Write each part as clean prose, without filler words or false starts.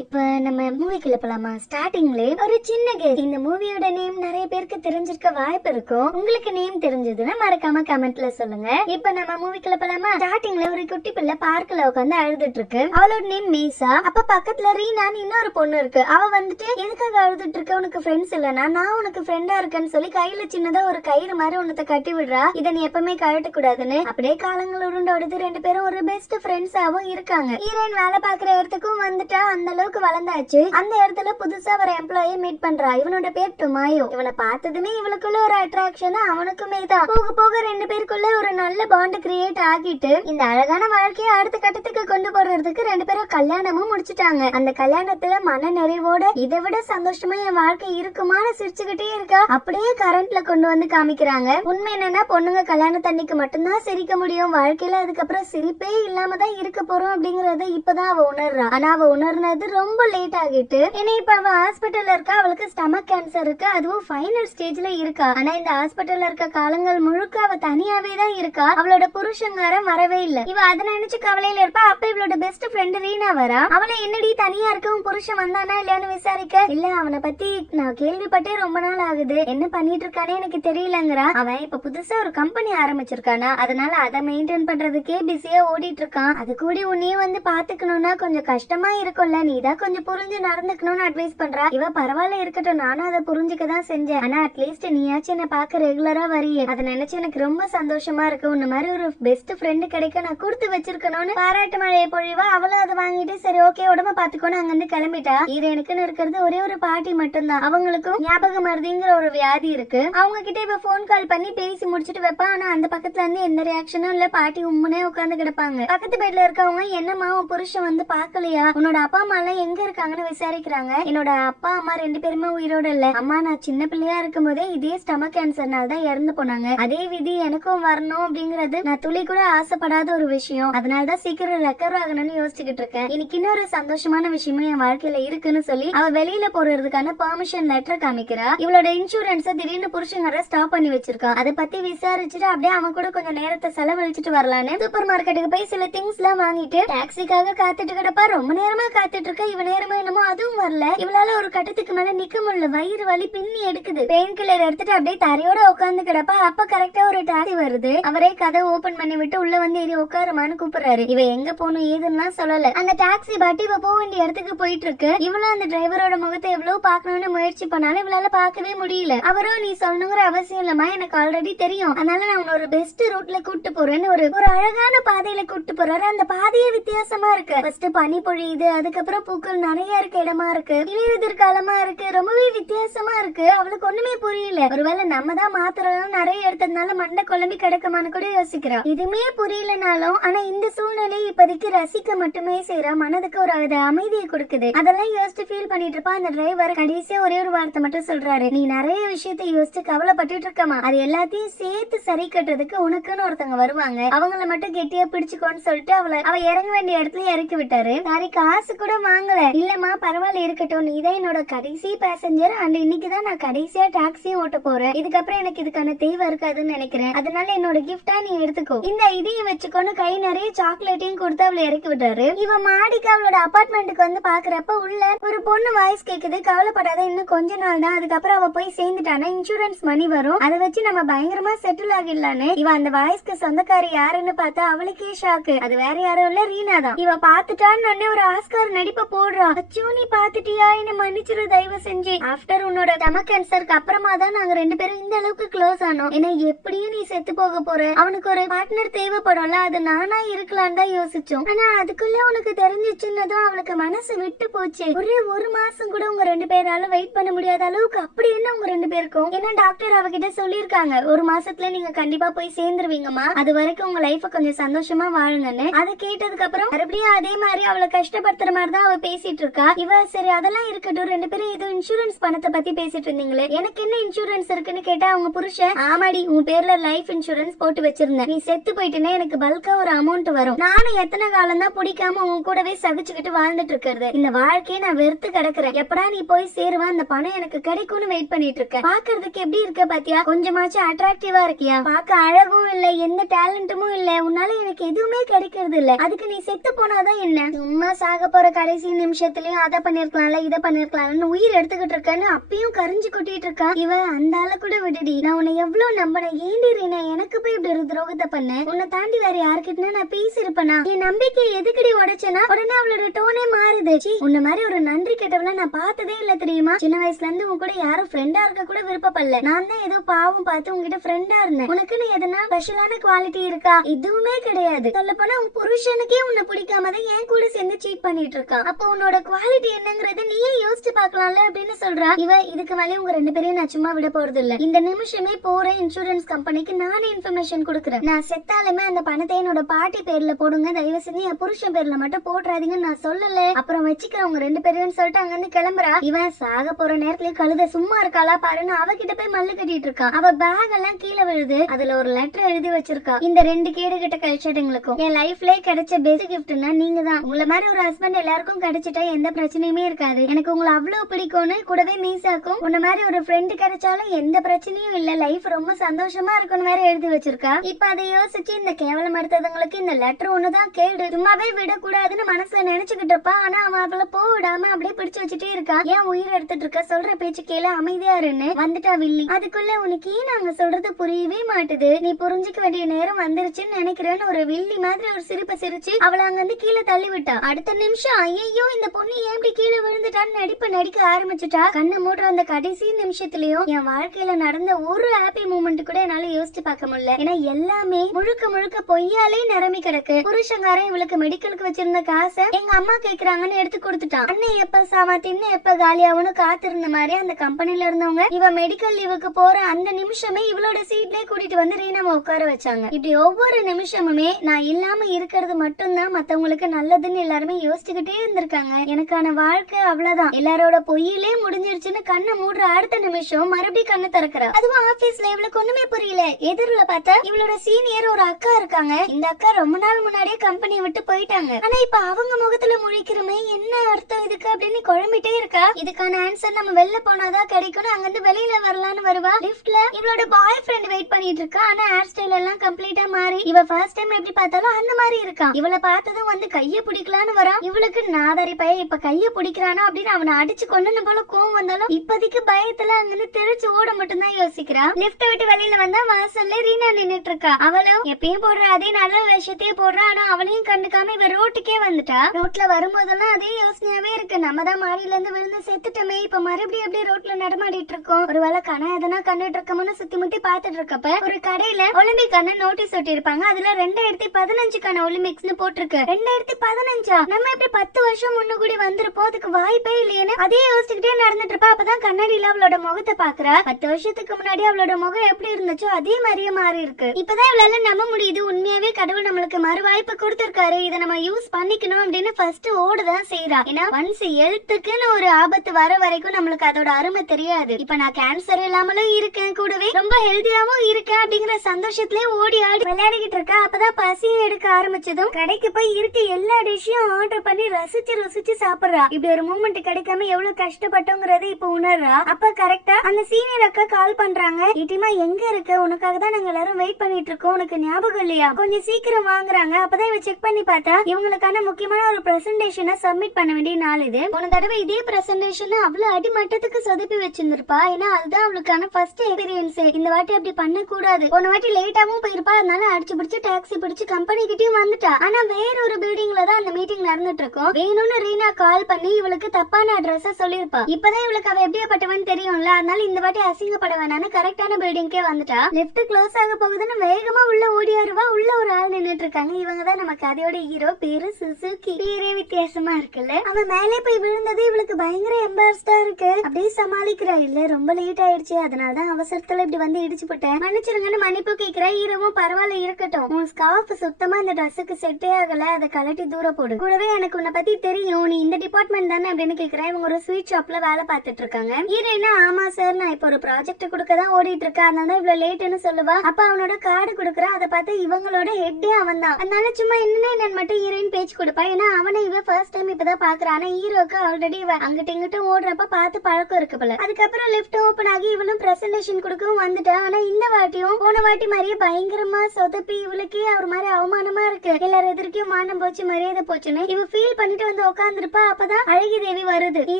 இப்ப நம்ம மூவிக்குள்ள போலாமா? ஸ்டார்டிங்ல ஒரு சின்ன கேஸ். இந்த மூவியோட நேம் நிறைய பேருக்கு தெரிஞ்சிருக்க வாய்ப்பு இருக்கும். உங்களுக்கு நேம் தெரிஞ்சதுன்னா மறக்காம கமெண்ட்ல சொல்லுங்க. இப்ப நம்ம மூவிக்குள்ள போலாமா? ஸ்டார்டிங்ல ஒரு குட்டி பிள்ளை பார்க்ல உட்காந்து அழுதுட்டு இருக்கு. அவளோட நேம் மேசா. அப்ப பக்கத்துல ரீனான்னு இன்னொரு பொண்ணு இருக்கு. அவ வந்துட்டு எதுக்காக அழுதுட்டு இருக்க, உனக்கு ஃப்ரெண்ட்ஸ் இல்லனா? நான் உனக்கு ஃப்ரெண்டா இருக்கேன்னு சொல்லி கையில சின்னதா ஒரு கயிறு மாதிரி உனத்தை கட்டி விடுறா. இதை நீ எப்பவுமே கழட்ட கூடாதுன்னு. அப்படியே காலங்கள் உருண்டோடுது. ரெண்டு பேரும் ஒரு பெஸ்ட் ஃப்ரெண்ட்ஸாவும் இருக்காங்க. ஹீரோயின் வேலை பாக்குற இடத்துக்கும் வந்துட்டா. அந்த அளவுக்கு வளர்ந்தாச்சு. அந்த இடத்துல புதுசா வர எம்ப்ளாயை மீட் பண்றா. இவனோட பேர் டுமாயோ. இவனை பார்த்ததுமே இவளுக்குள்ள ஒரு அட்ராக்ஷன் அவனுக்குமே தான். போக போக ரெண்டு பேருக்குள்ள ஒரு நல்ல பாண்ட் கிரியேட் ஆகிட்டு இந்த அழகான வாழ்க்கையை அடுத்த கட்டத்துக்கு கொண்டு போறதுக்கு ரெண்டு பேரும் கல்யாணமும் முடிச்சுட்டாங்க. அந்த கல்யாணத்துல மன நிறைவோட இதை விட சந்தோஷமா என் வாழ்க்கை இருக்குமான்னு சிரிச்சுக்கிட்டே இருக்கா. அப்படியே கரண்ட்ல கொண்டு வந்து காமிக்கிறாங்க. உண்மை என்னன்னா, பொண்ணுங்க கல்யாணத்தன்னைக்கு மட்டும்தான் சிரிக்க முடியும். வாழ்க்கையில அதுக்கப்புறம் சிரிப்பே இல்லாம தான் இருக்க போறோம் அப்படிங்கறத இப்பதான் அவ உணர்றா. ஆனா அவ உணர்னது ரொம்ப லேட் ஆகிட்டு. ஏன்னா இப்ப அவ ஹாஸ்பிட்டல்ல இருக்கா. அவளுக்கு ஸ்டமக் கேன்சர் இருக்கு. அதுவும் ஃபைனல் ஸ்டேஜ்ல இருக்கா. ஆனா இந்த ஹாஸ்பிட்டல்ல இருக்க காலங்கள் முழுக்க அவ தனியாவே தான் இருக்கா. அவளோட புருஷங்காரன் வரவே இல்ல. இவ அதை நினைச்சு கவலையில இருப்பா. அப்ப இவளோட பெஸ்ட் ஃப்ரெண்ட் ரீனா வரா. அவளை என்னடி தனியா இருக்கவும் புருஷன் வந்தானா இல்லையான்னு விசாரிக்க, இல்ல அவனை பத்தி நான் கேள்விப்பட்டே ரொம்ப நாள் ஆகுது, என்ன பண்ணிட்டு இருக்கானே எனக்கு தெரியலங்கிறா. அவன் இப்ப புதுசா ஒரு கம்பெனி ஆரம்பிச்சிருக்கானா, அதனால அதை மெயின்டைன் பண்றதுக்கே பிஸியா ஓடிட்டு இருக்கான். அது கூட உன்னையும் வந்து பாத்துக்கணும்னா கொஞ்சம் கஷ்டமா இருக்கும்ல, நீதான் கொஞ்சம் புரிஞ்சு நடந்துக்கணும்னு அட்வைஸ் பண்றா. இவ பரவாயில்ல இருக்கட்டும், நானும் அதை புரிஞ்சுக்க தான் செஞ்சேன். ஆனா அட்லீஸ்ட் நீயாச்சும் என்ன பாக்க ரெகுலரா வரியே, அதை நினைச்சு எனக்கு ரொம்ப சந்தோஷமா இருக்கு. உன்ன மாதிரி ஒரு பெஸ்ட் ஃப்ரெண்டு கிடைக்க நான் கொடுத்து வச்சிருக்கணும்னு பாராட்டு மழையை பொழிவா. அவளும் அதை வாங்கிட்டு சரி ஓகே உடம்ப பாத்துக்கோன்னு அங்க இருந்து கிளம்பிட்டா. இது எனக்குன்னு இருக்கிறது ஒரே ஒரு பாட்டி மட்டும்தான். அவங்களுக்கும் ஞாபக மருதிங்கிற ஒரு வியாதி இருக்கு. அவங்க கிட்ட இப்ப போன் கால் பண்ணி பேசி முடிச்சுட்டு வைப்பா. ஆனா அந்த பக்கத்துல இருந்து எந்த ரியாக்ஷனும் இல்ல. பாட்டி உம்முனே உட்கார்ந்து கிடப்பாங்க. பக்கத்து பெட்ல இருக்கவங்க என்னம்மா உன் புருஷன் வந்து பாக்கலையா, உன்னோட அப்பா அம்மா எல்லாம் எங்க இருக்காங்கன்னு விசாரிக்கிறாங்க. என்னோட அப்பா அம்மா ரெண்டு பேருமே உயிரோட இல்ல. அம்மா நான் சின்ன பிள்ளையா இருக்கும் போதே இதே ஸ்டமக் கேன்சர்னால தான் இறந்து போனாங்க. அதே விதி எனக்கும் வரணும் அப்படிங்கறது நான் துளி கூட ஆசைப்படாத ஒரு விஷயம். அதனாலதான் சீக்கிரம் ரெக்கவர் ஆகணும்னு யோசிச்சுக்கிட்டு இருக்கேன். இன்னைக்கு இன்னொரு சந்தோஷமான விஷயமும் என் வாழ்க்கையில இருக்குன்னு சொல்லி அவ வெளியில போறதுக்கான பெர்மிஷன் லெட்டர் காமிக்கிறா. இவளோட இன்சூரன்ஸ் திடீர்னு புருஷங்கர ஸ்டாப் பண்ணி வச்சிருக்கான். அதை பத்தி விசாரிச்சுட்டு அப்படியே அவன் கூட கொஞ்சம் நேரத்தை செலவழிச்சிட்டு வரலான்னு சூப்பர் மார்க்கெட்டுக்கு போய் சில திங்ஸ் எல்லாம் வாங்கிட்டு டாக்ஸிக்காக காத்துட்டு கிடப்பா. ரொம்ப நேரமா காத்துட்டு இருக்க. இவ நேரமா என்னமோ அதுவும் வரல. இவளால ஒரு கட்டத்துக்கு மேல நிக்க முடியல. வயிறு வலி பின்னி எடுக்குது. பெயின் கில்லர் எடுத்துட்டு அப்படியே தரையோட உட்கார்ந்து கிடப்பா. அப்ப கரெக்டா ஒரு டாக்ஸி வருது. அவரே கதை ஓபன் பண்ணி விட்டு உள்ள வந்து ஏறி உட்காருமான்னு கூப்பிடுறாரு. இவ எங்க போகணும் ஏதுன்னா சொல்லல. அந்த டாக்ஸி பாட்டி இவ போக வேண்டிய இடத்துக்கு போயிட்டு இருக்கு. இவளும் அந்த டிரைவரோட முகத்தை எவ்வளவு பாக்கணும்னு முயற்சி பண்ணாலும் இவளால பாக்கவே முடியல. அவரும் நீ சொல்லணுங்கிற அவசியம் இல்லமா, எனக்கு ஆல்ரெடி தெரியும், அதனால நான் உன்ன ஒரு பெஸ்ட் ரூட்ல கூட்டு போறேன்னு ஒரு அழகான பாதையில கூட்டு போறாரு. அந்த பாதையே வித்தியாசமா இருக்கு. ஃபர்ஸ்ட் பனி பொழியுது, அதுக்கப்புறம் பூக்கள் நிறைய இருக்க இடமா இருக்கு, இலையுதிர் காலமா இருக்கு, ரொம்பவே வித்தியாசமா இருக்கு. அவளுக்கு ஒண்ணுமே புரியல. ஒருவேளை நம்ம தான் மாத்திரம் நிறைய எடுத்ததுனால மண்டை குழம்பி கிடக்குமான்னு கூட யோசிக்கிறா. இதுமே புரியலனாலும் ஆனா இந்த சூழ்நிலை இப்போதைக்கு ரசிக்க மட்டுமே செய்யறா. மனதுக்கு ஒரு அமைதியை கொடுக்குது. அதெல்லாம் யோசிச்சு ஃபீல் பண்ணிட்டு இருப்பா. அந்த டிரைவர் கடைசியா ஒரே ஒரு வார்த்தை மட்டும் சொல்றாரு, நீ நிறைய விஷயத்தை யோசிச்சு கவலைப்பட்டு இருக்கமா, அது எல்லாத்தையும் சேர்த்து சரி கட்டுறதுக்கு உனக்குன்னு ஒருத்தவங்க வருவாங்க, அவங்கள மட்டும் கெட்டியா பிடிச்சுக்கோன்னு சொல்லிட்டு அவ இறங்க வேண்டிய இடத்துல இறக்கி விட்டாரு. சாரி காசு கூட வாங்கல. இல்லம்மா பரவாயில்ல இருக்கட்டும், நீதான் என்னோட கடைசி பேசஞ்சர் அண்ட் இன்னைக்குதான் நான் கடைசியா டாக்ஸியும் ஓட்ட போறேன். இதுக்கப்புறம் எனக்கு இதுக்கான தேவை இருக்காதுன்னு நினைக்கிறேன். அதனால என்னோட கிஃப்டா நீ எடுத்துக்கோ, இந்த இதையும் வச்சுக்கோன்னு கை நிறைய சாக்லேட்டையும் கொடுத்து அவளை இறக்கி விட்டாரு. இவ மாடிக்கு அவளோட அபார்ட்மெண்ட்டுக்கு வந்து பாக்குறப்ப உள்ள ஒரு பொண்ணு வாய்ஸ் கேக்குது, கவலைப்படாத இன்னும் கொஞ்ச நாள் தான், அதுக்கப்புறம் அவ போய் சேர்ந்துட்டானா இன்சூரன்ஸ் மணி வரும், அதை வச்சு நம்ம பயங்கரமா செட்டில் ஆகிடலான்னு. இவ அந்த வாய்ஸ்க்கு சொந்தக்காரி யாருன்னு பார்த்தா அவளுக்கே ஷாக்கு. அது வேற யாரும் இல்ல, ரீனா தான். இவ பாத்துட்டான்னு ஒரு ஆஸ்கார் நடிப்ப போடுறா. அச்சோ நீ பாத்துட்டியா, என்ன மன்னிச்சிரு தயவு செஞ்சு. ஆஃப்டர் உன்னோட ஸ்டமக் கேன்சருக்கு அப்புறமா தான் நாங்க ரெண்டு பேரும் இந்த அளவுக்கு க்ளோஸ் ஆனோம். ஏன்னா எப்படியும் நீ செத்து போக போற, அவனுக்கு ஒரு பார்ட்னர் தேவைப்படும்ல, அது நானா இருக்கலான்னு தான் யோசிச்சோம். ஆனா அதுக்குள்ள உனக்கு தெரிஞ்சிச்சுன்னதும் அவளுக்கு மனசு விட்டு போச்சு. ஒரே ஒரு மாசம் கூட உங்க ரெண்டு பேரால வெயிட் பண்ண முடியாத அளவுக்கு அப்படி என்ன உங்க ரெண்டு பேருக்கும். ஏன்னா டாக்டர் அவகிட்ட சொல்லிருக்காங்க, ஒரு மாசத்துல நீங்க கண்டிப்பா போய் சேர்ந்துருவீங்கம்மா, அது வரைக்கும் உங்க லைஃப கொஞ்சம் சந்தோஷமா வாழுங்கன்னு. அதை கேட்டதுக்கு அப்புறம் மறுபடியும் அதே மாதிரி அவளை கஷ்டப்படுத்துற மாதிரி தான் அவ பேசிட்டு இருக்கா. இவ சரி அதெல்லாம் இருக்கட்டும், ரெண்டு பேரும் ஏதோ இன்சூரன்ஸ் பணத்தை பத்தி பேசிட்டு இருந்தீங்களே, எனக்கு என்ன இன்சூரன்ஸ் இருக்குன்னு கேட்டா அவங்க புருஷன், ஆமாடி உன் பேர்ல லைஃப் இன்சூரன்ஸ் போட்டு வச்சிருந்தேன், நீ செத்து போயிட்டுன்னா எனக்கு பல்கா ஒரு அமௌண்ட் வரும், நானும் எத்தனை காலம் தான் பிடிக்காம உன் கூடவே சகிச்சுக்கிட்டு வாழ்ந்துட்டு இருக்கிறது, இந்த வாழ்க்கையை நான் வெறுத்து கிடக்குறேன், எப்படா நீ போய் சேருவா, அந்த பணம் எனக்கு கிடைக்கும்னு வெயிட் பண்ணிட்டு இருக்கேன். பாக்குறதுக்கு எப்படி இருக்க பாத்தியா, கொஞ்சமாச்சும் அட்ராக்டிவா இருக்கியா, பாக்க அழகும் இல்ல, எந்த டேலண்ட்டுமும் இல்ல, உன்னால எனக்கு எதுவுமே கிடைக்கிறது இல்ல, அதுக்கு நீ செத்து போனாதான் என்ன, சும்மா சாக போற கடைசி கடைசி நிமிஷத்துலயும் அதை பண்ணிருக்கலாம்ல இதை பண்ணிருக்கலாம்னு உயிர் எடுத்துக்கிட்டு இருக்கேன்னு அப்பயும் கரிஞ்சு கொட்டிட்டு இருக்கா. இவ அந்த ஆள கூட விடுடி, நான் உன்னை எவ்வளவு நம்பினேன், ஏண்டி ரீனா எனக்கு போய் இப்படி ஒரு துரோகத்தை பண்ண, உன்னை தாண்டி வேற யாருக்கிட்ட நான் பேசிருப்பேனா, என் நம்பிக்கை எதுக்கடி உடைச்சனா, உடனே அவளோட டோனே மாறுது. உன்ன மாதிரி ஒரு நன்றி கெட்டவள நான் பார்த்ததே இல்ல தெரியுமா, சின்ன வயசுல இருந்து உன் கூட யாரும் ஃப்ரெண்டா இருக்க கூட விருப்பப்படல, நான் தான் ஏதோ பாவம் பார்த்து உங்ககிட்ட ஃப்ரெண்டா இருந்தேன், உனக்குன்னு எதனா ஸ்பெஷலான குவாலிட்டி இருக்கா, எதுவுமே கிடையாது, சொல்ல போனா உன் புருஷனுக்கே உன்னை பிடிக்காம தான் என் கூட சேர்ந்து சீட் பண்ணிட்டு இருக்கான், அப்போ உன்னோட குவாலிட்டி என்னங்கறத நீயே யோசிச்சு பாக்கலாம்ல அப்படின்னு சொல்றா. இவ இதுக்கு மேலே உங்க ரெண்டு பேரையும் நான் சும்மா விட போறது இல்ல, இந்த நிமிஷமே போற இன்சூரன்ஸ் கம்பெனிக்கு நானே இன்ஃபர்மேஷன் கொடுக்குறேன், நான் செத்தாலுமே அந்த பணத்தை என்னோட பாட்டி பேர்ல போடுங்க, தயவு செஞ்சு என் புருஷன் பேர்ல மட்டும் போட்டுறாதீங்கன்னு நான் சொல்லல, அப்புறம் வச்சுக்கிறேன் உங்க ரெண்டு பேரும் சொல்லிட்டு அங்க இருந்து கிளம்புறா. இவன் சாக போற நேரத்துல கழுத சும்மா இருக்காளா பாருன்னு அவகிட்ட போய் மல்லு கட்டிட்டு இருக்கான். அவ பேக் எல்லாம் கீழே விழுது, அதுல ஒரு லெட்டர் எழுதி வச்சிருக்கா, இந்த ரெண்டு கேடு கிட்ட கழிச்சடுங்களுக்கும் என் லைஃப்ல கிடைச்ச பெஸ்ட் கிஃப்ட்னா நீங்க தான், உங்களை மாதிரி ஒரு ஹஸ்பண்ட் எல்லாருக்கும் கிடைச்சிட்டா எந்த பிரச்சனையுமே இருக்காது, எனக்கு உங்களை அவ்வளவு பிடிக்கும்னு கூடவே மீசாக்கும், உன்ன மாதிரி ஒரு ஃப்ரெண்ட் கிடைச்சாலும் எந்த பிரச்சனையும் இல்ல, லைஃப் ரொம்ப சந்தோஷமா இருக்கும்னு வேற எழுதி வச்சிருக்கா. இப்ப அதை யோசிச்சு இந்த கேவலம் எடுத்தவங்களுக்கு இந்த லெட்டர் ஒண்ணுதான் கேடு, சும்மாவே விடக்கூடாதுன்னு மனசுல நினைச்சுக்கிட்டு இருப்பா. ஆனா அவன் அவளை போக விடாம அப்படியே பிடிச்சு வச்சுட்டே இருக்கா. ஏன் உயிர் எடுத்துட்டு இருக்க, சொல்ற பேச்சு கேளு, அமைதியா இருன்னு வந்துட்டா வில்லி. அதுக்குள்ள உனக்கு ஏன் நாங்க சொல்றது புரியவே மாட்டுது, நீ புரிஞ்சுக்க வேண்டிய நேரம் வந்துருச்சுன்னு நினைக்கிறேன்னு ஒரு வில்லி மாதிரி ஒரு சிரிப்பை சிரிச்சு அவளை அங்க இருந்து கீழே தள்ளி விட்டா. அடுத்த நிமிஷம் ஐயோ இந்த பொண்ணு ஏன் இப்படி கீழே விழுந்துட்டான்னு நடிக்க ஆரம்பிச்சுட்டா. கண்ணு மூடுற அந்த கடைசி நிமிஷத்துலயும் என் வாழ்க்கையில நடந்த ஒரு ஹாப்பி மூமெண்ட் கூட என்னால யோசிச்சு பார்க்க முடியல, ஏன்னா எல்லாமே முழுக்க முழுக்க பொய்யாலே நிரம்பி கிடக்கு. புருஷங்காரன் இவளுக்கு மெடிக்கலுக்கு வச்சிருந்த காசை எங்க அம்மா கேக்குறாங்கன்னு எடுத்து கொடுத்துட்டான். அண்ணன் எப்ப சாமா தின்னு எப்ப காலியாவுன்னு காத்திருந்த மாதிரி அந்த கம்பெனில இருந்தவங்க இவ மெடிக்கல் லீவுக்கு போற அந்த நிமிஷமே இவளோட சீட்லயே கூட்டிட்டு வந்து ரீனாவை உட்கார வச்சாங்க. இப்படி ஒவ்வொரு நிமிஷமுமே நான் இல்லாம இருக்கிறது மட்டும்தான் மத்தவங்களுக்கு நல்லதுன்னு எல்லாருமே யோசிச்சுக்கிட்டே இருந்திருக்காங்க. எனக்கான வாழ்க்கை அவ்வளவுதான், எல்லாரோட பொய்யிலே முடிஞ்சிருச்சுன்னு கண்ணை மூடுற அடுத்த நிமிஷம் மறுபடியும் கண்ணை திறக்கிறா. அதுவும் ஆபீஸ்ல இவளுக்கு ஒண்ணுமே புரியல. எதிரில பார்த்தா இவளோட சீனியர் ஒரு அக்கா இருக்காங்க. இந்த அக்கா ரொம்ப நாள் முன்னாடியே கம்பெனியை விட்டு போயிட்டாங்க. ஆனா இப்ப அவங்க முகத்துல முழிக்கிறமே என்ன அர்த்தம் இதுக்கு அப்படின்னு குழம்பிட்டே இருக்கா. இதுக்கான ஆன்சர் நம்ம வெளில போனாதான் கிடைக்கும். அங்க இருந்து வெளியில வரலான்னு வருவா. லிஃப்ட்ல இவளோட பாய் ஃப்ரெண்ட் வெயிட் பண்ணிட்டு இருக்கா. ஆனா ஹேர் ஸ்டைல் எல்லாம் கம்ப்ளீட்டா மாறி இவ ஃபர்ஸ்ட் டைம் எப்படி பார்த்தாலும் அந்த மாதிரி இருக்கா. இவளை பார்த்ததும் வந்து கைய பிடிக்கலான்னு வரா. இவளுக்கு நாதாரி பையன் இப்ப கைய பிடிக்கிறானோ அப்படின்னு அவனை அடிச்சு கொள்ளணும் போல கோவம் வந்தாலும் இப்போதைக்கு பயத்துல அங்கிருந்து தெரிச்சு ஓட மட்டும் தான் யோசிக்கிறா. லிஃப்ட் விட்டு வெளியில வந்தா வாசல்ல ரீனா நின்னுட்டு இருக்கா. அவளும் எப்பயும் போடுற அதே நல்ல விஷயத்தையே போடுறா. ஆனா அவளையும் கண்டுக்காம இவ ரோட்டுக்கே வந்துட்டா. ரோட்ல வரும்போதெல்லாம் அதே யோசனையாவே இருக்கு, நம்ம தான் மாடியில இருந்து விழுந்து செத்துட்டோமே, இப்ப மறுபடியும் அப்படியே ரோட்ல நடமாடிட்டு இருக்கோம், ஒருவேளை கணா எதனா கண்டுட்டு இருக்கோம்னு சுத்தி முட்டி பாத்துட்டு இருக்கப்ப ஒரு கடையில ஒலிம்பிக்கான நோட்டீஸ் ஒட்டி இருப்பாங்க. அதுல 2015 ஒலிம்பிக்ஸ்னு போட்டிருக்கு. 2015 நம்ம எப்படி 10 வருஷம் முன்ன கூடி வந்திருப்போம், அதுக்கு வாய்ப்பே இல்லையேன்னு அதே யோசிச்சுக்கிட்டே நடந்துட்டு இருப்பா. அப்பதான் கண்ணாடியில அவளோட முகத்தை பாக்குறா. 10 வருஷத்துக்கு முன்னாடி அவளோட முகம் எப்படி இருந்துச்சோ அதே மாதிரியே மாறி இருக்கு. இப்பதான் இவளால நம்ப முடியுது, உண்மையாவே கடவுள் நம்மளுக்கு மறு வாய்ப்பு கொடுத்திருக்காரு, இதை நம்ம யூஸ் பண்ணிக்கணும் அப்படின்னு ஃபர்ஸ்ட் ஓடுதான் செய்யறா. ஏன்னா ஒன்ஸ் ஹெல்த்துக்குன்னு ஒரு ஆபத்து வர வரைக்கும் நம்மளுக்கு அதோட அருமை தெரியாது. இப்ப நான் கேன்சர் இல்லாமலும் இருக்கேன், கூடவே ரொம்ப ஹெல்த்தியாவும் இருக்கேன் அப்படிங்கிற சந்தோஷத்திலே ஓடி ஆடி விளையாடிக்கிட்டு இருக்கா. அப்பதான் பசியை எடுக்க ஆரம்பிச்சதும் கடைக்கு போய் இருக்க எல்லா டிஷ்ஷையும் ஆர்டர் பண்ணி ரசிச்சு ருசிச்சு சாப்பிடுறா. இப்படி ஒரு மூமெண்ட் கிடைக்காம எவ்வளவு கஷ்டப்பட்டோங்கிறத இப்ப உணர்றா. அப்ப கரெக்டா அந்த சீனியர் அக்கா கால் பண்றாங்க. இட்டிமா எங்க இருக்க, உனக்காக தான் நாங்க எல்லாரும் வெயிட் பண்ணிட்டு இருக்கோம், உனக்கு ஞாபகம் இல்லையா, கொஞ்சம் சீக்கிரம் வாங்குறாங்க. அப்பதான் இவ செக் பண்ணி பார்த்தா இவங்களுக்கான முக்கியமான ஒரு பிரசன்டேஷனை சப்மிட் பண்ண வேண்டிய நாள் இது. போன தடவை இதே பிரசன்டேஷன் அவ்வளவு அடிமட்டத்துக்கு சொதப்பி வச்சிருந்திருப்பா. ஏன்னா அதுதான் அவளுக்கான ஃபர்ஸ்ட் எக்ஸ்பீரியன்ஸ். இந்த வாட்டி அப்படி பண்ண கூடாது. போன வாட்டி லேட்டாவும் போயிருப்பா, அதனால அடிச்சு பிடிச்சு டாக்ஸி பிடிச்சு கம்பெனி கிட்டயும் வந்துட்டா. ஆனா வேற ஒரு பில்டிங்ல தான் அந்த மீட்டிங் நடந்துட்டு இருக்கும். வேணும்னு ரீனா கால் பண்ணி இவளுக்கு தப்பான அட்ரஸ் சொல்லிருப்பா. இப்பதான் இவளுக்கு அவ எப்படியாப்பட்டவன் தெரியும்ல, அதனால இந்த வாட்டி அசிங்கப்பட வேணான்னு கரெக்டான பில்டிங்கே வந்துட்டா. லெஃப்ட் க்ளோஸ் ஆக போகுதுன்னு வேகமா உள்ள ஓடியாருவா. உள்ள ஒரு ஆள் நின்னுட்டு இருக்காங்க. இவங்க தான் நம்ம கதையோட ஹீரோ, பேரு சுசுகி. பேரே வித்தியாசமா இருக்குல்ல. அவன் மேலே போய் விழுந்தது இவளுக்கு பயங்கர எம்பாரஸ்டா இருக்கு. அப்படியே சமாளிக்கிறா. இல்ல ரொம்ப லேட் ஆயிடுச்சு, அதனாலதான் அவசரத்துல இப்படி வந்து இடிச்சு போட்டேன், மன்னிச்சிருங்கன்னு மன்னிப்பு கேட்கிறா. ஹீரோவும் பரவாயில்ல இருக்கட்டும், உன் ஸ்கார்ஃப் சுத்தமா இந்த ட்ரெஸ்ஸுக்கு செட்டே ஆகல, அதை கலட்டி தூர போடு, கூடவே எனக்கு உன்னை பத்தி தெரியும், நீ இந்த டிபார்ட்மெண்ட் தானே அப்படின்னு கேக்குறேன். இவங்க ஒரு ஸ்வீட் ஷாப்ல வேலை பார்த்துட்டு இருக்காங்க. ஹீரோயினா ஆமா சார், நான் இப்ப ஒரு ப்ராஜெக்ட் கொடுக்க தான் ஓடிட்டு இருக்கேன், அதனால இவ்வளவு லேட்னு சொல்லுவா. அப்ப அவனோட கார்டு கொடுக்குறா. அதை பார்த்து இவங்களோட ஹெட்டே அவன் தான். அதனால சும்மா என்னன்னு மட்டும் ஹீரோயின் பேச்சு கொடுப்பா. ஏன்னா அவனை இவ ஃபர்ஸ்ட் டைம் இப்பதான் பாக்குறா. ஆனா ஹீரோக்கு ஆல்ரெடி அங்கிட்ட இங்கிட்ட ஓடுறப்ப பார்த்து பழக்கம் இருக்கு போல. அதுக்கப்புறம் லிஃப்ட் ஓபன் ஆகி இவளும் பிரசன்டேஷன் கொடுக்கவும் வந்துட்டா. ஆனா இந்த வாட்டியும் போன வாட்டி மாதிரியே பயங்கரமா சொதப்பி இவளுக்கே ஒரு மாதிரி அவமானமா இருக்கு. எல்லாரும் எதிர்க்கும் மானம் போச்சு மரியாதை போச்சுன்னு இவ ஃபீல் பண்ணிட்டு வந்து உட்காந்துருப்பா. அப்பதான் அழகி தேவி வருது. நீ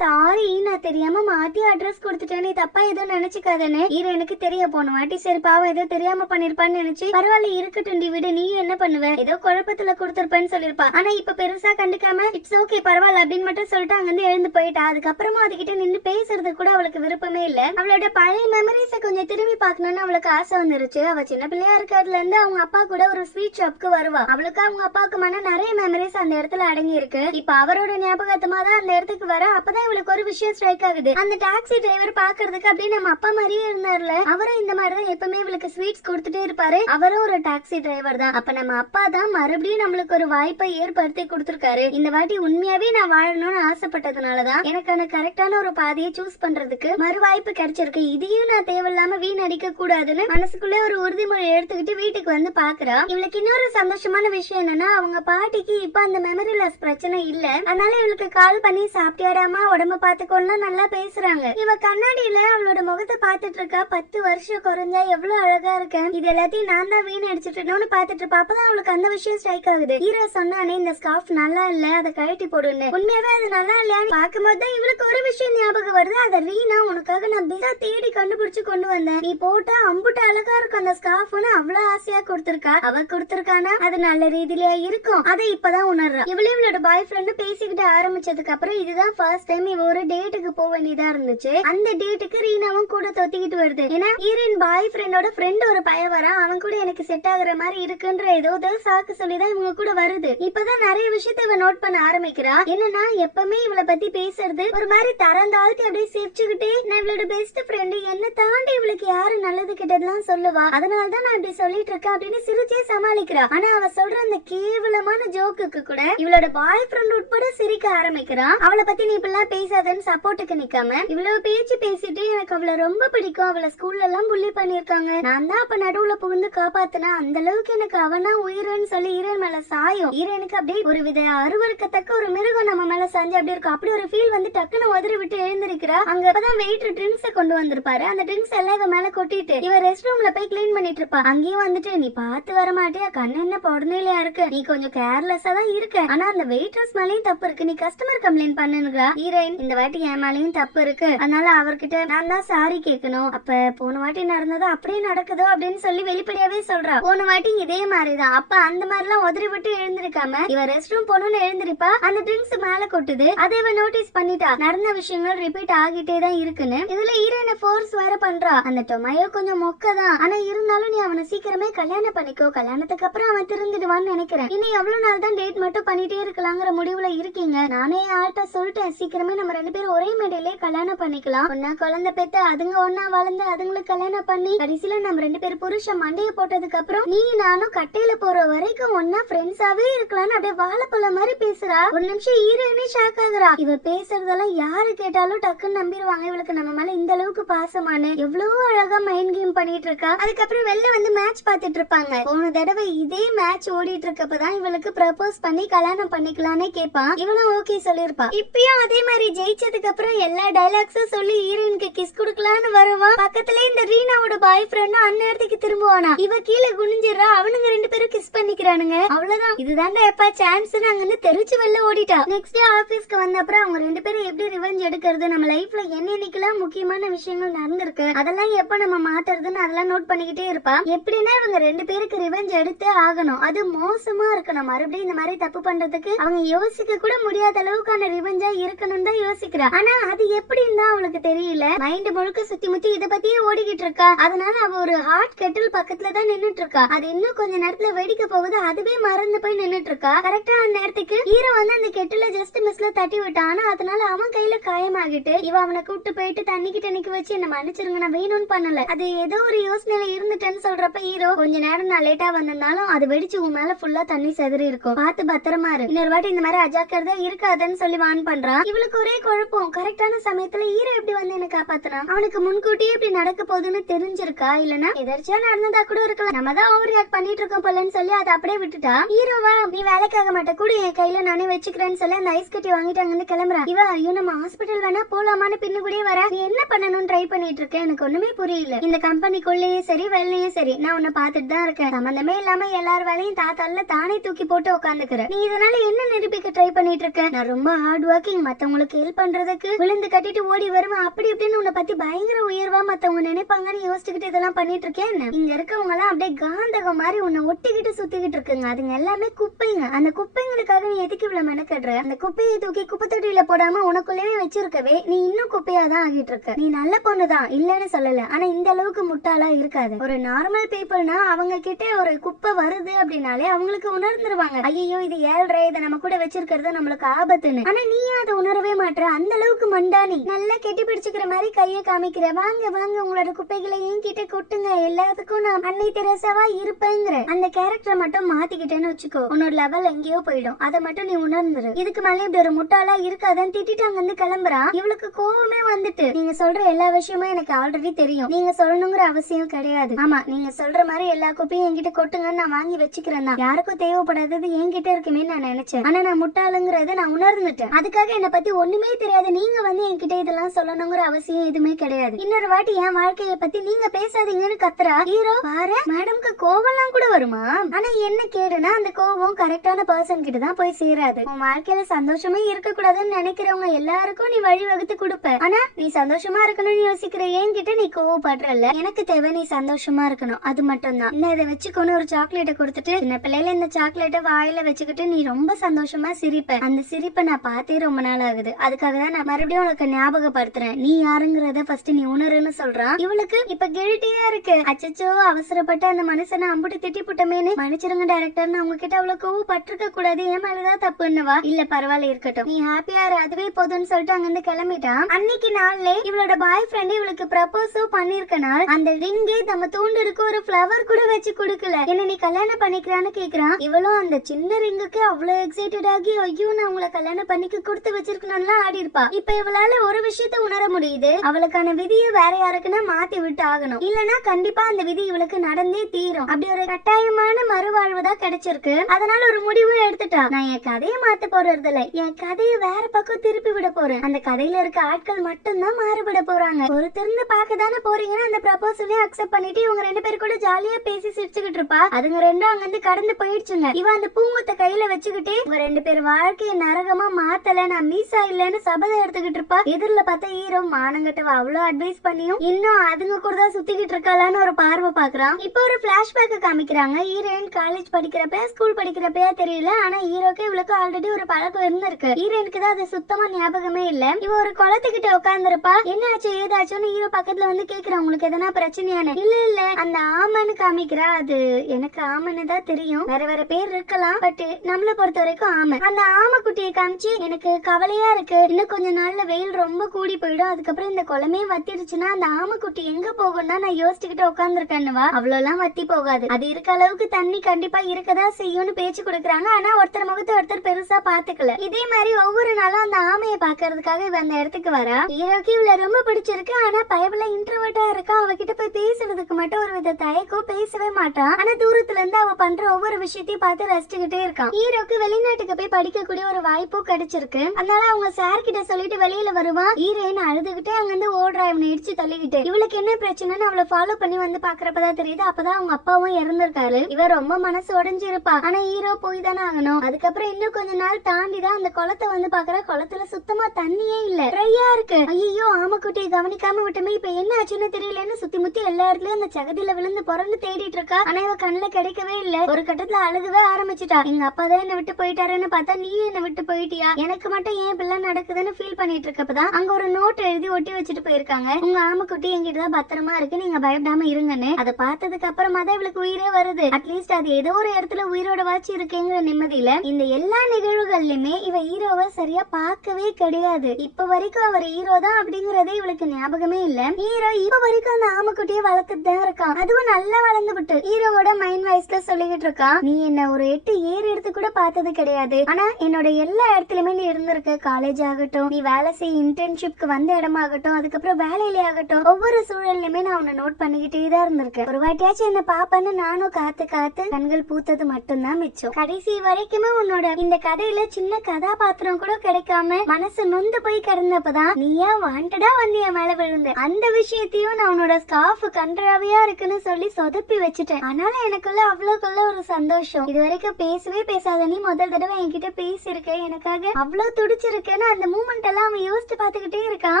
சாரி, நான் தெரியாம மாத்தி அட்ரஸ் கொடுத்துட்டேன், நீ தப்பா ஏதோ நினைச்சுக்காதேன்னு. எனக்கு தெரிய போன வாட்டி சரி பாவம் ஏதோ தெரியாம பண்ணிருப்பான்னு நினைச்சு பரவாயில்ல இருக்கட்டும் விடு, நீ என்ன பண்ணுவ, ஏதோ குழப்பத்துல கொடுத்திருப்பேன்னு சொல்லிருப்பா. ஆனா இப்ப பெருசா கண்டுக்காம இட்ஸ் ஓகே பரவாயில்ல அப்படின்னு மட்டும் சொல்லிட்டு அங்கிருந்து எழுந்து போயிட்டா. அதுக்கப்புறமா அதுகிட்ட நின்று பேசுறது கூட அவளுக்கு விருப்பமே இல்ல. அவளோட பழைய மெமரிஸ கொஞ்சம் திரும்பி பார்க்கணும்னு அவளுக்கு ஆசை வந்துருச்சு. அவ சின்ன பிள்ளையா இருக்கிறதுல இருந்து அவங்க அப்பா கூட ஒரு ஸ்வீட் ஷாப்க்கு வருவா. அவளுக்கு அவங்க அப்பாவுக்குமான நிறைய மெமரிஸ் அந்த இடத்துல அடங்கி இருக்கு. இப்ப அவரோட ஞாபகத்தமா தான் அந்த இடத்துக்கு வர. அப்பதான் இவளுக்கு ஒரு விஷயம் ஸ்ட்ரைக் ஆகுது. அந்த டாக்ஸி டிரைவர் பாக்குறதுக்கு அப்படியே நம்ம அப்பா மாதிரியே இருந்தார்ல, அவரும் இந்த மாதிரிதான் எப்பவுமே இவளுக்கு ஸ்வீட்ஸ் கொடுத்துட்டே இருப்பாரு. அவரும் ஒரு டாக்ஸி டிரைவர் தான். அப்ப நம்ம அப்பா தான் மறுபடியும் நம்மளுக்கு ஒரு வாய்ப்பை ஏற்படுத்தி கொடுத்திருக்காரு. இந்த வாட்டி உண்மையாவே நான் வாழணும்னு ஆசைப்பட்டதுனாலதான் எனக்கான கரெக்டான ஒரு பாதையை சூஸ் பண்றதுக்கு மறு வாய்ப்பு கிடைச்சிருக்கு. இதையும் நான் தேவையில்லாம வீணடிக்க கூடாதுன்னு மனசுக்குள்ளே ஒரு உறுதிமொழி எடுத்துக்கிட்டு வீட்டுக்கு வந்து பாக்குறா. இவளுக்கு இன்னொரு சந்தோஷமான விஷயம் என்னன்னா, அவங்க பாட்டிக்கு இப்ப அந்த மெமரி லாஸ் பிரச்சனை இல்ல. அதனால இவளுக்கு கால் பண்ணி சாப்பிட்டியாடாமா, உடம்ப பாத்துக்கோன்னா நல்லா பேசுறாங்க. இவ கண்ணாடியில அவளோட முகத்தை பாத்துட்டு இருக்கா. 10 வருஷம் குறைஞ்சா எவ்வளவு அழகா இருக்கேன், இது எல்லாத்தையும் நான் தான் வீண் அடிச்சுட்டு பாத்துட்டு இருப்பா. அப்பதான் அவளுக்கு அந்த விஷயம் ஸ்ட்ரைக் ஆகுது. ஹீரோ சொன்னானே இந்த ஸ்கார்ஃப் நல்லா இல்ல, அதை கழட்டி போடுன்னு. உண்மையாவே அது நல்லா இல்லையான்னு பாக்கும்போது இவளுக்கு ஒரு விஷயம் ஞாபகம் வருது. அத ரீனா உனக்காக நான் பிஸா தேடி கண்டுபிடிச்சு கொண்டு வந்தேன், நீ போட்டா அம்புட்டு அழகா இருக்கும் அந்த ஸ்கார்ஃப்னு அவ்வளவு ஆசையா கொடுத்திருக்கா. அவ கொடுத்திருக்கானா அது நல்ல ரீதியில இருக்கும். அதை இப்பதான் உணர்றா. இவளே இவளோட பாய் ஃப்ரெண்ட் பேசிக்கிட்டு ஆரம்பிச்சதுக்கு அப்புறம் இதுதான் ஃபர்ஸ்ட் டைம் இவ ஒரு டேட்டுக்கு போக வேண்டியதா இருந்துச்சு. அந்த டேட்டுக்கு ரீனாவும் கூட தொத்திக்கிட்டு வருது. ஏன்னா ஹீரோயின் பாய் ஃப்ரெண்டோட ஃப்ரெண்ட் ஒரு பையன் வரான், அவன் கூட எனக்கு செட் ஆகுற மாதிரி இருக்குன்ற ஏதோ சாக்கு சொல்லிதான் இவங்க கூட வருது. இப்பதான் நிறைய விஷயத்த இவ நோட் பண்ண ஆரம்பிக்கிறா. என்னன்னா எப்பவுமே இவளை பத்தி பேசுறது ஒரு மாதிரி தரந்தாழ்த்தி அப்படியே சிரிச்சுக்கிட்டே, நான் இவளோட பெஸ்ட் ஃப்ரெண்டு, என்ன தாண்டி இவளுக்கு யாரு நல்லது கிட்டதெல்லாம் சொல்லுவா, அதனாலதான் நான் இப்படி சொல்லிட்டு இருக்கேன் அப்படின்னு சிரிச்சே சமாளிக்கிறா. ஆனா அவ சொல்ற அந்த கேவலமான ஜோக்குக்கு கூட இவளோட பாய் ஃப்ரெண்ட் உட்பட சிரிக்க ஆரம்பிக்கிறா. அவளை பத்தி நீ இப்பெல்லாம் பேசாதன்னு சப்போர்ட்டுக்கு நிக்காம இவ்வளவு பேச்சு பேசிட்டு எனக்கு அவளை ரொம்ப பிடிக்கும், அவளை ஸ்கூல்ல எல்லாம் புள்ளி பண்ணிருக்காங்க, நான் தான் அப்ப நடுவுல புகுந்து காப்பாத்தினா, அந்த அளவுக்கு எனக்கு அவனா உயிரன்னு சொல்லி ஈரன் மேல சாயும். ஈரனுக்கு அப்படியே ஒரு வித அருவருக்கத்தக்க ஒரு மிருகம் நம்ம மேல சாஞ்சு அப்படி இருக்கும். அப்படி ஒரு ஃபீல் வந்து டக்குன்னு உதறி விட்டு எழுந்திருக்கிறா. அங்க அப்பதான் வெயிட்டர் ட்ரிங்க்ஸ கொண்டு வந்திருப்பாரு. அந்த ட்ரிங்க்ஸ் எல்லாம் இவ மேல கொட்டிட்டு இவ ரெஸ்ட் ரூம்ல போய் கிளீன் பண்ணிட்டு இருப்பா. அங்கேயும் வந்துட்டு நீ பாத்து வர மாட்டியா, கண்ணு என்ன பொடனையிலயா இருக்கு, நீ கொஞ்சம் கேர்லெஸ்ஸா தான் இருக்க, ஆனா அந்த வெயிட்டர்ஸ் மேலயும் தப்பு இருக்கு, நீ கஸ்டமர் கம்ப்ளைண்ட் பண்ணுங்கா. ஹீரோயின் இந்த வாட்டி என் மேலயும் தப்பு இருக்கு, அதனால அவர்கிட்ட நான் தான் சாரி கேட்கணும், அப்ப போன வாட்டி நடந்ததோ அப்படியே நடக்குதோ அப்படின்னு சொல்லி வெளிப்படையாவே சொல்றா. போன வாட்டி இதே மாதிரிதான், அப்ப அந்த மாதிரி எல்லாம் உதறி விட்டு எழுந்திருக்காம இவ ரெஸ்ட் ரூம் போகணும்னு எழுந்திருப்பா. அந்த ட்ரிங்க்ஸ் மேல கொட்டுது. அதை இவ நோட்டீஸ் பண்ணிட்டா, நடந்த விஷயங்கள் ரிப்பீட் ஆகிட்டே தான் இருக்குன்னு. இதுல ஹீரோயினை ஃபோர்ஸ் வேற பண்றா. அந்த டொமையோ கொஞ்சம் மொக்கதான், ஆனா இருந்தாலும் நீ அவனை சீக்கிரமே கல்யாணம் பண்ணிக்கோ, கல்யாணத்துக்கு அப்புறம் அவன் திருந்துடுவான்னு நினைக்கிறேன், இனி எவ்வளவு நாள் தான் டேட் மட்டும் பண்ணிட்டே இருக்கலாங்கிற முடிவுல இருக்கீங்க. நானே ஆள்கிட்ட சொல்லிட்டேன், சீக்கிரமே நம்ம 2 பேரும் ஒரே மேடையிலே கல்யாணம் பண்ணிக்கலாம், ஒன்னா குழந்தை பெத்து அதுங்க ஒன்னா வளர்ந்து அதுங்களுக்கு கல்யாணம் பண்ணி கடைசியில நம்ம 2 பேரும் புருஷன் மண்டைய போட்டதுக்கு அப்புறம் நீ நானும் கட்டையில போற வரைக்கும் ஒன்னா ஃப்ரெண்ட்ஸாவே இருக்கலாம்னு அப்படியே வாழைப்பழம் மாதிரி பேசுறா. ஒரு நிமிஷம் ஹீரோயினே ஷாக் ஆகுறா. இவ பேசுறதெல்லாம் யாரு கேட்டாலும் டக்குன்னு நம்பிடுவாங்க, இவளுக்கு நம்ம மேல இந்த அளவுக்கு பாசமான எவ்வளவு அழகா மைண்ட் கேம் பண்ணிட்டு இருக்கா. அதுக்கப்புறம் வெளில வந்து மேட்ச் பாத்துட்டு இருப்பாங்க. போன தடவை இதே மேட்ச் ஓடிட்டு இருக்கப்பதான் இவளுக்கு ப்ரப்போஸ் பண்ணி கல்யாணம் பண்ணிக்கலான்னு கேட்பான். இவனும் ஓகே சொல்லிருப்பா. இப்பயும் அதே மாதிரி ஜெயிச்சதுக்கு அப்புறம் எல்லா டைலாக்ஸும் சொல்லி ஹீரோயினுக்கு கிஸ் குடுக்கலான்னு வருவான். பக்கத்துல இந்த ரீனாவோட பாய் ஃப்ரெண்டும் அந்நேரத்துக்கு திரும்புவானா. இவ கீழே குனிஞ்சிடறா, அவனுங்க 2 பேரும் கிஸ் பண்ணிக்கிறானுங்க. அவ்வளவுதான், இதுதான்டா எப்பா சான்ஸ் அங்க தெரிச்சு வெளில ஓடிட்டா. நெக்ஸ்ட் டே ஆபீஸ்க்கு வந்த அப்புறம் அவங்க 2 பேரும் எப்படி ரிவெஞ்ச் எடுக்கிறது, நம்ம லைஃப்ல என்னென்னைக்கெல்லாம் முக்கியமான விஷயங்கள் நடந்திருக்கு, அதெல்லாம் எப்ப நம்ம மாத்துறதுன்னு அதெல்லாம் நோட் பண்ணிக்கிட்டே இருப்பா. எப்படின்னா இவங்க 2 பேருக்கு ரிவெஞ்ச் எடுத்தே ஆகணும், அது மோசமா இருக்கணும், மறுபடியும் இந்த மாதிரி தப்பு பண்றதுக்கு அவங்க யோசிக்க கூட முடியாத அளவுக்கான ரிவெஞ்சா இருக்கணும் தான் யோசிக்கிறா. ஆனா அது எப்படின்னு தான் அவளுக்கு தெரியல. மைண்ட் முழுக்க சுத்தி முத்தி இத பத்தியே ஓடிக்கிட்டு இருக்கா. அதனால அவ ஒரு ஹாட் கெட்டில் பக்கத்துல தான் நின்னுட்டு இருக்கா. அது இன்னும் கொஞ்ச நேரத்துல வெடிக்க போகுது, அதுவே மறந்து போய் நின்னுட்டு இருக்கா. கரெக்டா அந்த நேரத்துக்கு ஹீரோ வந்து அந்த கெட்டில ஜஸ்ட் மிஸ்ல தட்டி விட்டான். அதனால அவன் கையில காயமாகிட்டு இவ அவனை கூப்பிட்டு போயிட்டு தண்ணி கிட்ட நிக்க வச்சு என்ன மன்னிச்சிருங்க நான் வேணும்னு பண்ணல, அது ஏதோ ஒரு யோசனையில இருந்துட்டேன்னு சொல்றப்ப ஹீரோ கொஞ்ச நேரம் நான் லேட்டா வந்திருந்தாலும் அது வெடிச்சு உன் மேல ஃபுல்லா தண்ணி செதறி இருக்கும், பார்த்து பத்திரமா இரு, இன்னொரு வாட்டி இந்த மாதிரி அஜாக்கிரதா இருக்காதுன்னு சொல்லி வான் பண்றான். இவளுக்கு ஒரே குழப்பம், கரெக்டான சமயத்துல ஹீரோ எப்படி வந்து என்ன காப்பாத்தினா, அவனுக்கு முன்கூட்டியே இப்படி நடக்க போகுதுன்னு தெரிஞ்சிருக்கா, இல்லனா எதர்ச்சியா நடந்ததா கூட இருக்கலாம், நம்ம தான் ஓவர் ரியாக்ட் பண்ணிட்டு இருக்கோம் போலன்னு சொல்லி அதை அப்படியே விட்டுட்டா. ஹீரோவா நீ வேலைக்காக மாட்ட கூட என் கையில நானே வச்சுக்கிறேன்னு சொல்லி அந்த ஐஸ் கட்டி வாங்கிட்டு அங்க இருந்து கிளம்புறா. இவ ஐயோ நம்ம ஹாஸ்பிட்டல் வேணா போலாமான்னு பின்னு கூட வர. நீ என்ன பண்ணணும்னு ட்ரை பண்ணிட்டு இருக்க? எனக்கு ஒண்ணுமே புரியல. இந்த கம்பெனிக்குள்ளேயும் சரி வெளியும் சரி நான் உன்னை பாத்துட்டு தான் இருக்கேன். சம்பந்தமே இல்லாம எல்லார் வேலையும் தாத்தால தானே தூக்கி போட்டு உட்காந்துக்கிற. நீ இதனால என்ன நிரூபிக்க ட்ரை பண்ணிட்டு இருக்க? நான் ரொம்ப ஹார்ட் ஒர்க்கிங், மத்தவங்களுக்கு ஹெல்ப் பண்றதுக்கு விழுந்து கட்டிட்டு ஓடி வருவேன் அப்படி இப்படின்னு உன்னை பத்தி பயங்கர உயர்வா மத்தவங்க நினைப்பாங்கன்னு யோசிச்சுக்கிட்டு இதெல்லாம் பண்ணிட்டு இருக்கேன். இங்க இருக்கவங்க எல்லாம் அப்படியே காந்தகம் மாதிரி உன்னை ஒட்டிக்கிட்டு சுத்திக்கிட்டு இருக்குங்க. அதுங்க எல்லாமே குப்பைங்க. அந்த குப்பைங்களுக்காக நீ எதுக்கு இவ்வளவு மெனக்கடுற? அந்த குப்பையை தூக்கி குப்பை தொட்டியில போடாம உனக்குள்ளேயே வச்சிருக்கவே நீ இன்னும் குப்பையாதான் ஆகிட்டு இருக்க. நீ நல்ல பொண்ணுதான் இல்லன்னு சொல்லல, ஆனா இந்த அளவுக்கு முட்டாளா இருக்காது. ஒரு நார்மல் பீப்புள்னா அவங்க கிட்ட ஒரு குப்பை வருது அப்படின்னாலே அவங்களுக்கு உணர்ந்துருவாங்க, ஐயோ இது ஏழ்ரை, இதை நம்ம கூட வச்சிருக்கிறது நம்மளுக்கு ஆபத்துன்னு. ஆனா நீ அதை உணரவே மாட்ட. அந்த அளவுக்கு மண்டானி. நல்லா கெட்டி பிடிச்சுக்கிற மாதிரி கையை காமிக்கிற. வாங்க வாங்க உங்களோட குப்பைகளை என்கிட்ட கொட்டுங்க, எல்லாத்துக்கும் நான் அன்னை தெரசாவா இருப்பேங்கிற அந்த கேரக்டரை மட்டும் மாத்திக்கிட்டேன்னு வச்சுக்கோ, உன்னோட லெவல் எங்கேயோ போயிடும். அதை மட்டும் நீ உணர்ந்துரு. இதுக்கு மேலே இப்படி ஒரு முட்டாளா இருக்காதன்னு திட்டிட்டு அங்க இருந்து கிளம்புறா. இவளுக்கு கோவமே வந்துட்டு, நீங்க சொல்ற எல்லா விஷயமும் எனக்கு ஆல்ரெடி தெரியும், நீங்க சொல்லணுங்கிற அவசியம் கிடையாது. ஆமா நீங்க சொல்ற மாதிரி எல்லா குப்பையும் என்கிட்ட கொட்டுங்கன்னு நான் வாங்கி வச்சுக்கிறேன் தான். யாருக்கும் தேவைப்படாதது என்கிட்ட இருக்குமே நான் நினைச்சேன். ஆனா நான் முட்டாளுங்கிறத நான் உணர்ந்துட்டேன். அதுக்காக என்னை பத்தி ஒண்ணுமே தெரியாது நீங்க வந்து என்கிட்ட இதெல்லாம் சொல்லணுங்கிற அவசியம் எதுவுமே கிடையாது. இன்னொரு வாட்டி என் வாழ்க்கைய பத்தி நீங்க பேசாதீங்கன்னு கத்துறா. ஹீரோ பாரு மேடம்க்கு கோவம்லாம் கூட வருமா? ஆனா என்ன கேடுனா அந்த கோவம் கரெக்டான பர்சன் கிட்ட தான் போய் சேராது. உன் வாழ்க்கையில சந்தோஷமே இருக்க கூடாதுன்னு நினைக்கிறவங்க எல்லாருக்கும் நீ வழி வகுத்து கொடுப்ப. ஆனா நீ சந்தோஷமா இருக்கணும்னு யோசிக்கிற என்கிட்ட நீ கோவப்படுறல. எனக்கு தேவை நீ சந்தோஷமா இருக்கணும், அது மட்டும் தான். இந்த இதை வச்சுக்கொண்டு ஒரு சாக்லேட்டை கொடுத்துட்டு சின்ன பிள்ளையில இந்த சாக்லேட்டை வாயில வச்சுக்கிட்டு நீ ரொம்ப சந்தோஷமா சிரிப்ப. அந்த சிரிப்பை நான் பார்த்தே ரொம்ப நாள் ஆகுது. அதுக்காக தான் நான் மறுபடியும் உனக்கு ஞாபகப்படுத்துறேன், நீ யாருங்கிறத ஃபர்ஸ்ட் நீ உணருன்னு சொல்றான். இவளுக்கு இப்ப கில்ட்டியா இருக்கு. அச்சச்சோ அவசரப்பட்டு அந்த மனுஷனை அம்புட்டு திட்டி புட்டமேனு மன்னிச்சிருங்க டைரக்டர்னு அவங்க கிட்ட அவ்வளவு கோவப்பட்டிருக்க கூடாது, என் மேலதான் தப்புன்னுவா. இல்ல பரவாயில்ல இருக்கட்டும், நீ ஹாப்பியா இரு, அதுவே போதும்னு சொல்லிட்டு அங்க இருந்து கிளம்பிட்டான். அன்னைக்கு நாள்ல இவளோட பாய் ஃப்ரெண்ட் இவளுக்கு ப்ரப்போஸும் பண்ணிருக்க நாள் அந்த ரிங்கே நம்ம தூண்டுருக்கு ஒரு ஃபிளவர் கூட வச்சு கொடுக்கல. என்ன நீ கல்யாணம் பண்ணிக்கிறான்னு கேக்குறான். இவளும் அந்த சின்ன ரிங்குக்கு அவ்வளவு எக்ஸைட்டட் ஆகி ஐயோ நான் உங்களை கல்யாணம் பண்ணிக்க கொடுத்து வச்சிருக்கணும்னு ஆடி இருப்பா. இப்ப இவளால ஒரு விஷயத்த உணர முடியுது, அவளுக்கான விதியை வேற யாருக்குன்னா மாத்தி விட்டு ஆகணும், இல்லனா கண்டிப்பா அந்த விதி இவளுக்கு நடந்தே தீரும். அப்படி ஒரு கட்டாயமான மறுவாழ்வு தான் கிடைச்சிருக்கு. அதனால ஒரு முடிவு எடுத்துட்டா, நான் என் கதையை மாத்த போறது இல்ல, என் கதையை வேற பக்கம் திருப்பி விட போறேன். அந்த கதையில இருக்க ஆட்கள் மட்டும் தான் மாறுபட போறாங்க. ஒரு திறந்து பார்க்க தானே போறீங்கன்னா அந்த ப்ரப்போசலையும் அக்செப்ட் பண்ணிட்டு இவங்க ரெண்டு பேரும் கூட ஜாலியா பேசி சிரிச்சுக்கிட்டு இருப்பா. அதுங்க ரெண்டும் அங்க இருந்து கடந்து போயிடுச்சுங்க. இவ அந்த பூங்குத்த கையில வச்சுக்கிட்டு இவங்க ரெண்டு பேர் வாழ்க்கையை நரகமா மாத்தல, நான் மீசா இல்லன்னு சபதம் எடுத்துக்கிட்டு இருப்பா. எதிரில பார்த்தா ஹீரோ மானங்கட்டவ அவ்வளவு அட்வைஸ் பண்ணியும் இன்னும் அதுங்க கூட தான் சுத்திக்கிட்டு இருக்காளான்னு ஒரு பார்வை பாக்குறான். இப்போ ஒரு பிளாஷ்பேக் காமிக்கிறாங்க. ஹீரோயின் காலேஜ் படிக்கிறப்ப ஸ்கூல் படிக்கிறப்பயா தெரியல, ஆனா ஹீரோக்கு இவளுக்கு ஆல்ரெடி ஒரு பழக்கம் இருந்திருக்கு. ஹீரோயினுக்கு தான் அது சுத்தமா ஞாபகமே இல்ல. இவ ஒரு குளத்துக்கிட்ட உட்கார்ந்துருப்பா. என்ன ஆச்சு ஏதாச்சுன்னு ஹீரோ பக்கத்துல வந்து கேக்குறான், உங்களுக்கு எதனா பிரச்சனையான? இல்ல இல்ல அந்த ஆமன்னு காமிக்கிறா. அது எனக்கு ஆமன்னு தான் தெரியும், வேற வேற பேர் இருக்கலாம், பட் நம்மள பொறுத்த வரைக்கும் ஆமை. அந்த ஆமை குட்டியை காமிச்சு எனக்கு கவலையா இருக்கு, இன்னும் கொஞ்ச நாள்ல வெயில் ரொம்ப கூடி போயிடும், அதுக்கப்புறம் இந்த குளமே வத்திருச்சுன்னா அந்த ஆமை குட்டி எங்க போகும்னா நான் யோசிச்சுக்கிட்டு உட்காந்துருக்கேன்னுவா. அவ்வளவுலாம் வத்தி போகாது, அது இருக்க அளவுக்கு தண்ணி கண்டிப்பா இருக்கதா செய்யும்னு பேச்சு கொடுக்குறாங்க. ஆனா ஒருத்தர் முகத்தை ஒருத்தர் பெருசா பாத்துக்கல. இதே மாதிரி ஒவ்வொரு நாளும் அந்த ஆமையை பாக்குறதுக்காக இவ அந்த இடத்துக்கு வரா. ஹீரோக்கு இவள ரொம்ப பிடிச்சிருக்கு, ஆனா பயபுல இன்ட்ரோவர்ட்டா இருக்கா. அவகிட்ட போய் பேசுறதுக்கு மட்டும் ஒரு வித தயக்கம், பேசவே மாட்டான். ஆனா தூரத்துல இருந்து அவ பண்ற ஒவ்வொரு விஷயத்தையும் பார்த்து ரசிச்சுக்கிட்டே இருக்கான். ஹீரோக்கு வெளிநாட்டுக்கு போய் படிக்கக்கூடிய ஒரு வாய்ப்பும் கிடைச்சிருக்கு. அதனால அவங்க சார் கிட்ட சொல்லிட்டு வெளியில வருவான். ஹீரோயின் அழுதுகிட்டே அங்க இருந்து ஓடுறா இவனை இடிச்சு தள்ளிக்கிட்டு. இவளுக்கு என்ன பிரச்சனைன்னு அவளை ஃபாலோ பண்ணி வந்து பாக்குறப்பதான் தெரியுது, அப்பதான் அவங்க அப்பாவும் இறந்திருக்காரு. இவ ரொம்ப மனசு உடைஞ்சு இருப்பா. ஆனா ஹீரோ போய் தானே ஆகணும். அதுக்கப்புறம் இன்னும் கொஞ்ச நாள் தாண்டிதான் அந்த குளத்தை வந்து பாக்குற. குளத்துல சுத்தமா தண்ணியே இல்ல, ட்ரையா இருக்கு. ஐயோ ஆமைக்குட்டியை கவனிக்காம விட்டுமே இப்ப என்ன ஆச்சுன்னு தெரியலன்னு சுத்தி முத்தி எல்லா இடத்துலயும் அந்த சகதியில விழுந்து புறந்து தேடிட்டு இருக்கா. ஆனா இவ கண்ணுல கிடைக்கவே இல்ல. ஒரு கட்டத்துல அழுகவே ஆரம்பிச்சுட்டா. எங்க அப்பா தான் என்ன விட்டு போயிட்டாருன்னு பார்த்தா நீ என்ன விட்டு போயிட்டியா, எனக்கு மட்டும் ஏன் பிள்ளை நடக்குதுன்னு ஃபீல் பண்ணிட்டு இருக்கப்பதான் அங்க ஒரு நோட் எழுதி ஒட்டி வச்சுட்டு போயிருக்காங்க. உங்க ஆமைக்குட்டி எங்கிட்டதான் பத்திரமா இருக்கு, நீங்க பயப்படாம இருங்கன்னு. அதை பார்த்ததுக்கு அப்புறமா தான் இவளுக்கு உயிரே வருது. அட்லீஸ்ட் அது ஏதோ ஒரு இடத்துல உயிரோட வாச்சு இருக்குங்கிற நிம்மதியில இந்த எல்லா நிகழ்வுகள்லயுமே இவ ஹீரோவை சரியா பார்க்கவே கிடையாது. இப்ப வரைக்கும் அவர் ஹீரோ தான் அப்படிங்கறதே இவளுக்கு ஞாபகமே இல்ல. ஹீரோ இப்ப வரைக்கும் அந்த ஆமைக்குட்டியை வளர்த்துட்டு தான் இருக்கான். அதுவும் நல்லா வளர்ந்து விட்டு ஹீரோவோட மைண்ட் வாய்ஸ்ல சொல்லிக்கிட்டு இருக்கான், நீ என்ன ஒரு 8 ஏர் எடுத்து கூட பார்த்தது கிடையாது, ஆனா என்னோட எல்லா இடத்துலயுமே நீ இருந்திருக்க. காலேஜ் ஆகட்டும், நீ வேலை செய்ய இன்டர்ன்ஷிப்க்கு வந்த இடமாகட்டும், அதுக்கப்புறம் வேலையிலே ஆகட்டும், ஒவ்வொரு சூழல்லையுமே நான் உன்னை நோட் பண்ணிக்கிட்டே தான் இருந்திருக்கேன். ஒரு வாட்டியாச்சும் என்ன பாப்பன்னு நானும் காத்து காத்து கண்கள் பூத்தது மட்டும்தான் மிச்சம். கடைசி வரைக்குமே உன்னோட இந்த கதையில சின்ன கதை கதாபாத்திரம் கூட கிடைக்காம மனசு நொந்து போய் கிடந்தப்பதான் நீ ஏன் வாண்டடா வந்து என் மேல விழுந்த அந்த விஷயத்தையும் நான் உன்னோட ஸ்கார்ஃப் கன்றாவியா இருக்குன்னு சொல்லி சொதப்பி வச்சுட்டேன். ஆனால எனக்குள்ள அவ்வளவுக்குள்ள ஒரு சந்தோஷம். இது வரைக்கும் பேசவே பேசாத நீ முதல் தடவை என்கிட்ட பேசியிருக்க, எனக்காக அவ்வளவு துடிச்சிருக்கேன்னு அந்த மூமெண்ட் எல்லாம் அவன் யோசிச்சு பாத்துக்கிட்டே இருக்கான்.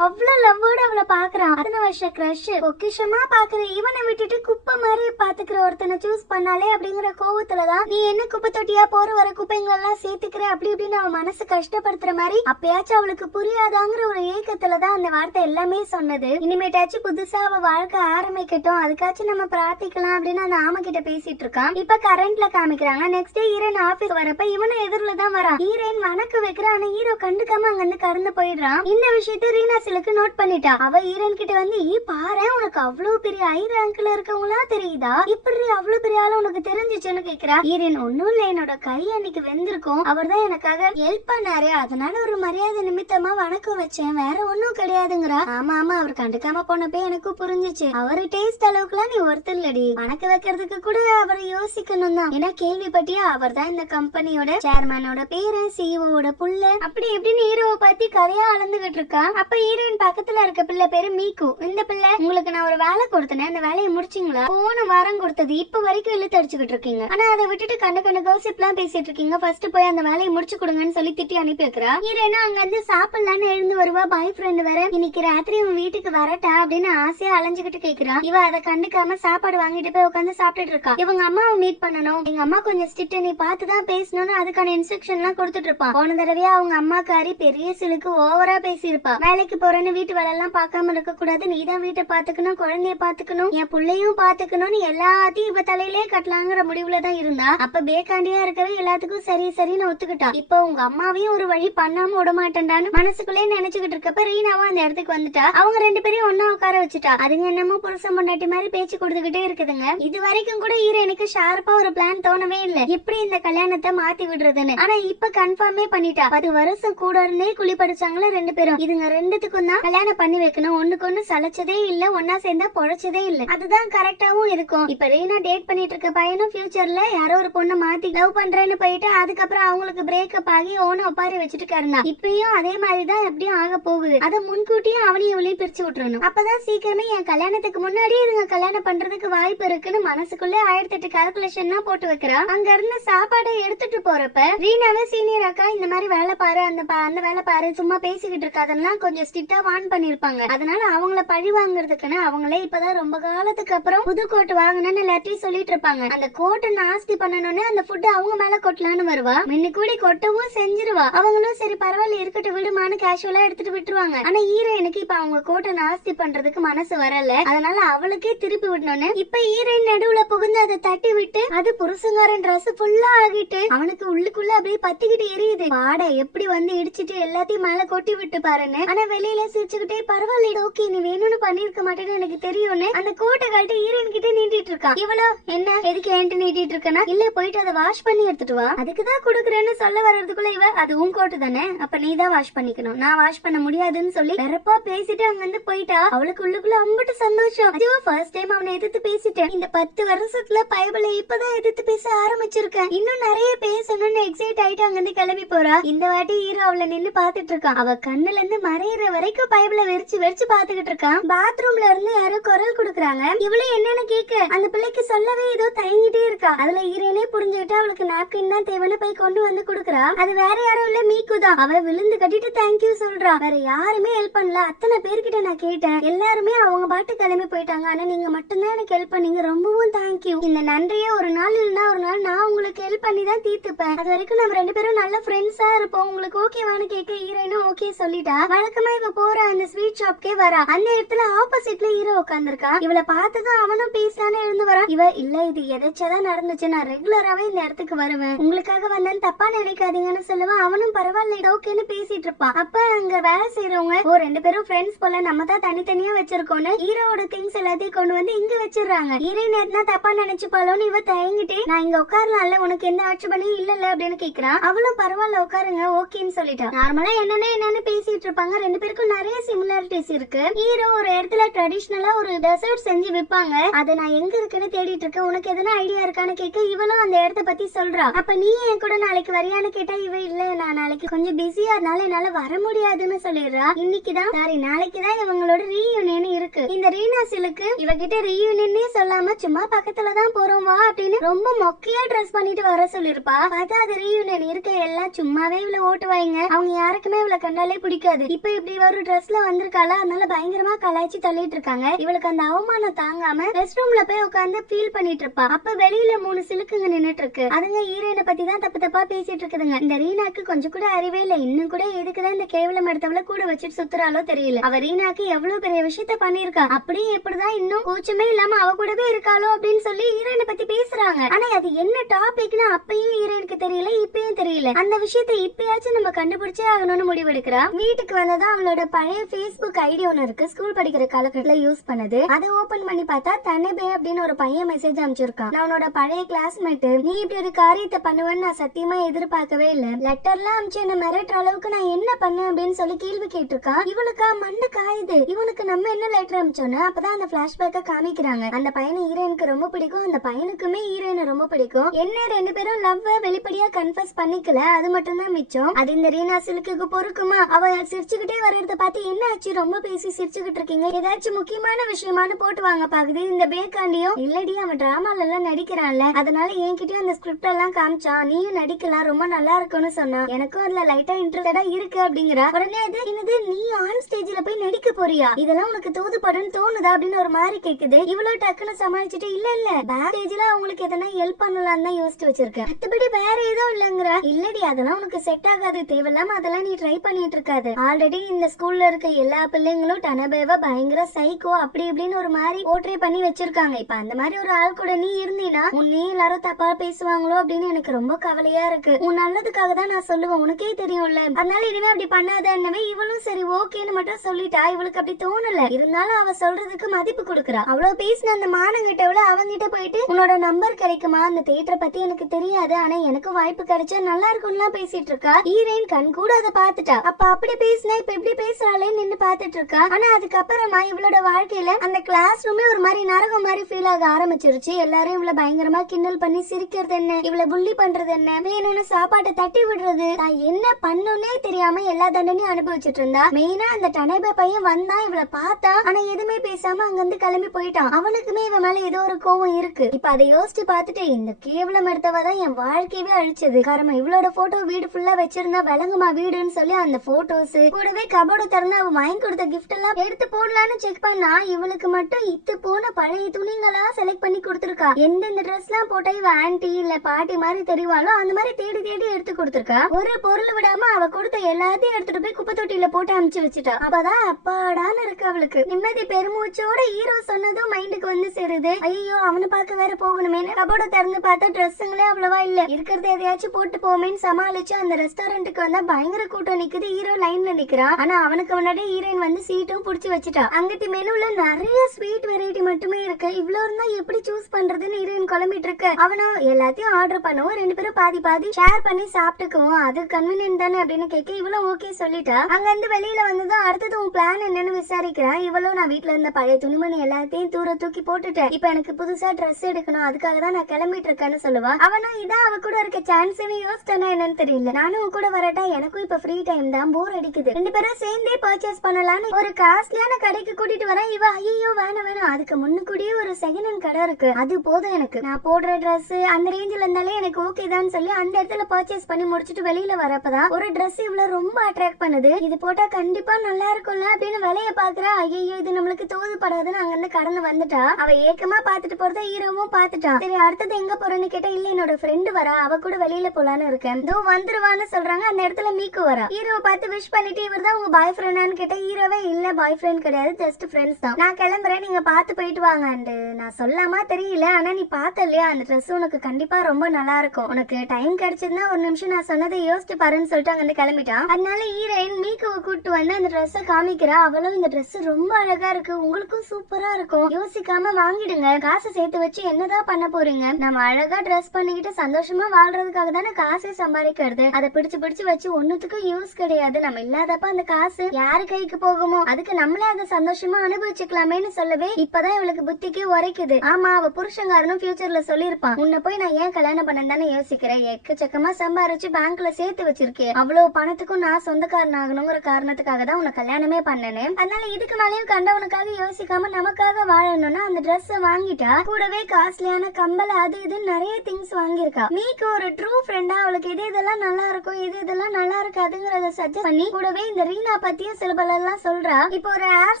அவ்வளவு லவ்வோட அவளை பாக்குறான். அத்தனை வருஷ கிரஷ் பொக்கிஷமா பாக்குற இவனை விட்டுட்டு குப்பை மாதிரி பாத்துக்கிற ஒருத்தனை சூஸ் பண்ணாலே அப்படிங்கிற கோவத்துலதான் நீ என்ன குப்பை தொட்டியா போற வர குப்பைங்க எல்லாம் சேர்த்துக்கிற அப்படி இப்படின்னு அவன் மனசு கஷ்டப்படுத்துற மாதிரி அப்பயாச்சும் அவளுக்கு புரியாதாங்கிற ஒரு ஏக்கத்துலதான் அந்த வார்த்தை எல்லாமே சொன்னது. இனிமேட்டாச்சும் புதுசா அவ வாழ்க்கை ஆரம்பிக்கட்டும், அதுக்காச்சும் நம்ம பிரார்த்திக்கலாம் அப்படின்னு அந்த ஆமா கிட்ட பேசிட்டு இருக்கான். இப்ப கரண்ட்ல காமிக்கிறாங்க. நெக்ஸ்ட் டே ஹீரோயின் ஆபீஸ் வரப்ப இவனும் எதிரில தான் வரான். ஹீரோயின் வணக்கம் வைக்கிற ஆனா ஹீரோ கண்டுக்காம அங்க இருந்து கடந்து போயிடுறான். இந்த விஷயத்த ரீனா சிலுக்கு நோட் பண்ணிட்டா. அவ ஹீரோயின் கிட்ட வந்து பாரு உனக்கு அவ்வளவு பெரிய ஹை ரேங்க்ல இருக்கவங்களா தெரியுதா, இப்படி அவ்வளவு பெரிய ஆளு உனக்கு தெரிஞ்சிச்சுன்னு கேக்குறா. ஹீரோயின் ஒன்னும் இல்ல, என்னோட கை அன்னைக்கு வெந்திருக்கும், அவர் தான் எனக்காக ஹெல்ப் பண்ணாரு, அதனால ஒரு மரியாதை நிமித்தமா வணக்கம் வச்சேன், வேற ஒன்னும் கிடையாதுங்கிறா. ஆமா ஆமா அவர் கண்டுக்காம போனப்ப எனக்கு புரிஞ்சிச்சு, அவரு டேஸ்ட் அளவுக்குலாம் நீ ஒருத்தர் இல்லடி, வணக்கம் வைக்கிறதுக்கு கூட அவரை யோசிக்கணும் தான். ஏன்னா கேள்விப்பட்டியா அவர் தான் இந்த கம்பெனியோட சேர்மேனோட பேரு, சிஇஓட புள்ள, அப்படி எப்படின்னு ஹீரோவை பத்தி கதையா அளந்துகிட்டு இருக்கா. அப்ப ஹீரோயின் பக்கத்துல இருக்க பிள்ளை பேரு மீக்கு. இந்த பிள்ளை உங்களுக்கு நான் ஒரு வேலை கொடுத்தேன், அந்த வேலையை முடிச்சிங்களா, போன வாரம் கொடுத்தது இப்ப வரைக்கும் இழுத்து அடிச்சுக்கிட்டு இருக்கீங்க, ஆனா அதை விட்டுட்டு கண்ட கண்ட கோசிப் எல்லாம் பேசிட்டு இருக்கீங்க, ஃபர்ஸ்ட் போய் அந்த வேலையை முடிச்சு கொடுங்கன்னு சொல்லி திட்டி அனுப்பி வைக்கிறா. ஹீரோயினா அங்க இருந்து சாப்பிடலான்னு எழுந்து வருவா. பாய் ஃப்ரெண்ட் வேற இன்னைக்கு ராத்திரி உன் வீட்டுக்கு வரட்டா அப்படின்னு ஆசையா அலைஞ்சுக்கிட்டு கேக்குறா. இவ அதை கண்டுக்காம சாப்பாடு வாங்கிட்டு போய் உட்காந்து சாப்பிட்டுட்டு இருக்கா. இவங்க அம்மாவை மீட் பண்ணணும், எங்க அம்மா கொஞ்சம் ஸ்ட்ரிக்ட், நீ பார்த்துதான் பேசணும்னு அதுக்கான இன்ஸ்ட்ரக்ஷன் எல்லாம் கொடுத்துட்டு இருப்பான். போன தடவையா அவங்க அம்மாக்காரி பெரிய சிலுக்கு ஓவரா பேசியிருப்பா. வேலைக்கு போறேன்னு வீட்டு வேலை எல்லாம் பார்க்காம இருக்க கூடாது, நீதான் வீட்டை பாத்துக்கணும், குழந்தைய பாத்துக்கணும், என் பிள்ளையும் பாத்துக்கணும்னு எல்லாத்தையும் இவ தலையிலே கட்டலாங்கிற முடிவுலதான் இருந்தா. அப்ப பேக்காண்டியா இருக்கவே எல்லாத்துக்கும் சரி சரின்னு ஒத்துக்கிட்டா. இப்ப உங்க அம்மாவையும் ஒரு வழி பண்ணாம விட மாட்டேன்டான்னு மனசுக்குள்ளே நினைச்சுக்கிட்டு இருக்கப்ப ரீனாவும் அந்த இடத்துக்கு வந்துட்டா. அவங்க ரெண்டு பேரையும் ஒன்னா உட்கார வச்சுட்டா. அதுங்க என்னமோ புருஷன் பொண்டாட்டி மாதிரி பேச்சு கொடுத்துக்கிட்டே இருக்குதுங்க. இது வரைக்கும் கூட ஹீரோயினுக்கு ஷார்ப்பா ஒரு பிளான் தோணவே இல்ல, எப்படி இந்த கல்யாணத்தை மாத்தி விடுறதுன்னு. ஆனா இப்ப கன்ஃபார்மே பண்ணிட்டா. 10 வருஷம் கூட இருந்தே குழி படிச்சாங்களா ரெண்டு பேரும், இதுங்க ரெண்டுத்துக்கும் தான் கல்யாணம் பண்ணி வைக்கணும், ஒண்ணுக்கு ஒண்ணு சளைச்சதே இல்ல, ஒன்னா சேர்ந்தா பொழைச்சதே இல்ல, அதுதான் கரெக்டாவும் இருக்கும். இப்ப ரீனா டேட் பண்ணிட்டு இருக்க பையனும் ஃபியூச்சர்ல யாரோ ஒரு பொண்ணை மாத்தி லவ் பண்றேன்னு போயிட்டு அதுக்கப்புறம் அவங்களுக்கு பிரேக்கப் ஆகி ஓன ஒப்பாரி வச்சுட்டு கிடந்தா. இப்பயும் அதே மாதிரிதான் எப்படியும் ஆக போகுது. அதை முன்கூட்டியே அவனையும் இவளையும் பிரிச்சு விட்டுறணும். அப்பதான் சீக்கிரமே என் கல்யாணத்துக்கு முன்னாடி இதுங்க கல்யாணம் பண்றதுக்கு வாய்ப்பு இருக்குன்னு மனசுக்குள்ள 1008 கால்குலேஷன் போட்டு வைக்கிறா. அங்க இருந்து சாப்பாடை எடுத்துட்டு போறப்ப ரீனாவே சீனியர் அக்கா இந்த மாதிரி வேலை பாரு, அந்த வேலை பாரு, சும்மா பேசிக்கிட்டு இருக்காதெல்லாம் கொஞ்சம் ஸ்ட்ரிக்டா வார்ன் பண்ணிருப்பாங்க. அதனால அவங்கள பழி வாங்குறதுக்குன்னு அவங்களே இப்பதான் ரொம்ப காலத்துக்கு அப்புறம் புது கோட் வாங்கணும்னு எல்லாத்தையும் சொல்லிட்டு இருப்பாங்க. அந்த கோட்டை நாஸ்தி பண்ணணும்னு அந்த ஃபுட் அவங்க மேல கொட்டலான்னு வருவா. மின்னு கூடி கொட்டவும் செஞ்சிருவா. அவங்களும் சரி பரவாயில்ல இருக்கட்டும் விடுமான்னு கேஷுவலா எடுத்துட்டு விட்டுருவாங்க. ஆனா ஹீரோயினுக்கு இப்ப அவங்க கோட்டை நாஸ்தி பண்றதுக்கு மனசு வரல, அதனால அவளுக்கே திருப்பி விடணும்னு இப்ப ஹீரோயின் நடுவுல புகுந்து அதை தட்டி விட்டு அது புருஷங்காரன் டிரஸ் ஃபுல்லா ஆகிட்டு அவனுக்கு உள்ளுக்குள்ள அப்படியே பத்திக்கிட்டு எரியுது. பாடை எப்படி வந்து இடிச்சிட்டு எல்லாத்தையும் மேல கொட்டி விட்டு பாருன்னு. ஆனா வெளியில சிரிச்சுக்கிட்டே பரவாயில்ல ஓகே நீ வேணும்னு பண்ணிருக்க மாட்டேன்னு எனக்கு தெரியும்னு அந்த கோட்டை கழட்டி ஹீரோயின் கிட்ட நீட்டிட்டு இருக்கான். இவ்வளோ என்ன எதுக்கு என்கிட்ட நீட்டிட்டு இருக்கனா, இல்ல போயிட்டு அதை வாஷ் பண்ணி எடுத்துட்டு வா, அதுக்குதான் குடுக்குறேன்னு சொல்ல வர்றதுக்குள்ள இவ அது உன் கோட்டு தானே, அப்ப நீ தான் வாஷ் பண்ணிக்கணும், நான் வாஷ் பண்ண முடியாதுன்னு சொல்லி வெறப்பா பேசிட்டு அங்க இருந்து போயிட்டா. அவளுக்கு உள்ளுக்குள்ள அம்பட்டு சந்தோஷம். அதுவும் ஃபர்ஸ்ட் டைம் அவனை எதிர்த்து பேசிட்டேன். இந்த 10 வருஷத்துல பைபிளை இப்பதான் எதிர்த்து பேச ஆரம்பிச்சிருக்கேன், இன்னும் நிறைய பேசணும்னு எக்ஸைட் ஆயிட்டு அங்க இருந்து கிளம்பி போறா. இந்த வாட்டி ஹீரோ அவளை நின்னு பாத்துட்டு இருக்கான். அவ கண்ணுல இருந்து மறையிற வரைக்கும் பைபிளை வெறிச்சு வெறிச்சு பாத்துக்கிட்டு இருக்கான். பாத்ரூம்ல இருந்து யாரோ குரல் கொடுக்குறாங்க. இவளு என்னன்னு கேட்க அந்த பிள்ளைக்கு சொல்லவே ஏதோ தயங்கிட்டே இருக்கா. அதுல ஹீரோனே புரிஞ்சுக்கிட்டு அவளுக்கு நாப்கின் தான் தேவைன்னு போய் கொண்டு வந்து குடுக்குறா. அது வேற யாரும் இல்ல மீக்கு தான். அவ விழுந்து கட்டிட்டு தேங்க்யூ சொல்றா. வேற யாருமே ஹெல்ப் பண்ணல. அத்தனை பேர்கிட்ட நான் கேட்டேன், எல்லாருமே அவங்க பாட்டு கிளம்பி போயிட்டாங்க, ஆனா நீங்க மட்டும்தான் எனக்கு ஹெல்ப் பண்ணீங்க, ரொம்பவும் தேங்க்யூ. இந்த நன்றியே ஒரு நாள் இல்லைன்னா ஒரு நாள் நான் உங்களுக்கு ஹெல்ப் பண்ணி தான் தீர்த்துப்பேன். அது வரைக்கும் நம்ம ரெண்டு பேரும் நல்ல ஃப்ரெண்ட்ஸா இருப்போம், உங்களுக்கு ஓகேவானு கேட்க ஹீரோயினும் ஓகே சொல்லிட்டா. வழக்கமா இவ போற அந்த ஸ்வீட் ஷாப்கே வரா. அந்த இடத்துல ஆப்போசிட்ல ஹீரோ உட்கார்ந்துருக்கா. இவளை பார்த்ததும் அவனும் பேசலான்னு எழுந்து வரா. இவ இல்ல இது எதாச்சும் நடந்துச்சு, நான் ரெகுலராவே இந்த இடத்துக்கு வருவேன், உங்களுக்காக வந்தேன்னு தப்பா நினைக்காதீங்கன்னு சொல்லுவேன். அவனும் பரவாயில்ல ஓகேன்னு பேசிட்டு இருப்பான். அப்ப அங்க வேலை செய்யறவங்க ரெண்டு பேரும் ஃப்ரெண்ட்ஸ் போல நம்ம தான் தனித்தனியா வச்சிருக்கோம்னு ஹீரோவோட திங்ஸ் எல்லாத்தையும் கொண்டு வந்து இங்க வச்சிடுறாங்க. ஹீரோயின் எதுனா தப்பா நினைச்சுப்பாளோன்னு இவ தயங்கிட்டு நான் இங்க உட்காரலாம்ல உனக்கு எந்த ஆட்சேபனையும் இல்ல அப்படின்னு கேக்குறான். அவளும் பரவாயில்ல உட்காருங்க ஓகேன்னு சொல்லிட்டா. நார்மலா என்னன்னு பேசிட்டு இருப்பாங்க. ரெண்டு பேருக்கும் நிறைய சிமிலாரிட்டிஸ் இருக்கு. ஹீரோ ஒரு இடத்துல ட்ரெடிஷனலா ஒரு டெசர்ட் செஞ்சு விற்பாங்க. அதை நான் எங்க இருக்குன்னு தேடிட்டு இருக்கேன் உனக்கு எதனா ஐடியா இருக்கான்னு கேட்க இவளும் அந்த இடத்த பத்தி சொல்றா. அப்ப நீ என் கூட நாளைக்கு வரியான்னு கேட்டா இவ இல்ல நான் நாளைக்கு கொஞ்சம் பிஸியா இருந்தாலும் என்னால வர முடியாதுன்னு சொல்லிடுறா. இன்னைக்குதான் நாளைக்குதான் இவங்களோட ரீயூனியன் இருக்கு. இந்த ரீனாசிலுக்கு இவகிட்ட ரீயூனியனே சொல்லாம சும்மா பக்கத்துலதான் போறோம் வா அப்படின்னு ரொம்ப மொக்கையா ட்ரெஸ் பண்ணிட்டு வர சொல்லிருப்பா. பார்த்தா அது ரீயூனியன் இருக்க எல்லாம் சும்மாவே இவள ஓட்டுவாங்க. அவங்க யாருக்குமே இவளை கண்டாலே பிடிக்காது. இப்ப இப்படி ஒரு ட்ரெஸ்ல வந்திருக்காளா அதனால பயங்கரமா கலாய்ச்சி தள்ளிட்டு இருக்காங்க. இவளுக்கு அந்த அவமானம் தாங்காம ரெஸ்ட் ரூம்ல போய் உட்காந்து ஃபீல் பண்ணிட்டு இருப்பா. அப்ப வெளியில 3 சிலுக்குங்க நின்னுட்டு இருக்கு. அதுங்க ஹீரோயினை பத்தி தான் தப்பு தப்பா பேசிட்டு இருக்குதுங்க. இந்த ரீனாக்கு கொஞ்சம் கூட அறிவே இல்ல. இன்னும் கூட எதுக்குதான் இந்த கேவலம் எடுத்தவள கூட வச்சுட்டு சுத்துறாலோ தெரியல. அவ ரீனாக்கு எவ்வளவு பெரிய விஷயத்த பண்ணிருக்கா. அப்படியே எப்படிதான் இன்னும் கூச்சமே இல்லாம அவ கூடவே இருக்காளோ அப்படின்னு சொல்லி ஹீரோயினை பத்தி பேசுறாங்க. ஆனா அது என்ன டாபிக்னு அப்பயும் ஹீரோயினுக்கு தெரியல இப்பயும் தெரியல. அந்த விஷயத்த இப்பயாச்சும் நம்ம கண்டுபிடிச்சே ஆகணும்னு முடிவெடுக்கிறா. வீட்டுக்கு வந்ததும் அவளோட பழைய Facebook ஐடி ஒன்னு இருக்கு. ஸ்கூல் படிக்கிற காலகட்டத்துல யூஸ் பண்ணது. அதை ஓபன் பண்ணி பார்த்தா தனபே அப்படின்னு ஒரு பையன் மெசேஜ் அனுப்பிச்சிருக்கான். நான் உன்னோட பழைய கிளாஸ்மேட். நீ இப்படி ஒரு காரியத்தை பண்ணுவேன்னு நான் சத்தியமா எதிர்பார்க்கவே இல்ல. லெட்டர்லாம் அனுப்பிச்சு என்ன மிரட்டுற அளவுக்கு நான் என்ன பண்ணேன் அப்படின்னு சொல்லி கேள்வி கேட்டிருக்கான். இவளுக்கா மண்டை காயுது. இவனுக்கு நம்ம என்ன லெட்டர் அனுப்பிச்சோன்னு அப்பதான் அந்த பிளாஷ்பேக்க காமிக்கிறாங்க. அந்த பையனை ஹீரோயினுக்கு ரொம்ப பிடிக்கும். அந்த பையனுக்குமே ஹீரோயினை ரொம்ப பிடிக்கும். என்ன ரெண்டு பேரும் லவ் வெளிப்படையா கன்ஃபஸ் பண்ணிக்கல. அது மட்டும் தான் மிச்சம். அது இந்த ரீனா சிலுக்கு பொறுக்குமா? அவ சிரிச்சுக்கிட்டே வர்றத பார்த்து என்ன ஆச்சு ரொம்ப பேசி சிரிச்சுக்கிட்டு இருக்கீங்க ஏதாச்சும் முக்கியமான விஷயமானு போட்டு வாங்க பாக்குது. இந்த பேக்காண்டியும் இல்லடி அவன் டிராமால எல்லாம் நடிக்கிறான்ல அதனால என்கிட்டயும் அந்த ஸ்கிரிப்ட் எல்லாம் காமிச்சான். நீயும் நடிக்கலாம் ரொம்ப நல்லா இருக்கும்னு சொன்னா. எனக்கும் அதுல லைட்டா இன்ட்ரெஸ்டடா இருக்கு அப்படிங்கிறா. உடனே அது என்னது நீ ஆன் ஸ்டேஜ்ல போய் நடிக்க போறியா? இதெல்லாம் உனக்கு தோதுபடுன்னு தோணுதா அப்படின்னு ஒரு மாதிரி கேக்குது. இவ்வளவு டக்குன்னு சமாளிச்சுட்டு இல்ல பேக் ஸ்டேஜ்ல அவங்களுக்கு எதனா ஹெல்ப் பண்ணலாம்னு தான் யோசிச்சு வச்சிருக்கேன். மத்தபடி வேற ஏதோ இல்லங்கிற. இல்லடி அதெல்லாம் உனக்கு செட் ஆகாது. தேவையில்லாம அதெல்லாம் நீ ட்ரை பண்ணிட்டு இருக்காது. ஆல்ரெடி இந்த ஸ்கூல்ல இருக்க எல்லா பிள்ளைங்களும் டனபேவ பயங்கர சைக்கோ அப்படி இப்படின்னு ஒரு மாதிரி போர்ட்ரே பண்ணி வச்சிருக்காங்க. இப்ப அந்த மாதிரி ஒரு ஆள் கூட நீ இருந்தீனா உன்னை எல்லாரும் தப்பா பேசுவாங்களோ அப்படின்னு எனக்கு ரொம்ப கவலையா இருக்கு. உன் நல்லதுக்காக தான் நான் சொல்லுவேன் உனக்கே தெரியும்ல. அதனால இனிமே அப்படி பண்ணாதன்னவே இவளும் சரி ஓகேன்னு மட்டும் சொல்லிட்டா. இவளுக்கு அப்படி தோணல. இருந்தாலும் அவ சொல்றதுக்கு மதிப்பு கொடுக்கறா. அவ்வளவு பேசின அந்த மானங்கிட்டவள அவங்கிட்ட போயிட்டு உன்னோட நம்பர் கிடைக்குமா? அந்த தியேட்டரை பத்தி எனக்கு தெரியாது ஆனா எனக்கு வாய்ப்பு கிடைச்சா நல்லா இருக்கும்லாம் பேசிட்டு இருக்கா. ஹீரோயின் கண் கூட அதை பாத்துட்டா. அப்ப அப்படி பேசினா இப்ப எப்படி பேசுறாளே நின்னு பாத்துட்டு இருக்கா. ஆனா அதுக்கப்புறமா இவளோட வாழ்க்கையில அந்த கிளாஸ் ரூமே ஒரு மாதிரி நரகம் மாதிரி ஃபீல் ஆக ஆரம்பிச்சிருச்சு. எல்லாரும் இவள பயங்கரமா கிண்டல் பண்ணி சிரிக்கிறது என்ன, இவள புள்ளி பண்றது என்ன, வேணும்னு சாப்பாட்டை தட்டி விடுறது, நான் என்ன பண்ணுனே தெரியாம எல்லா தண்டனையும் அனுபவிச்சுட்டு இருந்தா. மெயினா அந்த டனேபே பையன் வந்தா இவளை பார்த்தா ஆனா எதுவுமே பேசாம அங்கிருந்து கிளம்பி போயிட்டான். அவனுக்குமே இவன் மேல ஏதோ ஒரு கோவம் இருக்கு. இப்ப அதை யோசிச்சு பார்த்துட்டு இந்த கேவலம் எடுத்தவதான் என் வாழ்க்கையவே அழிச்சது. காரணம் இவளோட போட்டோ வீடு ஃபுல்லா வச்சிருந்தா விளங்குமா வீடுன்னு சொல்லி அந்த போட்டோஸ் கூடவே கபோர்டு திறந்து அவன் வாங்கி கொடுத்த கிஃப்ட் எல்லாம் எடுத்து போடலான்னு செக் பண்ணா இவளுக்கு மட்டும் இத்து போன பழைய துணிங்களா செலக்ட் பண்ணி கொடுத்துருக்கா. எந்தெந்த ட்ரெஸ் எல்லாம் போட்டா இவ ஆன்டி இல்ல பாட்டி மாதிரி தெரிவாளோ அந்த மாதிரி தேடி தேடி எடுத்து கொடுத்துருக்கா. ஒரு பொருள் விடாம அவ கொடுத்த எல்லாத்தையும் எடுத்துட்டு போய் குப்பை தொட்டியில போட்டு அனுப்பிச்சு வச்சுட்டா. அப்பதான் அப்பாடான்னு இருக்கு அவளுக்கு. நிம்மதி பெருமூச்சோட ஹீரோ சொன்னதும் மைண்டுக்கு வந்து சேருது. ஐயோ அவனை பார்க்க வேற போகணுமே. கபோர்ட திறந்து பார்த்தா ட்ரெஸ்ஸுங்களே அவ்வளவா இல்ல. இருக்கிறது எதையாச்சும் போட்டு போமேன்னு சமாளிச்சு அந்த ரெஸ்டாரண்ட்டுக்கு வந்தா பயங்கர கூட்டம் நிக்குது. ஹீரோ லைன்ல நிக்கிறான். ஆனா அவனுக்கு முன்னாடி ஹீரோயின் வந்து சீட்டும் புடிச்சு வச்சுட்டா. அங்கிட்டு மெனுல நிறைய ஸ்வீட் வெரைட்டி மட்டுமே இருக்கு. இவ்வளவு இருந்தா எப்படி சூஸ் பண்றதுன்னு ஹீரோயின் குழம்பிட்டு இருக்கு. அவனும் எல்லாத்தையும் ஆர்டர் பண்ணுவோம் ரெண்டு பேரும் பாதி பாதி ஷேர் பண்ணி சாப்பிட்டுக்குவோம் அது கன்வீனியன்ட் தானே அப்படின்னு கேட்க இவளும் ஓகே சொல்லிட்டா. அங்க இருந்து வெளியில வந்ததும் அடுத்தது உன் பிளான் என்னன்னு விசாரிக்கிறான். இவளும் நான் வீட்டுல இருந்த பழைய துணிமணி எல்லாத்தையும் தூர தூக்கி போட்டுட்டேன். இப்ப எனக்கு புதுசா ட்ரெஸ் எடுக்கணும் அதுக்காக தான் நான் கிளம்பிட்டு இருக்கேன்னு சொல்லுவா. அவனும் இதான் அவ கூட இருக்க சான்ஸ் யோசிச்சா என்னன்னு தெரியல. நானும் உன் கூட வரட்டா எனக்கும் இப்ப ஃப்ரீ டைம் தான் போர் அடிக்குது. ரெண்டு பேரும் சேர்ந்தே பர்ச்சேஸ் பண்ணலாம்னு ஒரு காஸ்ட்லியான கடைக்கு கூட்டிட்டு வரேன். இவ ஐயோ வேணாம் அதுக்கு முன்னுக்கூடியே ஒரு செகண்ட் ஹேண்ட் கடை இருக்கு அது போதும் எனக்கு. நான் போடுற ட்ரெஸ் அந்த ரேஞ்சில இருந்தாலே எனக்கு ஓகே தான் சொல்லி அந்த இடத்துல பர்ச்சேஸ் பண்ணி முடிச்சிட்டு வெளியில வரப்பதான் ஒரு ட்ரெஸ் இவ்வளவு ரொம்ப அட்ராக்ட் பண்ணுது. இது போட்டா கண்டிப்பா நல்லா இருக்கும்ல அப்படின்னு வேலைய பாக்குறா. ஐயோ இது நம்மளுக்கு தோதுப்படாதுன்னு அங்க இருந்து கடந்து வந்துட்டா. அவ ஏக்கமா பாத்துட்டு போறத ஹீரோவும் பாத்துட்டான். சரி அடுத்தது எங்க போறேன்னு கேட்டா, இல்ல என்னோட ஃப்ரெண்டு வரா, அவ கூட வெளியில போலான்னு இருக்கேன், இதோ வந்துருவான்னு சொல்றாங்க. அந்த இடத்துல மீக்கு வரா. ஹீரோவை பார்த்து விஷ் பண்ணிட்டு, இவர் தான் உங்க பாய் ஃப்ரெண்டான்னு கேட்டா, ஹீரோவே இல்ல பாய் ஃப்ரெண்ட் கிடையாது, ஜஸ்ட் ஃப்ரெண்ட்ஸ் தான், நான் கிளம்புறேன், நீங்க பார்த்து போயிட்டு வாங்க. நான் சொல்லாமா தெரியல, ஆனா நீ பார்த்த இல்லையா அந்த ட்ரெஸ் உனக்கு கண்டிப்பா ரொம்ப நல்லா இருக்கும், உனக்கு டைம் கிடைச்சதுன்னா ஒரு நிமிஷம் நான் சொன்னதை யோசிச்சு பாருன்னு சொல்லிட்டு அங்க கிளம்பிட்டான். அதனால ஹீரோயின் மீக்குவை கூட்டு வந்து அந்த ட்ரெஸ்ஸை காமிக்கிறா. அவளும் இந்த ட்ரெஸ் ரொம்ப அழகா இருக்கு, உங்களுக்கும் சூப்பரா இருக்கும், யோசிக்காம வாங்கிடுங்க, காசு சேர்த்து வச்சு என்னதான் பண்ண போறீங்க, நம்ம அழகா ட்ரெஸ் பண்ணிக்கிட்டு சந்தோஷமா வாழ்றதுக்காக தானே காசை சம்பாதிக்கிறது, அதை பிடிச்சு பிடிச்சு வச்சு ஒண்ணுத்துக்கும் யூஸ் கிடையாது, நம்ம இல்லாதப்ப அந்த காசு யாரு கைக்கு போகுமோ அதுக்கு நம்மளே அதை சந்தோஷமா அனுபவிச்சுக்கலாமேன்னு சொல்லவே இப்பதான் இவளுக்கு புத்திக்கு உரைக்குது. ஆமா அவ புருஷங்காரனும் ஃபியூச்சர்ல சொல்லிருப்பான், உன்னை போய் நான் ஏன் கல்யாணம் பண்ண தானே யோசிக்கிறேன், எக்கச்சக்கமா சம்பாரிச்சு பேங்க்ல சேர்த்து வச்சிருக்கேன், அவ்வளவு பணத்துக்கும் நான் சொந்தக்காரன் ஆகணுங்கிற காரணத்துக்காக தான் உன்னை கல்யாணமே பண்ணனேன், அதனால இதுக்கு மேலேயும் கண்டவனுக்காக யோசிக்காம நமக்காக வாழணும்னா அந்த ட்ரெஸ் வாங்கிட்டா, கூடவே காஸ்ட்லியான கம்பல் அது இதுன்னு நிறைய திங்ஸ் வாங்கியிருக்கா. மீக்கு ஒரு ட்ரூ ஃப்ரெண்டா அவளுக்கு எது இதெல்லாம் நல்லா இருக்கும் எது இதெல்லாம் நல்லா இருக்காதுங்கிறத சஜஸ்ட் பண்ணி கூடவே இந்த ரீனா பத்தியும் சில பலெல்லாம் சொல்றா. இப்போ ஒரு ஹேர்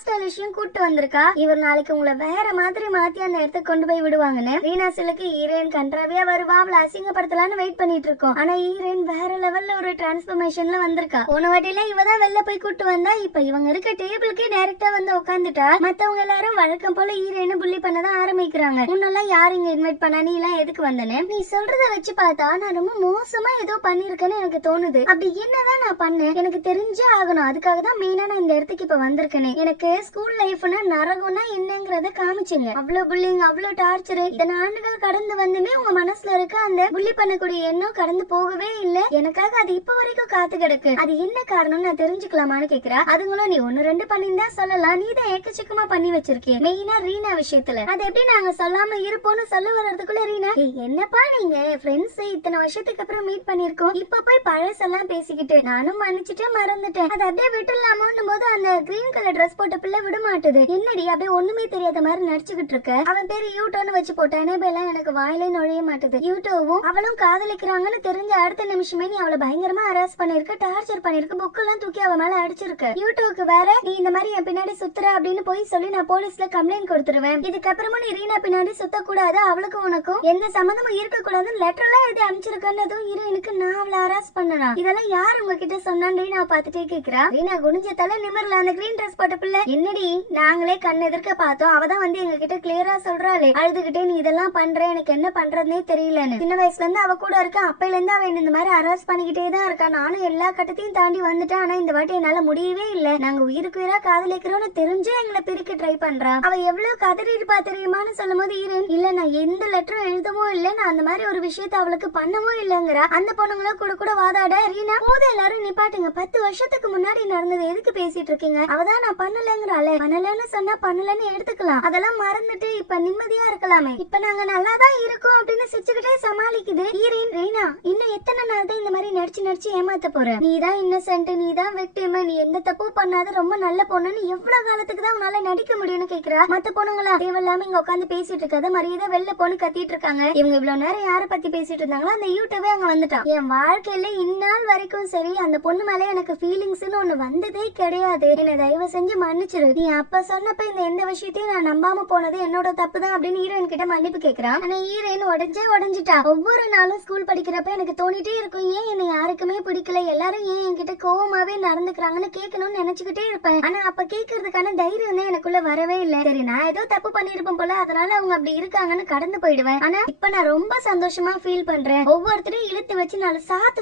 ஸ்டைலிஷையும் கூட்டு வந்திருக்கா. இவர் நாளைக்கு உங்களை வேற மாதிரி மாத்தி அந்த இடத்துக்கு கொண்டு போய் விடுவாங்கன்னு. ரீனா சிலுக்கு ஹீரோயின் கன்றாவியா வருவா, அவளை அசிங்கப்படுத்தலான்னு வெயிட் பண்ணிட்டு இருக்கோம். ஆனா ஹீரோயின் வேற லெவல்ல ஒரு டிரான்ஸ்பர்மேஷன்ல வந்திருக்கா. போன வாட்டில இவ தான் வெளில போய் கூட்டு வந்தா, இப்ப இவங்க இருக்க டேபிளுக்கே டைரக்டா வந்து உட்காந்துட்டா. மத்தவங்க எல்லாரும் வழக்கம் போல ஹீரோயினை புள்ளி பண்ணதான் ஆரம்பிக்கிறாங்க. முன்னெல்லாம் யார் இங்க இன்வைட் பண்ணா, நீ எல்லாம் எதுக்கு வந்தனே, நீ சொல்றத வச்சு பார்த்தா நான் ரொம்ப மோசமா ஏதோ பண்ணிருக்கேன்னு எனக்கு தோணுது, அப்படி என்னதான் நான் பண்ணேன், எனக்கு தெரிஞ்சே ஆகணும், அதுக்காக தான் மெயினா நான் இந்த இடத்துக்கு இப்ப வந்திருக்கேனே, எனக்கு ஸ்கூல் லைஃப்னா நரகம்னா என்னங்கறத காமிச்சுங்க, அவ்வளவு புல்லிங் அவ்வளவு டார்ச்சர் இத்தனை ஆண்டுகள் கடந்து வந்துமே உங்க மனசுல இருக்க அந்த புள்ளி பண்ணக்கூடிய எண்ணம் கடந்து போகவே இல்ல, எனக்காக அது இப்ப வரைக்கும் காத்து கிடக்கு, அது என்ன காரணம் நான் தெரிஞ்சுக்கலாமான்னு கேக்குறா. அதுங்களும் நீ ஒன்னு ரெண்டு பண்ணிருந்தா சொல்லலாம், நீ தான் ஏக்கச்சக்கமா பண்ணி வச்சிருக்கேன், மெயினா ரீனா விஷயத்துல அது எப்படி நாங்க சொல்லாம இருப்போம்னு சொல்ல வர்றதுக்குள்ள ரீனா, என்னப்பா நீங்க ஃப்ரெண்ட்ஸ் இத்தனை வருஷத்துக்கு அப்புறம் மீட் பண்ணிருக்கோம், இப்ப போய் பழசெல்லாம் பேசிக்கிட்டு நானும் மன்னிச்சுட்டு மறந்துட்டேன், அதை அப்படியே விட்டுலாமோன்னும் போது அந்த கிரீன் கலர் ட்ரெஸ் போட்ட பிள்ளை விட மாட்டுது, என்னடி அப்படியே ஒண்ணுமே தெரியாத மாதிரி நடிச்சுக்கிட்டு இருக்க, அவன் பேரு யூட்டோன்னு வச்சு போட்டானே எல்லாம் எனக்கு வாயிலே நுழைய மாட்டுது, யூட்டோவும் அவளும் காதலிக்கிறாங்கன்னு தெரிஞ்ச அடுத்த நிமிஷமே நீ அவளை பயங்கரமா ஹராஸ் பண்ணிருக்க, டார்ச்சர் பண்ணிருக்க, புக் எல்லாம் தூக்கி அவ மேல அடிச்சிருக்க, யூட்டோவுக்கு வேற நீ இந்த மாதிரி என் பின்னாடி சுத்துற அப்படின்னு போய் சொல்லி நான் போலீஸ்ல கம்ப்ளைண்ட் கொடுத்துருவேன், இதுக்கப்புறமா நீ ரீனா பின்னாடி சுத்த கூடாது, அவளுக்கும் உனக்கும் எந்த சம்மந்தமும் இருக்க கூடாதுன்னு லெட்டர் எல்லாம் எழுதி அனுப்பிச்சிருக்கன்னதும் ஹீரோயினுக்கு நான் அவளை ஹராஸ் பண்ணனா, இதெல்லாம் யார் உங்ககிட்ட சொன்னான்னு ரீனா பாத்துட்டே கேக்குறா. ரீனா குனிஞ்ச தலை நிமிர்ல அந்த கிரீன் ட்ரெஸ் போட்ட பிள்ளை, என்னடி நாங்களே கண் எதிர்க்க பார்த்தோம், அவதான் வந்து எங்க கிட்ட கிளியரா சொல்றாளே, அழுதுகிட்டே நீ இதெல்லாம் பண்ற எனக்கு என்ன பண்றதுனே தெரியலன்னு, சின்ன வயசுல இருந்து அவ கூட இருக்க, அப்பையில இருந்து அவன் இந்த மாதிரி ஹராஸ் பண்ணிக்கிட்டே தான் இருக்கா, நானும் எல்லா கட்டத்தையும் தாண்டி வந்துட்டேன், ஆனா இந்த வாட்டி என்னால முடியவே இல்ல, நாங்க உயிருக்கு உயிரா காதலிக்கிறோம்னு தெரிஞ்சே எங்களை பிரிக்க ட்ரை பண்றா, அவ எவ்வளவு கதறி இருப்பா தெரியுமான்னு சொல்லும் போது ஹீரோயின், இல்ல நான் எந்த லெட்டரும் எழுதவும் இல்ல, நான் அந்த மாதிரி ஒரு விஷயத்த அவளுக்கு பண்ணவும் இல்லங்கிறா. அந்த பொண்ணுங்கள கூட கூட வாதாட ரீனா, போது எல்லாரும் நிப்பாட்டுங்க, 10 வருஷத்துக்கு முன்னாடி நடந்தது எதுக்கு பேசிட்டு இருக்கீங்க, அவதான் நான் பண்ணலங்கிறாளே, பண்ணலன்னு சொன்னா பண்ணலன்னு எடுத்துக்கலாம், அதெல்லாம் மறந்துட்டு இப்ப நிம்மதியா இருக்கலாமே, இப்ப நாங்க நல்லாதான் இருக்கோம் அப்படின்னு சிரிச்சுக்கிட்டே சமாளிக்குது ஹீரோயின். ரீனா இன்னும் எத்தனை நாள் தான் இந்த மாதிரி நடிச்சு நடிச்சு ஏமாத்த போற, நீதான் இன்னசென்ட், நீதான் விக்டிம், நீ எந்த தப்பு பண்ணாத ரொம்ப நல்ல பொண்ணுன்னு எவ்வளவு காலத்துக்கு தான் உன்னால நடிக்க முடியும்னு கேக்குறா. மத்த பொண்ணுங்களா தேவையில்லாம இங்க உட்காந்து பேசிட்டு இருக்காத, மரியாதை வெளில பொண்ணு கத்திட்டு இருக்காங்க, இவங்க இவ்வளவு நேரம் யார பத்தி பேசிட்டு இருந்தாங்களோ அந்த யூடியூபே அங்க வந்துட்டான். என் வாழ்க்கையில இந்நாள் வரைக்கும் சரி அந்த பொண்ணு மேல எனக்கு ஃபீலிங்ஸ்னு ஒண்ணு வந்ததே கிடையாது, என்ன தயவு செஞ்சு மன்னிச்சிரு, நீ அப்ப சொன்னப்ப இந்த எந்த விஷயத்தையும் நான் நம்பாம போனது என்னோட தப்பு தான் அப்படின்னு ஹீரோயின் கிட்ட மன்னிப்பு கேக்குறான். ஆனா ஹீரோயின் உடஞ்சிட்டா. ஒவ்வொரு நாளும் ஸ்கூல் படிக்கிறப்ப எனக்கு தோணிட்டே இருக்கும், ஏன் என்ன யாருக்குமே பிடிக்கல, எல்லாரும் ஏன் என்கிட்ட கோவமாவே நடந்துக்கிறாங்கன்னு கேட்கணும்னு நினைச்சுக்கிட்டே இருப்பேன், ஆனா அப்ப கேட்கறதுக்கான தைரியம் தான் எனக்குள்ள வரவே இல்ல, சரி நான் ஏதோ தப்பு பண்ணிருப்பேன் போல அதனால அவங்க அப்படி இருக்காங்கன்னு கடந்து போயிடுவேன். ஆனா இப்ப நான் ரொம்ப சந்தோஷமா ஃபீல் பண்றேன், ஒவ்வொருத்தரையும் இழுத்து வச்சு நான்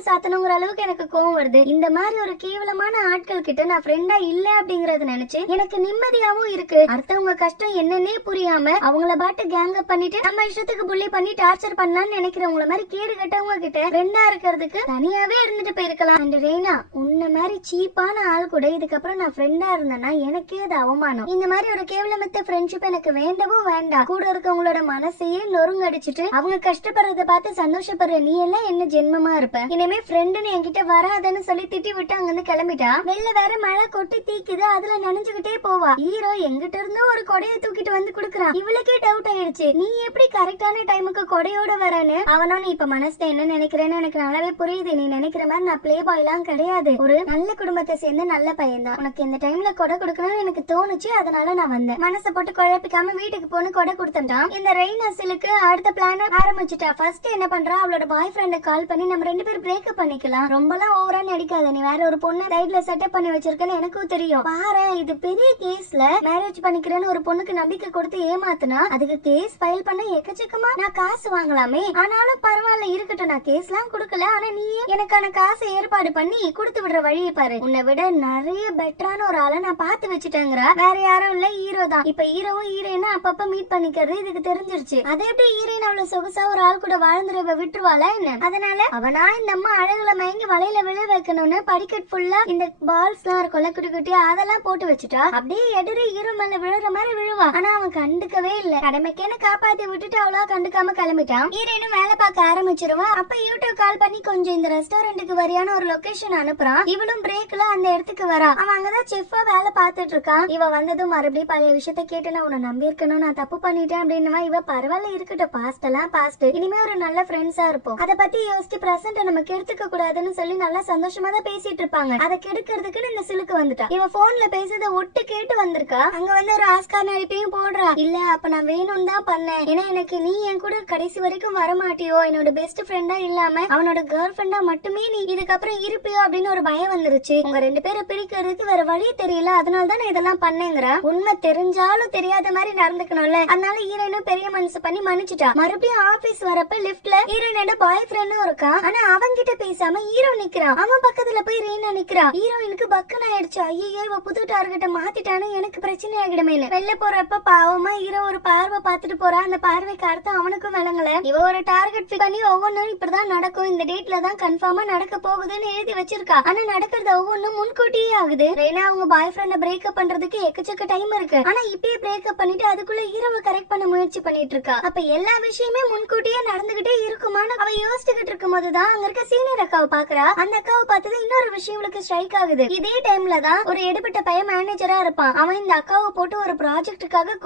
சாத்தணுங்கிற அளவுக்கு எனக்கு கோவம் வருது, இந்த மாதிரி ஒரு கேவலமான ஆட்கள் கிட்ட நான் ஃப்ரெண்டா இல்ல அப்படிங்கறத நினைச்சு எனக்கு நிம்மதியாவும் இருக்கு. அடுத்தவங்க கஷ்டம் என்னன்னே புரியாம அவங்கள பாட்டு கேங் அப் பண்ணிட்டு நம்ம இஷ்டத்துக்கு புள்ளி பண்ணி டார்ச்சர் பண்ணலாம்னு நினைக்கிறவங்கள மாதிரி கேடு கட்டவங்க கிட்ட ஃப்ரெண்டா இருக்கிறதுக்கு தனியாவே இருந்துட்டு போயிருக்கலாம். அண்ட் ரேனா உன்ன மாதிரி சீப்பான ஆள் கூட இதுக்கப்புறம் நான் ஃப்ரெண்டா இருந்தேன்னா எனக்கே அது அவமானம், இந்த மாதிரி ஒரு கேவலமத்த ஃப்ரெண்ட்ஷிப் எனக்கு வேண்டவும் வேண்டாம், கூட இருக்கவங்களோட மனசையே நொறுங்க அடிச்சுட்டு அவங்க கஷ்டப்படுறத பார்த்து சந்தோஷப்படுற நீ எல்லாம் என்ன ஜென்மமா இருப்ப, இனிமே ஃப்ரெண்டுன்னு என்கிட்ட வராதுன்னு சொல்லி திட்டி விட்டு அங்கிருந்து கிளம்பிட்டா. வெளில வேற மழை கொட்டி தீக்குது, அதுல நனைஞ்சுகிட்டே போவா. ஹீரோ எங்கிட்ட இருந்தோ ஒரு கொடையை தூக்கிட்டு வந்து குடுக்கறான், இவளுக்கே டவுட் ஆயிடுச்சு, நீ எப்படி கரெக்டான டைமுக்கு கொடையோட வரேன்னு. அவனும் நீ இப்ப மனசுல என்ன நினைக்கிறேன்னு எனக்கு நல்லாவே புரியுது, நீ நினைக்கிற மாதிரி நான் பிளே பாய் எல்லாம் கிடையாது, ஒரு நல்ல குடும்பத்தை சேர்ந்து நல்ல பையன் தான், உனக்கு இந்த டைம் டைம்ல கொடை கொடுக்கணும்னு எனக்கு தோணுச்சு, அதனால நான் வந்தேன். மனசை போட்டு குழப்பிக்காம வீட்டுக்கு போன கொடை கொடுத்துட்டான். இந்த ரெய்னா சிலுக்கு அடுத்த பிளான் ஆரம்பிச்சுட்டா. ஃபர்ஸ்ட் என்ன பண்றா, அவளோட பாய் ஃப்ரெண்ட கால் பண்ணி நம்ம 2 பேரும் பிரேக்கப் பண்ணிக்கலாம், ரொம்பலாம் ஓவரா நடிக்காத, நீ வேற ஒரு பொண்ணு சைடுல செட்டப் பண்ணி வச்சிருக்கேன்னு எனக்கும் தெரியும், பாரு இது பெரிய கேஸ்ல மேரேஜ் பண்ணிக்கிறேன்னு ஒரு பொண்ணுக்கு நம்பிக்கை கொடுத்து ஏமாத்துனா அதுக்கு கேஸ் ஃபைல் பண்ண எக்கச்சக்கமா நான் காசு வாங்கலாமே, ஆனாலும் பரவாயில்ல இருக்கட்டும், நான் கேஸ் எல்லாம் கொடுக்கல, ஆனா நீ எனக்கான காசை ஏற்பாடு பண்ணி கொடுத்து விடுற வழியை பாரு, உன்னை விட நிறைய பெட்டரான ஒரு ஆளை நான் பார்த்து வச்சுட்டேங்கிற. வேற யாரும் இல்ல, ஹீரோ தான். இப்ப ஹீரோவும் ஹீரோயினும் அப்பப்ப மீட் பண்ணிக்கிறது இதுக்கு தெரிஞ்சிருச்சு. அதே எப்படி ஹீரோயின் அவ்வளவு சொகுசா ஒரு ஆள் கூட வாழ்ந்துருவ விட்டுருவாளா என்ன? அதனால அவனா இந்த அம்மா அழகுல மயங்கி வலையில விழ வைக்கணும்னு படிக்கட் ஃபுல்லா இந்த பால்ஸ் எல்லாம் இருக்கும்ல குட்டி குட்டி, அதெல்லாம் போட்டு வச்சுட்டா. அப்படியே எதிரி ஹீரோ மேல விழுற மாதிரி விழுவா. ஆனா அவன் கண்டுக்கவே இல்ல. கடமைக்கேன்னு காப்பாத்தி விட்டுட்டு அவ்வளவு கண்டுக்காம கிளம்பிட்டான். ஹீரோயினும் வேலை பார்க்க ஆரம்பிச்சிருவான். அப்ப யூடியூப் கால் பண்ணி கொஞ்சம் இந்த ரெஸ்டாரண்ட்டுக்கு வரியான ஒரு லொகேஷன் அனுப்புறான். இவளும் பிரேக்ல அந்த இடத்துக்கு வரா. அவன் அங்கதான் செஃப்பா வேலை பார்த்துட்டு இருக்கான். இவ வந்ததும் மறுபடியும் பழைய விஷயத்த கேட்டு நான் உன்னை நம்பி இருக்கணும், நான் தப்பு பண்ணிட்டேன் அப்படின்னு. இவ பரவாயில்ல இருக்கட்டும், பாஸ்ட் எல்லாம் பாஸ்ட், இனிமே ஒரு நல்ல ஃப்ரெண்ட்ஸா இருப்போம், அதை பத்தி யோசிச்சு பிரசன்ட் நம்ம கெடுத்துக்க கூடாதுன்னு சொல்லி நல்லா சந்தோஷமா தான் பேசிட்டு இருப்பாங்க. அதை கெடுக்கிறதுக்கு இந்த சிலுக்கு வந்துட்டா. இவ போன்ல பேசுறத ஒட்டு கேட்டு வந்திருக்கா. அங்க வந்து ஒரு ஆஸ்கார் நடிப்பையும் போடுறா. இல்ல அப்ப நான் வேணும் தான் பண்ணேன், ஏன்னா எனக்கு நீ என் கூட கடைசி வரைக்கும் வரமாட்டியோ, என்னோட பெஸ்ட் ஃப்ரெண்டா இல்லாம அவனோட கேர்ள் ஃப்ரெண்டா மட்டுமே நீ இதுக்கப்புறம் இருப்பியோ அப்படின்னு ஒரு பயம் வந்துருச்சு. உங்க 2 பேரை பிரிக்கிறதுக்கு வேற வழி தெரியல, அதனால தான் நான் இதெல்லாம் பண்ணேங்கிற. உண்மை தெரிஞ்சாலும் தெரியாத மாதிரி நடந்துக்கணும்ல, அதனால ஹீரோயினும் பெரிய மனசு பண்ணி மன்னிச்சுட்டா. மறுபடியும் ஆபீஸ் வரப்ப லிப்ட்ல ஹீரோயினோட பாய் ஃப்ரெண்டும் இருக்கா. ஆனா அவங்க கிட்ட பேசாம ஹீரோ நிக்கிறான். அவன் பக்கத்துல போய் ரீனா நிக்கிறா. ஹீரோயினுக்கு பக்குன்னு ஆயிடுச்சு. ஐயோ இவ புது டார்கெட்ட மாத்திட்டானு எனக்கு பிரச்சனை ஆகிடுமே. வெளில போறப்ப பாவமா ஹீரோ ஒரு பார்வை பார்த்துட்டு போறா. அந்த பார்வைக்கு அர்த்தம் அவனுக்கும் விளங்கல. இவ ஒரு டார்கெட் ஃபிக்ஸ் பண்ணி ஒவ்வொன்னும் இப்படிதான் நடக்கும், இந்த டேட்ல தான் கன்ஃபார்மா நடக்க போகுதுன்னு எழுதி வச்சிருக்கா. ஆனா நடக்கிறது ஒவ்வொன்னும் முன்கூட்டியே ஆகுது. ரேனா அவங்க பாய் ஃப்ரெண்ட பிரேக்கப் பண்றதுக்கு எக்கச்சக்க டைம் இருக்கு. ஆனா இப்பயே பிரேக்கப் பண்ணிட்டு அதுக்குள்ள ஹீரோவை கரெக்ட் பண்ண முயற்சி பண்ணிட்டு இருக்கா. அப்ப எல்லா விஷயமே முன்கூட்டியே நடந்துகிட்டே இருக்குமான்னு அவ யோசிச்சுக்கிட்டு இருக்கும் போதுதான் அங்க இருக்க சீனியர் அக்காவை பாக்குறா. அந்த அக்காவை பார்த்தது இன்னொரு விஷயம் இவளுக்கு ஸ்ட்ரைக் ஆகுது. இதே டைம்ல தான் ஒரு எடுபட்ட பையன் மேனேஜரா இருப்பான். அவன் இந்த அக்காவை போட்டு ஒரு ப்ராஜெக்டுக்காக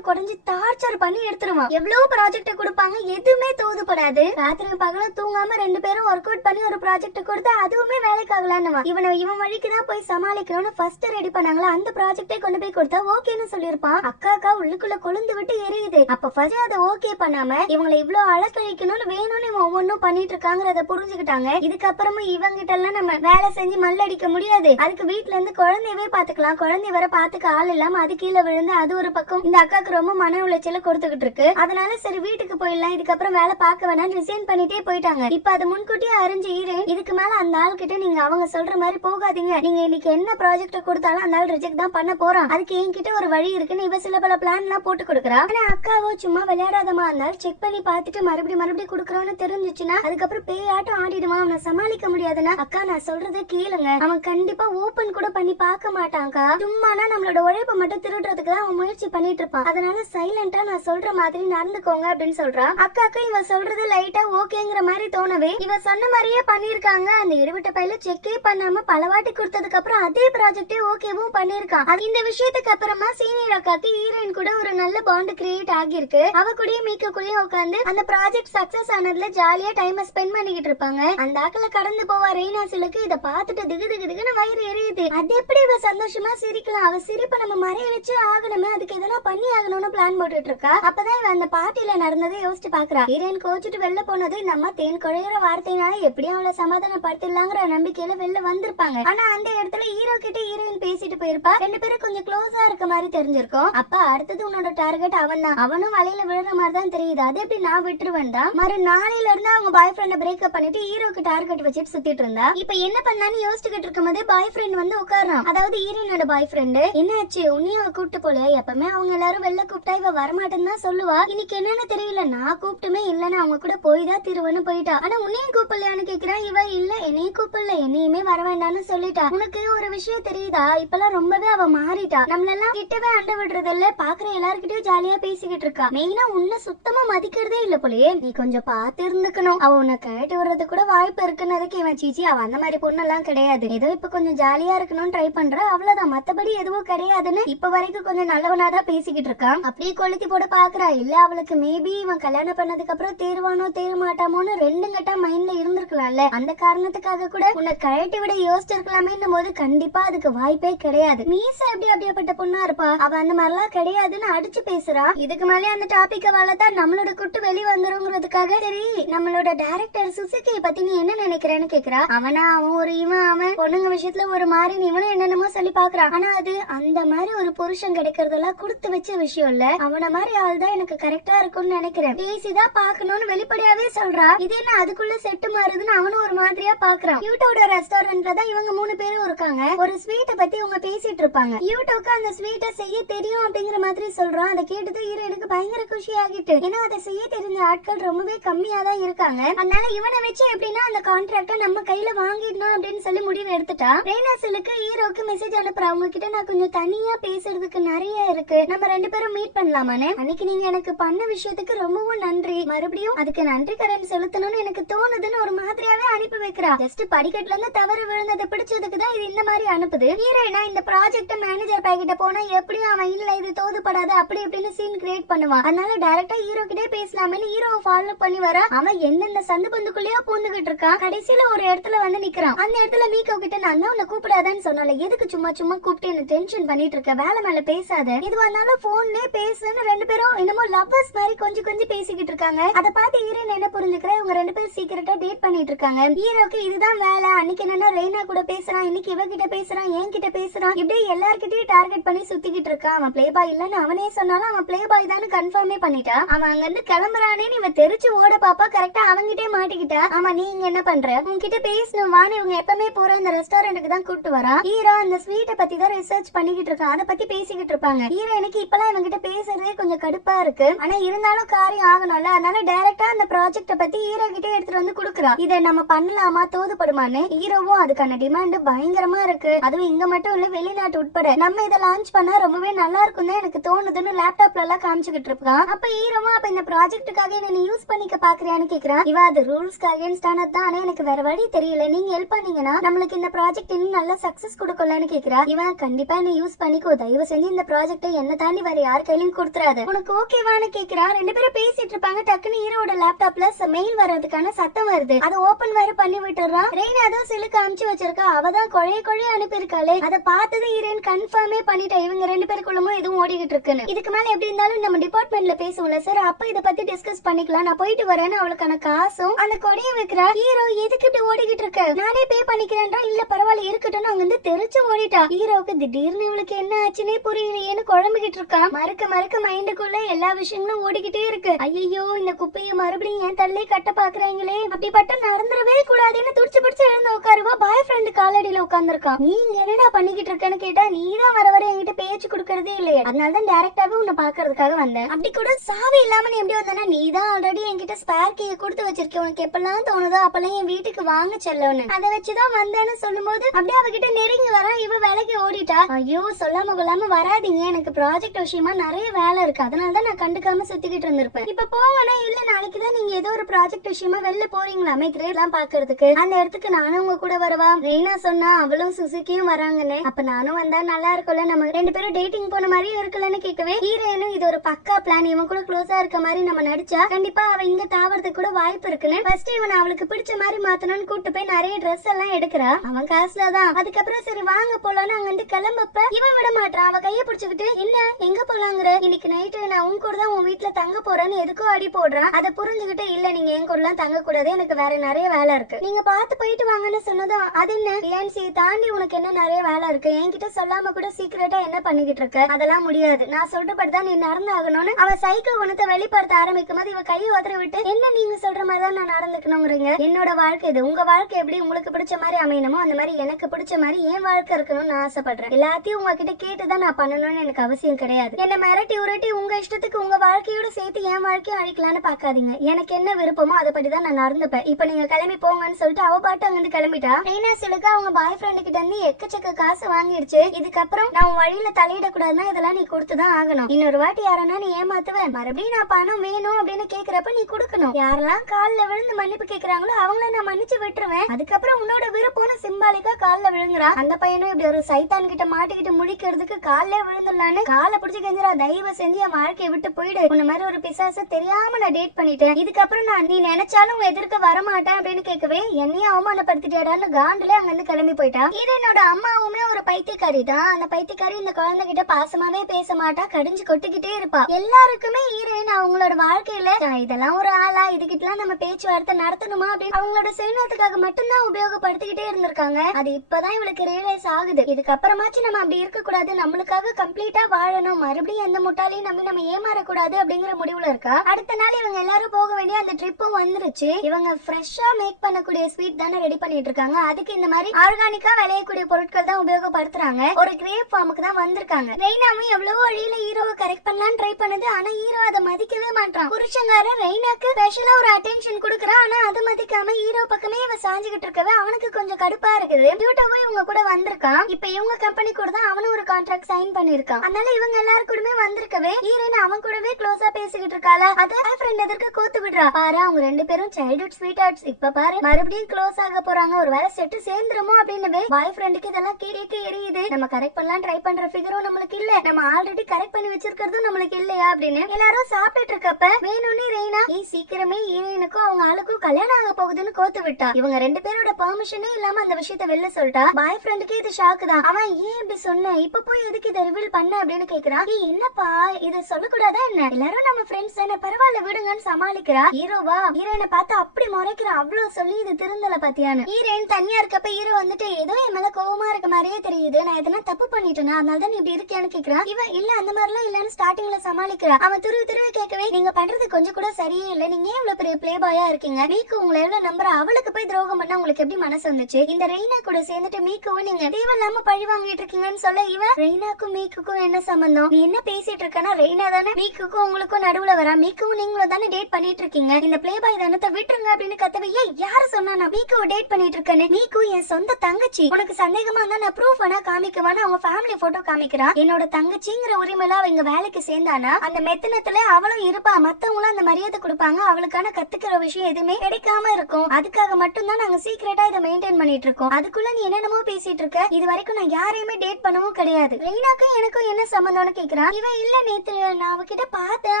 கொடைஞ்சு டார்ச்சர் பண்ணி எடுத்துருவான். எவ்வளவு ப்ராஜெக்ட் கொடுப்பாங்க, எதுவுமே தோதுப்படாது. ராத்திரி பகலும் தூங்காம 2 பேரும் ஒர்க் அவுட் பண்ணி ஒரு ப்ராஜெக்ட் கொடுத்தா அதுவுமே வேலைக்கு ஆகலான்னு இவன் வழிக்கு தான் போய் சமாளிக்கணும்னு ஃபர்ஸ்ட் ரெடி பண்ணாங்களா. அந்த ப்ராஜெக்டை கொண்டு போய் கொடுத்தா ஓகேன்னு சொல்லிருப்பான். அக்கா உள்ளுக்குள்ள கொழுந்து விட்டு எரியுது. அப்ப ஃபர்ஸ்ட் அதை ஓகே பண்ணாம இவங்களை இவ்வளவு அழகழிக்கணும்னு வேணும்னு இவன் ஒவ்வொன்னும் பண்ணிட்டு இருக்காங்கிறத புரிஞ்சுக்கிட்டாங்க. இதுக்கப்புறமா இவங்கிட்ட எல்லாம் நம்ம வேலை செஞ்சு மல்லடிக்க முடியாது. அதுக்கு வீட்டுல இருந்து குழந்தையவே பாத்துக்கலாம். குழந்தை வர பாத்துக்க ஆள் இல்லாம அது கீழே விழுந்து அது ஒரு பக்கம் இந்த அக்காக்கு ரொம்ப மன உளைச்சல கொடுத்துக்கிட்டு இருக்கு. அதனால சரி வீட்டுக்கு போயிடலாம், இதுக்கப்புறம் வேலை பார்க்க வேணாம் ரிசைன் பண்ணிட்டே போயிட்டாங்க. இப்ப அது முன்கூட்டியே அறிஞ்சு ஈரேன், இதுக்கு மேல அந்த ஆள் கிட்ட நீங்க அவங்க சொல்ற மாதிரி போகாதீங்க, நீங்க இன்னைக்கு என்ன ப்ராஜெக்ட் கொடுத்தாலும் அந்த ஆள் ரிஜெக்ட் தான் பண்ண போறான், அதுக்கு என்கிட்ட ஒரு வழி இருக்குன்னு இவ சில பல பிளான் எல்லாம் போட்டு கொடுக்குறா. ஆனா அக்காவோ சும்மா விளையாடாதமா இருந்தாலும் செக் பண்ணி பார்த்துட்டு மறுபடியும் கொடுக்கறோம்னு தெரிஞ்சிச்சுன்னா அதுக்கப்புறம் பேயாட்டம் ஆடிடுவான். அவனை சமாளிக்க முடியாதுன்னா அக்கா நான் சொல்றதை கேளுங்க, அவன் கண்டிப்பா ஓபன் கூட பண்ணி பார்க்க மாட்டாங்கா, சும்மானா நம்மளோட உழைப்பை மட்டும் திருடுறதுக்கு தான் அவன் முயற்சி பண்ணிட்டு இருப்பான், அதனால சைலண்டா நான் சொல்ற மாதிரி நடந்துக்கோங்க அப்படின்னு சொல்றான். அக்காக்கு இவ சொல்றது லைட்டா ஓகேங்கிற மாதிரி தோணவே இவ சொன்ன மாதிரியே பண்ணிருக்காங்க. அந்த எடுவிட்ட பையில செக்கே பண்ணாம பல வாட்டி கொடுத்ததுக்கு அப்புறம் அதே ப்ராஜெக்டே ஓகேவும் பண்ணிருக்கான். இந்த விஷயத்துக்கு அப்புறமா சீனியர் அக்காக்கு ஹீரோயின் கூட ஒரு நல்ல பாண்ட் கிரியேட் ஆகிருக்கு. அவ கூடயே மீக்க கூடயே உட்காந்து அந்த ப்ராஜெக்ட் சக்சஸ் ஆனதுல ஜாலியா டைம் ஸ்பெண்ட் பண்ணிக்கிட்டு இருப்பாங்க. அந்த ஆக்கல கடந்து போவா ரெய்னா சிலுக்கு இத பாத்துட்டு திகுன்னு வயிறு எரியுது. அது எப்படி இவ சந்தோஷமா சிரிக்கலாம், அவ சிரிப்பை நம்ம மறைய வச்சு ஆகணுமே, அதுக்கு எதெல்லாம் பண்ணி ஆகணும்னு பிளான் போட்டுட்டு இருக்கா. அப்பதான் இவ அந்த பார்ட்டில நடந்ததை யோசிச்சு பாக்குறா. ஹீரோயின் கோச்சிட்டு வெளில போனது நம்ம தேன் குழையிற வார்த்தைனால எப்படியும் அவளை சமாதானப்படுத்திடலாங்கிற நம்பிக்கையில வெளில வந்திருப்பாங்க. ஆனா அந்த இடத்துல ஹீரோ கிட்ட ஹீரோயின் பேசிட்டு போயிருப்பா. 2 பேரும் கொஞ்சம் க்ளோஸா இருக்க மாதிரி தெரிஞ்சிருக்கும். அப்ப அடுத்தது உன்னோட டார்கெட் அவன் தான், அவனும் வலையில விழுற மாதிரி தான் தெரியுது, அது எப்படி நான் விட்டுருவேன் தான். மறு நாளையில இருந்து அவங்க பாய் ஃப்ரெண்ட பிரேக்கப் பண்ணிட்டு ஹீரோக்கு டார்கெட் வச்சுட்டு சுத்திட்டு இருந்தா. இப்ப என்ன பண்ணான்னு யோசிச்சுக்கிட்டு இருக்கும் போது பாய் ஃப்ரெண்ட் வந்து உட்காரான். அதாவது ஹீரோயினோட பாய் ஃப்ரெண்டு. என்னாச்சு உன்னையும் அவ கூப்பிட்டு போல, எப்பவுமே அவங்க எல்லாரும் வெளில கூப்பிட்டா இவ வரமாட்டேன்னு தான் சொல்லுவா, இன்னைக்கு என்னன்னு தெரியல, நான் கூப்பிட்டுமே இல்லன்னு அவங்க கூட போய் தான் திருவன்னு போயிட்டா. ஆனா உன்னையும் கூப்பிடலையான்னு கேக்குறான். இவ இல்ல என்னையும் கூப்பிடல, என்னையுமே வர வேண்டாம்னு சொல்லிட்டா. உனக்கு ஒரு விஷயம் தெரியுதா, இப்பெல்லாம் ரொம்பவே அவ மாறிட்டா, நம்மளெல்லாம் கிட்டவே அண்ட விடுறது இல்ல, பாக்குற எல்லாருக்கிட்டையும் ஜாலியா பேசிக்கிட்டு இருக்கா. மெயினா உன்னை சுத்தமா மதிக்கிறதே இல்ல போலயே, நீ கொஞ்சம் பார்த்து இருந்துக்கணும், அவ உன்னை கேட்டு வர்றது கூட வாய்ப்பு இருக்குன்னதுக்கு இவன் சீச்சி அவ அந்த மாதிரி பொண்ணெல்லாம் கிடையாது, ஏதோ இப்ப கொஞ்சம் ஜாலியா இருக்கணும்னு ட்ரை பண்ற அவ்வளவுதான், மத்தபடி எதுவும் கிடையாதுன்னு இப்ப வரைக்கும் கொஞ்சம் நல்லவனாதான் பேசிக்கிட்டு இருக்கான். அப்படியே கொளுத்தி போட பாக்குறா. இல்ல அவளுக்கு மேபி இவன் கல்யாணம் பண்ணதுக்கு அப்புறம் தேர்வானோ தேர மாட்டாமோன்னு 2 கட்டா மைண்ட்ல இருந்திருக்கலாம்ல, அந்த காரணத்துக்காக கூட உன்னை கழட்டி விட யோசிச்சிருக்கலாமே போது கண்டிப்பா அதுக்கு வாய்ப்பே கிடையாது. மீசா எப்படி அப்படியாப்பட்ட பொண்ணா இருப்பா? அவ அந்த மாதிரிலாம் கிடையாதுன்னு அடிச்சு பேசுறா. இதுக்கு மேலே அந்த டாபிக்க வளர்த்தா நம்மளோட குட்டு வெளி வந்துருங்கிறதுக்காக சரி நம்மளோட டைரக்டர் சுசுகி பத்தி நீ என்ன நினைக்கிறேன்னு கேக்குறா. அவன் ஒரு அவன் பொண்ணுங்க விஷயத்துல ஒரு மாதிரி இவனும் என்னென்னமோ சொல்லி பாக்குறான். ஆனா அது அந்த மாதிரி ஒரு புருஷன் கிடைக்கிறதெல்லாம் கொடுத்து வச்ச விஷயம் இல்ல. அவன மாதிரி ஆள் தான் எனக்கு கரெக்டா இருக்கும்னு நினைக்கிறேன். பேசிதான் பாக்கணும்னு வெளிப்படையாவே சொல்றா. இது என்ன அதுக்குள்ள செட்டு மாறுதுன்னு அவனும் ஒரு மாதிரியா பாக்குறான். யூட்டோட ரெஸ்டாரண்ட்ல தான் இவங்க 3 பேரும் இருக்காங்க. ஒரு ஸ்வீட்டை பத்தி இவங்க பேசிட்டு இருப்பாங்க. யூட்டோக்கு அந்த ஸ்வீட்டை செய்ய தெரியும் அப்படிங்கிற மாதிரி சொல்றான். அதை கேட்டது எனக்கு பயங்கர குஷி ஆகிட்டு. ஏன்னா அதை செய்ய தெரிஞ்ச ஆட்கள் ரொம்பவே கம்மியா தான் இருக்காங்க. அதனால இவனை வச்சு எப்படின்னா அந்த கான்ட்ராக்ட நம்ம கையில வாங்கிடணும் அப்படின்னு சொல்லி முடிவு எடுத்துட்டா. ரேனாசிலுக்கு ஹீரோக்கு மெசேஜ் அனுப்புற. அவங்க கிட்ட நான் கொஞ்சம் தனியா பேசுறதுக்கு நிறைய இருக்கு, நம்ம 2 பேரும் மீட் பண்ணலாமான்னு. அன்னைக்கு நீங்க எனக்கு பண்ண விஷயத்துக்கு ரொம்பவும் நன்றி, மறுபடியும் அதுக்கு நன்றி கடன் செலுத்தணும்னு எனக்கு தோணுதுன்னு ஒரு மாதிரியாவே அனுப்பி வைக்கிறா. ஜஸ்ட் படிக்கட்டுல இருந்து தவறு விழுந்ததை பிடிச்சதுக்கு தான் இது இந்த மாதிரி அனுப்புது. ஹீரோயினா இந்த ப்ராஜெக்ட் மேனேஜர் பாக்கிட்ட போனா எப்படியும் அவன் இல்ல இது தோதுப்படாது அப்படி இப்படின்னு சீன் கிரியேட் பண்ணுவான். அதனால டைரக்டா ஹீரோ கிட்டே பேசலாம்னு ஹீரோவை ஃபாலோ பண்ணி வர அவன் எந்தெந்த சந்து பந்துக்குள்ளேயோ பூந்துகிட்டு இருக்கான். கடைசியில ஒரு இடத்துல வந்து நிக்கிறான். அந்த இடத்துல மீகோ கிட்ட நான் தான் உன்னை கூப்பிடாதான்னு சொன்னால, எதுக்கு சும்மா சும்மா கூப்பிட்டு என்ன டென்ஷன் பண்ணிட்டு இருக்க, வேலை மேல பேசாத, இது வந்தாலும் போன்லயே பேசுன்னு 2 பேரும் என்னமோ லவ்வர்ஸ் மாதிரி கொஞ்சம் கொஞ்சம் பேசிக்கிட்டு இருக்காங்க. அதை பார்த்து ஹீரோயின் என்ன புரிஞ்சுக்கிற, இவங்க 2 பேரும் சீக்கிரட்டா டேட் பண்ணிட்டு இருக்காங்க. ஹீரோக்கு இதுதான் வேலை. அன்னைக்கு என்னன்னா ரெய்னா கூட பேசுறான், இன்னைக்கு இவகிட்ட பேசுறான், என்கிட்ட பேசுறான், இப்படி எல்லார்கிட்டயும் டார்கெட் பண்ணி சுத்திக்கிட்டு இருக்கான். அவன் பிளே பாய் இல்லன்னு அவனே சொன்னாலும் அவன் பிளே பாய் தான் கன்ஃபார்மே பண்ணிட்டா. அவன் அங்க இருந்து கிளம்புறானே இவ தெரிச்சு ஓட பாப்பா கரெக்டா அவங்கிட்டே மாட்டிக்கிட்டா. ஆமா நீ இங்க என்ன பண்ற, உன்கிட்ட பேசணும் வான்னு இவங்க எப்பவுமே போற அந்த ரெஸ்டாரண்ட்டுக்கு தான் கூட்டு வரா. ஹீரோ அந்த ஸ்வீட்டை பத்தி தான் ரிசர்ச் பண்ணிக்கிட்டு இருக்கான். அதை பத்தி பேசிக்கிட்டு இருப்பாங்க. ஹீரோ எனக்கு இப்பெல்லாம் இவங்கிட்ட பேசுறதே கொஞ்சம் கடுப்பா இருக்கு, ஆனா இருந்தாலும் காரியம் ஆகணும்ல, அதனால டைரக்டா அந்த ப்ராஜெக்ட பத்தி ஹீரோ கிட்ட எடுத்துட்டு வந்து குடுக்குறா. இதை நம்ம பண்ணலாமா தோதுப்படுமான்னு. ஹீரோவும் அதுக்கான டிமாண்ட் பயங்கரமா இருக்கு. அதுவும் இங்க மட்டும் இல்ல வெளிநாட்டு உட்பட நம்ம இதை லான்ச் பண்ணா ரொம்பவே நல்லா இருக்கும் தான் எனக்கு தோணுதுன்னு லேப்டாப்ல எல்லாம் காமிச்சுக்கிட்டு இருக்கான். அப்ப ஹீரோவும் அப்ப இந்த ப்ராஜெக்டுக்காக என்ன யூஸ் பண்ணிக்க பாக்குறியான்னு கேக்குறான். இவ அது ரூல்ஸ்க்கு அகைன்ஸ்ட் ஆனதுதான், ஆனா எனக்கு வேற வழி தெரியல, நீங்க ஹெல்ப் பண்ணீங்கன்னா நம்மளுக்கு இந்த ப்ராஜெக்ட் இன்னும் நல்ல சக்சஸ் கொடுக்கலான்னு கேக்குறா. இவன் கண்டிப்பா என்ன யூஸ் பண்ணிக்கோ, தயவு செஞ்சு இந்த ப்ராஜெக்ட் என்ன தாண்டி வேற யார் கையிலும் கொடுத்துறாது, உனக்கு ஓகேவான்னு கேக்குறா. 2 பேரும் பேசிட்டு இருப்பாங்க. டக்குன்னு ஹீரோட லேப்டாப்ல மெயில் வர்றதுக்கான சத்தம் வருது. அதை ஓபன் வேற பண்ணி விட்டுறான். ரெய்னா தான் சிலுக்கு அனுப்பிச்சு வச்சிருக்கா. அவதான் கொழைய அனுப்பி இருக்காளே. அதை பார்த்தது ஹீரோயின் கன்ஃபார்மே பண்ணிட்டா இவங்க 2 பேருக்குள்ளமும் எதுவும் ஓடிக்கிட்டு இருக்குன்னு. இதுக்கு மேல எப்படி இருந்தாலும் நம்ம டிபார்ட்மெண்ட்ல பேசுவோம்ல சார், அப்ப இதை பத்தி டிஸ்கஸ் பண்ணிக்கலாம், நான் போயிட்டு வரேன்னு அவளுக்கான காசும் அந்த கொடையை வைக்கிறா. ஹீரோ எதுக்கு இப்படி ஓடிக்கிட்டு இருக்க, நானே பே பண்ணிக்கிறேன்றா. இல்ல பரவாயில்ல இருக்கட்டும் அங்க இருந்து தெரிச்சு ஓடிட்டா. ஹீரோவுக்கு திடீர்னு இவளுக்கு என்ன ஆச்சுன்னே புரியலையேன்னு குழம்பிக்கிட்டு இருக்கா. மறுக்க மைண்டுக்குள்ள எல்லா விஷயங்களும் ஓடிக்கிட்டே இருக்கு. ஐயோ இந்த குப்பையை மறுபடியும் ஏன் தள்ளி கட்ட பாக்குறாங்களே, அப்படிப்பட்ட நடந்துடவே கூடாதுன்னு துடிச்சு பிடிச்சு எழுந்து உட்காருவா. Boy friend காலடியில உட்கார்ந்துருக்கான். நீங்க என்னடா பண்ணிக்கிட்டு இருக்கேன்னு கேட்டா, நீதான் வர என்கிட்ட பேச்சு கொடுக்கறதே இல்லையே, அதனாலதான் டைரக்டாவே உன்னை பாக்குறதுக்காக வந்தேன். அப்படி கூட சாவி இல்லாம நீ எப்படி வந்தனா, நீதான் ஆல்ரெடி என்கிட்ட ஸ்பேர் கீயை கொடுத்து வச்சிருக்கேன், உனக்கு எப்பெல்லாம் தோணுதோ அப்பெல்லாம் என் வீட்டுக்கு வாங்க செல்லோன்னு, அதை வச்சுதான் வந்தேன்னு சொல்லும் போது அப்படியே அவகிட்ட நெருங்கி வரா. இவ வேலைக்கு ஓடிட்டா. ஐயோ சொல்லாம கொள்ளாம வராதீங்க, எனக்கு ப்ராஜெக்ட் விஷயமா நிறைய வேலை இருக்கு, அதனாலதான் நான் கண்டுக்காம சுத்திக்கிட்டு இருந்திருப்பேன். இப்ப போங்கன்னா இல்ல நாளைக்குதான் நீங்க ஏதோ ஒரு ப்ராஜெக்ட் விஷயமா வெளில போறீங்களாமே திரையெல்லாம் பாக்குறதுக்கு, அந்த இடத்துக்கு நானும் உங்க கூட வரவா. ரெய்னா சொன்னா அவளும் சுசுக்கியும் வராங்கன்னு. அப்ப நானும் வந்தா நல்லா இருக்கும்ல, நம்ம 2 பேரும் டேட்டிங் போன மாதிரியும் இருக்குல்லன்னு கேட்கவே ஹீரோயினும் இது ஒரு பக்கா பிளான், இவன் கூட க்ளோஸா இருக்க மாதிரி நம்ம நடிச்சா கண்டிப்பா அவ இங்க தாவறதுக்கு கூட வாய்ப்பு இருக்குன்னு ஃபர்ஸ்ட் இவன் அவளுக்கு பிடிச்ச மாதிரி மாத்தணும்னு கூட்டு போய் நிறைய ட்ரெஸ் எல்லாம் எடுக்கிறா. அவன் காசுலதான். அதுக்கப்புறம் சரி வாங்க போலான்னு அங்க இருந்து கிளம்பப்ப இவன் விட மாட்டான். அவ கைய பிடிச்சுக்கிட்டு என்ன எங்க போலாங்கிற, இன்னைக்கு நைட்டு நான் உன் கூட தான் உன் வீட்டுல தங்க போறேன்னு எதுக்கோ அடி போடுறான். அதை புரிஞ்சுக்கிட்டு இல்ல நீங்க என் கூட எல்லாம் தங்க கூடாது, எனக்கு வேற நிறைய வேலை இருக்கு, நீங்க பார்த்து போயிட்டு வாங்கன்னு சொன்னதும் அது என்ன பியான்சி தாண்டி உனக்கு என்ன நிறைய வேலை இருக்கு, என்கிட்ட சொல்லாம கூட சீக்கிரட்டா என்ன பண்ணிக்கிட்டு இருக்க, அதெல்லாம் முடியாது, நான் சொல்றபடிதான் நீ நடந்தாகணும்னு அவ சைக்கோ குணத்தை வெளிப்படுத்த ஆரம்பிக்கும் போது இவ கையை உதற விட்டு என்ன நீங்க சொல்ற மாதிரிதான் நான் நடந்துக்கணுங்கிறீங்க, என்னோட வாழ்க்கை இது, உங்க வாழ்க்கை எப்படி உங்களுக்கு பிடிச்ச மாதிரி அமையணுமோ அந்த மாதிரி எனக்கு பிடிச்ச மாதிரி என் வாழ்க்கை இருக்கணும்னு நான் ஆசைப்படுறேன், எல்லாத்தையும் உங்ககிட்ட கேட்டுதான் நான் பண்ணணும்னு எனக்கு அவசியம் கிடையாது, என்ன மிரட்டி உரட்டி உங்க இஷ்டத்துக்கு உங்க வாழ்க்கையோட சேர்த்து என் வாழ்க்கையும் அழிக்கலான்னு பாக்காதீங்க, எனக்கு என்ன விருப்பமோ அதை படிதான் நான் நடந்துப்பேன், இப்ப நீங்க கிளம்பி போங்கன்னு சொல்லிட்டு அவ பாட்டு அங்கிருந்து கிளம்பிட்டா. ரீனாசிலுக்கு அவங்க பாய் ஃப்ரெண்டு கிட்ட இருந்து எக்கச்சக்க காசு வாங்கிடுச்சு. இதுக்கப்புறம் நான் வழியில தலையிடக்கூடாதுன்னா இதெல்லாம் நீ கொடுத்துதான் ஆகணும், இன்னொரு வாட்டி யாரனா நீ ஏமாத்துவேன், மறுபடியும் நான் பணம் வேணும் அப்படின்னு கேக்குறப்ப நீ கொடுக்கணும், யாரெல்லாம் காலில் விழுந்து மன்னிப்பு கேக்குறாங்களோ அவங்கள நான் மன்னிச்சு விட்டுருவேன், அதுக்கப்புறம் உன்னோட விருப்பம்னு சிம்பாலிக்கா காலில் விழுங்குறா. அந்த பையனும் இப்படி ஒரு சைத்தான் கிட்ட மாட்டிக்கிட்டு முழிக்கிறதுக்கு காலிலே விழுந்துடலான்னு காலை பிடிச்சி கெஞ்சுறா, தயவு செஞ்சு என் வாழ்க்கையை விட்டு போயிடு, உன்ன மாதிரி ஒரு பிசாச தெரியாம நான் டேட் பண்ணிட்டேன், இதுக்கப்புறம் நான் நீ நினைச்சாலும் உங்க எதிர்க்க வரமாட்டேன் அப்படின்னு கேட்கவே என்னையும் அவமானப்படுத்திட்டேடான்னு காண்டுல அங்க இருந்து கிளம்பி போயிட்டா. ஹீரோயினோட அம்மா அம்மாவுமே ஒரு பைத்தியக்காரி தான். அந்த பைத்தியக்காரி இந்த குழந்தை கிட்ட பாசமாவே பேச மாட்டா, கடிஞ்சு கொட்டிக்கிட்டே இருப்பா. எல்லாருக்குமே ஹீரோயின் அவங்களோட வாழ்க்கையில இதெல்லாம் ஒரு ஆளா, இதுகிட்டலாம் நம்ம பேச்சுவார்த்தை நடத்தணுமா அப்படின்னு அவங்களோட சுயநலத்துக்காக மட்டும்தான் உபயோகப்படுத்திக்கிட்டே இருந்திருக்காங்க. அது இப்பதான் இவளுக்கு ரியலைஸ் ஆகுது. இதுக்கப்புறமாச்சும் நம்ம அப்படி இருக்க கூடாது, நம்மளுக்காக கம்ப்ளீட்டா வாழணும், மறுபடியும் எந்த முட்டாளையும் நம்பி நம்ம ஏமாறக்கூடாது அப்படிங்கிற முடிவுல இருக்கா. அடுத்த நாள் இவங்க எல்லாரும் போக வேண்டிய அந்த ட்ரிப்பும் வந்துருச்சு. இவங்க ஃப்ரெஷ்ஷா மேக் பண்ணக்கூடிய ஸ்வீட் தானே ரெடி பண்ணிட்டு இருக்காங்க. அதுக்கு இந்த மாதிரி ஆர்கானிக்கா விளையக்கூடிய பொருட்கள் தான் உபயோகப்படுத்துறாங்க. ஒரு கிரேப் ஃபார்முக்கு தான் வந்திருக்காங்க. ரெய்னாவும் எவ்வளவோ வழியில ஹீரோவை கரெக்ட் பண்ணலாம்னு ட்ரை பண்ணுது. ஆனா ஹீரோ அதை மதிக்கவே மாட்டான். புருஷங்காரன் ரெய்னாக்கு ஸ்பெஷலா ஒரு அட்டென்ஷன் கொடுக்கறான். ஆனா அது மதிக்காம ஹீரோ பக்கமே இவ சாஞ்சுகிட்டு இருக்கவே அவனுக்கு கொஞ்சம் கடுப்பா இருக்குது. டியூட்டாவும் இவங்க கூட வந்திருக்கான். இப்ப இவங்க கம்பெனி கூட தான் அவனும் ஒரு கான்ட்ராக்ட் சைன் பண்ணிருக்கான். அதனால இவங்க எல்லாரும் கூடமே வந்திருக்கவே ஹீரோயின் அவன் கூடவே க்ளோஸா பேசிக்கிட்டு இருக்காளா. அத ஃப்ரெண்ட் எதற்கு கோத்து விடுறா. பாரு அவங்க ரெண்டு பேரும் சைல்ட்ஹுட் ஸ்வீட் ஹார்ட்ஸ். இப்ப பாரு மறுபடியும் க்ளோஸ் ஆக போறாங்க. ஒரு வேலை செட்டு சேர்ந்துருமோ அப்படின்னு பாய் ஃப்ரெண்டுக்கு இதெல்லாம் கேட்க எரியுது. நம்ம கரெக்ட் பண்ணலாம் ட்ரை பண்ற ஃபிகரும் நம்மளுக்கு இல்ல, நம்ம ஆல்ரெடி கரெக்ட் பண்ணி வச்சிருக்கிறதும் நம்மளுக்கு இல்லையா அப்படின்னு எல்லாரும் சாப்பிட்டு இருக்கப்ப வேணும்னு ரெய்னா சீக்கிரமே ஹீரோயினுக்கும் அவங்க ஆளுக்கும் கல்யாணம் ஆக போகுதுன்னு கோத்து விட்டா. இவங்க ரெண்டு பேரோட பெர்மிஷனே இல்லாம அந்த விஷயத்த வெளில சொல்லிட்டா. பாய் ஃப்ரெண்டுக்கு இது ஷாக்கு தான். அவன் ஏன் இப்படி சொன்ன, இப்ப போய் எதுக்கு இதை ரிவீல் பண்ண அப்படின்னு கேக்குறான். என்னப்பா இதை சொல்லக்கூடாதா என்ன, எல்லாரும் நம்ம ஃப்ரெண்ட்ஸ் தானே, பரவாயில்ல விடுங்கன்னு சமாளிக்கிறா. ஹீரோவா ஹீரோயினை பார்த்து அப்படி முறைக்கிறா. அவ்வளவு சொல்லி இது திருந்தல பாத்தியான்னு. ஹீரோயின் தனியா இருக்கப்ப ஹீரோ வந்துட்டு ஏதோ என் மேல கோவமா இருக்க மாதிரியே தெரியுது, நான் எதனா தப்பு பண்ணிட்டேனா அதனாலதான் இப்படி இருக்கேன்னு கேக்குறான். இவன் இல்ல அந்த மாதிரி எல்லாம் இல்லன்னு ஸ்டார்டிங்ல சமாளிக்கிறா. அவன் துருவி கேட்கவே நீங்க பண்றது கொஞ்சம் கூட சரியே இல்ல, நீங்க ஏன் இவ்வளவு பெரிய பிளே பாயா இருக்கீங்க, மீக்கு உங்களை எவ்வளவு நம்புற, அவளுக்கு போய் துரோகம் பண்ண உங்களுக்கு எப்படி மனசு வந்துச்சு, இந்த ரெய்னா கூட சேர்ந்துட்டு மீக்கவும் நீங்க தேவையில்லாம பழி வாங்கிட்டு இருக்கீங்கன்னு சொல்ல இவன் ரெய்னாக்கும் மீக்குக்கும் என்ன சம்பந்தம், நீ என்ன பேசிட்டு இருக்கனா, ரெய்னா தானே மீக்குக்கும் உங்களுக்கும் நடுவுல வரா, மீக்கவும் நீங்களும் தானே டேட் பண்ணிட்டு இருக்கீங்க, இந்த பிளே பாய் தானத்தை விட்டுருங்க அப்படின்னு கத்தவே யாரு சொன்னா நான் மீக்குவை டேட் பண்ணிட்டு இருக்கேன்னு, மீக்கு என் சொந்த தங்கச்சி, உனக்கு சந்தேகமா இருந்தா நான் ப்ரூஃப் வேணா காமிக்குவான்னு அவங்க ஃபேமிலி போட்டோ காமிக்கிறான். என்னோட தங்கச்சிங்கிற உரிமையில அவங்க வேலைக்கு சேர்ந்தானா அந்த மெத்தனத்துல அவளும் இருப்பா, மத்தவங்களும் அந்த மரியாதை கொடுப்பாங்க, அவளுக்கான கத்துக்கிற விஷயம் எதுவுமே கிடைக்காம இருக்கும், அதுக்காக மட்டும் தான் நாங்க சீக்கிரட்டா இதை மெயின்டைன் பண்ணிட்டு இருக்கோம், அதுக்குள்ள நீ என்னென்னமோ பேசிட்டு இருக்க, இது வரைக்கும் நான் யாரையுமே டேட் பண்ணவும் கிடையாது, ரெய்னாக்கும் எனக்கும் என்ன சம்பந்தம்னு கேக்குறான். இவன் இல்ல நேத்து நான் அவகிட்ட பார்த்தேன்,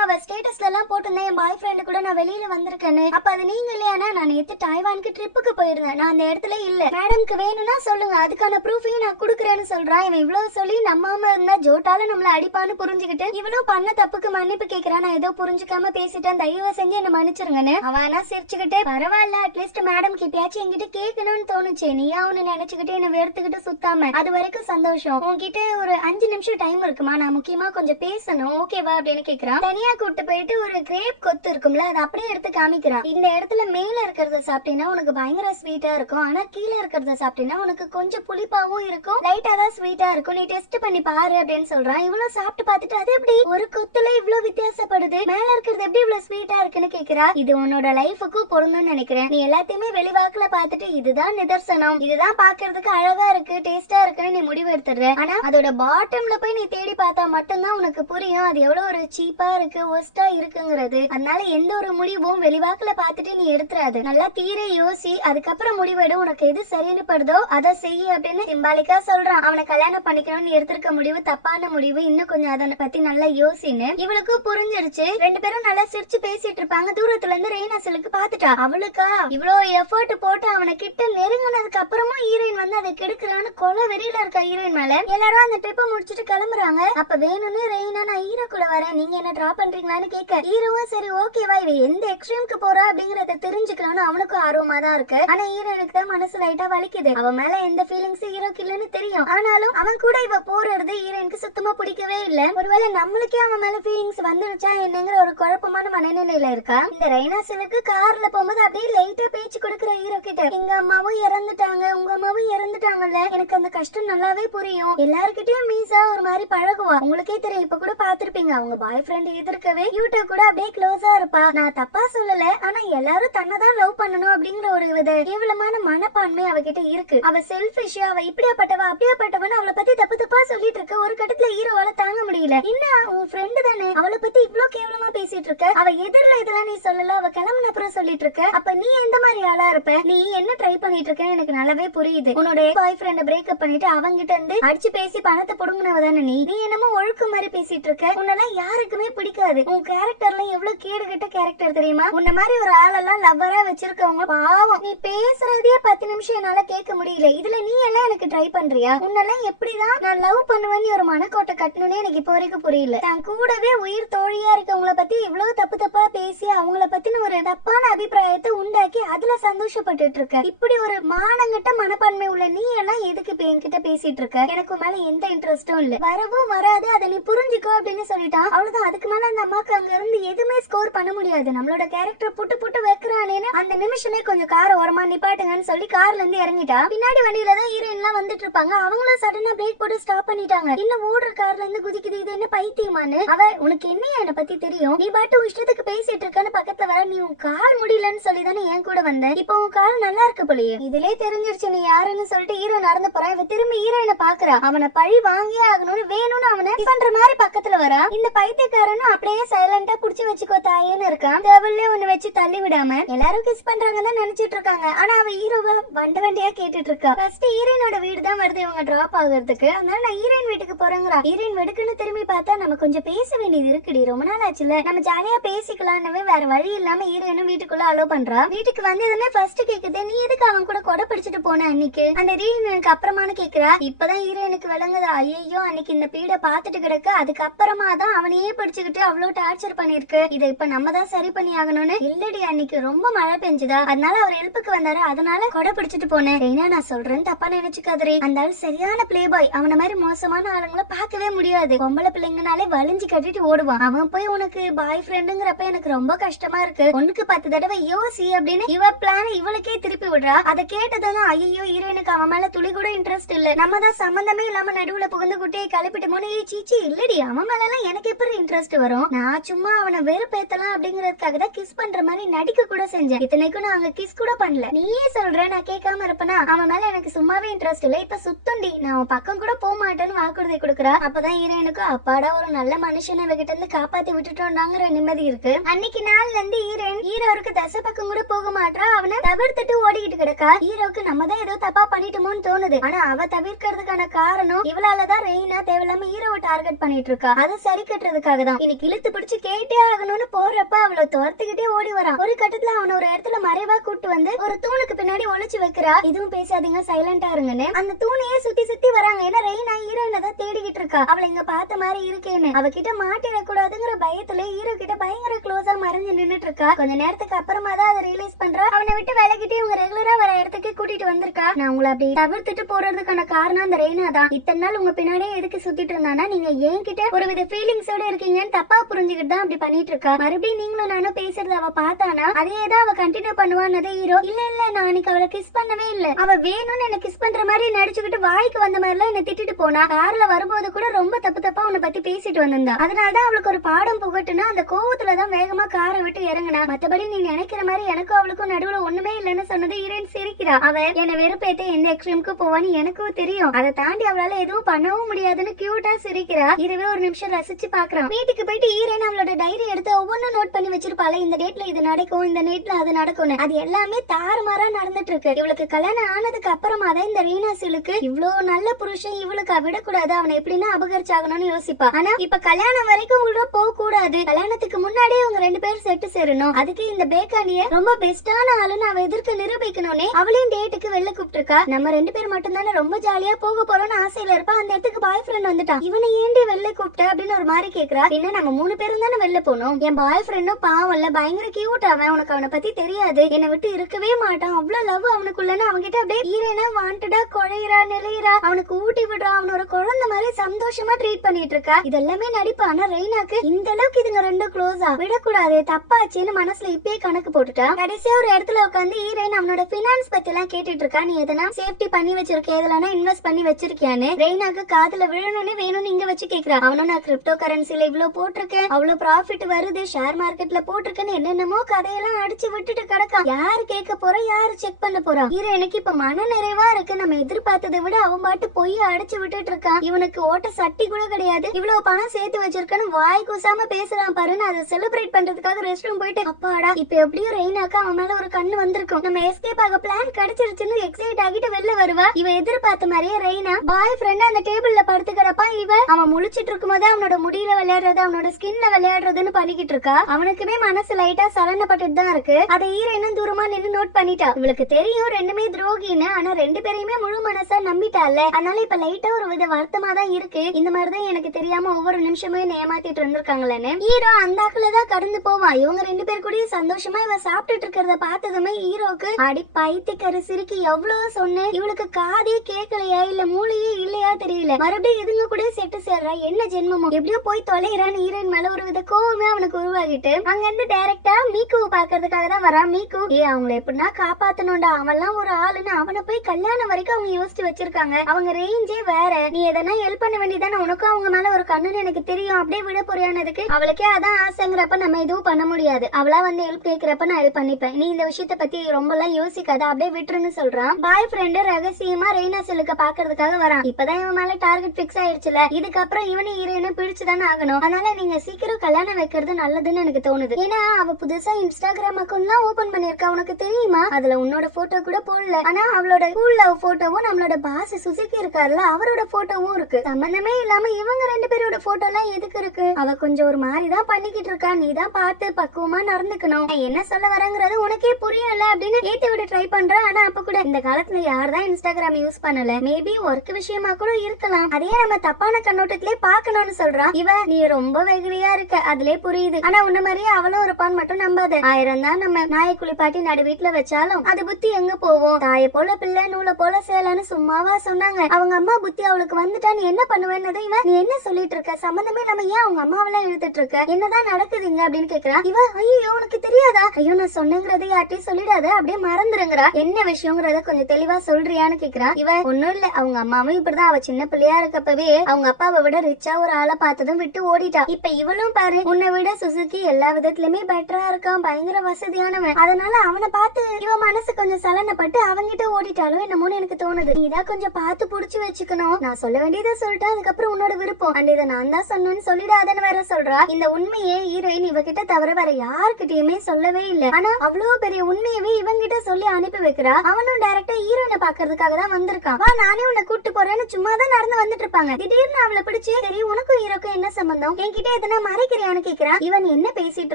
அவ ஸ்டேட்டஸ்ல எல்லாம் போட்டிருந்தேன் என் பாய் ஃப்ரெண்டு கூட நான் வெளியில வந்திருக்கேன்னு, அப்ப அது நீங்க இல்லையானா, நான் நேத்து டைவானுக்கு ட்ரிப்புக்கு போயிருந்தேன், நான் அந்த இடத்துல இல்ல, மேடம்க்கு வேணும்னா சொல்லுங்க அதுக்கான ப்ரூஃபையும் நான் குடுக்கறேன்னு சொல்றான். இவன் இவ்வளவு சொல்லி நம்பாம இருந்தா ஜோட்டால நம்மள அடிப்பான்னு புரிஞ்சுக்கிட்டு இவளும் பண்ண தப்புக்கு மன்னிப்பு கேக்குறான். நான் ஏதோ புரிஞ்சுக்காம பேசிட்டேன், தயவு செஞ்சு என்ன மன்னிச்சிருங்கன்னு. அவனா சிரிச்சுக்கிட்டு பரவாயில்ல அட்லீஸ்ட் மேடம் கிட்டயாச்சும் என்கிட்ட கேட்கணும்னு தோணுச்சு, நீயா ஒன்னு நினைச்சுக்கிட்டு என்ன வெறுத்துக்கிட்டு சுத்தாம, அது வரைக்கும் சந்தோஷம், உன்கிட்ட ஒரு 5 நிமிஷம் டைம் இருக்குமா, நான் முக்கியமா கொஞ்சம் பேசணும் ஓகேவா அப்படின்னு கேக்குறான். தனியா கூட்டு போயிட்டு ஒரு கிரேப் கொத்து இருக்கும்ல அதை அப்படியே எடுத்து காமிக்கிறான். இந்த இடத்துல மேல இருக்கிறத சாப்பிட்டீங்கன்னா உனக்கு பயங்கர ஸ்வீட்டா இருக்கும், ஆனா கீழே இருக்கிறத சாப்பிட்டீங்கன்னா உனக்கு கொஞ்சம் புளிப்பாவும் இருக்கும், லைட்டா தான் ஸ்வீட்டா இருக்கும், நீ டெஸ்ட் பண்ணி பாரு அப்படின்னு சொல்றான். இவ்வளவு சாப்பிட்டு பார்த்துட்டு அது எப்படி ஒரு கொத்துல இவ்வளவு வித்தியாசப்படுது, மேல இருக்கிறது எப்படி இவ்வளவு ஸ்வீட்டா இருக்குன்னு கேக்குறா. இது உன்னோட லைஃபுக்கு பொருந்தும்னு நினைக்கிறேன், நீ எல்லாத்தையுமே வெளிவாக்குல பாத்துட்டு இதுதான் நிதர்சனம், இதுதான் பாக்குறதுக்கு அழகா இருக்கு டேஸ்டா இருக்குன்னு நீ முடிவு எடுத்துடுற, ஆனா அதோட பாட்டம்ல போய் நீ தேடி பார்த்தா மட்டும்தான் உனக்கு புரியும் அது எவ்வளவு ஒரு சீப்பா இருக்கு ஒஸ்டா இருக்குங்கிறது. அதனால எந்த ஒரு முடிவும் வெளிவாக்குல பாத்துட்டு நீ எடுத்துறாது, நல்லா தீர யோசி, அதுக்கப்புறம் முடிவெடு, உனக்கு எது சரின்னு படுதோ அதை செய்ய அப்படின்னு சிம்பாலிக்கா சொல்றான். அவனை கல்யாணம் பண்ணிக்கணும்னு எடுத்திருக்க முடிவு தப்பான முடிவு, இன்னும் கொஞ்சம் அதனை பத்தி நல்லா யோசின்னு இவளுக்கு புரிஞ்சிருச்சு. ரெண்டு பேரும் நல்லா சிரிச்சு பேசிட்டு இருப்பாங்க. தூரத்துல இருந்து ரெய்னா செல்லுக்கு பாத்துட்டா, அவளுக்கா இவ்வளவு எஃபர்ட் போட்டு அவனை கிட்ட நெருங்கினதுக்கு அப்புறமும் ஹீரோயின் வந்து அதை கெடுக்கிறான்னு கொலை வெறியில இருக்கா ஹீரோயின் மேல. எல்லாரும் அந்த ட்ரிப்பை முடிச்சுட்டு கிளம்புறாங்க. அப்ப வேணும்னு ரெய்னா நான் ஹீரோ கூட வரேன், நீங்க என்ன டிராப் பண்றீங்களான்னு கேட்க ஹீரோவும் சரி ஓகேவா இவ எந்த எக்ஸ்ட்ரீமுக்கு போறா அப்படிங்கறத தெரிஞ்சுக்கலாம்னு அவனுக்கும் ஆர்வமா தான் இருக்கு. ஆனா ஹீரோயினுக்கு தான் மனசு லைட்டா வலிக்குது, அவன் மேல எந்த ஃபீலிங்ஸ் ஹீரோக்கு இல்லன்னு தெரியும், ஆனாலும் அவன் கூட இவ போறது ஹீரோயினுக்கு சுத்தமா பிடிக்கவே இல்ல. ஒருவேளை நம்மளுக்கே அவன் மேல ஃபீலிங்ஸ் வந்துருச்சா என்னங்கிற ஒரு குழப்பமான மனநிலையில இருக்கா. இந்த ரெய்னா சிலுக்கு கார்ல போகும்போது அப்படியே லைட்டா பேச்சு கொடுக்குற ஹீரோ கிட்ட எங்க அம்மாவும் இறந்துட்டாங்க உங்க அம்மாவும் இறந்துட்டாங்கல்ல, எனக்கு அந்த கஷ்டம் நல்லாவே புரியும், எல்லாருக்கிட்டையும் மீசா ஒரு மாதிரி பழகுவா, உங்களுக்கே தெரியும், இப்ப கூட பாத்திருப்பீங்க அவங்க பாய் ஃப்ரெண்ட் எதிர்க்கவே யூட்ட கூட அப்படியே க்ளோஸா இருப்பா, நான் தப்பா சொல்லல, ஆனா எல்லாரும் தன்னதான் லவ் பண்ணணும் அப்படிங்கிற ஒரு வித கேவலமான மனப்பான்மை அவகிட்ட இருக்கு, அவ செல்ஃபிஷ், அவ இப்படியாப்பட்டவா அப்படியாப்பட்டவன்னு அவளை பத்தி தப்பு தப்பா சொல்லிட்டு இருக்க. ஒரு கட்டத்துல ஹீரோவால தாங்க முடியல, என்ன உன் ஃப்ரெண்டு தானே அவளை பத்தி இவ்ளோ கேவலமா பேசிட்டு இருக்க, அவ எதிரில இதெல்லாம் நீ சொல்லல, அவ கிளம்புன அப்புறம் சொல்லிட்டு இருக்க, அப்ப நீ எந்த மாதிரி ஆளா இருப்ப, நீ என்ன ட்ரை பண்ணிட்டு இருக்கன்னு எனக்கு நல்லாவே புரியுது, உன்னோட பாய் ஃப்ரெண்ட பிரேக்கப் பண்ணிட்டு அவங்கிட்ட இருந்து அடிச்சு பேசி பணத்தை புடுங்கினவ தானே நீ என்னமோ ஒழுக்கு மாதிரி பேசிட்டு இருக்க, உன்னெல்லாம் யாருக்குமே பிடிக்காது, உன் கேரக்டர்ல எவ்வளவு கேடு கெட்ட கேரக்டர் தெரியுமா, உன்ன மாதிரி ஒரு ஆளெல்லாம் லவ்வரா வச்சிருக்கவங்க பாவம், நீ பேசுறதே 10 நிமிஷம் என்னால கேட்க முடியல, இதுல நீ எல்லாம் எனக்கு ட்ரை பண்றியா? உன்னெல்லாம் எப்படிதான் நான் லவ் பண்ணுவேன்னு ஒரு மனக்கோட்டை கட்டணும்னு எனக்கு இப்போ வரைக்கும் புரியல. தான் கூடவே உயிர் தோழியா இருக்கவங்கள பத்தி இவ்வளவு தப்பு தப்பா பேசி அவங்கள பத்தின ஒரு தப்பான அபிப்பிராயத்தை உண்டாக்கி அதுல சந்தோஷப்பட்டுட்டு இருக்க. இப்படி ஒரு மானங்கட்ட மனப்பான்மை உள்ள நீ எல்லாம் எதுக்கு இப்ப என்கிட்ட பேசிட்டு இருக்க? எனக்கு மேல எந்த இன்ட்ரெஸ்டும் இல்ல, வரவும் வராது, அதை நீ புரிஞ்சுக்கோ அப்படின்னு சொல்லிட்டான். அவ்வளவுதான். அதுக்கு மேல அந்த அம்மாக்கு அங்க இருந்து எதுவுமே ஸ்கோர் பண்ண முடியாது. நம்மளோட கேரக்டர் புட்டு புட்டு வைக்கிறானேன்னு அந்த நிமிஷமே கொஞ்சம் கார் ஓரமா நிப்பாட்டுங்கன்னு சொல்லி கார்ல இருந்து இறங்கிட்டா. பின்னாடி வண்டியில தான் ஹீரோயின் எல்லாம் வந்துட்டு இருப்பாங்க. அவங்களும் சடனா பிரேக் போட்டு ஸ்டாப் பண்ணிட்டாங்க. இன்னும் ஓடுற கார்ல இருந்து குதிக்குது. இது என்ன பைத்தியமானு? அவ உனக்கு என்னையா என்ன பத்தி தெரியும்? நீ பாட்டு இஷ்டத்துக்கு பேசிட்டு இருக்கன்னு பக்கத்துல வர, நீ உன் கால் முடியலன்னு சொல்லி தானே என் கூட வந்த. இப்போ உன் கால் நல்லா இருக்கு போலயே. இதுலயே தெரிஞ்சிருச்சு நீ யாருன்னு சொல்லிட்டு ஹீரோ நடந்து போறான். இவ திரும்பி ஹீரோயினை பாக்குறா. அவனை பழி வாங்கியே ஆகணும்னு வேணும்னு அவனை பண்ற மாதிரி பக்கத்துல வரா. இந்த பைத்தியக்காரனும் அப்படியே சைலண்டா புடிச்சு வச்சுக்கோ தாயேன்னு இருக்கான். டேபிள்ல ஒண்ணு வச்சு தள்ளி விடாம எல்லாரும் கிஸ் பண்றாங்கன்னு தான் நினைச்சிட்டு இருக்காங்க. ஆனா அவ ஹீரோவை வண்ட வண்டியா கேட்டுட்டு இருக்கா. ஃபர்ஸ்ட் ஹீரோயினோட வீடு தான் வருது இவங்க டிராப் ஆகுறதுக்கு. அதனால நான் ஹீரோயின் வீட்டுக்கு போறேங்கிறா. ஹீரோயின் வெடுக்குன்னு திரும்பி பார்த்தா நம்ம கொஞ்சம் பேச வேண்டியது இருக்குடி, ரொம்ப நாள் ஆச்சுல, நம்ம ஜாலியா பேசிக்கலாம்னு வேற வழி இல்லாம ஹீரோயினும் வீட்டுக்குள்ள அலோ பண்றா. வீட்டுக்கு வந்ததுமே ஃபர்ஸ்ட் கேக்குது, நீ எதுக்கு அவன் கூட கொடை பிடிச்சிட்டு போன அன்னைக்கு? அந்த ரீயூனியனுக்கு அப்புறமானு கேக்குறா. இப்பதான் ஹீரோயினுக்கு விளங்குது, ஐயோ அன்னைக்கு இந்த பீட பாத்துட்டு கிடக்கு, அதுக்கப்புறமா தான் அவனையே பிடிச்சுக்கிட்டு அவ்வளவு டார்ச்சர் பண்ணிருக்கு, இதை இப்ப நம்ம தான் சரி பண்ணி ஆகணும்னு. இல்லடி அன்னைக்கு ரொம்ப மழை பெஞ்சுதா, அதனால அவர் ஹெல்ப்புக்கு வந்தாரு, அதனால கொடை பிடிச்சிட்டு போனேன். ரெய்னா நான் சொல்றேன் தப்பா நினைச்சுக்காதே. அந்த ஆள் சரியான பிளே பாய். அவன மாதிரி மோசமான ஆளுங்களை பார்க்கவே முடியாது. பொம்பளை பிள்ளைங்கனாலே வலிஞ்சு கட்டிட்டு ஓடுவான். அவன் போய் உனக்கு பாய் ஃப்ரெண்டுங்கிறப்ப எனக்கு ரொம்ப கஷ்டமா இருக்கு. ஒண்ணுக்கு 10 தடவை யோசி அப்படின்னு இவ பிளான் இவளுக்கே திருப்பி விடுறா. அதை கேட்டதும் ஐயோ ஹீரோயினுக்கு அவன் மேல துளி கூட இன்ட்ரெஸ்ட் இல்ல. நம்ம தான் சம்பந்தமே இல்லாம நடுவுல புகுந்து குட்டியை கிளப்பிட்டு போன. சீச்சி இல்லடி, அவன் மேல எல்லாம் எனக்கு எப்படி இன்ட்ரெஸ்ட் வரும்? நான் சும்மா அவனை வெறுப்பேத்தலாம் அப்படிங்கறதுக்காக தான் கிஸ் பண்ற மாதிரி நடிக்க கூட செஞ்சேன். இத்தனைக்கும் நான் அங்க கிஸ் கூட பண்ணல. நீயே சொல்ற நான் கேட்காம இருப்பனா? அவன் மேல எனக்கு சும்மாவே இன்ட்ரெஸ்ட் இல்ல. இப்ப சுத்தண்டி, நான் அவன் பக்கம் கூட போக மாட்டேன்னு வாக்குறுதி கொடுக்குறா. அப்பதான் ஹீரோயினுக்கு அப்பாடா ஒரு நல்ல மனுஷனை இவகிட்ட இருந்து காப்பாத்தி விட்டுட்டோம்டாங்கிற நிம்மதி இருக்கு. அன்னைக்கு நாள்ல இருந்து ஹீரோருக்கு தசை பக்கம் கூட போக மாட்டா. அவனை தவிர்த்துட்டு ஓடிக்கிட்டு கிடக்கா. ஹீரோக்கு நம்ம தான் ஏதோ தப்பா பண்ணிட்டோமோன்னு தோணுது. ஆனா அவ தவிர்க்கிறதுக்கான காரணம் இவளாலதான் ரெய்னா தேவையில்லாம ஹீரோவை டார்கெட் பண்ணிட்டு இருக்கா. அதை சரி கட்டுறதுக்காக தான். இன்னைக்கு இழுத்து பிடிச்சு கேட்டே ஆகணும்னு போறப்ப அவளை துரத்துக்கிட்டே ஓடி வரா. ஒரு கட்டத்துல அவன ஒரு இடத்துல மறைவா கூட்டு வந்து ஒரு தூணுக்கு பின்னாடி ஒளிச்சு வைக்கிறா. இதுவும் பேசாதீங்க, சைலண்டா இருங்கன்னு. அந்த தூணையே சுத்தி சுத்தி வராங்க. ஏன்னா ரெய்னா ஹீரோயினை தான் தேடிக்கிட்டு இருக்கா. அவளை இங்க பார்த்த மாதிரி இருக்கேன்னு. அவகிட்ட மாட்டிடக்கூடாதுங்கிற பயத்துல ஹீரோ கிட்ட பயங்கர க்ளோஸா மறைஞ்சு நின்னுட்டு இருக்கா. கொஞ்ச நேரத்துக்கு அப்புறமா தான் அதை ரியலைஸ் பண்றா. அவனை விட்டு விலகிட்டு இவங்க ரெகுலரா வர இடத்துக்கு கூட்டிட்டு வந்திருக்கா. நான் உங்களை அப்படி தவிர்த்துட்டு போறதுக்கான காரணம் அந்த ரெய்னா தான். இத்தனை நாள் உங்க பின்னாடியே எதுக்கு சுத்திட்டு இருந்தானா, நீங்க என்கிட்ட ஒரு வித ஃபீலிங்ஸோட இருக்கீங்கன்னு தப்பா புரிஞ்சுக்கிட்டு தான் அப்படி பண்ணிட்டு இருக்கா. மறுபடியும் நீங்களும் நானும் பேசுறது அவ பார்த்தானா அதே தான் அவ கண்டினியூ பண்ணுவான்னு ஹீரோ. இல்ல இல்ல, நான் அன்னைக்கு அவளை கிஸ் பண்ணவே இல்ல. அவ வேணும்னு என்ன கிஸ் பண்ற மாதிரி நடிச்சுக்கிட்டு வாய்க்கு வந்த மாதிரி எல்லாம் என்ன திட்டிட்டு போனா. கார்ல வரும்போது கூட ரொம்ப தப்பு தப்பா உன்னை பத்தி பேசிட்டு வந்திருந்தா. அதனாலதான் அவளுக்கு ஒரு பாடம் புகட்டுனா அந்த கோவத்துலதான் வேகமா காரை விட்டு இறங்குனா. மத்தபடி நீ நினைக்கிற மாதிரி எனக்கும் அவளுக்கும் நடுவுல ஒண்ணுமே இல்லைன்னு சொன்னது ஹீரோயின் சிரிக்கிறா. அவ என்ன வெறுப்பேத்த எந்த எக்ஸ்ட்ரீமுக்கு போவான்னு எனக்கும் தெரியும். அதை தாண்டி அவளால எதுவும் பண்ணவும் முடியாதுன்னு கியூட்டா சிரிக்கிறா. இதுவே ஒரு நிமிஷம் ரசிச்சு பாக்குறான். வீட்டுக்கு போயிட்டு ஹீரோயின் அவளோட டைரி எடுத்து ஒவ்வொன்னும் நோட் பண்ணி வச்சிருப்பாள. இந்த டேட்ல இது நடக்கும், இந்த டேட்ல அது நடக்கும். அது எல்லாமே தாறுமாறா நடந்துட்டு இருக்கு. இவளுக்கு கல்யாணம் ஆனதுக்கு அப்புறமா தான் இந்த ரீனாசிலுக்கு இவ்வளவு நல்ல புருஷன் இவளுக்கு விடக்கூடாது, அவனை எப்படின்னா அபகரிச்சாகணும்னு யோசிப்பா. ஆனா இப்ப கல்யாணம் வரைக்கும் உள்ள போக கூடாது. கல்யாணத்துக்கு முன்னாடியே அவங்க 2 பேரும் செட்டு சேரணும். அதுக்கு இந்த பேக்கானிய ரொம்ப பெஸ்டான ஆளுன்னு அவ எதிர்த்து நிரூபிக்கணும்னே அவளையும் டேட்டுக்கு வெளில கூப்பிட்டுருக்கா. நம்ம 2 பேர் மட்டும் தானே ரொம்ப ஜாலியா போக போறோம்னு ஆசையில இருப்பா. அந்த இடத்துக்கு பாய் ஃப்ரெண்ட் வந்துட்டான். இவனை ஏண்டி வெளில கூப்பிட்ட அப்படின்னு ஒரு மாதிரி கேக்குறா. பின்ன நம்ம 3 பேரும் தானே வெளில போனோம். என் பாய் ஃப்ரெண்டும் பாவம் இல்ல, பயங்கர கியூட். அவன் உனக்கு அவனை பத்தி தெரியாது, என்னை விட்டு இருக்கவே மாட்டான், அவ்வளவு லவ் அவனுக்குள்ளன்னு அவன்கிட்ட அப்படியே ஹீரோயினா வாண்டடா குழையிறா நிலையிறா. அவனுக்கு ஊட்டி விடுறா. அவனோட குழந்தை மாதிரி சந்தோஷமா ட்ரீட் பண்ணிட்டு இருக்கா. இதெல்லாமே நடிப்பா. ஆனா ரெய்னாக்கு இந்த அளவுக்கு இதுங்க 2 க்ளோஸா விடக்கூடாது, தப்பாச்சுன்னு மனசுல இப்பயே கணக்கு போட்டுட்டா. கடைசியா ஒரு இடத்துல உட்காந்து ஹீரோயின் அவனோட பினான்ஸ் பத்தி எல்லாம் கேட்டுட்டு இருக்கா. நீ எதனா சேஃப்டி பண்ணி வச்சிருக்க, எதனா இன்வெஸ்ட் பண்ணி வச்சிருக்கியான்னு ரெய்னாக்கு காதுல விழணும்னு வேணும்னு இங்க வச்சு கேக்குறா. அவனும் நான் கிரிப்டோ கரன்சில இவ்வளவு போட்டிருக்கேன், அவ்வளவு ப்ராஃபிட் வருது, ஷேர் மார்க்கெட்ல போட்டிருக்கேன்னு என்னென்னமோ கதையெல்லாம் அடிச்சு விட்டுட்டு கிடக்கா. யாரு கேட்க போறா, யாரு செக் பண்ண போறா? ஹீரோயினுக்கு இப்ப மன நிறைவா இருக்கு. நம்ம எதிர்பார்த்ததை விட அவன் பாட்டு பொய்ய அடிச்சு விட்டுட்டு இருக்கான். இவனுக்கு ஓட்ட சட்டி கூட கிடையாது. பார்த்துட்டு இவ்வளவு பணம் சேர்த்து வச்சிருக்கன்னு வாய் கூசாம பேசுறான் பாருன்னு அதை செலிப்ரேட் பண்றதுக்காக ரெஸ்ட் ரூம் போயிட்டு அப்பாடா இப்ப எப்படியும் ரெய்னாக்கா அவன் மேல ஒரு கண்ணு வந்திருக்கும், நம்ம எஸ்கேப் ஆக பிளான் கிடைச்சிருச்சுன்னு எக்ஸைட் ஆகிட்டு வெளில வருவா. இவ எதிர்பார்த்த மாதிரியே ரெய்னா பாய் ஃப்ரெண்ட் அந்த டேபிள்ல படுத்துக்கிறப்பா இவ அவன் முழிச்சிட்டு இருக்கும் போது அவனோட முடியில விளையாடுறது அவனோட ஸ்கின்ல விளையாடுறதுன்னு பண்ணிக்கிட்டு இருக்கா. அவனுக்குமே மனசு லைட்டா சலனப்பட்டுட்டு தான் இருக்கு. அதை ஈரனும் தூரமா நின்னு நோட் பண்ணிட்டா. இவளுக்கு தெரியும் ரெண்டுமே துரோகின்னு, ஆனா ரெண்டு பேரையுமே முழு மனசா நம்பிட்டால. அதனால இப்ப லைட்டா ஒரு வித வருத்தமா தான் இருக்கு. இந்த மாதிரிதான் எனக்கு தெரியாம ஒவ்வொரு நிமிஷமே ஏமாத்திட்டு இருந்திருக்காங்களேன்னு. ஹீரோ அந்த ஆக்குலதான் கடந்து போவான். இவங்க ரெண்டு பேர் கூட சந்தோஷமா இவ சாப்பிட்டுட்டு இருக்கிறத பார்த்ததுமே ஹீரோக்கு அடி பைத்தியக்கார சிரிக்கி எவ்வளவு சொன்னேன், இவளுக்கு காதே கேட்கலையா இல்ல மூளையே இல்லையா தெரியல. மறுபடியும் இதுங்க கூட செட்டு சேர்றா, என்ன ஜென்மமோ எப்படியோ போய் தொலைகிறான்னு ஹீரோயின் மேல ஒரு வித கோவமே அவனுக்கு உருவாகிட்டு அங்க இருந்து டைரக்டா மீக்குவை பாக்குறதுக்காக தான் வரா. மீக்கு அவங்களை எப்படின்னா காப்பாத்தணும்டா, அவன்லாம் ஒரு ஆளுன்னு அவனை போய் கல்யாணம் வரைக்கும் அவங்க யோசிச்சு வச்சிருக்காங்க. அவங்க ரேஞ்சே வேற. நீ எதனா ஹெல்ப் பண்ண வேண்டியதானே, உனக்கும் அவங்க மேல ஒரு கண்ணுன்னு எனக்கு தெரியும், அப்படியே விட போறியானதுக்கு அவளுக்கே அதான் ஆசைங்கிறப்ப நம்ம எதுவும் பண்ண முடியாது. அவளா வந்து ஹெல்ப் கேட்கிறப்ப நான் ஹெல்ப் பண்ணிப்பேன், நீ இந்த விஷயத்த பத்தி ரொம்ப எல்லாம் யோசிக்காத, அப்படியே விட்டுருன்னு சொல்றான். பாய் ஃப்ரெண்டு ரகசியமா ரெய்னா செல்லுக்க பாக்குறதுக்காக வரான். இப்பதான் இவன் மேல டார்கெட் பிக்ஸ் ஆயிடுச்சுல, இதுக்கப்புறம் இவனை ஹீரோயினை பிடிச்சுதானே ஆகணும். அதனால நீங்க சீக்கிரம் கல்யாணம் வைக்கிறது நல்லதுன்னு எனக்கு தோணுது. ஏன்னா அவ புதுசா இன்ஸ்டாகிராம் அக்கௌண்ட்லாம் ஓபன் பண்ணிருக்கா, உனக்கு தெரியுமா? அதுல உன்னோட போட்டோ கூட போடல, ஆனா அவளோட ஸ்கூல் லவ் போட்டோவும் நம்மளோட பாஸ் சுசுகி இருக்காருல அவரோட போட்டோவும் இருக்கு. சம்பந்தமே இல்லாம இவங்க ரெண்டு பேரோட போட்டோ எல்லாம் எதுக்கு இருக்கு? அவ கொஞ்சம் ஒரு மாதிரிதான் பண்ணிக்கிட்டு இருக்கா, நீ தான் பார்த்து பக்குவமா நடந்துக்கணும். என்ன சொல்ல வரங்கிறது உனக்கே புரியல அப்படின்னு ஏத்தி விட ட்ரை பண்ற. ஆனா அப்ப கூட இந்த காலத்துல யார்தான் இன்ஸ்டாகிராம் யூஸ் பண்ணல, மேபி ஒர்க் விஷயமா கூட இருக்கலாம், அதையே நம்ம தப்பான கண்ணோட்டத்திலே பாக்கணும்னு சொல்றான். இவ நீ ரொம்ப வெகுளியா இருக்க அதுலயே புரியுது, ஆனா உன்ன மாதிரியே அவளும் இருப்பான்னு மட்டும் நம்பாத. 1000 தான் நம்ம நாயை குளிப்பாட்டி நடு வீட்டுல வச்சாலும் அது புத்தி எங்க போவோம்? தாயை போல பிள்ளை நூலை போல சேலன்னு சும்மாவா சொன்னாங்க? அவங்க அம்மா புத்தி அவளுக்கு வந்துட்டா நீ என்ன பண்ணுவேன்னு இவன் நீ என்ன சொல்லிட்டு இருக்க? சம்பந்தமே நம்ம ஏன் அவங்க அம்மாவெல்லாம் இழுத்துட்டு இருக்க? என்னதான் நடக்குதுங்க அப்படின்னு கேக்குறான். இவ ஐயோ உனக்கு தெரியாதா? ஐயோ நான் சொன்னேங்கிறத யார்ட்டையும் சொல்லிடாத, அப்படியே மறந்துருங்கிறா. என்ன விஷயங்கிறத கொஞ்சம் தெளிவா சொல்றியான்னு கேக்குறான். இவ ஒண்ணும் இல்ல, அவங்க அம்மாவும் இப்படிதான், அவ சின்ன பிள்ளையா இருக்கப்பவே அவங்க அப்பாவை விட ரிச்சா ஒரு ஆளை பார்த்ததும் விட்டு ஓடிட்டா. இப்ப இவளும் பாரு உன்னை விட சுசுகி எல்லா விதத்திலுமே பெட்டரா இருக்கான், பயங்கர வசதியானவன். அதனால அவனை பார்த்து இவ மனசு கொஞ்சம் சலனப்பட்டு அவங்கிட்ட ஓடிட்டாலும் என்னமோன்னு எனக்கு தோணுது. நீதான் கொஞ்சம் பார்த்து புடிச்சு வச்சுக்கணும். நான் சொல்ல வேண்டியதை சொல்லிட்டு அதுக்கப்புறம் உன்னோட விருப்பம், அண்ட் இதை நான் தான் சொன்னேன்னு சொல்லிடாதன்னு வேற சொல்றா. இந்த உண்மையே ஹீரோயின் இவகிட்ட தவிர வேற யாருக்கிட்டயுமே சொல்லவே இல்ல. ஆனா அவ்வளவு பெரிய உண்மையவே இவங்கிட்ட சொல்லி அனுப்பி வைக்கிறா. அவனும் டைரக்டா ஹீரோயினை பாக்குறதுக்காக தான் வந்திருக்கான். வா நானே உன்னை கூட்டு போறேன்னு சும்மா தான் நடந்து வந்துட்டு இருப்பாங்க. திடீர்னு அவளை பிடிச்சு சரி உனக்கும் ஹீரோக்கும் என்ன சம்பந்தம், என்கிட்ட எதனா மறைக்கிறியான்னு கேக்குறான். இவன் என்ன பேசிட்டு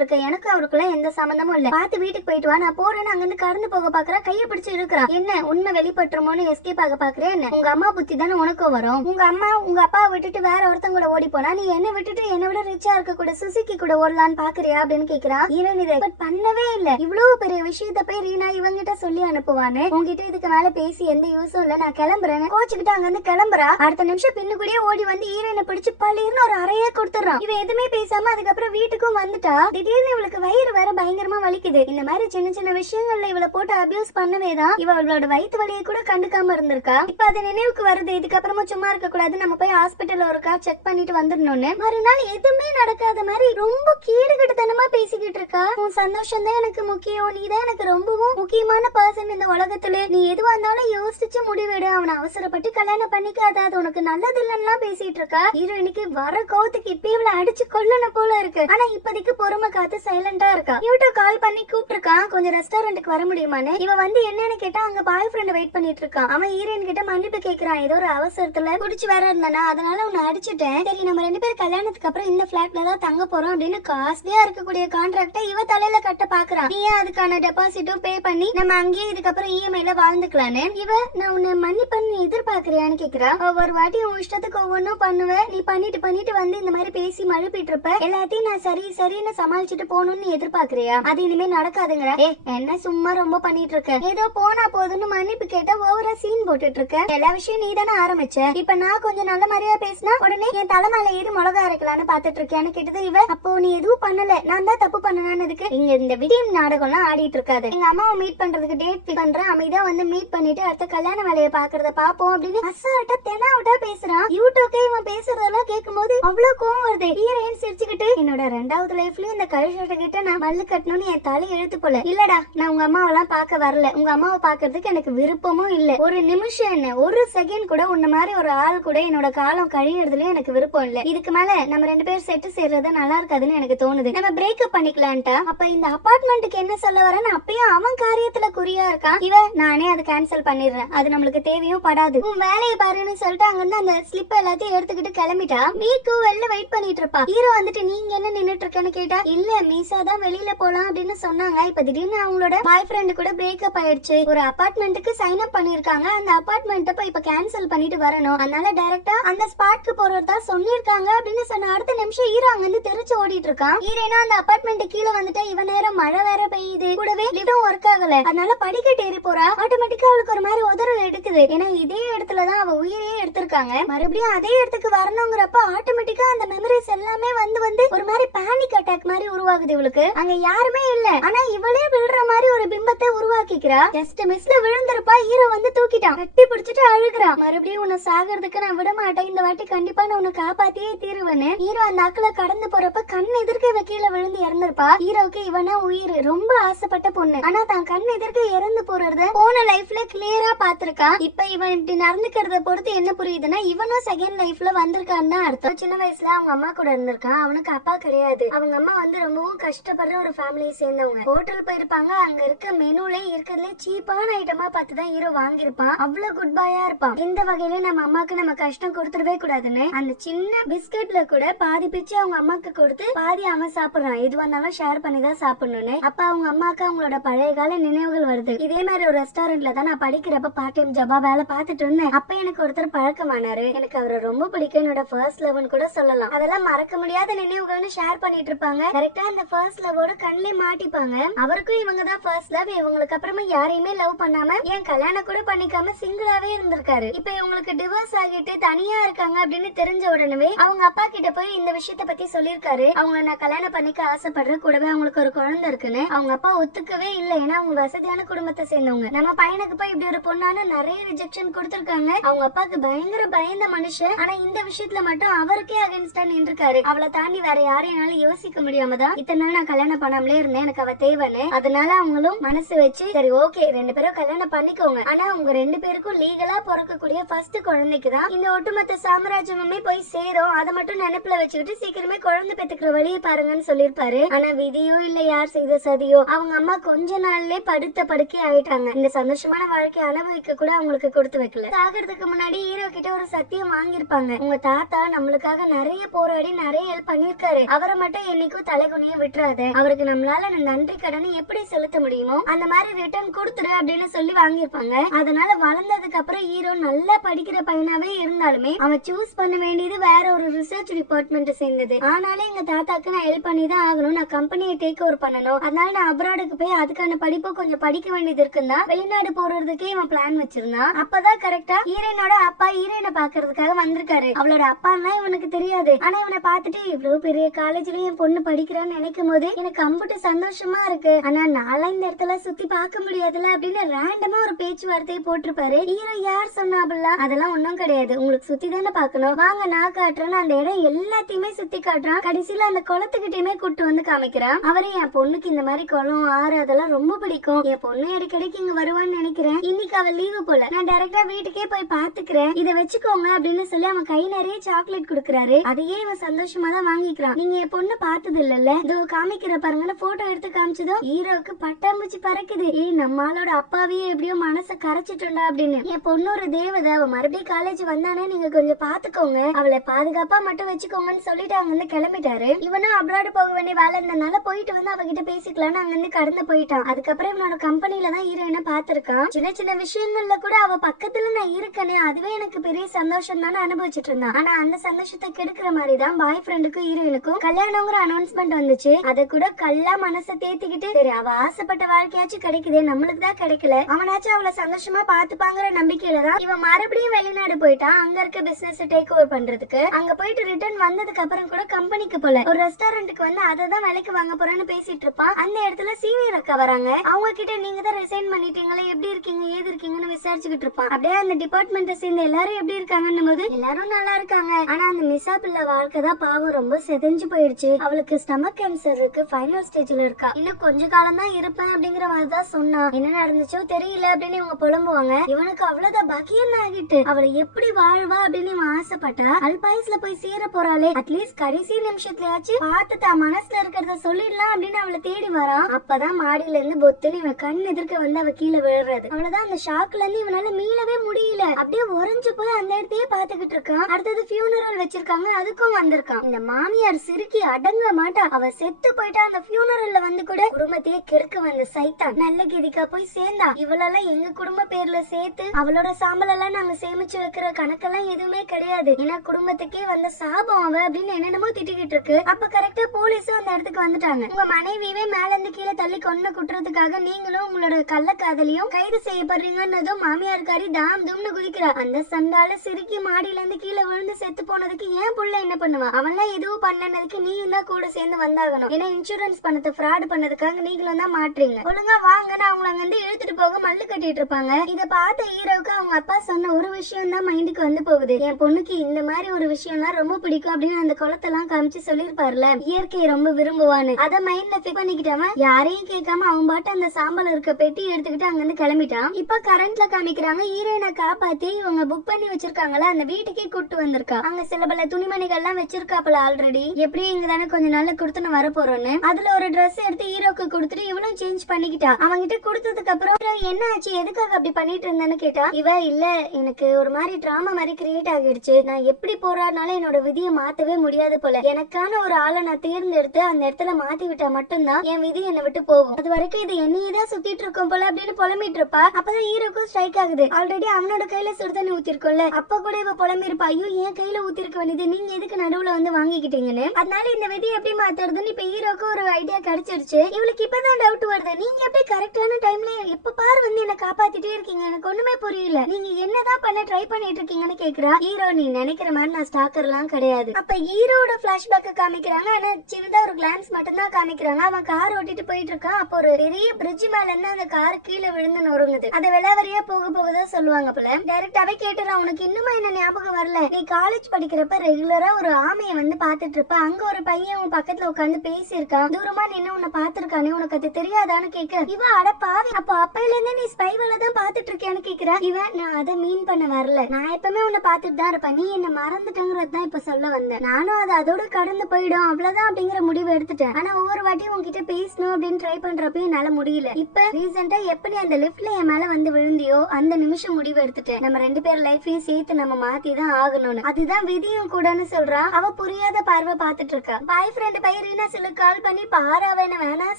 இருக்க, எனக்கு அவருக்குள்ள எந்த சம்பந்தமும் இல்ல, பார்த்து வீட்டுக்கு போயிட்டு வா நான் போறேன்னு அங்க இருந்து கடந்து போக பாக்குறா. கைய பிடிச்சு இருக்கிறான். என்ன உண்மை வெளிப்பட்டுருமோன்னு எஸ்கேப் ஆக பாக்குறேன். என்ன உங்க அம்மா புத்தி தானே உனக்கும் வரும்? உங்க அம்மா உங்க அப்பா விட்டுட்டு வேற ஒருத்தங்க கூட ஓடி போனா நீ என்ன விட்டுட்டு என்ன விட ரிச்சா இருக்க கூட சுசுகி கூட ஓடலான்னு பாக்குறியா அப்படின்னு கேக்குறா. ஹீரோயின் இதை பண்ணவே இல்ல. இவ்வளவு பெரிய விஷயத்த போய் ரீனா இவங்கிட்ட சொல்லி அனுப்புவானு, உங்ககிட்ட இதுக்கு மேல பேசி எந்த யூஸும் இல்ல, நான் கிளம்புறேன்னு கோச்சுக்கிட்டு அங்க இருந்து கிளம்புறா. அடுத்த நிமிஷம் பின்னுக்குடியே ஓடி வந்து ஹீரோயினை பிடிச்சு பள்ளின்னு ஒரு அறையே கொடுத்துறான். இவன் எதுவுமே பேசாம அதுக்கப்புறம் வீட்டுக்கும் வந்துட்டா. திடீர்னு இவளுக்கு வயிறு வேற பயங்கரமா வலிக்குது. இந்த மாதிரி சின்ன சின்ன விஷயங்கள்ல இவளை போட்டு அபியூஸ் பண்ணவேதான் இவளோட வயிற்று வலியை கூட கண்டுக்காம இருந்திருக்கா. இப்ப அது நினைவுக்கு வருது, இதுக்கப்புறமா சும்மா இருக்க கூடாது, நம்ம போய் ஹாஸ்பிட்டல்ல ஒருக்கா செக் பண்ணிட்டு வந்துடணும்னு. மறுநாள் எதுவுமே நடக்காத மாதிரி ரொம்ப கீடுகட்டுத்தனமா பேசிக்கிட்டு இருக்கா. உன் சந்தோஷம் தான் எனக்கு முக்கியம், நீ தான் எனக்கு ரொம்பவும் முக்கியமான பர்சன் இந்த உலகத்துல, நீ எதுவா இருந்தாலும் யோசிச்சு முடிவெடு, அவனை அவசரப்பட்டு கல்யாணம் பண்ணிக்காத, அது உனக்கு நல்லது இல்லன்னா பேசிட்டு இருக்கா. ஹீரோயினுக்கு வர கோவத்துக்கு இப்ப இவளை அடிச்சு கொல்லணும் போல இருக்கு. ஆனா இப்போதைக்கு பொறுமை காத்து சைலண்டா இருக்கா. இவட்ட கால் பண்ணி கூப்பிட்டுருக்கான் கொஞ்சம் ரெஸ்டாரண்ட்டுக்கு வர முடியுமான்னு. இவ வந்து என்னன்னு கேட்டா அங்க பாய் ஃப்ரெண்ட் வெயிட் பண்ணிட்டு இருக்கான். அவன் ஹீரோயின் கிட்ட மன்னிப்பு கேக்குறான், ஏதோ ஒரு அவசரத்துல குடிச்சு வேற இருந்தானா, அதனால உன்னை அடிச்சுட்டேன், சரி நம்ம 2 பேரும் கல்யாணத்துக்கு அப்புறம் இந்த பிளாட்ல தான் தங்க போறோம் அப்படின்னு காஸ்ட்லியா இருக்கக்கூடிய கான்ட்ராக்ட இவ தலையில கட்ட பாக்குறான். நீ அதுக்கான டெபாசிட்டும் பே பண்ணி நம்ம அங்கேயே இதுக்கப்புறம் இஎம்ஐல வாழ்ந்துக்கலான்னு. இவ நான் உன்னை மன்னிப்பண்ணி எதிர்பார்க்கறியான்னு கேக்குறா. ஒரு வாட்டி உன் இஷ்டத்துக்கு ஒவ்வொன்னும் பண்ணுவேன், நீ பண்ணிட்டு வந்து இந்த மாதிரி பேசி மழுப்பிட்டு இருப்ப, எல்லாத்தையும் நான் சரி சரின்னு சமாளிச்சுட்டு போகணும்னு எதிர்பார்க்கறியா? அது இனிமே நடக்காதுங்கிற. என்ன சும்மா ரொம்ப பண்ணிட்டு இருக்க, ஏதோ போனா போதுன்னு மன்னிப்பு கேட்ட ஓவரா சீன் போட்டுட்டு இருக்க. எல்லா விஷயம் நீ தானே ஆரம்பிச்ச, இப்ப நான் கொஞ்சம் நல்ல மாதிரியா பேசினா உடனே என் தலைமையில ஏறி மிளகா அரைக்கலான்னு பாத்துட்டு இருக்கேன் பண்ணிட்டியான்னு கேட்டது இவ, அப்போ நீ எதுவும் பண்ணல, நான் தான் தப்பு பண்ணனானதுக்கு, இங்க இந்த விடியம் நாடகம் எல்லாம் ஆடிட்டு இருக்காது, எங்க அம்மாவை மீட் பண்றதுக்கு டேட் ஃபிக்ஸ் பண்றேன், அமைதியா வந்து மீட் பண்ணிட்டு அடுத்த கல்யாண வேலையை பாக்குறத பாப்போம் அப்படின்னு அசால்ட்டா தெனாவட்டா பேசுறான். யூடியூப்ல இவன் பேசுறதெல்லாம் கேட்கும்போது அவ்வளவு கோவம் வருது. ஹீரோயின் சிரிச்சுக்கிட்டு, என்னோட 2வது லைஃப்லயும் இந்த கழுஷட்ட கிட்ட நான் மல்லு கட்டணும்னு என் தலை எழுத்து போல இல்லடா, நான் உங்க அம்மாவெல்லாம் பார்க்க வரல, உங்க அம்மாவை பாக்குறதுக்கு எனக்கு விருப்பமும் இல்ல, ஒரு நிமிஷம் என்ன ஒரு செகண்ட் கூட உன்ன மாதிரி ஒரு ஆள் கூட என்னோட காலம் கழியறதுலயும் எனக்கு விருப்பம் இல்ல, இதுக்கு மேல நம்ம 2 பேர் செட்டு சேர்றது நல்லா இருக்காதுன்னு எனக்கு தோணுது, நம்ம பிரேக்கப் பண்ணிக்கலான்ட்டா. அப்ப இந்த அபார்ட்மெண்ட்டுக்கு என்ன சொல்ல வரேன்னு அப்பயும் அவன் காரியத்துல குறியா இருக்கான். இவ, நானே அதை கேன்சல் பண்ணிடுறேன், அது நம்மளுக்கு தேவையும் படாது, உன் வேலையை பாருன்னு சொல்லிட்டு அங்கிருந்து அந்த ஸ்லிப் எல்லாத்தையும் எடுத்துக்கிட்டு கிளம்பிட்டா. மீக்கு வெளில வெயிட் பண்ணிட்டு இருப்பா. ஹீரோ வந்துட்டு, நீங்க என்ன நின்னுட்டு இருக்கேன்னு கேட்டா, இல்ல மீசா தான் வெளியில போலாம் அப்படின்னு சொன்னாங்க, இப்ப திடீர்னு அவங்களோட பாய் ஃப்ரெண்டு கூட பிரேக்கப் ஆயிடுச்சு, ஒரு அபார்ட்மெண்ட்டுக்கு சைன் அப் பண்ணிருக்காங்க, அந்த அபார்ட்மெண்ட் இப்ப கேன்சல் பண்ணிட்டு வரணும், அதனால டைரக்டா அந்த ஸ்பாட்க்கு போறதா சொல்லிருக்காங்க அப்படின்னு சொன்ன அடுத்த நிமிஷம் ஹீரோ அங்க இருந்து தெரிச்சு ஓடிட்டு இருக்கான். ஹீரோனா அந்த அபார்ட்மெண்ட் கீழே வந்துட்டு இவன் நேரம் மழை வேற பெய்யுது, கூடவே லிஃப்டும் ஒர்க் ஆகல, அதனால படிக்கட்டு ஏறி போறா. ஆட்டோமேட்டிக்கா அவளுக்கு ஒரு மாதிரி உதறல் எடுக்குது, ஏன்னா இதே இடத்துலதான் அவ உயிரையே எடுத்திருக்காங்க, மறுபடியும் அதே இடத்துக்கு வரணுங்கிறப்ப ஆட்டோமேட்டிக்கா அந்த மெமரிஸ் எல்லாமே வந்து வந்து ஒரு மாதிரி பேனிக் அட்டாக் மாதிரி உருவாகுது இவளுக்கு. அங்க யாருமே இல்ல, ஆனா இவளே விழுற மாதிரி ஒரு பிம்பத்தை உருவாக்கிக்கிறா. ஜஸ்ட் மிஸ்ல விழுந்திருப்பா, ஹீரோ வந்து தூக்கிட்டான், கட்டி பிடிச்சிட்டு அழுகுறான். மறுபடியும் உன்னை சாகிறதுக்கு நான் விட மாட்டேன், இந்த வாட்டி கண்டிப்பா நான் உன்னை காப்பாத்தியே தீருவேன்னு. ஹீரோ அந்த ஆக்களை கடந்து போறப்ப கண் எதிர்க்க இவ கீழே விழுந்து இறந்திருப்பா. ஹீரோக்கு இவனா உயிர், ரொம்ப ஆசைப்பட்ட பொண்ணு, ஆனா தான் கண் எதிர்க்க இறந்து போறத போன லைஃப்ல கிளியரா பாத்திருக்கான். இப்ப இவன் இப்படி நடந்துக்கிறத பொறுத்து என்ன புரியுதுன்னா, இவனும் செகண்ட் லைஃப்ல வந்திருக்கான்னு தான் அர்த்தம். சின்ன வயசுல அவங்க அம்மா கூட இருந்திருக்கான், அவனுக்கு அப்பா கிடையாது, அவங்க அம்மா வந்து ரொம்பவும் கஷ்டப்படுற ஒரு ஃபேமிலியை சேர்ந்தவங்க. ஹோட்டல் போயிருப்பாங்க, அங்க இருக்க மெனுல இருக்கிறதுல சீப்பான ஐட்டமா பார்த்து தான் ஹீரோ வாங்கியிருப்பான். அவ்வளவு குட் பாயா இருப்பான். இந்த வகையில நம்ம அம்மாக்கு நம்ம கஷ்டம் கொடுத்துடவே கூடாதுன்னு அந்த சின்ன பிஸ்கட்ல கூட பாதி பிச்சு அவங்க அம்மாக்கு கொடுத்து பாதி அவன் சாப்பிடுறான், எது வந்தாலும் ஷேர் பண்ணி தான் சாப்பிடணும்னு. அப்ப அவங்க அம்மாக்கு அவங்களோட பழைய கால நினைவுகள் வருது. இதே மாதிரி ஒரு ரெஸ்டாரண்ட்ல தான் நான் படிக்கிறப்ப பார்ட் டைம் ஜாபா வேலை பார்த்துட்டு இருந்தேன். அப்ப எனக்கு ஒருத்தர் பழக்கமானாரு, எனக்கு அவரை ரொம்ப பிடிக்கும், என்னோட ஃபர்ஸ்ட் லவ்னு கூட சொல்லலாம். அதெல்லாம் மறக்க முடியாத நினைவுகள்னு ஷேர் பண்ணிட்டு இருப்பாங்க. கரெக்டா அந்த ஃபர்ஸ்ட் லவோட கண்ணிலே மாட்டிப்பாங்க. அவருக்கும் இவங்க தான் ஃபர்ஸ்ட் லவ். இவங்களுக்கு அப்புறமா யாரையுமே லவ் பண்ணாம ஏன் கல்யாணம் கூட பண்ணிக்காம சிங்கிளாவே இருந்திருக்காரு. இப்ப இவங்களுக்கு டிவோர்ஸ் ஆகிட்டு தனியா இருக்காங்க அப்படின்னு தெரிஞ்ச உடனே அவங்க அப்பா கிட்ட போய் இந்த விஷயத்த பத்தி சொல்லிருக்காரு. அவங்கள நான் கல்யாணம் பண்ணிக்க ஆசைப்படுறேன், கூடவே அவங்களுக்கு ஒரு குழந்தை இருக்குன்னு. அவங்க அப்பா ஒத்துக்கவே இல்லை, ஏன்னா அவங்க வசதியான குடும்பத்தை சேர்ந்தவங்க. நம்ம பையனுக்கு போய் இப்படி ஒரு பொண்ணான நிறைய ரிஜெக்ஷன் கொடுத்திருக்காங்க. அவங்க அப்பாக்கு பயங்கர பயந்த மனுஷன், ஆனா இந்த விஷயத்துல மட்டும் அவருக்கே அகைன்ஸ்டா நின்றுருக்காரு. அவளை தாண்டி வேற யாரையால யோசிக்க முடியாம தான் இத்தனை நாள் நான் கல்யாணம் பண்ணாமலே இருந்தேன், எனக்கு அவ தேவைன்னு. அதனால அவங்களும் மனசு வச்சு சரி ஓகே 2 பேரும் கல்யாணம் பண்ணிக்கோங்க, ஆனா உங்க 2 பேருக்கும் லீகலா பிறக்கக்கூடிய ஃபர்ஸ்ட் குழந்தைக்கு தான் இந்த ஒட்டுமொத்த சாம்ராஜ்யமே போய் சேரும், அதை மட்டும் நினைப்புல வச்சுக்கிட்டு சீக்கிரமே குழந்தை பெத்துக்கிற வழியை பாருங்கன்னு சொல்லிருப்பாரு. ஆனா விதியோ இல்ல யார் செய்த சதியோ அவங்க அம்மா கொஞ்ச நாள்லயே படுத்த படுக்கை ஆயிட்டாங்க. இந்த சந்தோஷமான வாழ்க்கையை அனுபவிக்க கூட அவங்களுக்கு கொடுத்து வைக்கல. சாகிறதுக்கு முன்னாடி ஹீரோ கிட்ட ஒரு சத்தியம் வாங்கியிருப்பாங்க, உங்க தாத்தா நம்மளுக்காக நிறைய போராடி நிறைய ஹெல்ப் பண்ணிருக்காரு, அவரை மட்டும் என்னைக்கும் தலைகுனிய விட்டுறாத, அவருக்கு நம்மளால நன்றி கடனை எப்படி செலுத்த முடியுமோ அந்த மாதிரி ரிட்டர்ன் கொடுத்துரு அப்படின்னு சொல்லி வாங்கியிருப்பாங்க. அதனால வளர்ந்ததுக்கு அப்புறம் ஹீரோ நல்லா படிக்கிற பையனாவே இருந்தாலுமே அவன் சூஸ் பண்ண வேண்டியது வேற ஒரு ரிசர்ச் டிபார்ட்மெண்ட் சேர்ந்தது. ஆனாலே எங்க தாத்தாக்கு நான் ஹெல்ப் பண்ணி தான் ஆகணும், நான் கம்பெனியை டேக் ஓவர் பண்ணணும், அதனால நான் அப்ராடுக்கு போய் அதுக்கான படிப்பு கொஞ்சம் படிக்க வேண்டியது இருக்குன்னா வெளிநாடு போறதுக்கே இவன் பிளான் வச்சிருந்தான். அப்பதான் கரெக்டா ஹீரோனோட அப்பா ஹீரோனை பாக்குறதுக்காக வந்திருக்காரு. அவளோட அப்பான்னா இவனுக்கு தெரியாது, ஆனா இவனை பார்த்துட்டு இவ்வளவு பெரிய காலேஜ்ல என் பொண்ணு படிக்கிறான்னு நினைக்கும் போது எனக்கு அம்புட்டு சந்தோஷமா இருக்கு, ஆனா நாளா இந்த இடத்துல சுத்தி பார்க்க முடியாதுல அப்படின்னு ரேண்டமா ஒரு பேச்சுவார்த்தையை போட்டிருப்பாரு. ஹீரோ யார் சொன்னாபுல்ல, அதெல்லாம் ஒண்ணும் கிடையாது, உங்களுக்கு சுத்தி தானே பாக்கணும், வாங்க நான் காட்டுறேன்னு அந்த இடம் எல்லாத்தையுமே சுத்தி காட்டுறான். கடைசியில அந்த குளத்துக்கிட்டயுமே கூட்டு வந்து காமிக்கிறான். அவரு என் பொண்ணுக்கு இந்த மாதிரி குளம் ஆறு அதெல்லாம் ரொம்ப பிடிக்கும், என் பொண்ணு அடிக்கடிக்கு இங்க வருவான்னு நினைக்கிறேன், இன்னைக்கு அவ லீவு போல, நான் டைரக்டா வீட்டுக்கே போய் பாத்துக்கிறேன், இதை வச்சுக்கோங்க அப்படின்னு சொல்லி அவன் கை நிறைய சாக்லேட் கொடுக்கறாரு. அதையே இவன் சந்தோஷமா தான் வாங்கிக்கிறான். நீங்க என் பொண்ணு பார்த்தது இல்லல்ல, இதோ காமிக்கிற பாருங்கன்னு போட்டோ எடுத்து காமிச்சதோ ஹீரோக்கு பட்டாம்பூச்சி பறக்குது. நம்மளோட அப்பாவையே எப்படியோ மனசை கரைச்சிட்டுண்டா அப்படின்னு. என் பொண்ணு ஒரு தேவதை, அவ மறுபடியும் காலேஜ் வந்தானே நீங்க கொஞ்சம் பாத்துக்கோங்க, அவளை பாதுகாப்பா மட்டும் வச்சுக்கோங்கன்னு சொல்லிட்டு அங்க இருந்து கிளம்பிட்டாரு. இவனும் அப்ராடு போக வேண்டிய வேலை இருந்தனால போயிட்டு வந்து அவகிட்ட பேசிக்கலாம்னு அங்க இருந்து கடந்து போயிட்டான். அதுக்கப்புறம் இவனோட கம்பெனில தான் ஹீரோயினை பாத்திருக்கான். சின்ன சின்ன விஷயங்கள்ல கூட அவ பக்கத்துல நான் இருக்கனே அதுவே எனக்கு பெரிய சந்தோஷம் தானே அனுபவிச்சுட்டு இருந்தான். ஆனா அந்த சந்தோஷத்தை கெடுக்கிற மாதிரி தான் பாய் ஃப்ரெண்டுக்கும் ஹீரோயினுக்கும் கல்யாணங்கிற அனௌன்ஸ் அனௌன்ஸ்மெண்ட் வந்துச்சு. அத கூட கல்லா மனசை தேத்திக்கிட்டு சரி அவ ஆசைப்பட்ட வாழ்க்கையாச்சும் கிடைக்குதே, நம்மளுக்கு தான் கிடைக்கல, அவனாச்சும் அவளை சந்தோஷமா பாத்துப்பாங்கிற நம்பிக்கையில தான் இவன் மறுபடியும் வெளிநாடு போயிட்டான் அங்க இருக்க பிசினஸ் டேக் ஓவர் பண்றதுக்கு. அங்க போயிட்டு ரிட்டர்ன் வந்ததுக்கு அப்புறம் கூட கம்பெனிக்கு போல ஒரு ரெஸ்டாரண்ட்டுக்கு வந்து அதை தான் வேலைக்கு வாங்க போறேன்னு பேசிட்டு இருப்பான். அந்த இடத்துல சீனியர் அக்கா வராங்க. அவங்க கிட்ட நீங்க தான் ரிசைன் பண்ணிட்டீங்களே, எப்படி இருக்கீங்க ஏது இருக்கீங்கன்னு விசாரிச்சுக்கிட்டு இருப்பான். அப்படியே அந்த டிபார்ட்மெண்ட்டை சேர்ந்த எல்லாரும் எப்படி இருக்காங்கன்னு போது எல்லாரும் நல்லா இருக்காங்க. ஆனா அந்த மிசா பிள்ளை வாழ்க்கை தான் பாவம் ரொம்ப செதஞ்சு போயிடுச்சு. அவளுக்கு ஸ்டமக் கேன்சர் இருக்கு, ஃபைனல் ஸ்டேஜ்ல இருக்கா, இன்னும் கொஞ்ச காலம் தான் இருப்பேன் அப்படிங்கிற மாதிரி தான் சொன்னா. என்ன நடந்துச்சோ தெரியல அப்படின்னு இவங்க புலம்புவாங்க. இவனுக்கு அவ்வளவுதான் பகியம் ஆகிட்டு அவளை எப்படி வாழ்வா அப்படின்னு இவன் ஆசைப்பட்டா அல்பாயுஸ்ல போய் சேர போறாளே, அட்லீஸ்ட் கடைசி நிமிஷத்துலயாச்சும் பார்த்து தான் மனசுல இருக்கிறத சொல்லிடலாம் அப்படின்னு அவளை தேடி வரான். அப்பதான் மாடியில இருந்து பொத்துன்னு இவன் கண் எதிர்க்க வந்து அவ கீழே விழுறது. அவ்வளவுதான், அந்த ஷாக்ல இருந்து இவனால மீளவே முடியல. அப்படியே உறைஞ்சு போய் அந்த இடத்தையே பாத்துக்கிட்டு இருக்கான். அடுத்தது ஃபியூனரல் வச்சிருக்காங்க, அதுக்கும் வந்திருக்கான். இந்த மாமியார் சிரிக்கி அடங்க மாட்டா. அவ செத்து போயிட்டா. அந்த ஃபியூனரல்ல வந்து கூட குடும்பத்தையே கெடுக்க வந்த சைத்தான் நல்ல கெதிக்கா போய் சேர்ந்தா. இவளெல்லாம் எங்க குடும்ப பேர்ல சேர்த்து அவளோட சாம்பல் எல்லாம் நாங்க சேமிச்சு வைக்கிற கணக்கெல்லாம் எதுவுமே கிடையாது, ஏன்னா குடும்பத்துக்கே வந்த சாபம் அவ அப்படின்னு என்னென்னமோ திட்டிக்கிட்டு இருக்கு. அப்ப கரெக்டா போலீஸும் அந்த இடத்துக்கு வந்துட்டாங்க. உங்க மனைவியவே மேல இருந்து கீழே தள்ளி கொண்டு குட்டுறதுக்காக நீங்களும் உங்களோட கள்ளக்காதலியும் கைது செய்யப்படுறீங்கன்னதும் மாமியார்காரி தாம் தூம்னு குதிக்கிறா. அந்த சண்டால சிரிக்கி மாடியில இருந்து கீழே விழுந்து செத்து போனதுக்கு ஏன் புள்ள என்ன பண்ணுவா? அவன்லாம் எதுவும் பண்ணனதுக்கு நீயும் தான் கூட சேர்ந்து வந்தாகணும், ஏன்னா இன்சூரன்ஸ் பணத்தை ஃப்ராட் பண்ணதுக்காக நீங்களும் தான் மாற்றீங்க. ஒழுங்கா வாங்கன்னு அவங்கள அங்க இருந்து இழுத்துட்டு போக மல்லு கட்டிட்டு இருப்பாங்க. இத பார்த்த ஹீரோவுக்கு அவங்க அப்பா சொன்ன ஒரு விஷயம் தான் மைண்டுக்கு வந்து போகுது. என் பொண்ணுக்கு இந்த மாதிரி ஒரு விஷயம்லாம் ரொம்ப பிடிக்கும் அப்படின்னு அந்த குளத்தெல்லாம் காமிச்சு சொல்லிருப்பாருல, இயற்கையை ரொம்ப விரும்புவான்னு. அத மைண்ட்ல ஃபிக்ஸ் பண்ணிக்கிட்டவன் யாரையும் கேட்காம அவன் பாட்டு அந்த சாம்பல் இருக்க பெட்டி எடுத்துக்கிட்டு அங்க இருந்து கிளம்பிட்டான். இப்ப கரண்ட்ல காமிக்கிறாங்க ஹீரோயினை காப்பாத்தி இவங்க புக் பண்ணி வச்சிருக்காங்களா அந்த வீட்டுக்கே கூட்டு வந்திருக்கா. அங்க சில பல துணிமணிகள் எல்லாம் வச்சிருக்காப்பல ஆல்ரெடி, எப்படியும் இங்க தானே கொஞ்ச நாள்ல கொடுத்துன்னு வர போறோம்னு. அதுல ஒரு ட்ரெஸ் எடுத்து ஹீரோக்கு கொடுத்துட்டு இவனும் சேஞ்ச் பண்ணிக்கிட்டா. அவங்கிட்ட கொடுத்ததுக்கு அப்புறம் என்ன ஆச்சு, எதுக்காக அப்படி பண்ணிட்டு இருந்தேன்னு கேட்டா, இவ இல்ல எனக்கு ஒரு மாதிரி டிராமா மாதிரி கிரியேட் ஆகிடுச்சு, நான் எப்படி போறாருனால என்னோட விதியை மாத்தவே முடியாது போல, எனக்கான ஒரு ஆளை நான் தேர்ந்தெடுத்து அந்த இடத்துல மாத்தி விட்டா மட்டும்தான் என் விதி என்னை விட்டு போகும், அது வரைக்கும் இது என்னையே தான் சுத்திட்டு இருக்கும் போல அப்படின்னு புலம்பிட்டு இருப்பா. அப்பதான் ஹீரோக்கும் ஸ்ட்ரைக் ஆகுது, ஆல்ரெடி அவனோட கையில சுடுதண்ணி ஊத்திருக்கோம்ல, அப்ப கூட இவ புலம்பி இருப்பா, ஐயோ என் கையில ஊத்திருக்க வேண்டியது நீங்க எதுக்கு நடுவுல வந்து வாங்கிக்கிட்டீங்கன்னு. அதனால இந்த விதி எப்படி மாத்துறதுன்னு இப்ப ஹீரோக்கு ஒரு ஐடியா கிடைச்சிருச்சு. இவளுக்கு இப்பதான் டவுட் வருது, நீங்க எப்படி கரெக்டான டைம்ல எப்ப பாரு வந்து என்ன காப்பாத்திட்டே இருக்கீங்க, எனக்கு ஒண்ணுமே புரியல, நீங்க என்னதான் பண்ண ட்ரை பண்ணிட்டு இருக்கீங்கன்னு கேக்குறா. ஹீரோ நீ நினைக்கிற மாதிரி நான் ஸ்டாக்கர் எல்லாம் கிடையாது. அப்ப ஹீரோட பிளாஷ்பேக் காமிக்கிறாங்க, ஆனா சின்னதா ஒரு கிளான்ஸ் மட்டும் தான் காமிக்கிறாங்க. அவன் கார் ஓட்டிட்டு போயிட்டு இருக்கான். அப்போ ஒரு பெரிய பிரிட்ஜ் மேல இருந்து அந்த கார் கீழே விழுந்து நொறுங்குது. அத விளாவரியா போக போகதான் சொல்லுவாங்க போல. டைரக்டாவே கேட்டுறான், உனக்கு இன்னுமா என்ன ஞாபகம் வரல, நீ காலேஜ் படிக்கிறப்ப ரெகுலரா ஒரு ஆமையை வந்து பாத்துட்டு இருப்ப, அங்க ஒரு பையன் உன் பக்கத்துல உட்காந்து பேசியிருக்கான், தூரமா நின்னு உன்னை பாத்துருக்கானே, உனக்கு அது தெரியாதான்னு கேட்க, இவ அட பாவி அப்ப அப்பையில இருந்து நீ ஸ்பைவல தான் பாத்துட்டு இருக்கியான்னு கேக்குறா. இவன் நான் அதை மீன் பண்ண வரல, நான் எப்பவுமே உன்னை பாத்துட்டு தான் இருப்பேன், நீ என்ன மறந்துட்டேங்கிறது தான் இப்ப சொல்ல வந்தேன், நானும் அது அதோட கடந்து போயிடும் அவ்வளவுதான் அப்படிங்கிற முடிவு எடுத்துட்டேன், ஆனா ஒவ்வொரு வாட்டியும் உன்கிட்ட பேசணும் அப்படின்னு ட்ரை பண்றப்ப என்னால முடியல, இப்ப ரீசெண்டா எப்ப நீ அந்த லிப்ட்ல என் மேல வந்து விழுந்தியோ அந்த நிமிஷம் முடிவு எடுத்துட்டேன், நம்ம ரெண்டு பேர் லைஃபையும் சேர்த்து நம்ம மாத்தி தான் ஆகணும்னு, அதுதான் விதியும் கூடன்னு சொல்றா. அவ புரியாத பார்வை பாத்துட்டு இருக்கா. பாய் ஃப்ரெண்ட் பையனா சில கால் பண்ணி பாரு அவ என்ன வேணா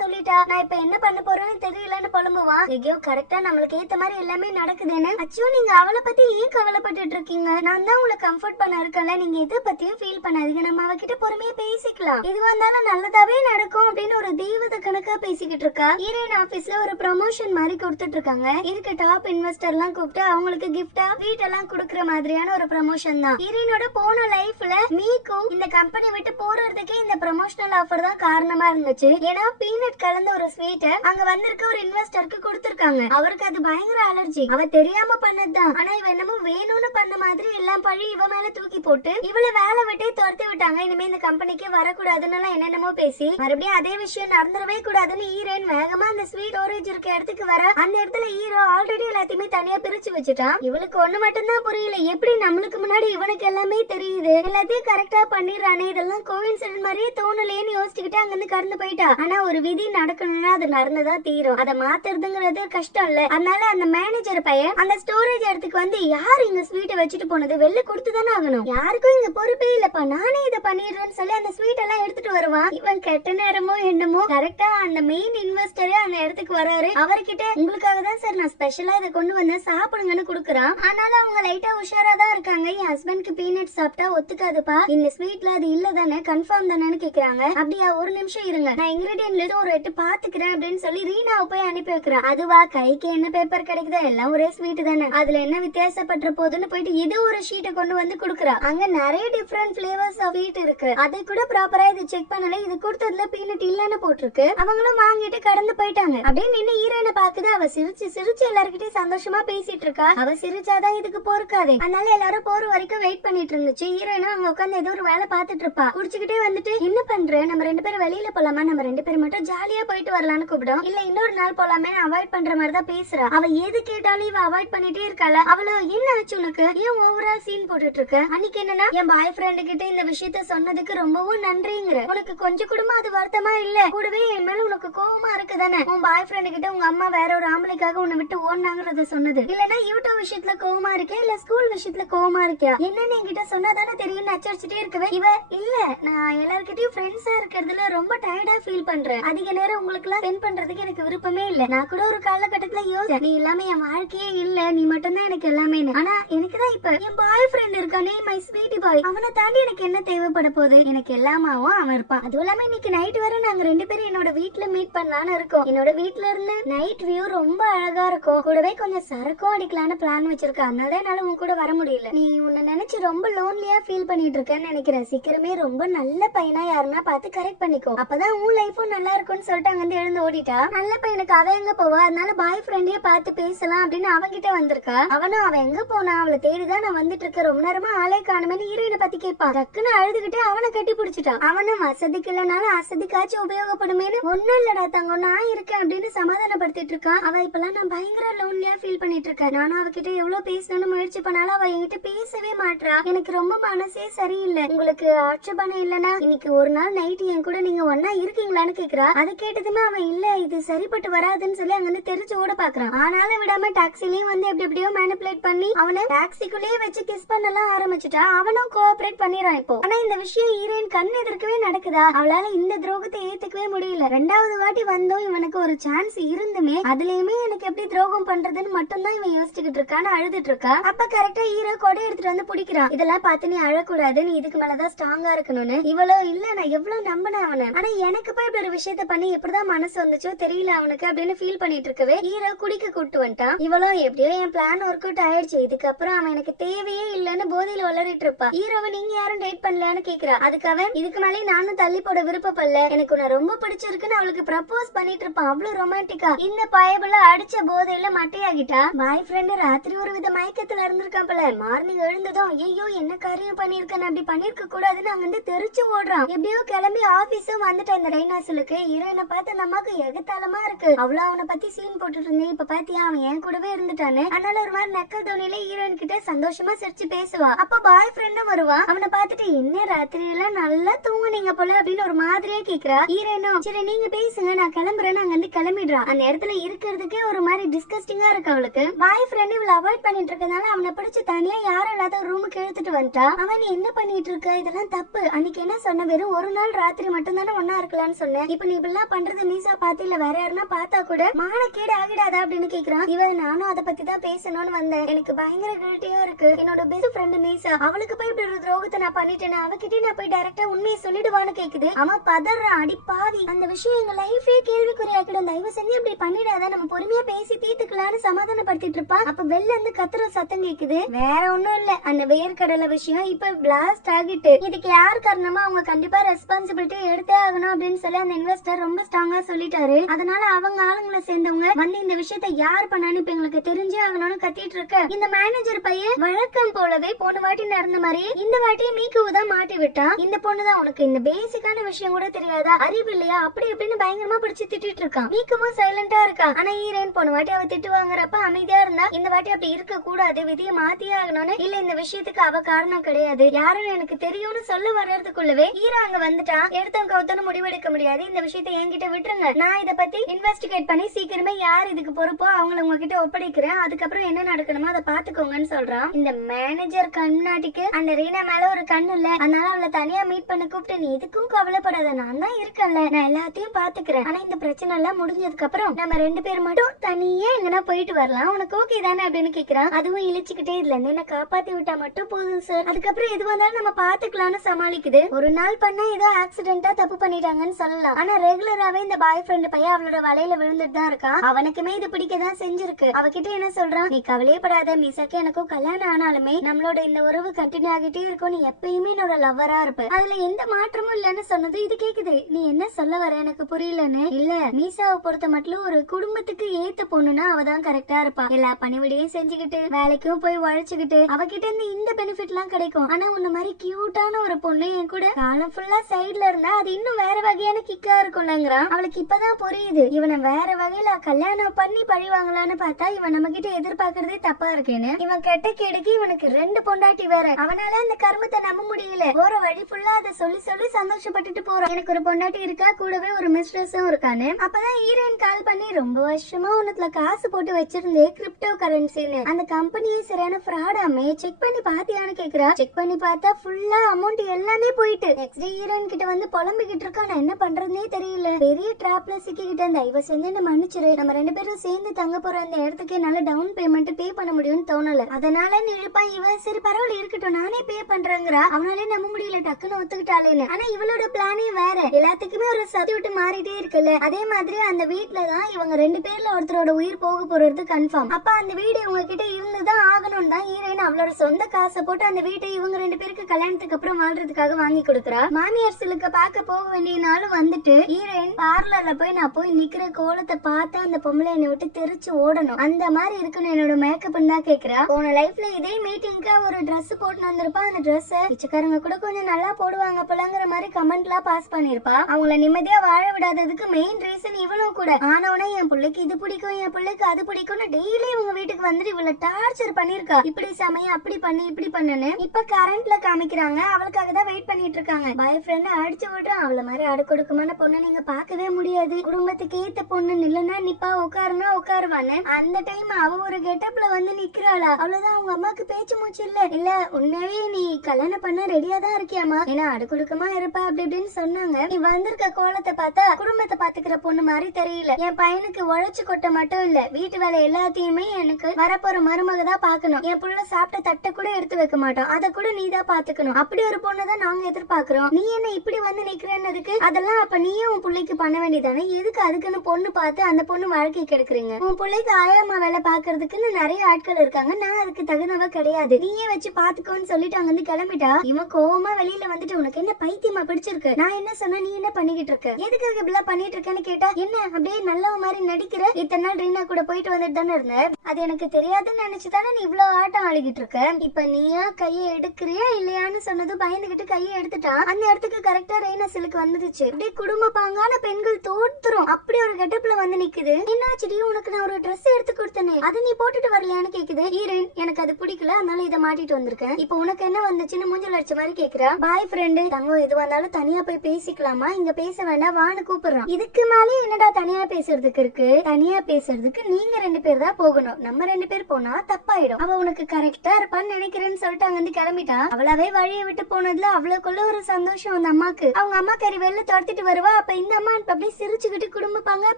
சொல்லிட்டா, நான் இப்ப என்ன பண்ண போறேன்னு தெரியலன்னு புலம்புவான். ஐயோ கரெக்டா நம்மளுக்கு ஏத்த மாதிரி எல்லாமே நடக்குதுன்னு. அச்சோ நீங்க அவளை பத்தி ஏன் கவலைப்பட்டு இருக்கீங்க, நான் தான் உங்களை கம்ஃபர்ட் பண்ண இருக்கல, நீங்க எதை பத்தியும் ஃபீல் பண்ணாதீங்க, நம்ம அவகிட்ட பொறுமையா பேசிக்கலாம், இது வந்தாலும் நல்லதாவே நடக்கும் அப்படின்னு ஒரு தெய்வத கணக்கா பேசிக்கிட்டு இருக்கா. ஹீரோயின் ஆபீஸ்ல ஒரு ப்ரமோஷன் மாதிரி கொடுத்துட்டு இருக்காங்க. இருக்க டாப் இன்வெஸ்டர் எல்லாம் கூப்பிட்டு அவங்களுக்கு கிஃப்டா வீட்டெல்லாம் கொடுக்கற மாதிரியான ஒரு ப்ரமோஷன் தான். ஹீரோயினோட போன லைஃப்ல மீக்கு இந்த கம்பெனி விட்டு போறதுக்கே இந்த ப்ரமோஷனல் ஆஃபர் தான் காரணமா இருந்துச்சு. ஏன்னா பீனட் கலந்த ஒரு ஸ்வீட் அங்க வந்திருக்க ஒரு இன்வெஸ்டருக்கு கொடுத்திருக்காங்க. அவருக்கு அது பயங்கர அலர்ஜி, அவ தெரியாம பண்ணதுதான், ஆனா இவ என்னமோ வேணும்னு பண்ண மாதிரி எல்லாம் பழி இவ மேல தூக்கி போட்டு இவளை வேலை விட்டே துரத்தி விட்டாங்க. இனிமே இந்த கம்பெனிக்கு வரக்கூடாதுன்னு என்னென்னமோ பேசி மறுபடியும் அதே விஷயம் நடந்துடவே கூடாதுன்னு ஹீரோயின் வேகமா அந்த ஸ்வீட் ஸ்டோரேஜ் இருக்க இடத்துக்கு வர அந்த இடத்துல ஹீரோ ஆல்ரெடி எல்லாத்தையுமே தனியா பிரிச்சு வச்சுட்டான். இவளுக்கு ஒண்ணு மட்டும் தான் புரியல, எப்படி நம்மளுக்கு முன்னாடி இவனுக்கு எல்லாமே தெரியுது, எல்லாத்தையும் கரெக்டா பண்ணிடுறானே, இதெல்லாம் கோயின்சிடன்ட் மாதிரியே தோணலேன்னு யோசிச்சுக்கிட்டு அங்க இருந்து கடந்து போயிட்டா. ஆனா ஒரு விதி நடக்கணும்னா அது நடந்துதான் தீரும், அதை மாத்துறதுங்கிறது கஷ்டம் இல்ல. அதனால அந்த மேனேஜர் பையன் அந்த ஸ்டோரேஜ் இடத்துக்கு வந்து யாரு இங்க ஸ்வீட்டை வச்சுட்டு போனது, வெளில கொடுத்துதானே ஆகணும், யாருக்கும் இங்க பொறுப்பே இல்லப்பா, நானே இதை பண்ணிடுறேன்னு சொல்லி அந்த ஸ்வீட் எல்லாம் எடுத்துட்டு வருவான். இவன் கெட்ட நேரமோ என்னமோ கரெக்டா அந்த மெயின் இன்வெஸ்டரே அந்த இடத்துக்கு வராரு. அவர்கிட்ட உங்களுக்காக தான் சார் நான் ஸ்பெஷலா இதை கொண்டு வந்து சாப்பிடுங்கன்னு குடுக்குறான். ஆனாலும் அவங்க லைட்டா உஷாரா தான் இருக்காங்க. என் ஹஸ்பண்ட்க்கு பீனட் சாப்பிட்டா ஒத்துக்காதுப்பா, இந்த ஸ்வீட்ல அது இல்ல தானே, கன்ஃபார்ம் தானேன்னு கேக்குறாங்க. அப்படியா ஒரு நிமிஷம் இருங்க, நான் இன்கிரிடியன்ட் லிஸ்ட் ஒரு 8 பாத்துக்கிறேன் அப்படின்னு சொல்லி ரீனாவை போய் அனுப்பி வைக்கிறேன். அதுவா கைக்கு என்ன பேப்பர் கிடைக்குதா, எல்லாம் ஒரே ஸ்வீட் தானே, அதுல என்ன வித்தியாசப்பட்ட போதுன்னு போயிட்டு இது ஒரு ஷீட்டை கொண்டு வந்து குடுக்குறா. அங்க நிறைய டிஃபரெண்ட் பிளேவர்ஸ் ஆஃப் ஸ்வீட் இருக்கு. அதை கூட ப்ராப்பரா இது செக் பண்ணல. இது கொடுத்ததுல பீனட் இல்லன்னு போட்டிருக்கு. அவங்களும் வாங்கிட்டு கடந்து போயிட்டாங்க. அப்படியே நின்னு ஹீரோயினை பாக்குது. அவ சிரிச்சு சிரிச்சு எல்லார்கிட்டயும் சந்தோஷமா பேசிட்டு இருக்கா. அவ சிரிச்சாதான் இதுக்கு பொறுக்காது. அதனால எல்லாரும் போற வரைக்கும் வெயிட் பண்ணிட்டு இருந்துச்சு. ஹீரோயினும் அங்க உட்காந்து ஏதோ ஒரு வேலை பாத்துட்டு இருப்பா. குடிச்சுக்கிட்டே வந்துட்டு என்ன பண்ற, நம்ம 2 பேரும் வெளியில போலாமா, நம்ம 2 பேரும் மட்டும் ஜாலியா போயிட்டு வரலாம்னு கூப்பிடும். இல்ல இன்னொரு நாள் போலாமே அவாய்ட் பண்ற மாதிரி தான் பேசுறா. அவ எது கேட்டாலும் இவ அவாய்ட் பண்ணிட்டே இருக்காள. அவள என்ன ஆச்சு உனக்கு, ஏன் ஓவரால் சீன் போட்டுட்டு இருக்க, அன்னைக்கு என்னன்னா என் பாய் ஃப்ரெண்டு கிட்ட இந்த விஷயத்த சொன்னதுக்கு ரொம்பவும் நன்றிங்கிற, உனக்கு கொஞ்சம் கூட அது வருத்தமா இல்ல, கூடவே என் மேல உனக்கு கோவமா இருக்குதானே, உன் பாய் ஃப்ரெண்டு கிட்ட உங்க அம்மா வேற ஒரு ஆம்பளைக்காக உன்னை விட்டு ஓடுனாங்கறத சொன்னது, இல்லனா யூடியூப் விஷயத்துல கோவமா இருக்கே, இல்ல ஸ்கூல் விஷயத்துல கோவமா இருக்கியா, என்னன்னு என்கிட்ட சொன்னாதானே தெரியும் நச்சரிச்சுட்டே இருக்கவே. இவ இல்ல, நான் எல்லார்கிட்டயும் ஃப்ரெண்ட்ஸா இருக்கிறதுல ரொம்ப டயர்டா ஃபீல் பண்றேன், அதிக நேரம் உங்களுக்கு எல்லாம் ஸ்பெண்ட் பண்றதுக்கு எனக்கு விருப்பமே இல்ல, நான் கூட ஒரு காலகட்டத்துல யோசிச்சேன் நீ இல்லாம என் வாழ்க்கையே இல்ல, நீ மட்டும் தான் எனக்கு எல்லாமே, ஆனா எனக்குதான் இப்ப என் பாய் ஃப்ரெண்ட் இருக்கானே, மை ஸ்வீட்டி பாய், அவனை தாண்டி எனக்கு என்ன தேவைப்பட போகுது, எனக்கு எல்லாமாவும் அவன் இருப்பான். அதுவும் இல்லாம இன்னைக்கு நைட் வரை நாங்க 2 பேரும் என்னோட வீட்டுல மீட் பண்ணலான்னு இருக்கோம். என்னோட வீட்டுல இருந்து நைட் வியூ ரொம்ப அழகா இருக்கும், கூடவே கொஞ்சம் சரக்கும் அடிக்கலான்னு பிளான் வச்சிருக்கேன். அதனால என்னால உன் கூட வர முடியல. நீ உன்னை நினைச்சு ரொம்ப லோன்லியா ஃபீல் பண்ணிட்டு இருக்கேன்னு நினைக்கிறேன். சீக்கிரமே ரொம்ப நல்ல பையனா யாருன்னா பார்த்து கரெக்ட் பண்ணிக்கோ, அப்பதான் உன் லைஃபும் நல்லா இருக்கும்னு சொல்லிட்டு அங்க இருந்து எழுந்து ஓடிட்டா. நல்ல பையனுக்கு அவ எங்க போவா, அதனால பாய் ஃப்ரெண்டே பார்த்து பேசலாம் அப்படின்னு அவன்கிட்ட வந்திருக்கா. அவனும் அவ எங்க போனா, அவளை தேடிதான் நான் வந்துட்டு இருக்க, ரொம்ப நேரமா ஆளே காணுமே ஹீரோயினை பத்தி கேட்பான். டக்குன்னு அழுதுகிட்டு அவனை கட்டி பிடிச்சிட்டான். அவனும் வசதிக்கு இல்லனாலும் அசதிக்காச்சும் உபயோகப்படுமேனு, ஒன்னும் இல்லடா தங்கம் நான் இருக்கேன் அப்படின்னு சமாதானப்படுத்திட்டு இருக்கான். அவ இப்பெல்லாம் நான் பயங்கர லோன்லியா ஃபீல் பண்ணிட்டு இருக்கேன், நானும் அவகிட்ட எவ்வளவு பேசணும்னு முயற்சி பண்ணாலும் அவ என்கிட்ட பேசவே மாட்றா, எனக்கு ரொம்ப மனசே சரியில்லை. உங்களுக்கு ஆட்சேபணம் இல்லனா இன்னைக்கு ஒரு நாள் நைட் என் கூட நீங்க ஒன்னா இருக்கீங்களான்னு கேக்குறா. அதை கேட்டதுமே அவன் இல்ல இது சரிப்பட்டு வராதுன்னு சொல்லி அங்க இருந்து தெரிஞ்சு ஓட பாக்குறான். ஆனாலும் விடாம டாக்ஸிலயும் வந்து எப்படி எப்படியோ மேனிபுலேட் பண்ணி அவனை டாக்ஸிக்குள்ளேயே வச்சு கிஸ் பண்ணலாம் ஆரம்பிச்சுட்டா. அவனும் கோஆபரேட் பண்ணிடுறான் இப்போ. ஆனா இந்த விஷயம் ஹீரோயின் கண் எதிர்க்கவே நடக்குதா, அவளால இந்த துரோகத்தை ஏத்துக்கவே முடியல. 2வது வாட்டி வந்தும் இவனுக்கு ஒரு சான்ஸ் இருந்துமே அதுலயுமே எனக்கு எப்படி துரோகம் பண்றதுன்னு மட்டும் தான் இவன் யோசிச்சுக்கிட்டு இருக்கான்னு அழுதுட்டு இருக்கா. அப்ப கரெக்டா ஹீரோ கொடை எடுத்துட்டு வந்து பிடிக்கிறான். இதெல்லாம் பார்த்து நீ அழக்கூடாது, நீ இதுக்கு மேலதான் ஸ்ட்ராங்கா இருக்கணும்னு. இவ்வளோ இல்ல நான் எவ்வளவு நம்பின அவனை, ஆனா எனக்கு போய் இப்படி ஒரு விஷயத்த பண்ணி எப்படிதான் மனசு வந்துச்சோ தெரியல அவனுக்கு அப்படின்னு ஃபீல் பண்ணிட்டு இருக்கவே ஹீரோ குடிக்க கூட்டு வந்துட்டான். இவ்வளோ எப்படியோ என் பிளான் ஒர்க் அவுட் ஆயிடுச்சு, இதுக்கப்புறம் அவன் எனக்கு தேவையே இல்லன்னு போதையில வளரிட்டு இருப்பா. ஹீரோவை நீங்க யாரும் டேட் பண்ணலன்னு கேக்குறா. அதுக்கு அவன் இதுக்கு மேலே நானும் தள்ளி போட விருப்பப்படல, எனக்கு உன்னை ரொம்ப பிடிச்சிருக்குன்னு அவளுக்கு ப்ரப்போஸ் பண்ணிட்டு இருப்பான். அவ்வளவு ரொமான்டிக்கா. இந்த பயபுல அடிச்ச போதையில மட்டையாகிட்டா. பாய் ஃப்ரெண்ட் ராத்திரி ஒரு வித மயக்கத்துல இருந்திருக்கான் போல. மார்னிங் எழுந்ததும் ஐயோ என்ன காரியம் பண்ணிருக்கேன், அப்படி பண்ணிருக்க கூடாதுன்னு அங்க இருந்து தெரிச்சு ஓடுறான். எப்படியோ கிளம்பி ஆபீஸும் வந்துட்டேன். இந்த ரைனாசலுக்கு ஹீரோயினை பார்த்து அந்த அம்மாக்கு எகத்தாளமா இருக்கு. அவ்வளவு அவனை பத்தி சீன் போட்டுட்டு இருந்தேன், இப்ப பாத்தியா அவன் என் கூடவே இருந்துட்டானு. அதனால ஒரு மாதிரி நக்கல் தோணியில ஹீரோயின் கிட்ட சந்தோஷமா சிரிச்சு பேசுவா. அப்ப பாய் ஃப்ரெண்டும் வருவா. அவனை பார்த்துட்டு என்ன ராத்திரி எல்லாம் நல்லா தூங்குனீங்க போல அப்படின்னு ஒரு மாதிரியே கேக்குறா. ஹீரோயினும் சரி நீங்க பேசுங்க நான் கிளம்புறேன்னு அங்க இருந்து கிளம்பிடுறா. அந்த இடத்துல இருக்கிறதுக்கே ஒரு மாதிரி டிஸ்கஸ்டிங்கா இருக்கு அவளுக்கு. பாய் ஃப்ரெண்ட் இவளை அவாய்ட் பண்ணிட்டு இருக்கனால அவனை பிடிச்சு தனியா யாரும் இல்லாத ரூமுக்கு இழுத்துட்டு வந்துட்டா. அவன் நீ என்ன பண்ணிட்டு இருக்க, இதெல்லாம் தப்பு, அன்னைக்கு என்ன சொன்ன, வெறும் ஒரு நாள் ராத்திரி மட்டும் தானே ஒன்னா இருக்கலாம்னு சொன்னேன், இப்ப நீ இப்பெல்லாம் பண்றது மீசா பாத்து இல்ல வேற யாருன்னா பார்த்தா கூட மானக்கேடு ஆகிடாதா அப்படின்னு கேக்குறான். இவன் நானும் அதை பத்தி தான் பேசணும்னு வந்தேன், எனக்கு பயங்கர கில்ட்டியா இருக்கு, என்னோட பெஸ்ட் ஃப்ரெண்ட் மீசா அவளுக்கு போய் இப்படி ஒரு துரோகத்தை நான் பண்ணிட்டேன், அவகிட்ட நான் போய் டைரக்டா உண்மையை சொல்லிடுவான்னு கேக்குது. அவன் பதறான். அடி பாவி, அந்த விஷயம் எங்க லைஃபே கேள்விக்குறியாக்கிடும், தயவு செஞ்சு இப்படி பண்ணிடாத, நம்ம பொறுமையா பேசி தீர்த்துக்கலான்னு சமாதானப்படுத்திட்டு இருப்பான். அப்ப வெளில இருந்து கத்துற சத்தம் கேக்குது. வேற ஒண்ணும் இல்ல, அந்த வேர்க்கடலை விஷயம் இப்ப பிளாஸ்ட் ஆகிட்டு, இதுக்கு யார் காரணமா அவங்க கண்டிப்பா ரெஸ்பான்சிபிலிட்டி எடுத்தே ஆகணும் அப்படின்னு சொல்லி அந்த இன்வெஸ்டர் ரொம்ப ஸ்ட்ராங்கா சொல்லிட்டாரு. அதனால அவங்க ஆளுங்களை சேர்ந்தவங்க வந்து இந்த விஷயத்த யார் பண்ணான்னு இப்ப எங்களுக்கு தெரிஞ்சே ஆகணும்னு கத்திட்டு இருக்க. இந்த மேனேஜர் பையன் வழக்கம் போலவே போன வாட்டி நடந்த மாதிரி இந்த வாட்டியை மீக்குதான் மாட்டி விட்டான். இந்த பொண்ணுதான் உனக்கு இந்த பேசிக்கான விஷயம் கூட தெரியாதா, அறிவு இல்லையா, அப்படி இப்படின்னு பயங்கரமா பிடிச்சு திட்டிட்டு இருக்கான். மீக்குவும் சைலண்டா இருக்கா. ஆனா ஹீரோயின் போன வாட்டி அவ திட்டு வாங்குறப்ப அமைதியா இருந்தா, இந்த வாட்டி அப்படி இருக்க கூடாது, விதியை மாத்தியே ஆகணும்னு. இல்ல இந்த விஷயத்துக்கு அவ காரணம் கிடையாது, யாரும் எனக்கு தெரியும்னு சொல்ல வர்றதுக்குள்ளவே ஹீரோ அங்க வந்துட்டான். எடுத்தவங்க கவுத்தனும் முடிவெடுக்க முடியாது, இந்த விஷயத்தை என்கிட்ட விட்டுருங்க, நான் இதை பத்தி இன்வெஸ்டிகேட் பண்ணி சீக்கிரமே யார் இதுக்கு பொறுப்போ அவங்கள உங்ககிட்ட ஒப்படைக்கிறேன், அதுக்கப்புறம் என்ன நடக்கணுமோ அதை பாத்துக்கோங்கன்னு சொல்றான். இந்த மேனேஜர் கண்ணாட்டிக்கு அந்த ரீனா மேல ஒரு கண்ணு இல்ல, அதனால அவளை தனியா மீட் பண்ண கூப்பிட்டு நீ இதுக்கும் கவலைப்படாத, நான் தான் இருக்கேன்ல, நான் எல்லாத்தையும் பாத்துக்கிறேன், ஆனா இந்த பிரச்சனை எல்லாம் முடிஞ்சதுக்கு அப்புறம் நம்ம 2 பேர் மட்டும் தனியே எங்கன்னா போயிட்டு வரலாம், உனக்கு ஓகே தானே அப்படின்னு கேக்குறான். அதுவும் இழிச்சுக்கிட்டே இதுல இருந்து என்ன காப்பாத்தி விட்டா மட்டும் போதும் சார், அதுக்கப்புறம் எது வந்தாலும் நம்ம பாத்துக்கலாம்னு சமாளிக்குது. ஒரு நாள் பண்ணா ஏதோ ஆக்சிடென்ட் விட்டா தப்பு பண்ணிட்டாங்கன்னு சொல்லலாம். ஆனா ரெகுலராவே இந்த பாய் ஃப்ரெண்ட் பையன் அவளோட வலையில விழுந்துட்டு தான் இருக்கான். அவனுக்குமே இது பிடிக்கதான் செஞ்சிருக்கு. அவகிட்ட என்ன சொல்றான், நீ கவலையப்படாத மீசாக்கு எனக்கும் கல்யாணம் ஆனாலுமே நம்மளோட இந்த உறவு கண்டினியூ ஆகிட்டே இருக்கும், நீ எப்பயுமே என்னோட லவ்வரா இருப்ப, அதுல எந்த மாற்றமும் இல்லன்னு சொன்னது இது கேக்குது. நீ என்ன சொல்ல வர எனக்கு புரியலன்னு. இல்ல, மீசாவை பொறுத்த மட்டும் ஒரு குடும்பத்துக்கு ஏத்த பொண்ணுன்னா அவதான் கரெக்டா இருப்பா. எல்லா பணிவிடையும் செஞ்சுக்கிட்டு வேலைக்கும் போய் உழைச்சுக்கிட்டு அவகிட்ட இருந்து இந்த பெனிஃபிட் எல்லாம் கிடைக்கும். ஆனா உன்ன மாதிரி கியூட்டான ஒரு பொண்ணு என் கூட காலம் ஃபுல்லா சைட்ல இருந்தா அது இன்னும் வேற வகையான கிக்கா இருக்கும்லங்கிறான். அவளுக்கு இப்பதான் புரியுது, இவனை வேற வகையில கல்யாணம் பண்ணி பழி வாங்கலான்னு பார்த்தா இவன் நம்ம கிட்ட எதிர்பார்க்கறதே தப்பா இருக்கேன்னு. இவன் கெட்ட கேடுக்கு இவனுக்கு 2 பொண்டாட்டி வேற. அவனால இந்த கர்மத்தை நம்ப முடியல. போற வழி ஃபுல்லா அதை சொல்லி சொல்லி சந்தோஷப்பட்டுட்டு போறான். எனக்கு ஒரு பொண்டாட்டி இருக்கா, கூடவே ஒரு மிஸ்ட்ரஸும் இருக்கான்னு. அப்பதான் ஹீரோயின் கால் பண்ணி, ரொம்ப வருஷமா உனத்துல காசு போட்டு வச்சிருந்தே கிரிப்டோ கரன்சின்னு, அந்த கம்பெனியே சரியான ஃப்ராடாமே, செக் பண்ணி பாத்தியான்னு கேக்குறா. செக் பண்ணி பார்த்தா ஃபுல்லா அமௌண்ட் எல்லாமே போயிட்டு. நெக்ஸ்ட் டே ஹீரோயின் கிட்ட வந்து புலம்பிக்கிட்டு இருக்கா, நான் என்ன பண்றதுனே தெரியல, பெரிய ட்ராப்ல சிக்கிக்கிட்டேன், தயவு செஞ்சு என்ன மன்னிச்சிரு, நம்ம 2 பேரும் சேர்ந்து தங்க போற அந்த இடத்துக்கு நல்ல டவுன் பேமெண்ட் பே பண்ண முடியும்னு தோணல, அதனால இழுப்பான் இவன். சரி பரவாயில்ல இருக்கட்டும், நானே பே பண்றேங்கிறா. அவனாலே நம்ப முடியல, டக்குன்னு ஒத்துக்கிட்டாலேன்னு. ஆனா இவளோட பிளானே வேற, எல்லாத்துக்குமே ஒரு சப்ஸ்டிட்யூட் மாறிட்டே இருக்குல்ல. அதே மாதிரி அந்த வீட்டுலதான் இவங்க 2 பேர்ல ஒருத்தரோட உயிர் போக போறது கன்ஃபார்ம். அப்ப அந்த வீடு இவங்க கிட்ட இருந்துதான் ஆகணும் தான் ஹீரோயின் அவளோட சொந்த காசை போட்டு அந்த வீட்டை இவங்க 2 பேருக்கு கல்யாணத்துக்கு அப்புறம் வாழ்றதுக்காக வாங்கி கொடுக்குறா. மாமியார் சிலுக்க பார்க்க போக வேண்டிய நாளும் வந்துட்டு ஹீரோயின் பார்லர்ல போய் நான் போய் நிக்கிற கோலத்தை பார்த்து அந்த பொம்பளை என்னை விட்டு தெரிச்சு ஓடணும், அந்த மாதிரி இருக்குன்னு என்னோட மேக்கப் தான் கேக்குறா. போன லைஃப்ல இதே மீட்டிங்க்கு ஒரு Dress போட்டு வந்திருப்பா. அந்த Dress பிச்சைக்காரங்க கூட கொஞ்சம் நல்லா போடுவாங்க போலங்கிற மாதிரி கமெண்ட்லாம் பாஸ் பண்ணிருப்பா. அவங்கள நிம்மதியா வாழ விடாததுக்கு மெயின் ரீசன் இவனும் கூட. ஆனவனே என் பிள்ளைக்கு இது பிடிக்கும், என் பிள்ளைக்கு அது பிடிக்கும்னு டெய்லி இவங்க வீட்டுக்கு வந்துட்டு இவள டார்ச்சர் பண்ணிருக்கா. இப்படி சமயம் அப்படி பண்ணு இப்படி பண்ணுன்னு இப்ப கரண்ட்ல காமிக்கிறாங்க. அவளுக்காக தான் வெயிட் பண்ணிட்டு இருக்காங்க. பாய் ஃப்ரெண்ட் அடிச்சு விடுறான். அவள மாதிரி அடுக்கொடுக்குமான பொண்ணு நீங்க பாக்கவே முடியாது, குடும்பத்துக்கு ஏத்த பொண்ணு நில்லுனா நிப்பா, உட்காருனா உட்காருவான்னு. அந்த டைம் அவ ஒரு கெட்டப்ல வந்து நிக்கிறாளா, அவ்வளவுதான். அவங்க அம்மாக்கு பேச்சு மூச்சு இல்ல. இல்ல உண்மையாவே நீ கல்யாணம் பண்ண ரெடியா தான் இருக்கியாமா, ஏன்னா அடுக்கொடுக்கமா இருப்பா அப்படி இப்படின்னு சொன்னாங்க. நீ வந்திருக்க கோலத்தை பார்த்தா குடும்பத்தை பாத்துக்கிற பொண்ணு மாதிரி தெரியல. என் பையனுக்கு உழைச்சு கொட்ட மட்டும் இல்ல, வீட்டு வேலை எல்லாத்தையுமே எனக்கு வரப்போற மருமக தான் பாக்கணும். என் புள்ள சாப்பிட்ட தட்டை கூட எடுத்து வைக்க மாட்டோம், அதை கூட நீ தான் பாத்துக்கணும். அப்படி ஒரு பொண்ணதான் நாங்க எதிர்பார்க்கிறோம். நீ என்ன இப்படி வந்து நிக்கிறேன்னதுக்கு அதெல்லாம் அப்ப நீயே உன் பிள்ளைக்கு பண்ண வேண்டியதானே, எதுக்கு அதுக்குன்னு பொண்ணு பார்த்து அந்த பொண்ணு வாழ்க்கை கெடுக்குறீங்க? உன் பிள்ளைக்கு ஆயாமா வேலை பாக்குறதுக்குன்னு நிறைய ஆட்கள் இருக்காங்க, நான் அதுக்கு தகுந்தவ கிடையாது, நீயே வச்சு பாத்துக்கோன்னு சொல்லிட்டு அங்க வந்து கிளம்பிட்டா. இவன் கோவமா வெளியில வந்துட்டு, உனக்கு என்ன பைத்தியமா பிடிச்சிருக்கு, நான் என்ன சொன்னா நீ என்ன பண்ணிக்கிட்டு இருக்க, எதுக்காக இப்படிலாம் பண்ணிட்டு இருக்கேன்னு கேட்டா, என்ன அப்படியே நல்ல மாதிரி நடிக்கிற, இத்தனை நாள் ரீனா கூட போயிட்டு வந்துட்டு தானே இருந்த, அது எனக்கு தெரியாதுன்னு நினைச்சுதானே நீ இவ்வளவு ஆட்டம் ஆடிக்கிட்டு இருக்க, இப்ப நீயா கையை எடுக்கிறியா இல்லையான்னு சொன்னது பயந்துகிட்டு கையை எடுத்துட்டான். அந்த இடத்துக்கு கரெக்டா ரீனா சிலுக்கு வந்துருச்சு. அப்படியே குடும்ப பாங்கான பெண்கள் தோற்றுரும் அப்படி ஒரு கெட்டப்ல வந்து நிக்குது. என்னாச்சுடி, உனக்கு நான் ஒரு Dress எடுத்து கொடுத்தனே, அது நீ போட்டுட்டு வரலையான்னு கேக்குது. ஹீரோயின் எனக்கு அது பிடிக்கல, அதனால இதை மாட்டிட்டு வந்திருக்கேன், இப்ப உனக்கு என்ன வந்துச்சுன்னு மூஞ்சல் அடிச்ச மாதிரி கேக்குறா. பாய் ஃப்ரெண்டு தங்கம் எது வந்தாலும் தனியா போய் பேசிக்கலாமா, இங்க பேச வேண்டாம் வான்னு கூப்பிடுறான். இதுக்கு மேலே என்னடா தனியா பேசுறதுக்கு இருக்கு, தனியா பேசுறதுக்கு நீங்க 2 பேர் தான் போகணும், நம்ம 2 பேர் போனா தப்பாயிடும், அவ உனக்கு கரெக்டா இருப்பான்னு நினைக்கிறேன்னு சொல்லிட்டு அங்க வந்து கிளம்பிட்டா. அவளாவே வழியை விட்டு போனதுல அவளுக்குள்ள ஒரு சந்தோஷம் அந்த அம்மாக்கு. அவங்க அம்மா கறி வெளில துரத்திட்டு வருவா. அப்ப இந்த அம்மா அப்படியே சிரிச்சுக்கிட்டு குடும்ப பாங்க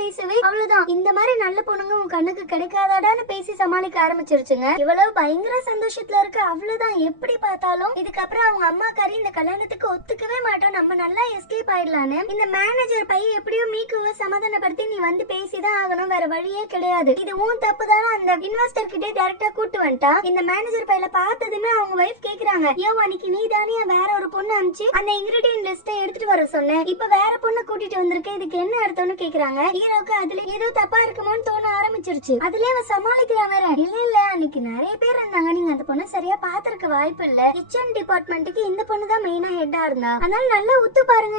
பேசவே அவ்வளவுதான். இந்த மாதிரி நல்ல பொண்ணுங்க உன் கண்ணுக்கு கிடைக்காதாடான்னு பேசி சமாளிக்க ஆரம்பிச்சிருச்சுங்க. இவ்வளவு பயங்கர சந்தோஷத்துல இருக்கு. அவ்வளவுதான், எப்படி பார்த்தாலும் இதுக்கப்புறம் அவங்க அம்மா கறி இந்த கல்யாணத்துக்கு ஒத்துக்கவே மாட்டோம், நம்ம நல்லா எஸ்கேப் ஆயிடலான்னு இந்த மேனேஜர் பையன் எப்படியோ மீக்குவ சமாதானப்படுத்தி நீ வந்து பேசிதான் ஆகணும், வேற வழியே கிடையாது, இது உன் தப்பு தானே அந்த இன்வெஸ்டர் கிட்டே டைரக்டா கூட்டு வந்துட்டா. இந்த மேனேஜர் பையில பார்த்ததுமே அவங்க வைஃப் கேக்குறாங்க, ஏன் அன்னைக்கு நீ தானே வேற ஒரு பொண்ணு அனுப்பிச்சு அந்த இன்கிரிடியன்ட் லிஸ்ட்டை எடுத்துட்டு வர சொன்னேன், இப்ப வேற பொண்ணு கூட்டிட்டு வந்திருக்கேன், இதுக்கு என்ன அர்த்தம்னு கேக்குறாங்க. ஹீரோக்கு அதுல ஏதோ தப்பா இருக்குமோன்னு தோண ஆரம்பிச்சிருச்சு. அதுலயே அவ சமாளிக்கிறா வேற, இல்ல அன்னைக்கு நிறைய பேர் இருந்தாங்க, நீங்க அந்த பொண்ணு சரியா பாத்திருக்க வாய்ப்பு இல்ல, கிச்சன் டிபார்ட்மெண்ட்டுக்கு இந்த பொண்ணு தான் மெயினா ஹெட்டா இருந்தா, அதனால நல்லா உத்து பாருங்க.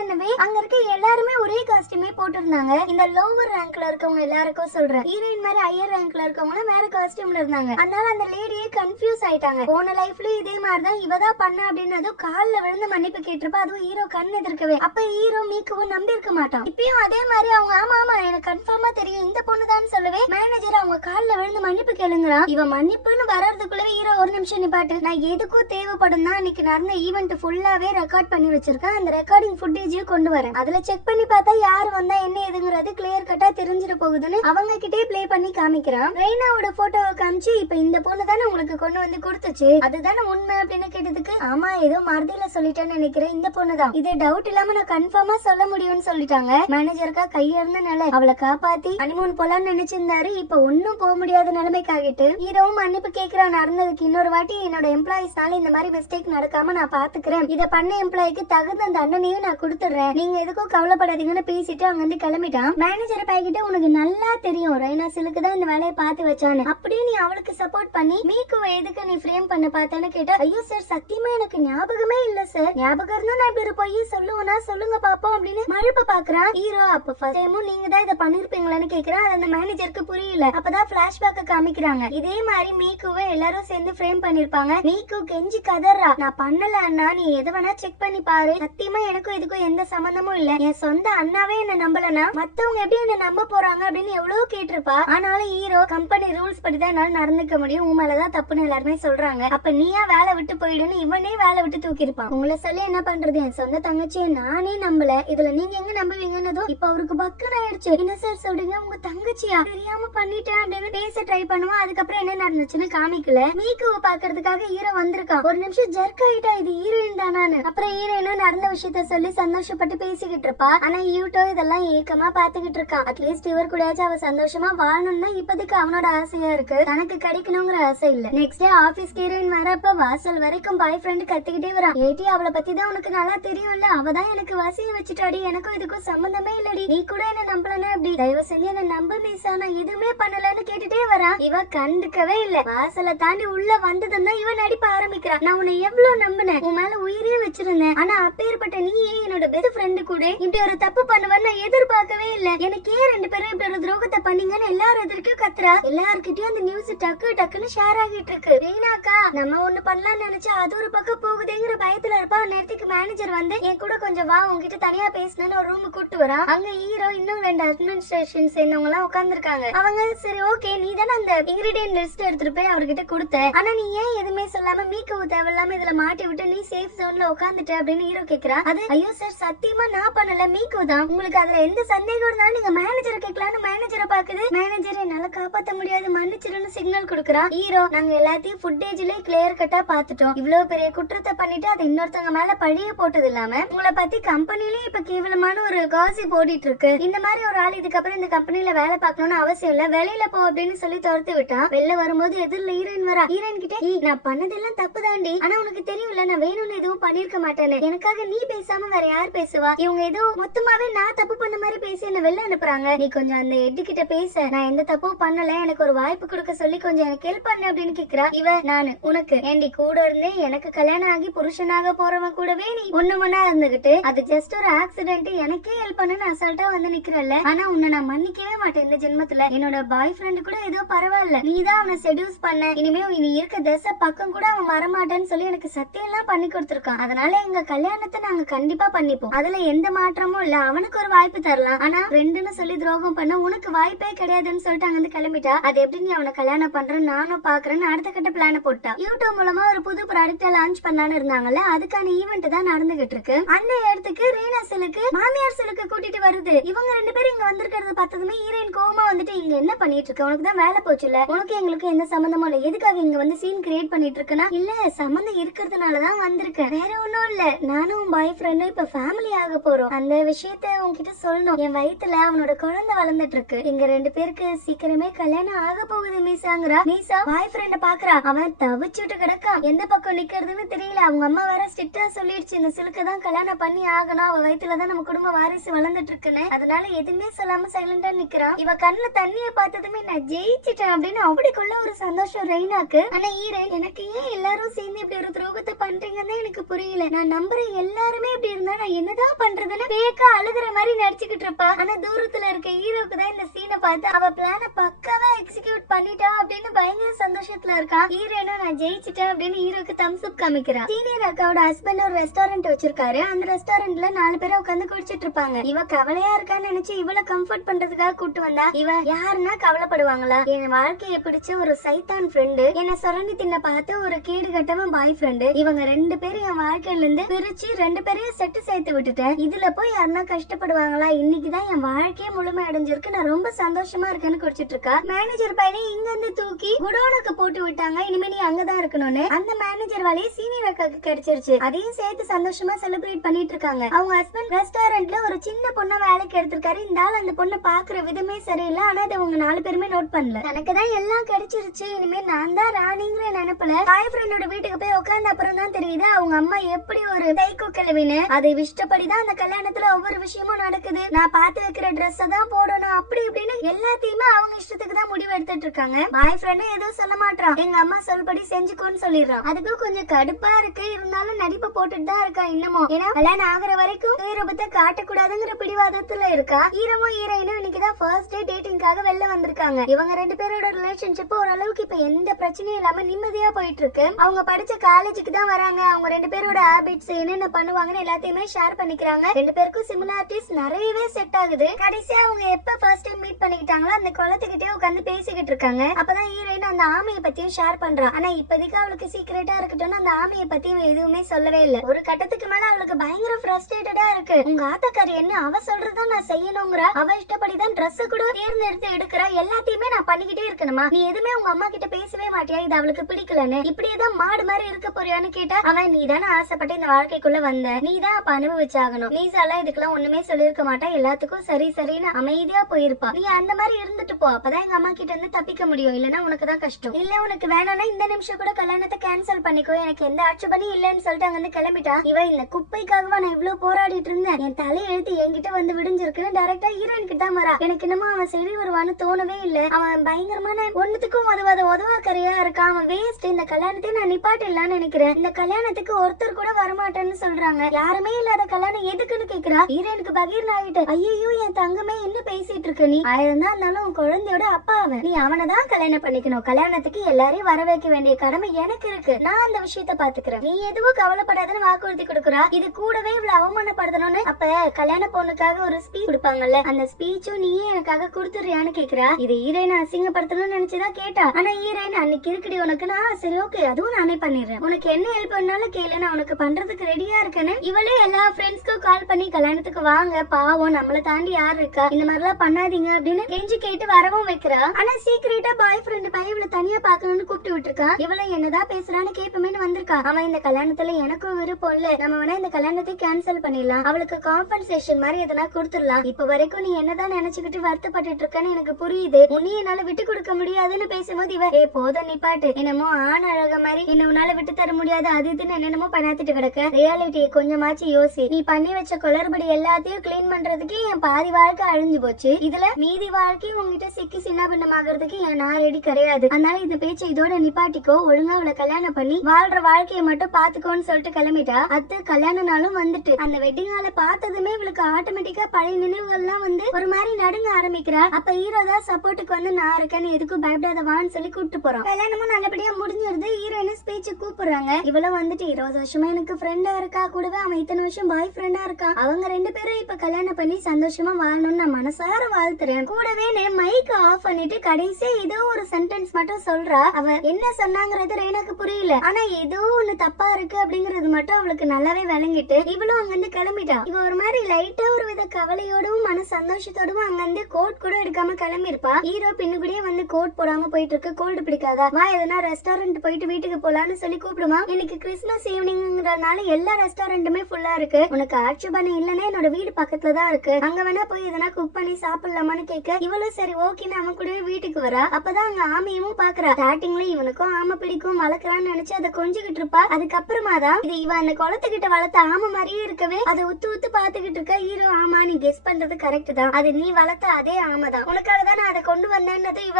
அங்க இருக்க எல்லாருமே ஒரே காஸ்டியூமே போட்டிருந்தாங்க. இந்த லோவர் ரேங்க்ல இருக்கவங்க எல்லாருக்கும் சொல்றேன், ஹீரோயின் மாதிரி ஹையர் ரேங்க்ல இருக்கவங்க வேற காஸ்டியூம்ல இருந்தாங்க, அதனால அந்த லேடியே கன்ஃபியூஸ் ஆயிட்டாங்க. போன லைஃப்லயும் இதே மாதிரிதான் இவதான் பண்ண அப்படின்னு அதுவும் கால்ல விழுந்து மன்னிப்பு கேட்டிருப்பா, அதுவும் ஹீரோ கண் எதிர்க்கவே. அப்ப ஹீரோ மீக்கவும் நம்பி இருக்க மாட்டான். இப்பயும் அதே மாதிரி அவங்க ஆமா ஆமா எனக்கு கன்ஃபார்மா தெரியும் இந்த பொண்ணுதான் சொல்லவே மேனேஜர் அவங்க கால்ல விழுந்து மன்னிப்பு கேளுங்கிறான். இவன் மன்னிப்புன்னு வர்றதுக்குள்ளவே ஹீரோ ஒரு நிமிஷம் நிப்பாட்டு, நான் எதுக்கும் தேவைப்படும் தான் இன்னைக்கு நடந்த ஈவென்ட் ஃபுல்லாவே ரெக்கார்ட் பண்ணி வச்சிருக்கேன், அந்த ரெக்கார்டிங் ஃபுட்டேஜையும் கொண்டு வரேன், அதுல செக் பண்ணி பார்த்தா யாரு வந்தா என்ன எதுங்கிறது கிளியர் கட்டா தெரிஞ்சிட போகுதுன்னு அவங்க கிட்டே ப்ளே பண்ணி காமிக்கிறான். ரெய்னாவோட போட்டோவை காமிச்சு இப்ப இந்த பொண்ணு தானே உங்களுக்கு கொண்டு வந்து கொடுத்துச்சு, அதுதானே உண்மை அப்படின்னு கேட்டதுக்கு ஆமா ஏதோ மறதியில சொல்லிட்டேன்னு நினைக்கிறேன், இந்த பொண்ணுதான், இது டவுட் இல்லாம நான் கன்ஃபார்மா சொல்ல முடியும்னு சொல்லிட்டாங்க. மேனேஜருக்கா கையேர்ந்த நிலை, அவளை காப்பாத்தி ஹனிமூன் போலான்னு நினைச்சிருந்தாரு. இப்ப ஒன்னும் போக முடியாத நிலைமைக்காகிட்டு ஹீரோவும் மன்னிப்பு கேட்கிறான். நடந்ததுக்கு இன்னொரு வாட்டி என்னோட எம்ப்ளாயிஸ்னால இந்த மாதிரி மிஸ்டேக் நடக்காம நான் பாத்துக்கிறேன், இத பண்ண எம்ப்ளாய்க்கு தகுந்த தண்டனையும் நான் கொடுத்துறேன், நீங்க எதுக்கும் கவலைப்படாதீங்கன்னு பேசிட்டு அங்க வந்து கிளம்பிட்டான். மேனேஜரை பாய்கிட்ட உனக்கு நல்லா தெரியும் ரெய்னா சிலுக்கு தான் இந்த வேலையை பார்த்து வச்சான்னு, அப்படியே நீ அவளுக்கு சப்போர்ட் பண்ணி மீக்குவை எதுக்கு நீ ஃப்ரேம் பண்ண பார்த்தேன்னு கேட்டா ஐயோ சார் சத்தியமா எனக்கு ஞாபகமே இல்ல சார், ஞாபகம் இருந்தா நான் இப்படி போய் சொல்லுவேனா சொல்லுங்க பாப்போம் அப்படின்னு மழுப்ப பாக்குறான் ஹீரோ. அப்ப ஃபர்ஸ்ட் டைமும் நீங்க தான் இதை பண்ணிருப்பீங்களான்னு கேக்குறான். அந்த மேனேஜருக்கு புரியல. அப்பதான் பிளாஷ்பேக் காமிக்கிறாங்க. இதே மாதிரி மீக்குவை எல்லாரும் சேர்ந்து ஃப்ரேம் பண்ணிருப்பாங்க. மீக்கு கெஞ்சி கதறா, நான் பண்ணல அண்ணா, நீ எதை வேணா செக் பண்ணி பாரு, சத்தியமா எனக்கும் இதுக்கும் எந்த சம்பந்தமும் இல்ல, என் சொந்த அண்ணாவே என்ன நம்பலனா மத்தவங்க எப்படி என்ன நம்ப போறாங்க அப்படின்னு எவ்வளவு கேட்டிருப்பா. ஆனாலும் ஹீரோ கம்பெனி ரூல்ஸ் படி தான் என்னால நடந்துக்க முடியும், உன் மேலதான் தப்புன்னு எல்லாருமே சொல்றாங்க, அப்ப நீயா வேலை விட்டு போயிடுன்னு இவனே வேலை விட்டு தூக்கி இருப்பான். உங்களை சொல்லி என்ன பண்றது, என் சொந்த தங்கச்சியை நானே நம்பல, இதுல நீங்க எங்க நம்புவீங்கன்னு இப்ப அவருக்கு பக்குன்னு ஆயிடுச்சு. என்ன சார் சொல்றீங்க, உங்க தங்கச்சியா, தெரியாம பண்ணிட்டேன் அப்படின்னு பேச ட்ரை பண்ணுவான். அதுக்கப்புறம் என்ன நடந்துச்சுன்னு காமிக்கல. மீக்குவை பாக்குறதுக்காக ஹீரோ வந்திருக்கான். ஒரு நிமிஷம் ஜர்க் ஆயிட்டா, இது ஹீரோயின் தானான்னு. அப்புறம் ஹீரோயினும் நடந்த விஷயத்த சொல்லி சந்தோஷப்பட்டு பேசிக்கிட்டு இருப்பா. ஆனா யூட்டோ இதெல்லாம் ஏக்கமா பாத்துக்கிட்டு இருக்கான். அட்லீஸ்ட் இவர் கூடயாச்சும் அவ சந்தோஷமா வாழணும்னா இப்போதைக்கு அவனோட ஆசையா இருக்கு, தனக்கு கிடைக்கணுங்கிற ஆசை இல்ல. நெக்ஸ்ட் டே ஆபீஸ் ஹீரோயின் வரப்ப வாசல் வரைக்கும் பாய் ஃப்ரெண்ட் கத்திக்கிட்டே வரான். ஏட்டி அவளை பத்தி தான் உனக்கு நல்லா தெரியும்ல, அவதான் எனக்கு வசிய வச்சுட்டாடி, எனக்கும் இதுக்கும் சம்பந்தமே இல்லடி, நீ கூட என்ன நம்பலன்னா எப்படி, தயவு செஞ்சு என்ன நம்ப மீசா, நான் எதுவுமே பண்ணலன்னு கேட்டுட்டே வரான். இவ கண்டுக்கவே இல்ல. வாசலை தாண்டி உள்ள வந்ததுன்னா இவன் நடிப்ப ஆரம்பிக்கிறான். நான் உன்னை எவ்வளவு நம்பினேன், உன் மேல உயிரே வச்சிருந்தேன், ஆனா அப்பேற்பட்ட நீயே என்னோட பெஸ்ட் ஃப்ரெண்டு கூட இப்படி ஒரு தப்பு பண்ணுவேன்னு நான் எதிர்பார்க்கவே இல்ல, எனக்கு ஏன் ரெண்டு பேரும் இப்படி ஒரு துரோகத்தை பண்ணீங்கன்னு எல்லாரும் எதிர்க்கும் கத்துறா. எல்லார்கிட்டயும் அந்த நியூஸ் டக்குன்னு ஷேர் ஆகிட்டு இருக்கு. ரீனாக்கா நம்ம ஒண்ணு பண்ணலாம்னு நினைச்சா அது ஒரு பக்கம் போகுதுங்கிற பயத்துல இருப்பா. நேரத்துக்கு மேனேஜர் வந்து என் கூட கொஞ்சம் வா, உங்ககிட்ட தனியா பேசணும்னு ஒரு ரூம் கூட்டு வரா. அங்க ஹீரோ இன்னும் 2 அட்மினிஸ்ட்ரேஷன் சேர்ந்தவங்க எல்லாம் உட்கார்ந்துருக்காங்க. அவங்க சரி ஓகே நீ தானே அந்த இன்கிரிடியன்ட் லிஸ்ட் எடுத்துட்டு போய் அவர்கிட்ட கொடுத்த, ஆனா நீ ஏன் எதுவுமே சொல்லாம மீக்கு தேவையில்லாம இதுல மாட்டி விட்டு நீ சேஃப் ஜோன்ல உட்காந்துட்ட அப்படின்னு ஹீரோ கேக்குறா. அது ஐயோ சார் சத்தியமா நான் பண்ணல, மீக்கு தான், உங்களுக்கு அதுல எந்த சந்தேகம் இருந்தாலும் நீங்க மேனேஜரை கேட்கலான்னு மேனேஜரை பாக்குது. மேனேஜர் என்னால காப்பாத்த முடியாது மன்னிச்சிருன்னு சிக்னல் கொடுக்குறா. ஹீரோ நாங்க எல்லாத்தையும் ஃபுட்டேஜ்லயே கிளியர் கட்டா பாத்துட்டோம், இவ்வளவு பெரிய குற்றத்தை பண்ணிட்டு அதை இன்னொருத்தவங்க மேல பழிய போட்டது இல்லாம உங்களை பத்தி கம்பெனிலேயே இப்ப கேவலமான ஒரு காசிப் போடிட்டு இருக்கு, இந்த மாதிரி ஒரு ஆள் இதுக்கப்புறம் இந்த கம்பெனில வேலை பார்க்கணும்னு அவசியம் இல்ல, வெளியில போ அப்படின்னு சொல்லி துரத்து விட்டா. வெளில வரும்போது எதிரில ஹீரோயின் வரா. ஹீரோயின் கிட்ட நான் பண்ணதெல்லாம் தப்பு தாண்டி, ஆனா உனக்கு தெரியும்ல நான் வேணும்னு எதுவும் பண்ணிருக்க மாட்டேன்னு, எனக்காக நீ பேசாம வேற யார் பேசுவா, இவங்க ஏதோ மொத்தமாவே நான் தப்பு பண்ண மாதிரி பேசி என்ன வெளில அனுப்புறாங்க, நீ கொஞ்சம் அந்த எட்டு கிட்ட பேச, நான் எந்த தப்பும் பண்ணல, எனக்கு ஒரு வாய்ப்பு கொடுக்க சொல்லி கொஞ்சம் எனக்கு ஹெல்ப் பண்ணு அப்படின்னு கேக்குறா. இவ நானு உனக்கு ஏண்டி கூட இருந்தே எனக்கு கல்யாணம் ஆகி புருஷனாக போறவன் கூடவே நீ ஒண்ணுமனா இருந்துகிட்டு அது ஜஸ்ட் ஒரு ஆக்சிடென்ட், எனக்கே ஹெல்ப் பண்ணுன்னு அசால்ட்டா வந்து நிக்கிறல்ல, ஆனா உன்னை நான் மன்னிக்கவே மாட்டேன் இந்த ஜென்மத்துல, என்னோட பாய் ஃப்ரெண்ட் கூட ஏதோ பரவாயில்ல, நீ தான் அவனை செடியூஸ் பண்ண, இனிமே நீ இருக்க தசை பக்கம் கூட அவன் வரமாட்டேன்னு சொல்லி எனக்கு சத்தியம் எல்லாம் பண்ணி கொடுத்துருக்கான், அதனால எங்க கல்யாணத்தை நாங்க கண்டிப்பா பண்ணிப்போம், அதுல எந்த மாற்றமும் இல்ல, அவனுக்கு ஒரு வாய்ப்பு தரலாம், ஆனா ஃப்ரெண்டுன்னு சொல்லி துரோகம் பண்ண உனக்கு வாய்ப்பே கிடையாதுன்னு சொல்லிட்டு அங்க இருந்து கிளம்பிட்டா. அது எப்படி நீ அவனை கல்யாணம் பண்றேன்னு நானும் பாக்குறேன்னு அடுத்த கட்ட பிளான போட்டா. யூடியூப் மூலமா ஒரு புது ப்ராடக்ட் லான்ச் பண்ணலான்னு இருந்தாங்கல்ல, அதுக்கான ஈவெண்ட் தான் நடந்துகிட்டு இருக்கு. அந்த இடத்துக்கு ரீனா சிலுக்கு மாமியார் சிலுக்கு கூட்டிட்டு வருது. இவங்க 2 பேரும் இங்க வந்திருக்கிறது பார்த்ததுமே ஹீரோயின் கோவமா வந்துட்டு இங்க என்ன பண்ணிட்டு இருக்க, உனக்கு தான் வேலை போச்சுல, உனக்கு எங்களுக்கு எந்த சம்பந்தமும் இல்ல, எதுக்காக இங்க வந்து சீன் கிரியேட் பண்ணிட்டு இருக்குன்னா, இல்ல சம்பந்தம் இருக்கிறதுனாலதான் வந்திருக்கேன், வேற ஒண்ணும் இல்ல, நானும் பாய் ஃப்ரெண்டும் இப்ப ஃபேமிலி ஆக போறோம், அந்த விஷயத்த உன்கிட்ட சொல்லணும், என் வயித்துல அவனோட குழந்தை வளர்ந்துட்டு இருக்கு, எங்க 2 பேருக்கு சீக்கிரமே கல்யாணம் ஆக போகுது மீசாங்கிறா. மீசா பாய் ஃப்ரெண்ட பாக்குறா. அவன் தவிச்சுட்டு கிடக்கா, எந்த பக்கம் நிக்கிறதுன்னு தெரியல. அவங்க அம்மா வேற ஸ்ட்ரிக்டா சொல்லிடுச்சு இந்த சிலுக்கு தான் கல்யாணம் பண்ணி ஆகணும், அவ வயித்துலதான் நம்ம குடும்ப வாரிசு வளர்ந்துட்டு இருக்குன்னு, அதனால எதுவுமே சொல்லாம சைலண்டா நிக்கிறான். இவ கண்ணுல தண்ணிய பார்த்ததுமே நான் ஜெயிச்சிட்டேன் அப்படின்னு அப்படிக்குள்ள ஒரு சந்தோஷம் ரெய்னாக்கு. ஆனா ஹீரோயின் எனக்கு ஏன் எல்லாரும் சேர்ந்து இப்படி ஒரு துரோகத்தை பண்றீங்கன்னு எனக்கு புரியல, நான் நம்புறேன் எல்லாருமே இப்படி இருந்தா நான் என்னதான் பண்றதுன்னு பேக்கா அழுகுற மாதிரி நடிச்சுக்கிட்டு இருப்பா. ஆனா தூரத்துல இருக்க ஹீரோக்கு தான் இந்த சீனை பார்த்து அவ பிளான பக்காவா எக்ஸிக்யூட் பண்ணிட்டா அப்படின்னு பயங்கர சந்தோஷத்துல இருக்கா. ஹீரோயினும் நான் ஜெயிச்சிட்டேன் அப்படின்னு ஹீரோக்கு தம்ஸ் அப் காமிக்கிறா. சீனியர் அக்காவோட ஹஸ்பண்ட் ஒரு ரெஸ்டாரண்ட் வச்சிருக்காரு. அந்த ரெஸ்டாரண்ட்ல 4 பேரை உட்காந்து குடிச்சிட்டு இருப்பாங்க. இவ கவலையா இருக்கான்னு நினைச்சு இவள கம்ஃபர்ட் பண்றதுக்காக கூட்டு வந்தா. இவ யாருன்னா கவலைப்படுவாங்களா, என் வாழ்க்கையை பிடிச்ச ஒரு சைத்தான் ஃப்ரெண்டு, என்ன சுரண்டி தின்ன பார்த்து ஒரு கேடு கட்டவன் பாய் ஃப்ரெண்டு, இவங்க 2 பேரும் என் வாழ்க்கையில இருந்து பிரிச்சு 2 பேரையும் செட்டு சேர்த்து விட்டுட்டேன், இதுல போய் யாருன்னா கஷ்டப்படுவாங்க கொடுத்தாங்களா, இன்னைக்குதான் என் வாழ்க்கையே முழுமை அடைஞ்சிருக்கு, நான் ரொம்ப சந்தோஷமா இருக்கேன்னு குடிச்சிட்டு இருக்கா. மேனேஜர் பையனை இங்க இருந்து தூக்கி குடோனுக்கு போட்டு விட்டாங்க, இனிமே நீ அங்கதான் இருக்கணும்னு. அந்த மேனேஜர் வேலையை சீனியர் அக்காக்கு கிடைச்சிருச்சு. அதையும் சேர்த்து சந்தோஷமா செலிப்ரேட் பண்ணிட்டு இருக்காங்க. அவங்க ஹஸ்பண்ட் ரெஸ்டாரண்ட்ல ஒரு சின்ன பொண்ணை வேலைக்கு எடுத்திருக்காரு. இந்த ஆள் அந்த பொண்ணை பாக்குற விதமே சரியில்லை. ஆனா அதை அவங்க 4 பேருமே நோட் பண்ணல. எனக்குதான் எல்லாம் கிடைச்சிருச்சு, இனிமே நான் தான் ராணிங்கிற நினைப்புல பாய் ஃப்ரெண்டோட வீட்டுக்கு போய் உட்கார்ந்த அப்புறம் தான் தெரியுது அவங்க அம்மா எப்படி ஒரு சைக்கோ கிழவின்னு. அதை இஷ்டப்படிதான் அந்த கல்யாணத்துல ஒவ்வொரு விஷயமும் நடக்குது. நான் பார்த்து வைக்கிற ட்ரெஸ் தான் போடணும் அப்படி இப்படின்னு எல்லாத்தையுமே அவங்க இஷ்டத்துக்கு தான் முடிவு எடுத்துட்டு இருக்காங்க. பாய் ஃப்ரெண்டும் எதுவும் சொல்ல மாட்டான், எங்க அம்மா சொல்படி செஞ்சுக்கோன்னு சொல்லிடுறான். அதுக்கு கொஞ்சம் கடுப்பா இருக்கு, இருந்தாலும் நடிப்பு போட்டுட்டு தான் இருக்கா இன்னமும். ஏன்னா கல்யாணம் ஆகுற வரைக்கும் சுயரூபத்தை காட்டக்கூடாதுங்கிற பிடிவாதத்துல இருக்கா. ஹீரோவும் ஹீரோயினும் இன்னைக்குதான் ஃபர்ஸ்ட் டே டேட்டிங்காக வெளில வந்திருக்காங்க. இவங்க 2 பேரோட ரிலேஷன்ஷிப் ஓரளவுக்கு இப்ப எந்த பிரச்சனையும் இல்லாம நிம்மதியா போயிட்டு இருக்கு. அவங்க படிச்ச காலேஜுக்கு தான் வராங்க. அவங்க 2 பேரோட ஹாபிட்ஸ் என்னென்ன பண்ணுவாங்கன்னு எல்லாத்தையுமே ஷேர் பண்ணிக்கிறாங்க. 2 பேருக்கும் சிமிலாரிட்டிஸ் நிறையவே செட் ஆகுது. கடைசியா அவங்க எப்ப ஃபர்ஸ்ட் டைம் மீட் பண்ணிக்கிட்டாங்களோ அந்த குளத்துக்கிட்டே உட்காந்து பேசிக்கிட்டு இருக்காங்க. அப்பதான் ஹீரோயின் அந்த ஆமையை பத்தியும் ஷேர் பண்றா. ஆனா இப்போதைக்கு அவளுக்கு சீக்கிரட்டா இருக்கட்டும், அந்த ஆமையை பத்தி எதுவுமே சொல்லவே இல்ல. ஒரு கட்டத்துக்கு மேல அவளுக்கு பயங்கர ஃப்ரஸ்ட்ரேட்டடா இருக்கு. உங்க ஆத்தக்காரி என்ன அவ சொல்றதா நான் செய்யணுங்கிற, அவ இஷ்டப்படிதான் ட்ரெஸ் கூட தேர்ந்தெடுத்து எடுக்கிறா, எல்லாத்தையுமே நான் பண்ணிக்கிட்டே இருக்கணுமா, நீ எதுவுமே உங்க அம்மா கிட்ட பேசவே மாட்டியா, இது அவளுக்கு பிடிக்கலன்னு, இப்படியேதான் மாடு மாதிரி இருக்க போறியான்னு கேட்டா அவன் நீ தானே ஆசைப்பட்டு இந்த வாழ்க்கைக்குள்ள வந்த, நீ தான் அப்ப அனுபவிச்சாகணும், நீசாலாம் இதுக்கெல்லாம் ஒண்ணுமே சொல்லிருக்க மாட்டா, எல்லாத்துக்கும் சரி சரின்னு அமைதியா போயிருப்பா, நீ அந்த மாதிரி இருந்துட்டு போ, அப்பதான் எங்க அம்மா கிட்ட இருந்து தப்பிக்க முடியும், இல்லன்னா உனக்கு தான் கஷ்டம், இல்ல உனக்கு வேணும்னா இந்த நிமிஷம் கூட கல்யாணத்தை கேன்சல் பண்ணிக்கோ, எனக்கு எந்த ஆட்சேபனி இல்லன்னு சொல்லிட்டு அங்க இருந்து கிளம்பிட்டா. இவ இந்த குப்பைக்காகவா நான் இவ்வளவு போராடிட்டு இருந்தேன், என் தலையை எழுத்து என்கிட்ட வந்து விடிஞ்சிருக்குன்னு டைரக்டா ஹீரோயின் கிட்ட வரா. எனக்கு என்னமோ அவன் சரி வருவான்னு தோணவே இல்ல. அவன் பயங்கரமான ஒண்ணுத்துக்கும் உதவாக்கரையா இருக்கான். அவன் வேஸ்ட். இந்த கல்யாணத்தை நான் நிப்பாட்டிடலான்னு நினைக்கிறேன். இந்த கல்யாணத்துக்கு ஒருத்தர் கூட வரமாட்டேன்னு சொல்றாங்க. யாருமே இல்லாத கல்யாணம் எதுக்குன்னு கேக்குறா. ஹீரோனுக்கு பகீர் ஆகிட்டு, ஐயோ என் தங்கமே என்ன பேசிட்டு இருக்க, நீ 1000 தான் இருந்தாலும் உன் குழந்தையோட அப்பா அவன், நீ அவனை தான் கல்யாணம் பண்ணிக்கணும், கல்யாணத்துக்கு எல்லாரையும் வர வைக்க வேண்டிய கடமை எனக்கு இருக்கு, நான் அந்த விஷயத்த பாத்துக்கிறேன், நீ எதுவும் கவலைப்படாதுன்னு வாக்குறுதி கொடுக்குறா. இது கூடவே இவ்வளவு அவமானப்படுத்தணும்னு அப்ப கல்யாண பொண்ணுக்காக ஒரு ஸ்பீச் கொடுப்பாங்கல்ல, அந்த ஸ்பீச்சும் நீயே எனக்காக கொடுத்துறியான்னு கேக்குறா. இது ஹீரோயின் அசிங்கப்படுத்தணும்னு நினைச்சுதான் கேட்டா. ஆனா ஹீரோயின் அன்னைக்கு இருக்குடி உனக்கு, நான் சரி ஓகே அதுவும் நானே பண்ணிடுறேன், உனக்கு என்ன ஹெல்ப் பண்ணாலும் கேளு, நான் உனக்கு பண்றதுக்கு ரெடியா இருக்கேன்னு இவளே எல்லா ஃப்ரெண்ட்ஸ்க்கும் கால் பண்ணி கல்யாணத்துக்கு வாங்க, பாவம் நம்மள தாண்டி யார் இருக்கா, இந்த மாதிரி எல்லாம் பண்ணாதீங்க அப்படின்னு கெஞ்சி கேட்டு வரவும் வைக்கிறா. ஆனா சீக்கிரட்டா பாய் ஃப்ரெண்ட் பையன் இவளை தனியா பாக்கணும்னு கூப்பிட்டு விட்டுருக்கா. இவளை என்னதான் பேசுறான்னு கேட்பமேன்னு வந்திருக்கா. அவன் இந்த கல்யாணத்துல எனக்கும் விருப்பம் இல்ல, நம்ம வேணா இந்த கல்யாணத்தை கேன்சல் பண்ணிடலாம், அவளுக்கு காம்பன்சேஷன் மாதிரி எதனா கொடுத்துடலாம், இப்ப வரைக்கும் நீ என்னதான் நினைச்சுக்கிட்டு வருத்தப்பட்டு இருக்கன்னு எனக்கு புரியுது, உன்னையும் என்னால விட்டு கொடுக்க முடியாதுன்னு பேசும்போது இவ போதும் நிப்பாட்டு, என்னமோ ஆண் அழக மாதிரி என்ன உன்னால விட்டு தர முடியாது அது இதுன்னு என்னென்னமோ பண்ணாத்திட்டு கிடக்க, ரியாலிட்டியை கொஞ்சமாச்சு யோசி, நீ பண்ணி வச்ச குளறுபடி எல்லாத்தையும் கிளீன் பண்றதுக்கு என் பாதி வாழ்க்கை அழிஞ்சு போச்சு, இதுல மீதி வாழ்க்கையும் உங்ககிட்ட சிக்கி சின்ன பின்னமாகறதுக்கு நான் ரெடி கிடையாது, அதனால இந்த பேச்சு இதோட நிப்பாட்டிக்கோ, ஒழுங்கா அவளை கல்யாணம் பண்ணி வாழ்ற வாழ்க்கையை மட்டும் பாத்துக்கோன்னு சொல்லிட்டு கிளம்பிட்டா. அது கல்யாண நாளும் வந்துட்டு அந்த வெட்டிங் ஹால பார்த்ததுமே இவளுக்கு ஆட்டோமேட்டிக்கா பழைய நினைவுகள்லாம் வந்து ஒரு மாதிரி நடுங்க ஆரம்பிக்கிறா. அப்ப ஹீரோ தான் சப்போர்ட்டுக்கு வந்து நான் இருக்கேன்னு எதுக்கும் பயப்படாத வான்னு சொல்லி கூப்பிட்டு போறோம். கல்யாணமும் நல்லபடியா முடிஞ்சிருது. ஹீரோயின் ஸ்பீச் கூப்பிடுறாங்க. இவளும் வந்துட்டு 20 வருஷமா எனக்கு ஃப்ரெண்டா இருக்கா, கூடவே அவன் இத்தனை வருஷம் பாய் ஃப்ரெண்டா இருக்கான், அவங்க 2 பேரும் இப்ப கல்யாணம் பண்ணி சந்தோஷமா வாழணும்னு நான் மனசார வாழ்த்துறேன், கூடவே மைக் ஆஃப் பண்ணிட்டு கடைசி ஏதோ ஒரு சென்டென்ஸ் மட்டும் சொல்றா. அவ என்ன சொன்னாங்கிறது எனக்கு புரியல, ஆனா ஏதோ ஒண்ணு தப்பா இருக்கு அப்படிங்கறது மட்டும் அவளுக்கு நல்லாவே விளங்கிட்டு இவளும் அங்கிருந்து கிளம்பிட்டா. இவ ஒரு மாதிரி லைட்டா ஒரு வித கவலையோடவும் மன சந்தோஷத்தோடவும் அங்கிருந்து கோட் கூட எடுக்காம கிளம்பி இருப்பா. ஹீரோ பின்னுக்குடியே வந்து கோட் போடாம போயிட்டு இருக்கு. கோல்டு பிடிக்காதா, வா எதனா ரெஸ்டாரண்ட் போயிட்டு வீட்டுக்கு போலான்னு சொல்லி கூப்பிடுமா. இன்னைக்கு கிறிஸ்துமஸ் ஈவினிங்கிறதுனால எல்லா ரெஸ்டாரண்ட்டுமே ஃபுல்லா இருக்கு, உனக்கு ஆட்சேபனை இல்லன்னா என்னோட வீடு பக்கத்துல தான் இருக்கு, அங்க வேணா போய் எதனா குக் பண்ணி சாப்பிடலாமான்னு கேட்க இவளும் சரி ஓகேன்னு அவன் கூடவே வீட்டுக்கு வரா. அப்பதான் அங்க ஆமையும் பாக்குறா. ஸ்டார்டிங்ல இவனுக்கும் ஆமை பிடிக்கும் வளர்க்கறான்னு நினைச்சு அதை கொஞ்சிக்கிட்டு இருப்பா. அதுக்கப்புறமா தான் இது இவ அந்த குளத்துக்கிட்ட வளர்த்த ஆமை மாதிரியே இருக்கவே அதை உத்து உத்து பாத்துக்கிட்டு இருக்கா. ஹீரோ ஆமா நீ கெஸ் பண்றது கரெக்ட் தான், அது நீ வளர்த்த அதே ஆமை தான், உனக்காக தான் நான் அதை கொண்டு வந்தேன்னது இவ.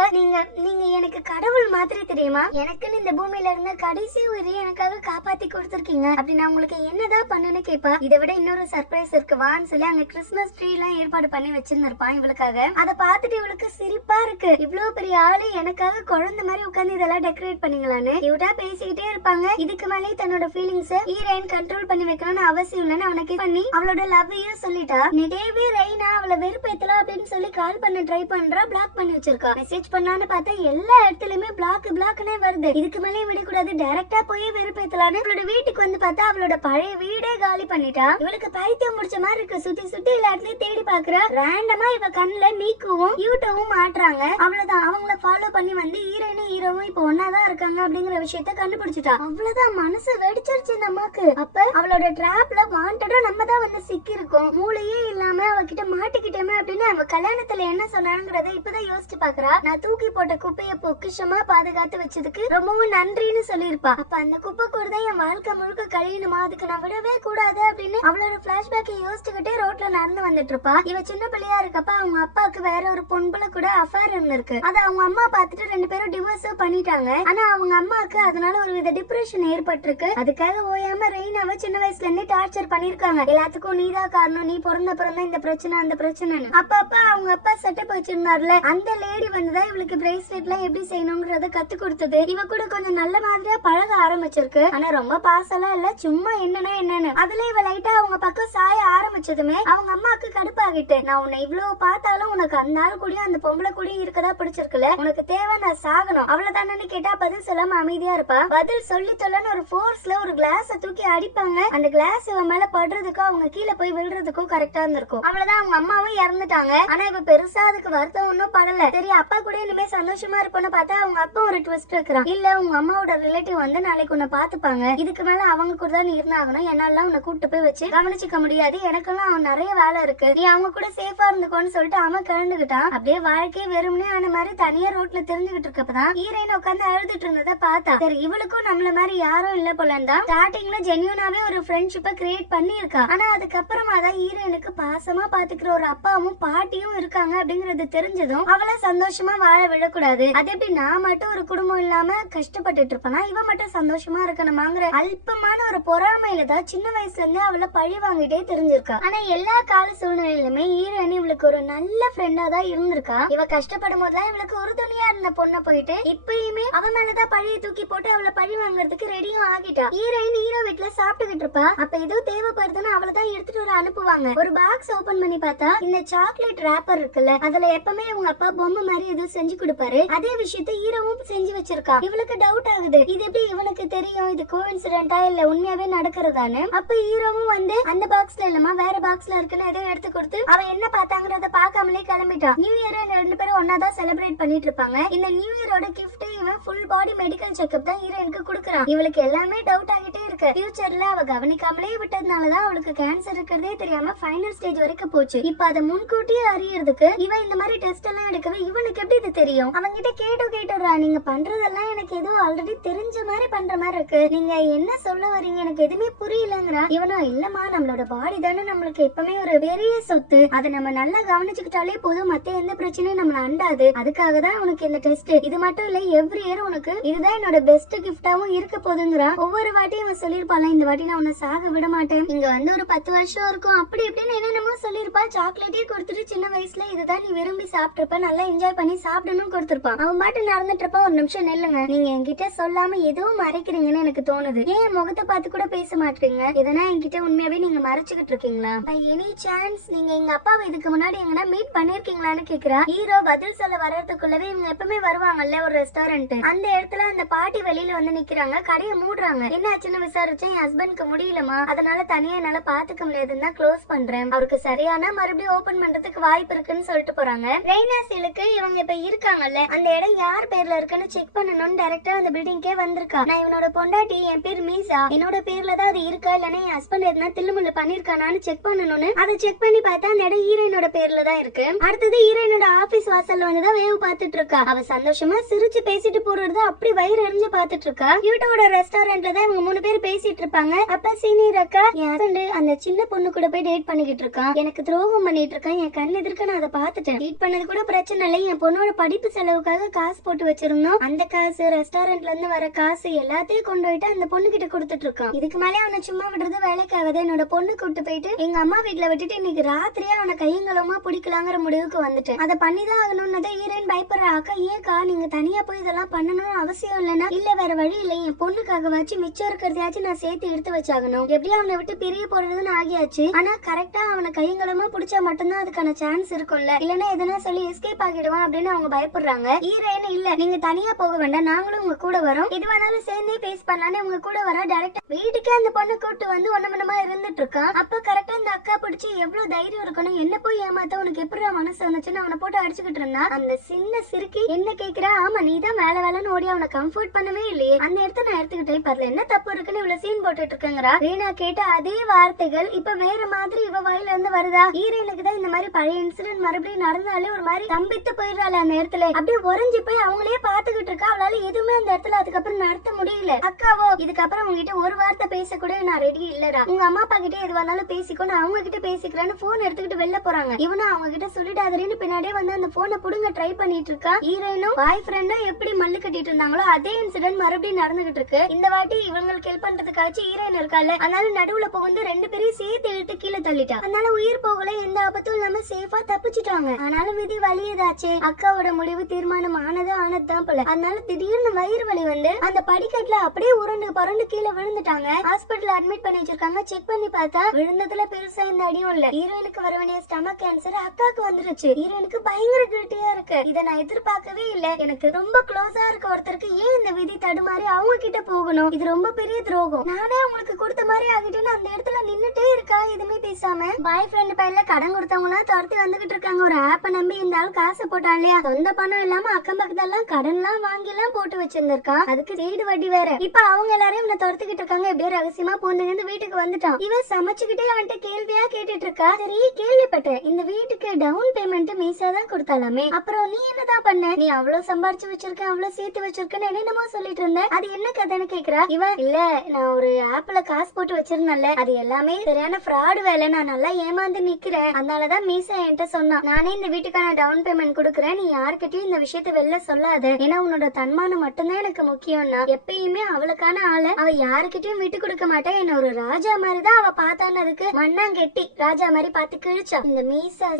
நீங்க எனக்கு கடவுள் மாதிரி தெரியுமா, எனக்குன்னு இந்த பூமியில இருந்த கடைசி உயிரை எனக்காக காப்பாத்தி கொடுத்துருக்கீங்க, அப்படி நான் உங்களுக்கு என்னதான் பண்ணுன்னு கேட்பா. இதை விட இன்னொரு சர்ப்ரைஸ் இருக்கு வான்னு சொல்லி அங்க கிறிஸ்துமஸ் ட்ரீ எல்லாம் ஏற்பாடு பண்ணி வச்சிருந்திருப்பான் இவளுக்காக. அதை பார்த்துட்டு இவளுக்கு சிரிப்பா இருக்கு, இவ்வளவு பெரிய ஆளு எனக்காக குழந்தை மாதிரி உட்கார்ந்து இதெல்லாம் டெக்கரேட் பண்ணீங்களான்னு இவட்டா பேசிக்கிட்டே இருப்பாங்க. இதுக்கு மேலே தன்னோட ஃபீலிங்ஸ் ஹீரோயின் கண்ட்ரோல் பண்ணி வைக்கணும்னு அவசியம் இல்லைன்னு அவனுக்கு பண்ணி அவளோட லவ்வையும் சொல்லிட்டா. நிடேவே ரெய்னா அவளை வெறுப்பேத்தலாம் அப்படின்னு சொல்லி கால் பண்ண ட்ரை பண்றா, பிளாக் பண்ணி வச்சிருக்கா. மெசேஜ் பண்ணான்னு பார்த்தா எல்லா இடத்துலயுமே பிளாக்னே வருது. இதுக்கு மேலே விடக்கூடாது, டைரக்டா போய் வெறுப்பேத்தலான்னு அவளோட வீட்டுக்கு வந்து பார்த்தா அவளோட பழைய வீடே காலி பண்ணிட்டா. இவளுக்கு பைத்தியம் முடிச்ச மாதிரி இருக்கு, சுத்தி சுத்தி சுத்தி எல்லா இடத்துலயும் தேடி பாக்குறா. ரேண்டமா இவ கண்ணுல மீக்குவும் யூட்டவும் மாட்டுறாங்க. அவ்வளவுதான், அவங்கள ஃபாலோ பண்ணி வந்து ஹீரோயினும் ஹீரோவும் இப்ப ஒன்னாதான் இருக்காங்க அப்படிங்கிற விஷயத்த கண்டுபிடிச்சிட்டா. அவ்வளவுதான், மனசு வெடிச்சிருச்சு இந்த அம்மாக்கு. அப்ப அவளோட டிராப்ல வாண்டடா நம்ம தான் வந்து சிக்கி இருக்கோம், மூளையே இல்லாம அவகிட்ட மாட்டிக்கிட்டோமே அப்படின்னு அவ கல்யாணத்துல என்ன சொன்னாங்கிறத இப்பதான் யோசிச்சு பாக்குறா. நான் தூக்கி போட்ட குப்பைய பொக்கிஷமா பாதுகாத்து வச்சதுக்கு ரொம்பவும் நன்றின்னு சொல்லிருப்பா. அப்ப அந்த குப்பை கூட தான் என் வாழ்க்கை முழுக்க கழியணுமா, அதுக்கு நான் விடவே கூடாது அப்படின்னு அவளோட பிளாஷ்பேக்கை யோசிச்சுக்கிட்டே ரோட்ல நடந்து வந்துட்டு இருப்பா. இவ சின்ன பிள்ளையா இருக்கப்ப அவங்க அப்பாவுக்கு வேற ஒரு பொண்ணுல கூட அஃபேர் இருந்திருக்கு. அது அவங்க அம்மா பார்த்துட்டு 2 பேரும் டிவோர்ஸ் பண்ணிட்டாங்க. ஆனா அவங்க அம்மாக்கு அதனால ஒரு வித டிப்ரெஷன் ஏற்பட்டிருக்கு. அதுக்காக ஓயாம ரெய்னாவை சின்ன வயசுல இருந்தே டார்ச்சர் பண்ணிருக்காங்க. எல்லாத்துக்கும் நீதான் காரணம், நீ பிறந்த இந்த பிரச்சனை அந்த பிரச்சனை. அப்ப அவங்க அப்பா செட்டப் வச்சிருந்தாருல, அந்த லேடி வந்துதான் இவளுக்கு பிரேஸ்லெட் எல்லாம் எப்படி செய்யணும்ங்கறத கத்து கொடுத்தது. இவ கூட கொஞ்சம் நல்ல மாதிரியா பழக ஆரம்பிச்சிருக்கு. ஆனா ரொம்ப பாசெல்லாம் இல்ல, சும்மா என்னன்னு அதுல இவ லைட்டா அவங்க பக்கம் சாய ஆரம்பிச்சதுமே அவங்க அம்மாக்கு கடுப்பாகிட்டு, நான் உன்னை இவ்வளவு பார்த்தாலும் உனக்கு அந்த ஆள் கூடயும் அந்த பொம்பளை கூடயும் இருக்கதா பிடிச்சிருக்குல, உனக்கு தேவை நான் சாகணும் அவ்வளவுதானு கேட்டா பதில் சொல்லாம அமைதியா இருப்பா. பதில் சொல்லி தொல்லன்னு ஒரு போர்ஸ்ல ஒரு கிளாஸ தூக்கி அடிப்பாங்க. அந்த கிளாஸ் இவ மேல படுறதுக்கும் அவங்க கீழே போய் விழுறதுக்கும் கரெக்டா இருந்திருக்கும். அவ்வளவுதான், அவங்க அம்மாவும் இறந்துட்டாங்க. ஆனா இவ பெருசா அதுக்கு வருத்தம் ஒன்னும் படல. சரி, அப்பா கூட இனிமே சந்தோஷமா இருப்போம்னு பார்த்தா அவங்க அப்பா ஒரு ட்விஸ்ட் இருக்கிறான். இல்ல, உங்க அம்மாவோட ரிலேட்டிவ் வந்து நாளைக்கு உன்னை பாத்துப்பாங்க, இதுக்கு மேல அவங்க கூட தான் நீ இருந்தாகணும், என்னால உன்னை கூட்டு போய் வச்சு கவனிச்சுக்க முடியாது, எனக்கெல்லாம் அவன் நிறைய வேலை இருக்கு, நீ அவங்க கூட சேஃபா இருந்துக்கோன்னு சொல்லிட்டு அவன் கிளண்டுகிட்டான். அப்படியே வாழ்க்கையே வெறுமனே ஆன மாதிரி தனியா ரோட்ல தெரிஞ்சுக்கிட்டு இருக்கப்பதான் ஹீரோயின் உட்காந்து அழுதுட்டு இருந்ததை பார்த்தா. சரி, இவளுக்கும் நம்மள மாதிரி யாரும் இல்ல போலந்தான் ஸ்டார்டிங்ல ஜென்யூனாவே ஒரு ஃப்ரெண்ட்ஷிப்பை கிரியேட் பண்ணிருக்கா. ஆனா அதுக்கப்புறமா தான் ஹீரோயினுக்கு பாசமா பாத்துக்கிற ஒரு அப்பாவும் பாட்டியும் இருக்காங்க அப்படிங்கறது தெரிஞ்சதும் அவளை சந்தோஷமா வாழ விடக்கூடாது. அது எப்படி நான் மட்டும் ஒரு குடும்பம் இல்லாம கஷ்டப்பட்டுட்டு இருப்பனா, இவ மட்டும் சந்தோஷமா இருக்கணுமாங்கிற அல்பமான ஒரு பொறாமையில தான் சின்ன வயசுல இருந்து அவளை பழி வாங்கிட்டே தெரிஞ்சிருக்கா. ஆனா எல்லா கால சூழ்நிலையிலுமே ஹீரோயின் இவளுக்கு ஒரு நல்ல ஃப்ரெண்டா தான் இருந்திருக்கா. இவ கஷ்டப்படும் போதுலாம் இவளுக்கு உறுதுணையா இருந்த பொண்ணை போயிட்டு இப்பயுமே அவ மேலதான் பழியை தூக்கி போட்டு அவளை பழி வாங்குறதுக்கு ரெடியும் ஆகிட்டா. ஹீரோயின் ஹீரோ வீட்டுல சாப்பிட்டுக்கிட்டு இருப்பா. அப்ப ஏதோ தேவைப்படுதுன்னு அவளை தான் எடுத்துட்டு வர அனுப்புவாங்க. ஒரு பாக்ஸ் ஓபன் பண்ணி பார்த்தா இந்த சாக்லேட் ராப்பர் இருக்குல்ல, அதுல எப்பவுமே உங்க அப்பா பொம்மை மாதிரி ஏதோ செஞ்சு கொடுப்பாரு, அதே விஷயத்த ஹீரோவும் செஞ்சு வச்சிருக்கா. இவளுக்கு டவுட் ஆகுது, இது எப்படி இவனுக்கு தெரியும், இது கோஇன்சிடென்ட்டா இல்ல உண்மையாவே நடக்கிறதான்னு. அப்ப ஹீரோவும் வந்து அந்த பாக்ஸ்ல இல்லமா வேற பாக்ஸ்ல இருக்குன்னு ஏதோ எடுத்து கொடுத்து அவ என்ன பார்த்தாங்கறத பார்க்காமலே கிளம்பிட்டான். நியூ இயர் 2 பேரும் ஒன்னாதான் செலிப்ரேட் பண்ணிட்டு இருப்பாங்க. இந்த நியூ இயரோட கிஃப்ட் இவன் ஃபுல் பாடி மெடிக்கல் செக்அப் தான் ஹீரோயினுக்கு கொடுக்கறான். இவளுக்கு எல்லாமே டவுட் ஆகிட்டே இருக்கு. ஃபியூச்சர்ல அவ கவனிக்காமலே விட்டதுனாலதான் அவளுக்கு கேன்சர் இருக்கிறதே தெரியாம ஃபைனல் ஸ்டேஜ் வரைக்கும் போச்சு. இப்ப அதை முன்கூட்டியே அறியறதுக்கு இவன் இந்த மாதிரி டெஸ்ட் எல்லாம் எடுக்கவே இவனுக்கு எப்படி இது தெரியும்? அவங்கிட்ட கேட்டுறா, நீங்க பண்றதெல்லாம் எனக்கு ஏதோ ஆல்ரெடி தெரிஞ்ச மாதிரி பண்ற மாதிரி இருக்கு, நீங்க என்ன சொல்ல வரீங்க, எனக்கு எதுவுமே புரியலங்கிறா. இவனும் இல்லமா, நம்மளோட பாடி தானே நம்மளுக்கு எப்பவுமே ஒரு பெரிய சொத்து, அதை நம்ம நல்லா கவனிச்சுக்கிட்டாலே போதும், மத்த எந்த பிரச்சனையும் நம்மள அண்டாது, அதுக்காக தான் உனக்கு இந்த டெஸ்ட். இது மட்டும் இல்ல, எவ்ரி இயர் உனக்கு இதுதான் என்னோட பெஸ்ட் கிஃப்டாவும் இருக்க போதுங்கிறா. ஒவ்வொரு வாட்டியும் இவன் சொல்லிருப்பாளா, இந்த வாட்டி நான் உன்னை சாக விட மாட்டேன், இங்க வந்து ஒரு 10 வருஷம் இருக்கும் அப்படி இப்படின்னு என்னென்னமோ சொல்லிருப்பா. சாக்லேட்டே கொடுத்துட்டு சின்ன வயசுல இதுதான் நீ விரும்பி சாப்பிட்டுருப்ப, நல்லா என்ஜாய் பண்ணி சாப்பிடணும் கொடுத்துருப்பான். அவன் பாட்டு நடந்துட்டு இருப்பா. ஒரு நிமிஷம் நெல்லுங்க, நீங்க என்கிட்ட சொல்லாம எதுவும் மறைக்கிறீங்கன்னு எனக்கு தோணுது, ஏன் முகத்தை பார்த்து கூட பேச மாட்டீங்க, இதனா என்கிட்ட உண்மையாவே நீங்க மறைச்சுக்கிட்டு இருக்கீங்களா? எனி சான்ஸ் நீங்க எங்க அப்பாவை இதுக்கு முன்னாடி எங்கன்னா மீட் பண்ணிருக்கீங்களான்னு கேக்குறா. ஹீரோ பதில் சொல்ல வர்றதுக்குள்ளவே இவங்க எப்பவுமே வருவாங்கல்ல ஒரு ரெஸ்டாரண்ட், அந்த இடத்துல அந்த பாட்டி வெளியில வந்து நிக்கிறாங்க, கடையை மூடுறாங்க. என்ன ஆச்சுன்னு விசாரிச்சேன், என் ஹஸ்பண்ட்க்கு முடியலமா, அதனால தனியா என்னால பாத்துக்க முடியாதுன்னு தான் க்ளோஸ் பண்றேன், அவருக்கு சரியான மறுபடியும் ஓபன் பண்றதுக்கு வாய்ப்பு இருக்குன்னு சொல்லிட்டு போறாங்க. ரெய்னாசிலுக்கு இவங்க இப்ப இருக்காங்கல்ல, அந்த இடம் யார் பேர்ல இருக்குன்னு செக் பண்ணணும்னு டைரக்டா அந்த பில்டிங்கே வந்திருக்கா. நான் இவனோட பொண்டாட்டி, என் பேர் மீசா, என்னோட பேர்ல தான் அது இருக்கா இல்லன்னா என் ஹஸ்பண்ட் எதுனா தில்லுமுள்ளு பண்ணிருக்கானான்னு செக் பண்ணணும்னு அதை செக் பண்ணி பார்த்தா அந்த இடம் ஹீரோயினோட பேர்ல தான் இருக்கு. அடுத்தது ஹீரோயினோட ஆபீஸ் வாசல்ல வந்துதான் வேவ் பாத்துட்டு இருக்கா. அவ சந்தோஷமா சிரிச்சு பேசிட்டு போறது அப்படி வயிறு எரிஞ்சு பாத்துட்டு இருக்கா. யூட்டோட ரெஸ்டாரண்ட்ல தான் இவங்க 3 பேர் பேசிட்டு இருப்பாங்க. அப்ப சீனியர் அக்கா, என் ஹஸ்பண்ட் அந்த சின்ன பொண்ணு கூட போய் டேட் பண்ணிக்கிட்டு இருக்கான், எனக்கு துரோகம் பண்ணிட்டு இருக்கான், என் கண் எதிர்க்க நான் அதை பாத்துட்டேன், டேட் பண்ணது கூட பிரச்சனை இல்லை, என் பொண்ணோட படிப்பு செலவுக்காக காசு போட்டு வச்சிருந்தோம், அந்த காசு ரெஸ்டாரண்ட்ல இருந்து வர காசு எல்லாத்தையும் கொண்டு போயிட்டு அந்த பொண்ணு கிட்ட கொடுத்துட்டு இருக்கான். இதுக்கு மேலே அவனை சும்மா விடுறது வேலைக்காகவே என்னோட பொண்ணு கூட்டு போயிட்டு எங்க அம்மா வீட்டுல விட்டுட்டு இன்னைக்கு ராத்திரியே அவனை கையங்களை கையங்களமா பிடிக்கலாங்கிற முடிவுக்கு வந்துட்டேன். அதை பண்ணிதான் ஆகணும்னு ஹீரோயின் பயப்படுறா. அக்கா ஏக்கா நீங்க தனியா போய் இதெல்லாம் பண்ணணும்னு அவசியம் இல்லைன்னா இல்ல வேற வழி இல்லை, என் பொண்ணுக்காக வச்சு மிச்சம் இருக்கிறதையாச்சும் நான் சேர்த்து எடுத்து வச்சாகணும். எப்படியும் அவனை விட்டு பிரிய போடுறதுன்னு ஆகியாச்சு. ஆனா கரெக்டா அவனை கையங்களமா பிடிச்சா மட்டும்தான் அதுக்கான சான்ஸ் இருக்கும்ல, இல்லன்னா எதனா சொல்லி எஸ்கேப் ஆகிடுவான் அப்படின்னு அவங்க பயப்படுறாங்க. ஹீரோயின் இல்ல நீங்க தனியா போக வேண்டாம், நாங்களும் உங்க கூட வரோம், எதுவானாலும் சேர்ந்தே பேஸ் பண்ணலான்னு உங்க கூட வர டைரக்டா வீட்டுக்கே அந்த பொண்ணு கூட்டு வந்து ஒன்னமனமா இருந்துட்டு இருக்கான். அப்ப கரெக்டா இந்த அக்கா பிடிச்சி எவ்வளவு தைரியம் இருக்கணும், என்ன போய் ஏமாத்த உனக்கு எப்படி மனசு வந்துச்சுன்னு அவனை போட்டு அடிச்சுக்கிட்டு இருந்தா. அந்த சின்ன சிறுக்கி என்ன கேக்குறா, ஆமா நீ தான் வேலை வேலைன்னு ஓடி அவனை கம்ஃபர்ட் பண்ணவே இல்லையே, அந்த இடத்த நான் எடுத்துக்கிட்டே பரல என்ன தப்பு இருக்குன்னு இவ்வளவு சீன் போட்டுட்டு இருக்கேங்கிறா. ரீனா கேட்ட அதே வார்த்தைகள் இப்ப வேற மாதிரி இவ வாயில இருந்து வருதா. ஹீரோயினுக்கு தான் இந்த மாதிரி பழைய இன்சிடென்ட் மறுபடியும் நடந்தாலே ஒரு மாதிரி தம்பித்து போயிடுறாள். அந்த இடத்துல அப்படியே உறைஞ்சு போய் அவங்களே பாத்துக்கிட்டு இருக்கா. அவளால எதுவுமே அந்த இடத்துல அதுக்கப்புறம் நடத்த முடியல. அக்காவோ இதுக்கப்புறம் உங்ககிட்ட ஒரு வார்த்தை பேச கூட நான் ரெடி இல்லடா, உங்க அம்மா அப்பா கிட்ட எது வந்தாலும் பேசிக்கோ, நான் அவங்க கிட்ட பேசிக்கிறேன்னு போன் எடுத்துக்கிட்டு வெளில போறாங்க. இவனும் அவங்க கிட்ட சொல்லிட்டாதேன்னு பின்னாடியே வந்து அந்த போனை புடுங்க ட்ரை பண்ணிட்டு இருக்கா. ஹீரோயினும் பாய் ஃப்ரெண்டும் எப்படி மல்லு கட்டிட்டு இருந்தாங்களோ அதே இன்சிடென்ட் மறுபடியும் நடந்துகிட்டு இருக்கு. இந்த வாட்டி இவங்களுக்கு ஹெல்ப் பண்றதுக்காச்சு ஹீரோயின் இருக்கால, அதனால நடுவுல புகுந்து ரெண்டு பேரையும் சேர்த்து இழுத்து கீழே தள்ளிட்டா. அதனால உயிர் போகல, எந்த ஆபத்தும் இல்லாம சேஃபா தப்பிச்சுட்டாங்க. ஆனாலும் விதி வலியதாச்சு. அக்காவோட முடிவு தீர்மானம் ஆனதுதான் போல. அதனால திடீர்னு வயிறு வலி வந்து அந்த படிக்கட்டுல அப்படியே உருண்டு பரண்டு கீழே விழுந்துட்டாங்க. ஹாஸ்பிட்டல் அட்மிட் பண்ணி வச்சிருக்காங்க. செக் பண்ணி பார்த்தா விழுந்ததுல பெருசா இந்த அடியும் இல்ல. ஹீரோயினுக்கு வர வேண்டிய ஸ்டமக் கேன்சர் அக்காக்கு வந்துருச்சு. ஹீரோயினுக்கு பயங்கர கில்ட்டியா இருக்கு. இதை நான் எதிர்பார்க்கவே இல்ல. எனக்கு ரொம்ப க்ளோஸா இருக்க ஒருத்தருக்கு ஏன் இந்த விதி தடுமாறி அவங்க கிட்ட போகணும், இது ரொம்ப பெரிய துரோகம். நானே உங்களுக்கு கொடுத்த மாதிரி ஆகிட்டேன்னு அந்த இடத்துல நின்னுட்டே இருக்கா எதுவுமே பேசாம. பாய் ஃப்ரெண்ட் பையன்ல கடன் கொடுத்தவங்க துரத்தி வந்துகிட்டு இருக்காங்க. ஒரு ஆப்ப நம்பி இந்த ஆள் காசு போட்டா இல்லையா, சொந்த பணம் இல்லாம அக்கம் பக்கத்தெல்லாம் கடன் எல்லாம் வாங்கி எல்லாம் போட்டு வச்சிருந்திருக்கா. அதுக்கு சைடு வட்டி வேற. இப்ப அவங்க எல்லாரும் இவனை துரத்திக்கிட்டு இருக்காங்க. எப்படியோ ரகசியமா பூந்து வீட்டுக்கு வந்துட்டான். இவன் சமைச்சுக்கிட்டே அவன்கிட்ட கேள்வியா கேட்டுட்டு இருக்கா. சரி கேள்விப்பட்டேன் இந்த வீட்டுக்கு டவுன் பேமெண்ட் மீசா தான் கொடுத்தாலாமே, அப்புறம் நீ என்னதான் பண்ண, நீ அவ்வளவு சம்பாரிச்சு வச்சிருக்க அவ்வளவு சேர்த்து வச்சிருக்கன்னு என்னென்னமோ சொல்லிட்டு இருந்த, அது என்ன கதைன்னு கேக்குறா. இவன் இல்ல நான் ஒரு ஆப்ல காசு போட்டு வச்சிருந்தேன்ல, அது எல்லாமே சரியான ஃப்ராடு வேலை, நான் நல்லா ஏமாந்து நிக்கிறேன், அதனாலதான் மீசா என்கிட்ட சொன்னா நானே இந்த வீட்டுக்கான டவுன் பேமெண்ட் கொடுக்குறேன், நீ யாருக்கிட்டையும் இந்த விஷயத்த வெளில சொல்லாத, ஏன்னா உன்னோட தன்மானம் மட்டும்தான் எனக்கு முக்கியம்னா. எப்பயுமே அவளுக்கான ஆளு அவ யாருக்கிட்டையும் விட்டு கொடுக்க மாட்டேன், என்ன ஒரு ராஜா மாதிரிதான் அவ பார்த்தான்னு அதுக்கு மண்ணாங்கெட்டி ராஜா மாதிரி பார்த்து கிழிச்சா. இந்த மீசா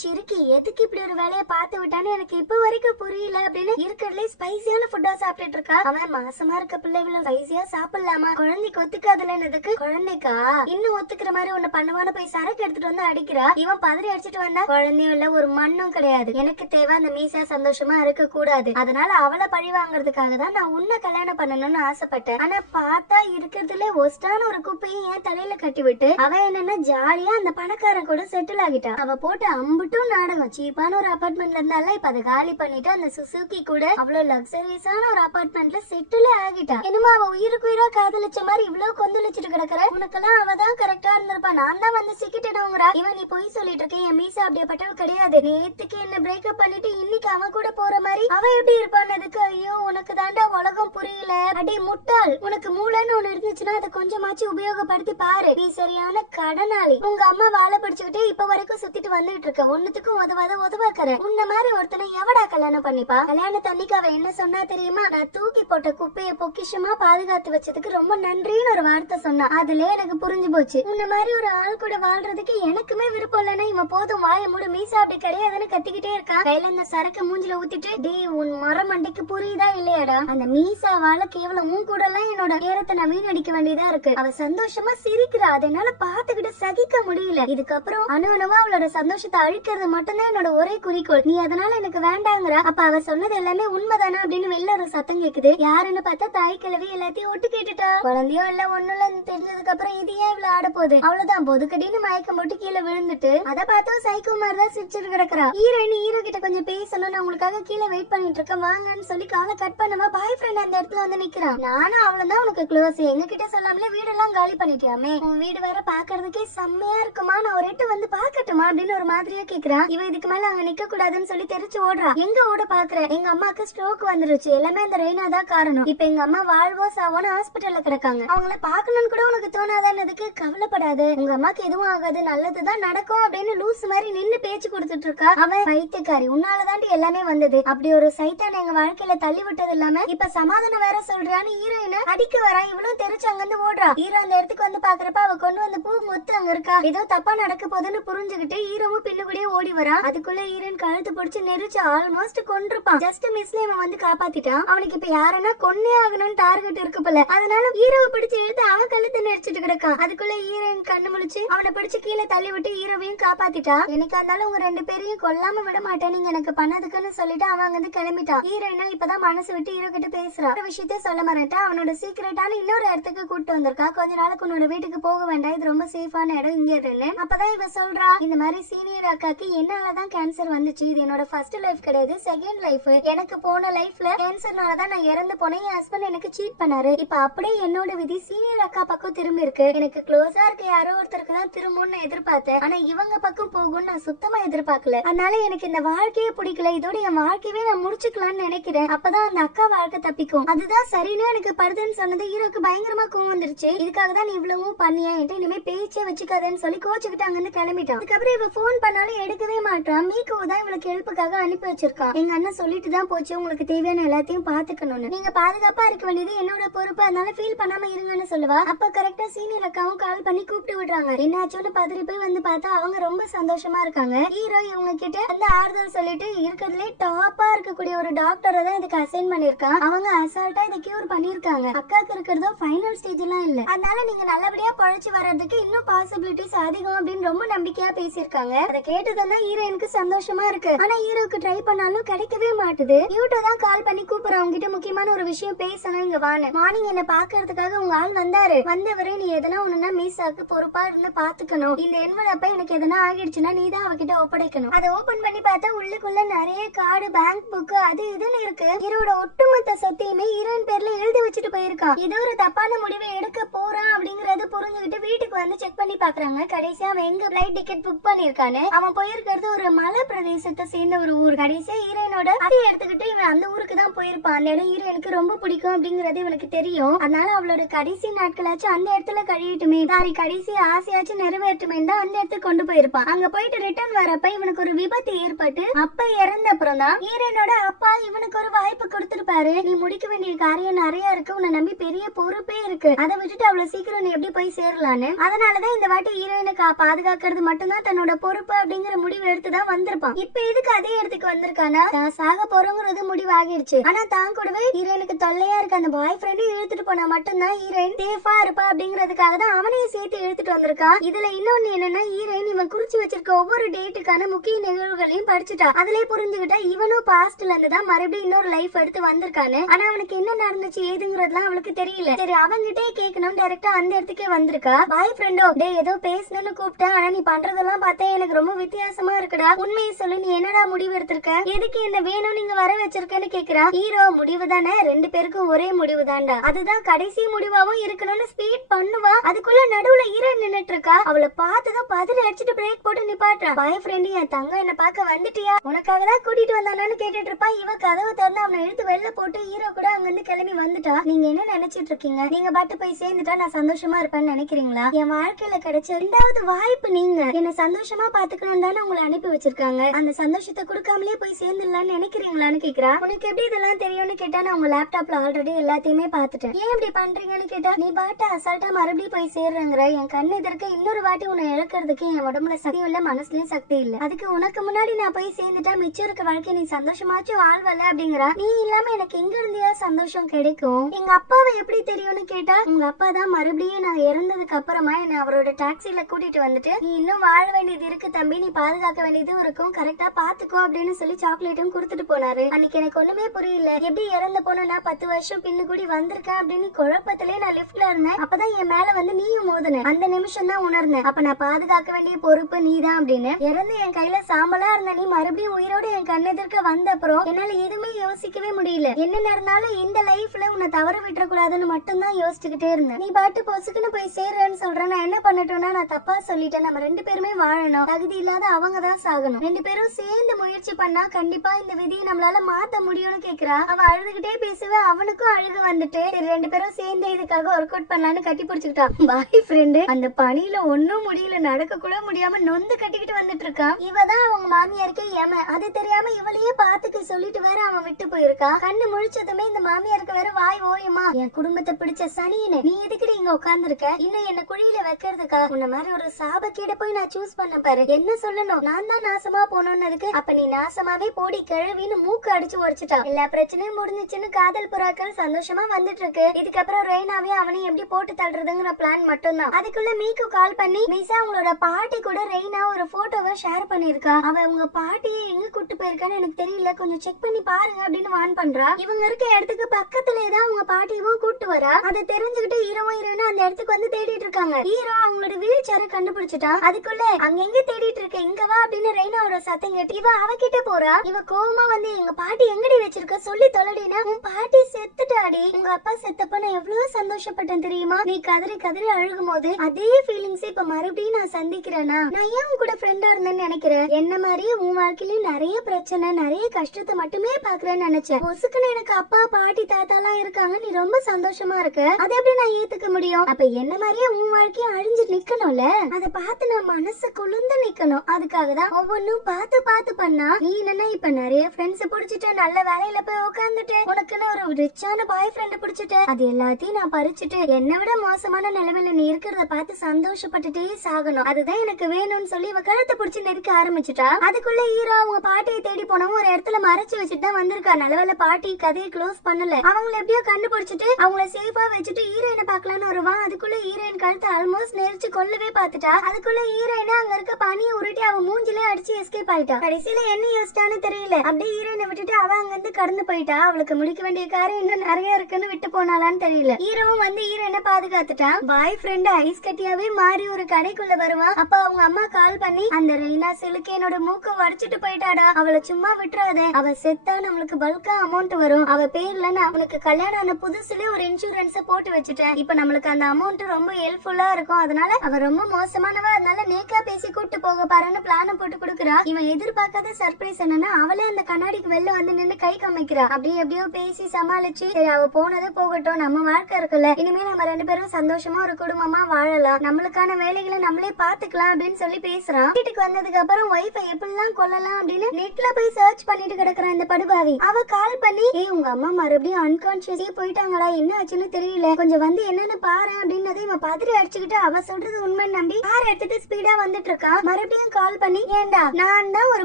சிறுக்கி எதுக்கு இப்படி ஒரு வேலையை பார்த்து விட்டான்னு எனக்கு இப்ப வரைக்கும் புரியல அப்படின்னு இருக்கிறதுல ஸ்பைசியான ஃபுட்டா சாப்பிட்டுட்டு இருக்கா. அவன் மாசமா இருக்க பிள்ளைகளும் ஸ்பைசியா சாப்பிடலாமா, குழந்தைக்கு ஒத்துக்காதுலன்னதுக்கு குழந்தைக்கா இன்னும் ஒத்துக்கிற மாதிரி ஒண்ணு பண்ணுவான்னு போய் சரக்கு எடுத்துட்டு வந்து அடிக்கிறா. இவன் பதறி அடிச்சிட்டு வந்தா குழந்தையும் இல்ல ஒரு மண்ணும் கிடையாது, எனக்கு தேவை அந்த மீசா சந்தோஷமா இருக்க கூடாது, அதனால அவளை பழி வாங்குறதுக்காக தான் நான் உன்னை கல்யாணம் பண்ணணும்னு ஆசைப்பட்டேன். ஆனா பார்த்தா இருக்கிறதுல ஒஸ்டான ஒரு குப்பையும் என் தலையில கட்டி விட்டு அவ என்னன்னா ஜாலியா அந்த பணக்காரன் கூட செட்டில் ஆகிட்டா. அவ போட்டு அம்புட்டும் நாடகம் சீப்பான ஒரு அபார்ட்மெண்ட்ல இருந்தால இப்ப அதை காலி பண்ணிட்டு அந்த சுசுகி கூட அவ்வளவு லக்ஸரியஸான ஒரு அபார்ட்மெண்ட்ல செட்டில் ஆகிட்டா. என்னமா அவ உயிருக்கு உயிரா காதலிச்ச மாதிரி இவ்வளவு கொந்தளிச்சுட்டு கிடக்குற, உனக்கெல்லாம் அவதான் கரெக்டா இருந்திருப்பா, நான் தான் வந்து சிக்கிட்டேனுங்கிறா. இவன் நீ போய் சொல்லிட்டு இருக்கேன், என் மீசா அப்படியேப்பட்டவ கிடையாது, நேத்துக்கு என்ன பிரேக்கப் பண்ணிட்டு இன்னைக்கு அவன் கூட போற மாதிரி அவ எப்படி இருப்பான்னதுக்கு ஐயோ உனக்கு தாண்டா உலகம் புரியல, அடி முட்டாள், உனக்கு மூளைன்னு ஒண்ணு இருந்துச்சுன்னா அதை கொஞ்சமாச்சு உபயோகப்படுத்தி பாரு, நீ சரியான கடனாளி, உங்க அம்மா வாழை பிடிச்சுக்கிட்டே இப்ப வரைக்கும் சுத்திட்டு வந்துட்டு இருக்க, ஒண்ணுத்துக்கும் உதவாக்கறேன், உன்ன மாதிரி ஒருத்தனை எவடா கல்யாணம் பண்ணிப்பா. கல்யாண தண்ணிக்கு அவ என்ன சொன்னா தெரியுமா, நான் தூக்கி போட்ட குப்பைய பொக்கிஷமா பாதுகாத்து வச்சதுக்கு ரொம்ப நன்றின்னு ஒரு வார்த்தை சொன்னா. அதுல எனக்கு புரிஞ்சு போச்சு, உன்ன மாதிரி ஒரு ஆள் கூட வாழ்றதுக்கு எனக்குமே விருப்பம் இல்லைன்னா இவன் போதும் வாய மூடு மீசா அப்படி கிடையாதுன்னு கத்திக்கிட்டே இருக்கா. கையில இந்த சரக்கு மூஞ்சில ஊத்திட்டு டே உன் மரமண்டைக்கு புரியுதா இல்லையாடா, அந்த மீசாவால கேவலம் உன் கூட எல்லாம் என்னோட நேரத்தை நான் வீணடிக்க வேண்டியதா இருக்கு. அவ சந்தோஷமா சிரிக்கிறா, அதனால பாத்துக்கிட்டு சகிக்க முடியல. இதுக்கப்புறம் அணுவா அவளோட சந்தோஷத்தை அழிக்கிறது மட்டும்தான் என்னோட ஒரே குறிக்கோள், நீ அதனால எனக்கு வேண்டாங்கிற. அப்ப அவ சொன்னது எல்லாமே உண்மைதானா அப்படின்னு வெளில ஒரு சத்தம் கேக்குது. யாருன்னு பார்த்தா தாய் கிழவி எல்லாத்தையும் ஒட்டு கேட்டுட்டா. குழந்தையோ இல்ல ஒண்ணுல தெரிஞ்சதுக்கு அப்புறம் இது ஏன் இவ்வளவு ஆட போகுது, அவ்வளவுதான் பொதுக்கடின்னு மயக்கம் போட்டு கீழே விழுந்துட்டு அதை பார்த்தோம் சைக்கோ மாதிரிதான் சிரிச்சுட்டு கிடக்குறா. ஹீரோ கிட்ட கொஞ்சம் பேசணும், நான் உங்களுக்காக கீழே வெயிட் பண்ணிட்டு இருக்கேன் வாங்கன்னு சொல்லி காலை கட் பண்ணவா பாய் ஃப்ரெண்ட் அந்த இடத்துல வந்து நிக்கிறான். நானும் அவ்வளவுதான் உனக்கு க்ளோஸ், எங்க கிட்ட சொல்லாமலே வீடெல்லாம் காலி பண்ணிட்டியாமே, உன் வீடு வேற பாக்குறதுக்கே செம்மையா இருக்குமா, நான் ஒரு எட்டு வந்து பாக்கட்டுமா அப்படின்னு ஒரு மாதிரியா கேக்குறா. இவ இதுக்கு மேல அங்க நிக்க கூடாதுன்னு சொல்லி தெரிச்சு ஓடுறா. எங்க ஓட பாக்குற, எங்க அம்மாக்கு ஸ்ட்ரோக் வந்துருச்சு, எல்லாமே அந்த ரெய்னா தான் காரணம், இப்ப எங்க அம்மா வாழ்வோ சாவோன்னு ஹாஸ்பிட்டல்ல கிடக்காங்க, அவங்கள பாக்கணும்னு கூட உனக்கு தோணாதான்னதுக்கு கவலைப்படாது, உங்க அம்மாக்கு எதுவும் ஆகாது நல்லதுதான் நடக்கும் அப்படின்னு லூஸ் மாதிரி நின்னு பேச்சு கொடுத்துட்டு இருக்கா. அவன் பைத்தியக்காரி, உன்னாலதாண்டி எல்லாமே வந்தது, அப்படி ஒரு சைத்தான் எங்க வாழ்க்கையில தள்ளி விட்டது இல்லாம இப்ப சமாதானம் வேற சொல்றான்னு ஹீரோயின அடிக்க வரா. இவளும் தெரிச்சு அங்க இருந்து ஓடுறா. ஹீரோ அந்த இடத்துக்கு வந்து பாக்குறப்ப அவ கொண்டு வந்து பூ முத்து அங்க இருக்கா. ஏதோ தப்பா நடக்க போகுதுன்னு புரிஞ்சுக்கிட்டு சொல்லிட்டு ஹீரோவும் பின்னு கூடயே ஓடி வரான். அதுக்குள்ள ஹீரோயின் கழுத்து பிடிச்சு நெரிச்சு ஆல்மோஸ்ட் கொன்றுப்பான். ஜஸ்ட் மிஸ்ல இவன் வந்து காப்பாத்திட்டான். அவனுக்கு இப்ப யாரனா கொன்னே ஆகணும்னு டார்கெட் இருக்கு போல. அதனால ஹீரோவை பிடிச்சு இழுத்து அவன் கழுத்து நெரிச்சிட்டு கிடக்கான். அதுக்குள்ள ஹீரோயின் கண்ணு முழிச்சு அவனை பிடிச்சு கீழே தள்ளி விட்டு ஹீரோவையும் காப்பாத்திட்டா. எனக்கு இருந்தாலும் உங்க 2 பேரையும் கொல்லாம விட மாட்டேன் நீங்க எனக்கு பண்ணதுக்குன்னு சொல்லிட்டு அவன் வந்து கிளம்பிட்டான். ஹீரோயினும் இப்பதான் மனசு விட்டு ஹீரோ கிட்ட பேசுறான். ஒரு விஷயத்த சொல்ல மாட்டா. அவனோட சீக்கிரட்டான இன்னொரு இடத்துக்கு கூட்டு வந்திருக்கா. கொஞ்ச நாளுக்கு உன்னோட வீட்டுக்கு போக வேண்டாம், இது ரொம்ப சேஃபான இடம் இங்க இருந்து. அப்பதான் இவ சொல்றா, இந்த மாதிரி சீனியர் அக்காக்கு என்னாலதான் கேன்சர் வந்துச்சு. இது என்னோட ஃபர்ஸ்ட் லைஃப் கிடையாது, செகண்ட் லைஃப். எனக்கு போன லைஃப்ல கேன்சர்னாலதான் நான் இறந்து போனேன். என் ஹஸ்பண்ட் எனக்கு சீட் பண்ணாரு. இப்ப அப்படியே என்னோட விதி சீனியர் அக்கா பக்கம் திரும்பி இருக்கு. எனக்கு க்ளோஸா இருக்க யாரோ ஒருத்தருக்கு தான் திரும்பும்னு நான் எதிர்பார்த்தேன். ஆனா இவங்க பக்கம் போகும்னு நான் சுத்தமா எதிர்பார்க்கல. அதனால எனக்கு இந்த வாழ்க்கையே பிடிக்கல. இதோட என் வாழ்க்கையவே நான் முடிச்சுக்கலாம்னு நினைக்கிறேன். அப்பதான் அந்த அக்கா வாழ்க்கை தப்பிக்கும். அதுதான் சரின்னு எனக்கு படுதுன்னு சொன்னது ஹீரோக்கு பயங்கரமா கோவம் வந்துருச்சு. இதுக்காக தான் நீ இவ்வளவும் பண்ணியா, என்கிட்ட இனிமே பேச்சே வச்சுக்காதன்னு சொல்லி கோச்சுக்கிட்டு அங்கிருந்து கிளம்பிட்டான். அதுக்கப்புறம் இவ போன் பண்ணாலும் எடுக்கவே மாட்டான். மீக்கு தான் இவளுக்கு ஹெல்ப்புக்காக அனுப்பி வச்சிருக்கான். எங்க அண்ணன் சொல்லிட்டு தான் போச்சு, உங்களுக்கு தேவையான எல்லாத்தையும் பாத்துக்கணும்னு. நீங்க பாதுகாப்பா இருக்க வேண்டியது என்னோட பொறுப்பு, அதனால ஃபீல் பண்ணாம இருங்கன்னு சொல்லுவா. அப்ப கரெக்டா சீனியர் அக்காவும் கால் பண்ணி கூப்பிட்டு விடுறாங்க. என்னாச்சுன்னு பதறி போய் வந்து பார்த்தா அவங்க ரொம்ப சந்தோஷமா இருக்காங்க. ஹீரோ இவங்க கிட்ட வந்து ஆறுதல் சொல்லிட்டு இருக்கிறதுலே டாப்பா இருக்கக்கூடிய ஒரு டாக்டரை தான் இதுக்கு அசைன் பண்ணிருக்கான். அவங்க அசால்ட்டா இதை கியூர் பண்ணிருக்காங்க. அக்காக்கு இருக்கிறதோ ஃபைனல் ஸ்டேஜ் எல்லாம் இல்ல. அதனால நீங்க நல்லபடியா பழச்சு வர்றதுக்கு இன்னும் பாசிபிலிட்டிஸ் அதிகம் அப்படின்னு ரொம்ப நம்பிக்கையா பேசியிருக்காங்க. அதை கேட்டதெல்லாம் ஹீரோயினுக்கு சந்தோஷமா இருக்கு. ஆனா ஹீரோக்கு ட்ரை பண்ணாலும் கிடைக்கவே மாட்டுது. யூட்டோ தான் கால் பண்ணி கூப்பிடுறேன், அவங்க கிட்ட முக்கியமான ஒரு விஷயம் பேசணும், இங்க வான்னு. மார்னிங் என்ன பாக்குறதுக்காக உங்க ஆள் வந்தாரு. வந்தவரே நீ எதனா ஒண்ணுன்னா மீசாக்கு பொறுப்பா இருந்து பாத்துக்கணும். இந்த என்வலப்ப எனக்கு எதனா ஆகிடுச்சுன்னா நீ தான் அவகிட்ட ஒப்படைக்கணும். அதை ஓபன் பண்ணி பார்த்தா உள்ளுக்குள்ள நிறைய கார்டு, பேங்க் புக், அது இதுன்னு இருக்கு. ஹீரோட ஒட்டுமொத்த சொத்தையுமே ஹீரோயின் பேர்ல எழுதி வச்சுட்டு போயிருக்கான். இது ஒரு தப்பான முடிவை எடுக்க போறான் அப்படிங்கறது புரிஞ்சுக்கிட்டு வீட்டுக்கு வந்து செக் பண்ணி பாக்குறாங்க. கடைசியா அவன் எங்க ஃளைட் டிக்கெட் புக் பண்ணிருக்கானு அவன் போயிருக்கிறது ஒரு மலை பிரதேசத்தை சேர்ந்த ஒரு ஊர். கடைசியா ஹீரோயினோட அதை எடுத்துக்கிட்டு இவன் அந்த ஊருக்கு தான் போயிருப்பான். அந்த இடம் ஹீரோயினுக்கு ரொம்ப பிடிக்கும் அப்படிங்கறது இவனுக்கு தெரியும். அதனால அவளோட கடைசி நாட்களாச்சும் அந்த இடத்துல கழியட்டுமே, சாரி கடைசி ஆசையாச்சும் நிறைவேற்றுமே தான் அந்த இடத்துக்கு கொண்டு போயிருப்பான். அங்க போயிட்டு ரிட்டர்ன் வரப்ப இவனுக்கு ஒரு விபத்து ஏற்பட்டு அப்ப இறந்த அப்புறம் தான் ஹீரோயினோட அப்பா இவனுக்கு ஒரு வாய்ப்பு கொடுத்திருப்பாரு. நீ முடிக்க வேண்டிய காரியம் நிறைய இருக்கு, உன்னை நம்பி பெரிய பொறுப்பே இருக்கு, அதை விட்டுட்டு அவ்வளவு சீக்கிரம் நீ எப்படி போய் சேரலான்னு. அதனாலதான் இந்த வாட்டி ஹீரோயினுக்கு பாதுகாக்கிறது மட்டும்தான் தன்னோட பொறுப்பு அப்படிங்கிற முடிவு எடுத்துதான் வந்திருப்பான். இப்ப இதுக்கு அதே இடத்துக்கு வந்திருக்கானா, தான் சாக போறோங்கிறது முடிவு ஆகிடுச்சு. ஆனா தான் கூடவே ஹீரோயினுக்கு தொல்லையா இருக்க அந்த பாய் ஃப்ரெண்ட் இழுத்துட்டு போனா மட்டும்தான் ஹீரோயின் சேஃபா இருப்பா அப்படிங்கறதுக்காக தான் அவனையும் சேர்த்து இழுத்துட்டு வந்திருக்கா. இதுல இன்னொன்னு என்னன்னா, ஹீரோயின் இவன் குறிச்சு வச்சிருக்க ஒவ்வொரு டேட்டுக்கான முக்கிய நிகழ்வுகளையும் படிச்சுட்டா. அதுலயே புரிஞ்சுக்கிட்டா இவனும் பாஸ்ட்ல இருந்து தான் மறுபடியும் இன்னொரு லைஃப் எடுத்து வந்திருக்கானு. ஆனா அவனுக்கு என்ன நடந்துச்சு ஏதுங்கிறதுலாம் அவளுக்கு தெரியல. சரி அவன்கிட்டே கேட்கணும், டைரக்டா அந்த இடத்துக்கே வந்திருக்கா. பாய் ஃப்ரெண்டோ, டே ஏதோ பேசணும்னு கூப்பிட்டேன், ஆனா நீ பண்றதெல்லாம் பார்த்தேன் எனக்கு ரொம்ப வித்தியாசமா இருக்குடா, உண்மையை சொல்லு, நீ என்னடா முடிவு எடுத்திருக்க, எதுக்கு என்ன வேணும் நீங்க வர வச்சிருக்கேன்னு கேக்குறா. ஹீரோ, முடிவு தானே, 2 பேருக்கும் ஒரே முடிவு தான்டா, அதுதான் கடைசி முடிவாவும் இருக்கணும்னு ஸ்பீட் பண்ணுவா. அதுக்குள்ள நடுவுல ஹீரோ நின்னுட்டு இருக்கா. அவளை பார்த்ததும் பதறி அடிச்சுட்டு பிரேக் போட்டு நிப்பாட்டுறா. பாய் ஃப்ரெண்ட், என் தங்கம் என்ன பார்க்க வந்துட்டியா, உனக்காக தான் கூட்டிட்டு வந்தானு கேட்டுட்டு இருப்பா. இவ கதவை திறந்து அவனை எடுத்து வெளில போட்டு ஹீரோ கூட அங்க இருந்து கிளம்பி வந்துட்டா. நீங்க என்ன நினைச்சிட்டு இருக்கீங்க, நீங்க பாட்டு போய் சேர்ந்துட்டா நான் சந்தோஷமா இருப்பேன்னு நினைக்கிறீங்களா? என் வாழ்க்கையில கிடைச்ச 2வது வாய்ப்பு, நீங்க என்ன சந்தோஷமா பாத்துக்கணும் தானே உங்களை அனுப்பி வச்சிருக்காங்க. அந்த சந்தோஷத்தை கொடுக்காமலே போய் சேர்ந்துடலாம்னு நினைக்கிறீங்களான்னு கேக்குறா. உனக்கு எப்படி இதெல்லாம் தெரியும்னு கேட்டா, நான் உங்க லேப்டாப்ல ஆல்ரெடி எல்லாத்தையுமே பாத்துட்டேன், ஏன் இப்படி பண்றீங்கன்னு கேட்டா, நீ பாட்டு அசால்ட்டா மறுபடியும் போய் சேர்றங்கிற, என் கண்ணு எதிர்க்க இன்னொரு வாட்டி உன்னை இழக்கிறதுக்கு என் உடம்புல சக்தி இல்ல, மனசுலயும் சக்தி இல்ல, அதுக்கு உனக்கு முன்னாடி நான் போய் சேர்ந்துட்டா மிச்சம் இருக்க வாழ்க்கை நீ சந்தோஷமாச்சும் வாழ்வல அப்படிங்கிறா. நீ இல்லாம எனக்கு எங்க இருந்தியா சந்தோஷம் கிடைக்கும்? எங்க அப்பாவை எப்படி தெரியும்னு கேட்டா, உங்க அப்பா தான் மறுபடியும் நான் இறந்ததுக்கு அப்புறமா என்ன அவரோட டாக்ஸில கூட்டிட்டு வந்துட்டு, நீ இன்னும் வாழ வேண்டியது இருக்கு தம்பி, நீ பாதுகாக்க வேண்டியதும் இருக்கும், கரெக்டா பாத்துக்கோ அப்படின்னு சொல்லி சாக்லேட்டும் கொடுத்துட்டு போனாரு. அன்னைக்கு எனக்கு ஒண்ணுமே புரியல, எப்படி இறந்து போனா 10 வருஷம் பின்னு கூடி வந்திருக்கேன் அப்படின்னு குழப்பத்திலே நான் லிப்ட்ல இருந்தேன். அப்பதான் என் மேல வந்து நீயும் மோதுன, அந்த நிமிஷம் தான் உணர்ந்தேன், அப்ப நான் பாதுகாக்க வேண்டிய பொறுப்பு நீதான் அப்படின்னு. இறந்து என் கையில சாம்பலா இருந்த நீ மறுபடியும் உயிரோட என் கண்ணெதிர்க்க வந்த அப்புறம் என்னால எதுவுமே யோசிக்கவே முடியல. என்ன நடந்தாலும் இந்த லைஃப்ல உன்னை தவற விட்டுற கூடாதுன்னு மட்டும் தான் யோசிச்சுக்கிட்டே இருந்தேன். நீ பாட்டு பொசுக்குன்னு போய் சேர்றேன்னு சொல்றேன், நான் என்ன பண்ணட்டும்னா, நான் தப்பா சொல்லிட்டேன், நம்ம 2 பேருமே வாழணும், தகுதி இல்லாத அவங்க தான் சாகணும், 2 பேரும் சேர்ந்து முயற்சி பண்ணா கண்டிப்பா இந்த விதியை நம்மளால மாத்த முடியும்னு கேக்குறா. அவ அழுதுகிட்டே பேசுவ, அவனுக்கும் அழுகு வந்துட்டு, 2 பேரும் சேர்ந்து இதுக்காக ஒர்க் அவுட் பண்ணலான்னு கட்டி பிடிச்சுக்கிட்டான். பாய் ஃப்ரெண்டு அந்த பணியில ஒன்னும் முடியல, நடக்க கூட முடியாம நொந்து கட்டிக்கிட்டு வந்துட்டு இருக்கான். இவதான் அவங்க மாமியாருக்கே ஏம, அது தெரியாம இவளையே பாத்துக்க சொல்லிட்டு வேற அவன் விட்டு போயிருக்கா. கண்ணு முழிச்சதுமே இந்த மாமியாருக்கு வேற வாய் ஓயுமா, என் குடும்பத்தை பிடிச்ச சனியனே, நீ எதுக்கு இங்க உட்கார்ந்து இருக்க, இன்னும் என்ன குழியில வைக்கிறதுக்கா, உன்ன மாதிரி ஒரு சாபக்கீட போய் நான் சூஸ் பண்ண பாரு. என்ன சொல்லணும், நான் தான் நாசமா போனோம்னதுக்கு அப்ப நீ நாசமாவே போடி கிழவின்னு மூக்கு அடிச்சு உடைச்சிட்டா. எல்லா பிரச்சனையும் முடிஞ்சிச்சுன்னு காதல் புறாக்கள் சந்தோஷமா வந்துட்டு இருக்கு. இதுக்கப்புறம் ரெய்னாவையும் அவனையும் எப்படி போட்டு தள்ளுறதுங்கிற பிளான் மட்டும் தான். அதுக்குள்ள மீக்கு கால் பண்ணி மீசா அவங்களோட பாட்டி கூட ரெய்னா ஒரு போட்டோவை ஷேர் பண்ணிருக்கா. அவ உங்க பாட்டியை எங்க கூட்டு போயிருக்கான்னு எனக்கு தெரியல, கொஞ்சம் செக் பண்ணி பாருங்க அப்படின்னு வான் பண்றா. இவங்க இருக்க இடத்துக்கு பக்கத்துலயேதான் அவங்க பாட்டியும் கூட்டு வரா. அதை தெரிஞ்சுக்கிட்டு ஹீரோவும் ஹீரோயினும் அந்த இடத்துக்கு வந்து தேடிட்டு இருக்காங்க. ஹீரோ அவங்களோட வீல் சேரை கண்டுபிடிச்சிட்டா. அதுக்குள்ள அங்க எங்க தேடிட்டு இருக்க, இங்க வா அப்படின்னு ரெய்னாவோட சத்தம் கேட்டு இவ அவகிட்ட போறா. இவ கோவமா வந்து எங்க பாட்டி எங்கடி வச்சிருக்க சொல்லி தொலைடினா, உன் பாட்டி செத்துட்டாடி, உங்க அப்பா செத்தப்ப நான் எவ்வளவு சந்தோஷப்பட்டேன் தெரியுமா, நீ கதறி கதறி அழுகும் போது அதே ஃபீலிங்ஸ் இப்ப மறுபடியும் நான் சந்திக்கிறேனா, நான் ஏன் உன் கூட ஃப்ரெண்டா இருந்தேன்னு நினைக்கிறேன், என்ன மாதிரி உன் வாழ்க்கையில நிறைய பிரச்சனை நிறைய கஷ்டத்தை மட்டுமே பாக்குறேன்னு நினைச்சேன். பொசுக்குன்னு எனக்கு அப்பா பாட்டி தாத்தா எல்லாம் இருக்காங்க, நீ ரொம்ப சந்தோஷமா இருக்க, அதை எப்படி நான் ஏத்துக்க முடியும், அப்ப என்ன மாதிரியே உன் வாழ்க்கையும் அழிஞ்சு நிக்கணும்ல, அதை பார்த்து நான் மனசு குளிர்ந்து நிக்கணும், அதுக்காக தான் ஒவ்வொன்னும் பார்த்து பார்த்து பண்ணா. நீ என்னன்னா இப்ப நிறைய ஃப்ரெண்ட்ஸ் பிடிச்சிட்ட, நல்ல வேலையில போய் உட்காந்துட்டு உனக்குன்னு ஒரு ரிச்சான பாய் ஃப்ரெண்ட் பிடிச்சிட்டு அது எல்லாத்தையும் நான் பறிச்சுட்டு என்னை விட மோசமான நிலைமையில நீ இருக்கிறத பார்த்து சந்தோஷப்பட்டுட்டே சாகணும், அதுதான் எனக்கு வேணும்னு சொல்லி இவ கழுத்தை பிடிச்சி நெருக்க ஆரம்பிச்சுட்டா. அதுக்குள்ள ஹீரோ அவங்க பாட்டியை தேடி போனவங்க ஒரு இடத்துல மறைச்சு வச்சுட்டு தான் வந்திருக்கா. நல்லவேளை பாட்டி கதையை க்ளோஸ் பண்ணல, அவங்களை எப்படியோ கண்டுபிடிச்சிட்டு அவங்கள சேஃபா வச்சுட்டு ஹீரோயினை பாக்கலான்னு வருவான். அதுக்குள்ள ஹீரோயின் கழுத்தை ஆல்மோஸ்ட் நெரிச்சு கொல்லவே பாத்துட்டா. அதுக்குள்ள ஹீரோயினை அங்க இருக்க பனியை உருட்டி அவ மூஞ்சிலே அடிச்சு எஸ்கேப் ஆயிட்டா. கடைசியில என்ன யோசிச்சான்னு தெரியல, அப்படியே ஹீரோயினை விட்டுட்டு அவ அங்க இருந்து கடந்து போயிட்டா. அவளுக்கு முடிக்க வேண்டிய காரியம் இன்னும் நிறைய இருக்குன்னு விட்டு போனாலான்னு தெரியல. ஹீரோவும் வந்து ஹீரோயினை பாதுகாத்துட்டான். பாய் ஃப்ரெண்ட் ஐஸ் கட்டியாவே மாறி ஒரு கடைக்குள்ள வருவான். அப்ப அவங்க அம்மா கால் பண்ணி, அந்த ரெய்னா சிலுக்கு என்னோட மூக்க வடிச்சிட்டு போயிட்டாடா, அவளை சும்மா விட்டுறாதே, அவ செத்தா நம்மளுக்கு பல்கா அமௌண்ட் வரும், அவ பேர்ல நான் உனக்கு கல்யாணம் ஆன புதுசுல ஒரு இன்சூரன்ஸ் போட்டு வச்சுட்டேன், இப்ப நம்மளுக்கு அந்த அமௌண்ட் ரொம்ப ஹெல்ப்ஃபுல்லா இருக்கும், அதனால அவ ரொம்ப மோசமானவ, அதனால நேக்கா பேசி கூட்டு போக பாருன்னு பிளான போட்டு கொடுக்குறா. இவன் எதிர்பார்க்காத சர்ப்ரைஸ் என்னன்னா அவளே அந்த கண்ணாடிக்கு வெளில வந்து நின்னு கை காமிக்கிறா. அப்படியே எப்படியோ பேசி சமாளிச்சு சரி அவ போனது போகட்டும், நம்ம வாழ்க்கை இருக்குல்ல, இனிமே நம்ம ரெண்டு பேரும் சந்தோஷமா ஒரு குடும்பமா வாழலாம், நம்மளுக்கான வேலைகளை நம்மளே பாத்துக்கலாம் அப்படின்னு சொல்லி பேசுறான். வீட்டுக்கு வந்ததுக்கு அப்புறம் ஒய்ஃபை எப்படிலாம் கொல்லலாம் அப்படின்னு நெட்ல போய் சர்ச் பண்ணிட்டு கிடக்குறான் இந்த படுபாவி. அவ கால் பண்ணி, ஏய் உங்க அம்மா மறுபடியும் அன்கான்சியஸே போயிட்டாங்களா, என்ன ஆச்சுன்னு தெரியல, கொஞ்சம் வந்து என்னன்னு பாரு அப்படின்னு இவன் பதறி அடிச்சுக்கிட்டு அவ சொல்றது உண்மை நம்பி கார் எடுத்துட்டு ஸ்பீடா வந்துட்டு இருக்கான். மறுபடியும் கால் பண்ணி, ஏண்டா நான் தான் ஒரு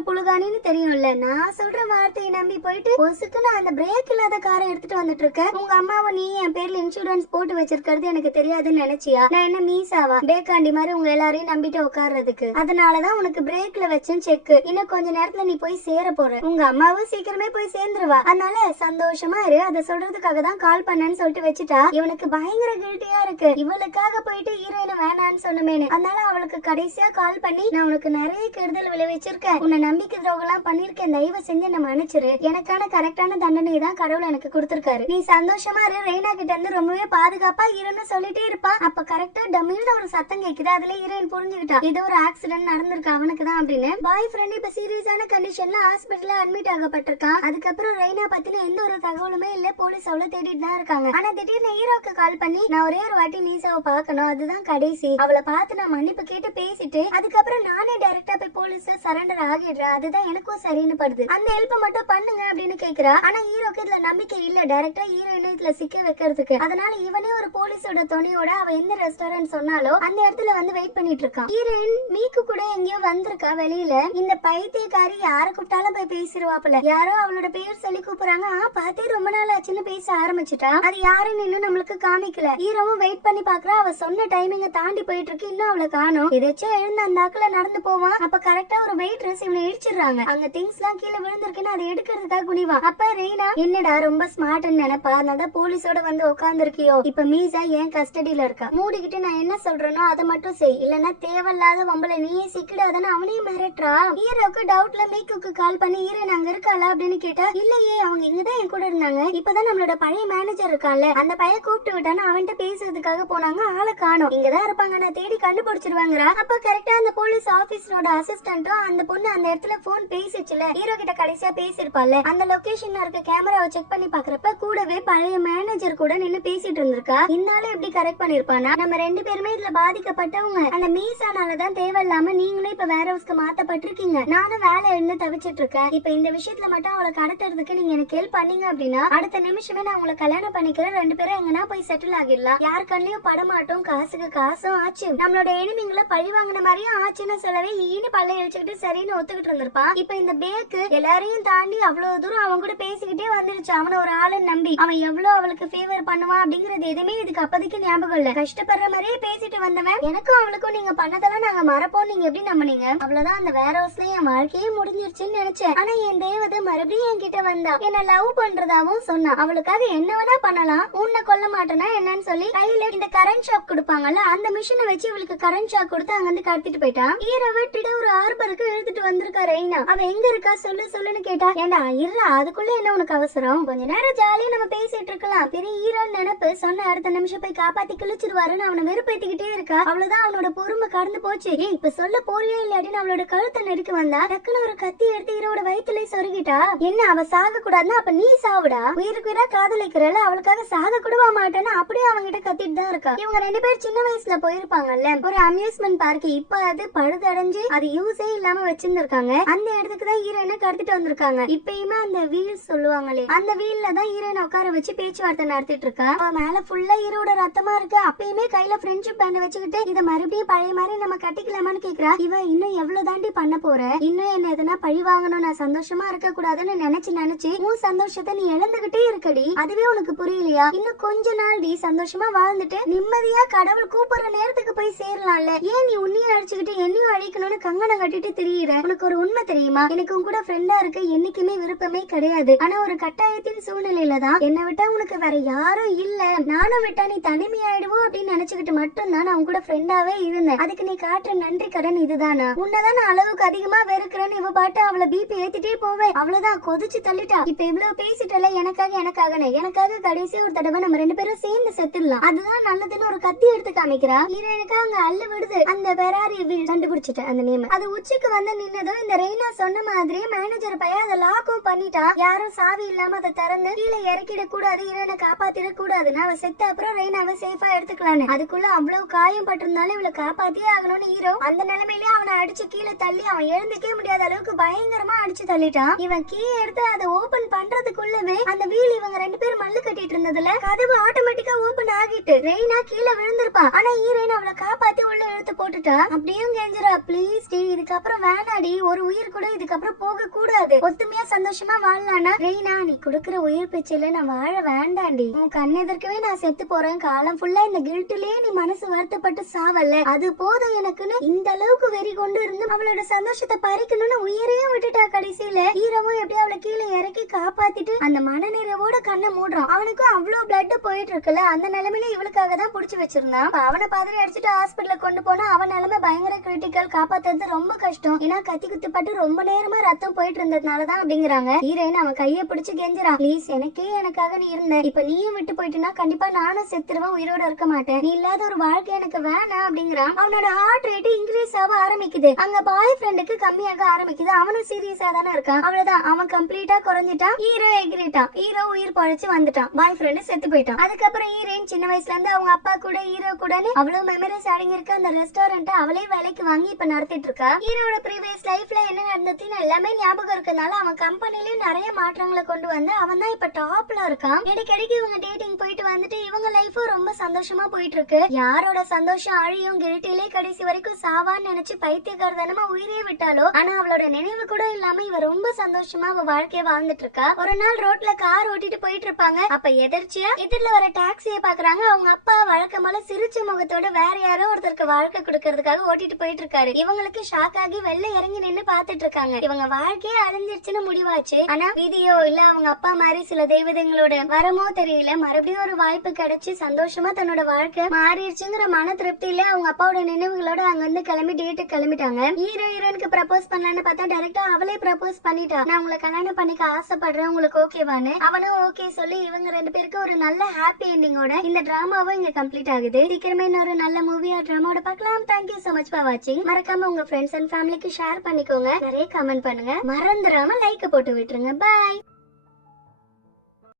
புழுகானின்னு தெரியும்ல, நான் சொல்ற வார்த்தையை நம்பி போயிட்டு பொசுக்குன்னு அந்த பிரேக் இல்லாத காரை எடுத்துட்டு வந்துட்டு இருக்க, உங்க அம்மாவை நீ என் பேர்ல இன்சூரன்ஸ் போட்டு வச்சிருக்கிறது எனக்கு தெரியாதுன்னு நினைச்சியா, நான் என்ன மீசாவா பேக்காண்டி மாதிரி உங்க எல்லாரையும் நம்பிட்டு உட்கார்றதுக்கு, அதனாலதான் உனக்கு பிரேக்ல வச்சேன் செக், இன்னும் கொஞ்ச நேரத்துல நீ போய் சேர போற, உங்க அம்மாவும் சீக்கிரமே போய் சேர்ந்துருவா, அதனால சந்தோஷமா இரு, அதை சொல்றதுக்காக தான் கால் பண்ணேன்னு சொல்லிட்டு வச்சுட்டா. இவனுக்கு பயங்கர கில்ட்டியா இருக்கு, இவளுக்காக போயிட்டு ஹீரோயினை வேணான்னு சொன்னமேனு, அதனால அவளுக்கு கடைசியா கால் பண்ணி, நான் உனக்கு நிறைய கெடுதல் விளைவிச்சிருக்கேன், உன்னை நம்பிக்கை துரோகம் எல்லாம் பண்ணிருக்கேன், தயவு செஞ்சு என்ன மன்னிச்சிரு, எனக்கான கரெக்டான தண்டனை தான் கடவுள் எனக்கு கொடுத்திருக்காரு, நீ சந்தோஷமா இரு, ரெய்னா கிட்ட இருந்து ரொம்பவே பாதுகாப்பா இருன்னு சொல்லிட்டே இருப்பான். அப்ப கரெக்டா டமில்னு ஒரு சத்தம் கேக்குது. அதுல ஹீரோயின் புரிஞ்சுக்கிட்டா ஏதோ ஒரு ஆக்சிடென்ட் நடந்திருக்கு அவனுக்கு தான் அப்படின்னு. பாய் ஃப்ரெண்ட் இப்ப சீரியஸான கண்டிஷன்ல ஹாஸ்பிட்டல்ல அட்மிட் ஆகப்பட்டிருக்கான். அதுக்கப்புறம் ரெய்னா பத்தின எந்த ஒரு தகவலுமே இல்ல, போலீஸ் அவளை தேடிட்டு தான் இருக்காங்க. ஆனா திடீர்னு ஹீரோக்கு கால் பண்ணி, நான் ஒரே ஒரு வாட்டி மீசாவை பாக்கணும், அதுதான் கடைசி, அவளை பார்த்து நான் மன்னிப்பு கேட்டு பேசிட்டு அதுக்கப்புறம் நானே டைரக்டா போய் போலீஸ் சரண்டர் ஆகிடுறேன், அதுதான் எனக்கும் சரின்னு படுது, அந்த ஹெல்ப் மட்டும் பண்ணுங்க அப்படின்னு கேக்குறா. ஆனா ஹீரோக்கு இதுல நம்பிக்கை இல்ல, டைரக்டா ஹீரோயினை இதுல சிக்க வைக்கிறதுக்கு, அதனால இவனே ஒரு போலீஸோட துணையோட அவ எந்த ரெஸ்டாரண்ட் சொன்னாலோ அந்த இடத்துல வந்து வெயிட் பண்ணிட்டு இருக்கான். ஹீரோயின் மீக்கு கூட எங்கேயோ வந்திருக்கா வெளியில, இந்த பைத்தியக்காரி யார கூப்பிட்டாலும் போய் பேசிடுவாப்புல, யாரோ அவளோட பேர் சொல்லி கூப்பிடுறாங்க, பார்த்தே ரொம்ப நாள் ஆச்சுன்னு பேச ஆரம்பிச்சுட்டா. அது யாருன்னு இன்னும் நம்மளுக்கு காமிக்கல. ஹீரோவும் வெயிட் பண்ணி பாக்குறா, அவ சொன்ன டைமிங்க தாண்டி போயிட்டு இருக்கு, இன்னும் அவளை காணோம். எதாச்சும் எழுந்து அந்த ஆக்குல நடந்து போவான். அப்ப கரெக்டா ஒரு வெயிட்ரஸ் இவனை இடிச்சிடுறாங்க. அங்க திங்ஸ் எல்லாம் கீழே விழுந்திருக்குன்னு அதை எடுக்கிறதுக்காக குனிவா. அப்ப ரெய்னா, என்னடா ரொம்ப ஸ்மார்ட்னு நினைப்பா, அதனால போலீஸோட வந்து உட்காந்துருக்கியோ, இப்ப மீசா என் கஸ்டடியில இருக்கா, மூடிக்கிட்டு நான் என்ன சொல்றேனோ அதை மட்டும் செய், இல்லன்னா தேவையில்லாத வம்பல நீயே சிக்கிடாதன்னு அவனையும் மிரட்டுறா. ஹீரோக்கு டவுட்ல மீக்குக்கு கால் பண்ணி, ஹீரோயின் அங்க இருக்காளா அப்படின்னு கேட்டா, இல்லையே அவங்க இங்கதான் என் கூட இருந்தாங்க, இப்பதான் நம்மளோட பழைய மேனேஜர் இருக்கான்ல அந்த பையன் கூப்பிட்டு விட்டான்னு அவன்கிட்ட பேசுறதுக்காக போனாங்க, ஆளை காணோம், இங்கதான் இருப்பாங்க, நான் தேடி கண்டுபிடிச்சிருவாங்கறா. அப்ப கரெக்டா அந்த போலீஸ் ஆபீஸரோட அசிஸ்டன்ட்டும் அந்த பொண்ணு அந்த இடத்துல போன் பேசிச்சுல, ஹீரோ கிட்ட கடைசியா பேசிருப்பால, அந்த லொகேஷன்ல இருக்க கேமராவை செக் பண்ணி பாக்குறப்ப கூடவே பழைய மேனேஜர் கூட நின்னு பேசிட்டு இருந்திருக்கா. இந்தாலும் எப்படி கரெக்ட் பண்ணிருப்பானா, நம்ம ரெண்டு பேருமே இதுல பாதிக்கப்பட்டவங்க, அந்த மீசானாலதான் தேவையில்லாம நீங்களே இப்ப வேற ஹவுஸ்க்கு மாத்தப்பட்டிருக்கீங்க, நானும் வேலை இருந்து தவிச்சிட்டு இருக்கேன். இப்ப இந்த விஷயத்துல மட்டும் அவளை கடத்துறதுக்கு நீங்க எனக்கு ஹெல்ப் பண்ணீங்க அப்படின்னா அடுத்த நிமிஷமே நான் உங்களை கல்யாணம் பண்ணிக்கிறேன். 2 பேரும் எங்கன்னா போய் செட்டில் ஆகிடலாம். யார் கண்ணிலையும் படமாட்டும், காசுக்கு காசும் ஆச்சு, நம்மளோட எனிமிங்களை பழி வாங்கின மாதிரியும் ஆச்சுன்னு சொல்லவே ஈனு பல்ல இழிச்சுக்கிட்டு சரின்னு ஒத்துக்கிட்டு இருந்திருப்பான். இப்ப இந்த பேக்கு எல்லாரையும் தாண்டி அவ்வளவு தூரம் அவன் கூட பேசிக்கிட்டே வந்துருச்சு. அவனை ஒரு ஆளு நம்பி அவன் எவ்வளவு அவளுக்கு ஃபேவர் பண்ணுவான் அப்படிங்கறது எதுவுமே இதுக்கு அப்போதைக்கு ஞாபகம் இல்ல. கஷ்டப்படுற மாதிரியே பேசிட்டு வந்தவன் எனக்கும் அவளுக்கும் நீங்க பண்ணதெல்லாம் நாங்க மறப்போம் நீங்க எப்படி நம்பினீங்க? அவ்வளவுதான், அந்த வேற ஹவுஸ்ல என் வாழ்க்கையே முடிஞ்சிருச்சுன்னு நினைச்சேன். ஆனா என் தேவதை மறுபடியும் என்கிட்ட வந்தா, என்ன லவ் பண்றதாவும் சொன்னா. அவளுக்காக என்ன வேணா பண்ணலாம், உன்னை கொல்ல மாட்டேனா என்னன்னு சொல்லி கையில இந்த கரண்ட் ஷாக் கொடுப்பாங்கல்ல, அந்த மிஷினை வச்சு இவளுக்கு கரண்ட் ஷாக் கொடுத்து அங்க இருந்து கடத்திட்டு போயிட்டான். ஹீரோ விட்டுட்டு ஒரு ஆர்பருக்கு எழுதிட்டு வந்திருக்கா ரெய்னா. அவ எங்க இருக்கா சொல்லுன்னு கேட்டா, ஏண்டா இருடா அதுக்குள்ள என்ன உனக்கு அவசரம், கொஞ்ச நேரம் ஜாலியா நம்ம பேசிட்டு இருக்கலாம். பெரிய ஹீரோன்னு நினைப்பு, சொன்ன அடுத்த நிமிஷம் போய் காப்பாத்தி கிழிச்சிருவாருன்னு அவனை வெறுப்பேத்திக்கிட்டே இருக்கா. அவ்வளவுதான், அவனோட பொறுமை கடந்து போச்சு. இப்ப சொல்ல போறியா இல்லாட்டின்னு அவளோட கழுத்தை நெருக்கி வந்தா. டக்குன்னு ஒரு கத்தி எடுத்து ஹீரோட வயிற்றுல சொருகிட்டா. என்ன அவ சாக கூடாதுன்னா அப்ப நீ சாவுடா, உயிருக்கு உயிரா காதலிக்கிறல, அவளுக்காக சாக கூடவா மாட்டேன்னு அப்படியே அவங்கிட்ட கத்திட்டு தான் இருக்கா. இவங்க 2 பேர் சின்ன வயசுல போயிருப்பாங்கல்ல ஒரு அம்யூஸ்மெண்ட் பார்க்கு, இப்ப அது பழுதடைஞ்சு அது யூஸே இல்லாம வச்சிருந்திருக்காங்க. அந்த இடத்துக்கு தான் ஹீரோயினை கடத்திட்டு வந்திருக்காங்க. இப்பயுமே அந்த வீல் சொல்லுவாங்களே, அந்த வீல்ல தான் ஹீரோயினை உட்கார வச்சு பேச்சுவார்த்தை நடத்திட்டு இருக்கா. மேல ஃபுல்லா ஹீரோட ரத்தமா இருக்கு. அப்பயுமே கையில ஃப்ரெண்ட்ஷிப் பேண்ட் வச்சுக்கிட்டு இத மறுபடியும் பழைய மாதிரி நம்ம கட்டிக்கலாமான்னு கேக்குறா. இவ இன்னும் எவ்வளவு தாண்டி பண்ண போற, இன்னும் என்ன எதுனா பழி வாங்கணும், நான் சந்தோஷமா இருக்க கூடாதுன்னு நினைச்சு உன் சந்தோஷத்தை நீ இழந்துகிட்டே இருக்கடி. அதுவே உனக்கு புரியலையா? இன்னும் கொஞ்ச நாள் டி சந்தோஷமா வாழ்ந்துட்டு நிம்மதியா கடவுள் கூப்பிடுற நேரத்துக்கு போய் சேரலாம்ல. ஏன் நீ உன்னையும் அழிச்சுக்கிட்டு என்னையும் அழிக்கணும்னு கங்கணம் கட்டிட்டு திரியிற? உனக்கு ஒரு உண்மை தெரியுமா? எனக்கு உன் கூட ஃப்ரெண்டா இருக்க என்னைக்குமே விருப்பமே கிடையாது. ஆனா ஒரு கட்டாயத்தின் சூழ்நிலையில தான் என்னை விட்டா உனக்கு வேற யாரும் இல்ல, நானும் விட்டா நீ தனிமையாயிடுவோம் அப்படின்னு நினைச்சுக்கிட்டு மட்டும்தான் நான் உன் கூட ஃப்ரெண்டாவே இருந்தேன். அதுக்கு நீ காட்டுற நன்றி கடன் இதுதானா? உன்னதான் நான் அளவுக்கு அதிகமா வெறுக்கிறேன்னு இவ பாட்டு அவளை பிபி ஏத்திட்டே போவேன். அவ்வளவுதான், கொதிச்சு தள்ளிட்டா. இப்ப இவ்வளவு பேசிட்டல எனக்காக கடைசி ஒரு தடவை நம்ம 2 பேரும் சேர்ந்து செத்துடலாம், அதுதான் நல்லதுன்னு ஒரு கத்தி எடுத்து காமிக்கிறா. ஹீரோயினுக்கு அங்க அள்ள விடுது. அந்த பெராரி கண்டுபிடிச்சிட்ட அந்த நேம். அது உச்சிக்கு வந்து நின்னதும் இந்த ரெய்னா சொன்ன மாதிரி மேனேஜர் பையன் அதை லாக்கும் பண்ணிட்டா. யாரும் சாவி இல்லாம அதை திறந்து கீழே இறக்கிட கூடாது, ஹீரோயினை காப்பாத்திட கூடாதுன்னு அவ செத்த அப்புறம் ரெய்னாவை சேஃபா எடுத்துக்கலான்னு. அதுக்குள்ள அவ்வளவு காயம் பட்டிருந்தாலும் இவளை காப்பாத்தியே ஆகணும்னு ஹீரோ அந்த நிலைமையிலே அவனை அடிச்சு கீழே தள்ளி அவன் எழுந்துக்கே முடியாத அளவுக்கு பயங்கரமா அடிச்சு தள்ளிட்டான். இவன் கீ எடுத்து அதை ஓபன் பண்றதுக்குள்ளவே அந்த வீல் இவங்க 2 பேரும் மல்லு கட்டிட்டு இருந்ததுல கதவு ஆட்டோமேட்டிக்கா ஓபன் ஆகிட்டு ரெய்னா கீழே விழுந்திருப்பான். ஆனா ஹீரோயின் அவளை காப்பாத்தி உள்ள எடுத்து போட்டுட்டா. அப்படியும் கெஞ்சரா, ப்ளீஸ் டி இதுக்கப்புறம் வேணாடி, ஒரு உயிர் கூட இதுக்கப்புறம் போக கூடாது, ஒத்துமையா சந்தோஷமா வாழலானா. ரெய்னா நீ கொடுக்குற உயிர் பிச்சையில நான் வாழ வேண்டாண்டி, உன் கண்ணெதற்கவே நான் செத்து போறேன், காலம் ஃபுல்லா இந்த கில்ட்லயே நீ மனசு வருத்தப்பட்டு சாவல்ல, அது போதும் எனக்குன்னு இந்த அளவுக்கு வெறி கொண்டு இருந்து அவளோட சந்தோஷத்தை பறிக்கணும்னு உயிரையும் விட்டுட்டா. கடைசியில ஹீரோவும் எப்படி அவளை கீழே இறக்கி காப்பாத்திட்டு அந்த மனநிறைவோட கண்ணை மூடுறான். அவனுக்கும் அவ்வளவு பிளட் போயிட்டு இருக்குல்ல, அந்த நிலைமையில இவளுக்காக தான் புடிச்சு வச்சிருந்தான். அவனை பதறி அடிச்சுட்டு ஹாஸ்பிட்டல கொண்டு போனா அவன் நிலைமை பயங்கர கிரிட்டிக்கல், காப்பாத்துறது ரொம்ப கஷ்டம், ஏன்னா கத்தி குத்துப்பட்டு ரொம்ப நேரமா ரத்தம் போயிட்டு இருந்ததுனாலதான் அப்படிங்கிறாங்க. ஹீரோயின் அவன் கையை பிடிச்சு கெஞ்சுறான், ப்ளீஸ் எனக்காக நீ இருந்த, இப்ப நீயும் விட்டு போயிட்டுனா கண்டிப்பா நானும் செத்துருவேன், உயிரோட இருக்க மாட்டேன், நீ இல்லாத ஒரு வாழ்க்கை எனக்கு வேணாம் அப்படிங்கிறான். அவனோட ஹார்ட் ரேட் இன்க்ரீஸ் ஆக ஆரம்பிக்குது. அங்க பாய் ஃப்ரெண்டுக்கு கம்மியாக ஆரம்பிக்குது. அவனும் சீரியஸா தானே இருக்கான். அவ்வளவுதான், அவன் கம்ப்ளீட்டா குறைஞ்சிட்டான். ஹீரோ எகிரிட்டான். ஹீரோ உயிர் பழைச்சு வந்துட்டான். பாய் ஃப்ரெண்டு செத்து போயிட்டான். அதுக்கப்புறம் ஹீரோயின் சின்ன வயசுல இருந்து அவங்க அப்பா கூட ஹீரோ கூட அவ்வளவு மெமரிஸ் அடங்கியிருக்க அந்த ரெஸ்டாரண்ட் அவளே வேலைக்கு வாங்கி இப்ப நடத்திட்டு இருக்கா. ஹீரோட ப்ரீவியஸ் லைஃப்ல என்ன நடந்துச்சுன்னு எல்லாமே ஞாபகம் இருக்கனால அவன் கம்பெனிலயும் நிறைய மாற்றங்களை கொண்டு வந்து அவன் தான் இப்ப டாப்ல இருக்கான். இடைக்கிடைக்கு இவங்க டேட்டிங் போயிட்டு வந்துட்டு இவங்க லைஃபும் ரொம்ப சந்தோஷமா போயிட்டு இருக்கு. யாரோட சந்தோஷம் அழியும் கில்ட்டிலே கடைசி வரைக்கும் சாவான்னு நினைச்சு பைத்தியக்காரதனமா உயிரே விட்டாலோ, ஆனா அவளோட நினைவு கூட இல்லாம இவ ரொம்ப சந்தோஷமா அவ வாழ்க்கைய வாழ்ந்துட்டு இருக்கா. ஒரு நாள் ரோட்ல கார் ஓட்டிட்டு போயிட்டு இருப்பாங்க. அப்ப எதிர்ச்சியா எதிர்ல வர டாக்ஸியை பாக்குறாங்க. அவங்க அப்பா வழக்கமால சிரிச்ச முகத்தோட வேற யாரோ ஒருத்தருக்கு வாழ்க்கை கொடுக்கறதுக்காக ஓட்டிட்டு போயிட்டு இருக்காரு. இவங்களுக்கு ஷாக் ஆகி வெளில இறங்கி நின்னு பாத்துட்டு இருக்காங்க. இவங்க வாழ்க்கையே அழிஞ்சிருச்சுன்னு முடிவாச்சு. ஆனா விதியோ இல்ல அவங்க அப்பா மாதிரி சில தெய்வங்களோட வரமோ தெரியல, மறுபடியும் ஒரு வாய்ப்பு கிடைச்சு சந்தோஷமா தன்னோட வாழ்க்கை மாறிடுச்சுங்கிற மன திருப்தியில அவங்க அப்பாவோட நினைவுகளோட அங்க இருந்து கிளம்பி டேட்டுக்கு கிளம்பிட்டாங்க. ஹீரோயினுக்கு ப்ரப்போஸ் பண்ணலான்னு பார்த்தா டைரக்டா அவளே ப்ரப்போஸ் பண்ணிட்டா. நான் உங்களை கல்யாணம் பண்ணிக்க ஆசைப்படுறேன், உங்களுக்கு ஓகேவான்னு. அவனும் ஓகே சொல்லி இவங்க 2 பேருக்கு ஒரு நல்ல ஹாப்பி எண்டிங்கோட இந்த டிராமாவும் இங்க கம்ப்ளீட் ஆகுது. சீக்கிரமே இன்னொரு நல்ல மூவியா டிராமாவோட பார்க்கலாம். Thank you so much for watching. மறக்காம உங்க ஃப்ரெண்ட்ஸ் அண்ட் ஃபேமிலிக்கு ஷேர் பண்ணிக்கோங்க, நிறைய கமெண்ட் பண்ணுங்க, மறந்துடாம லைக் போட்டு விட்டுருங்க. பாய்.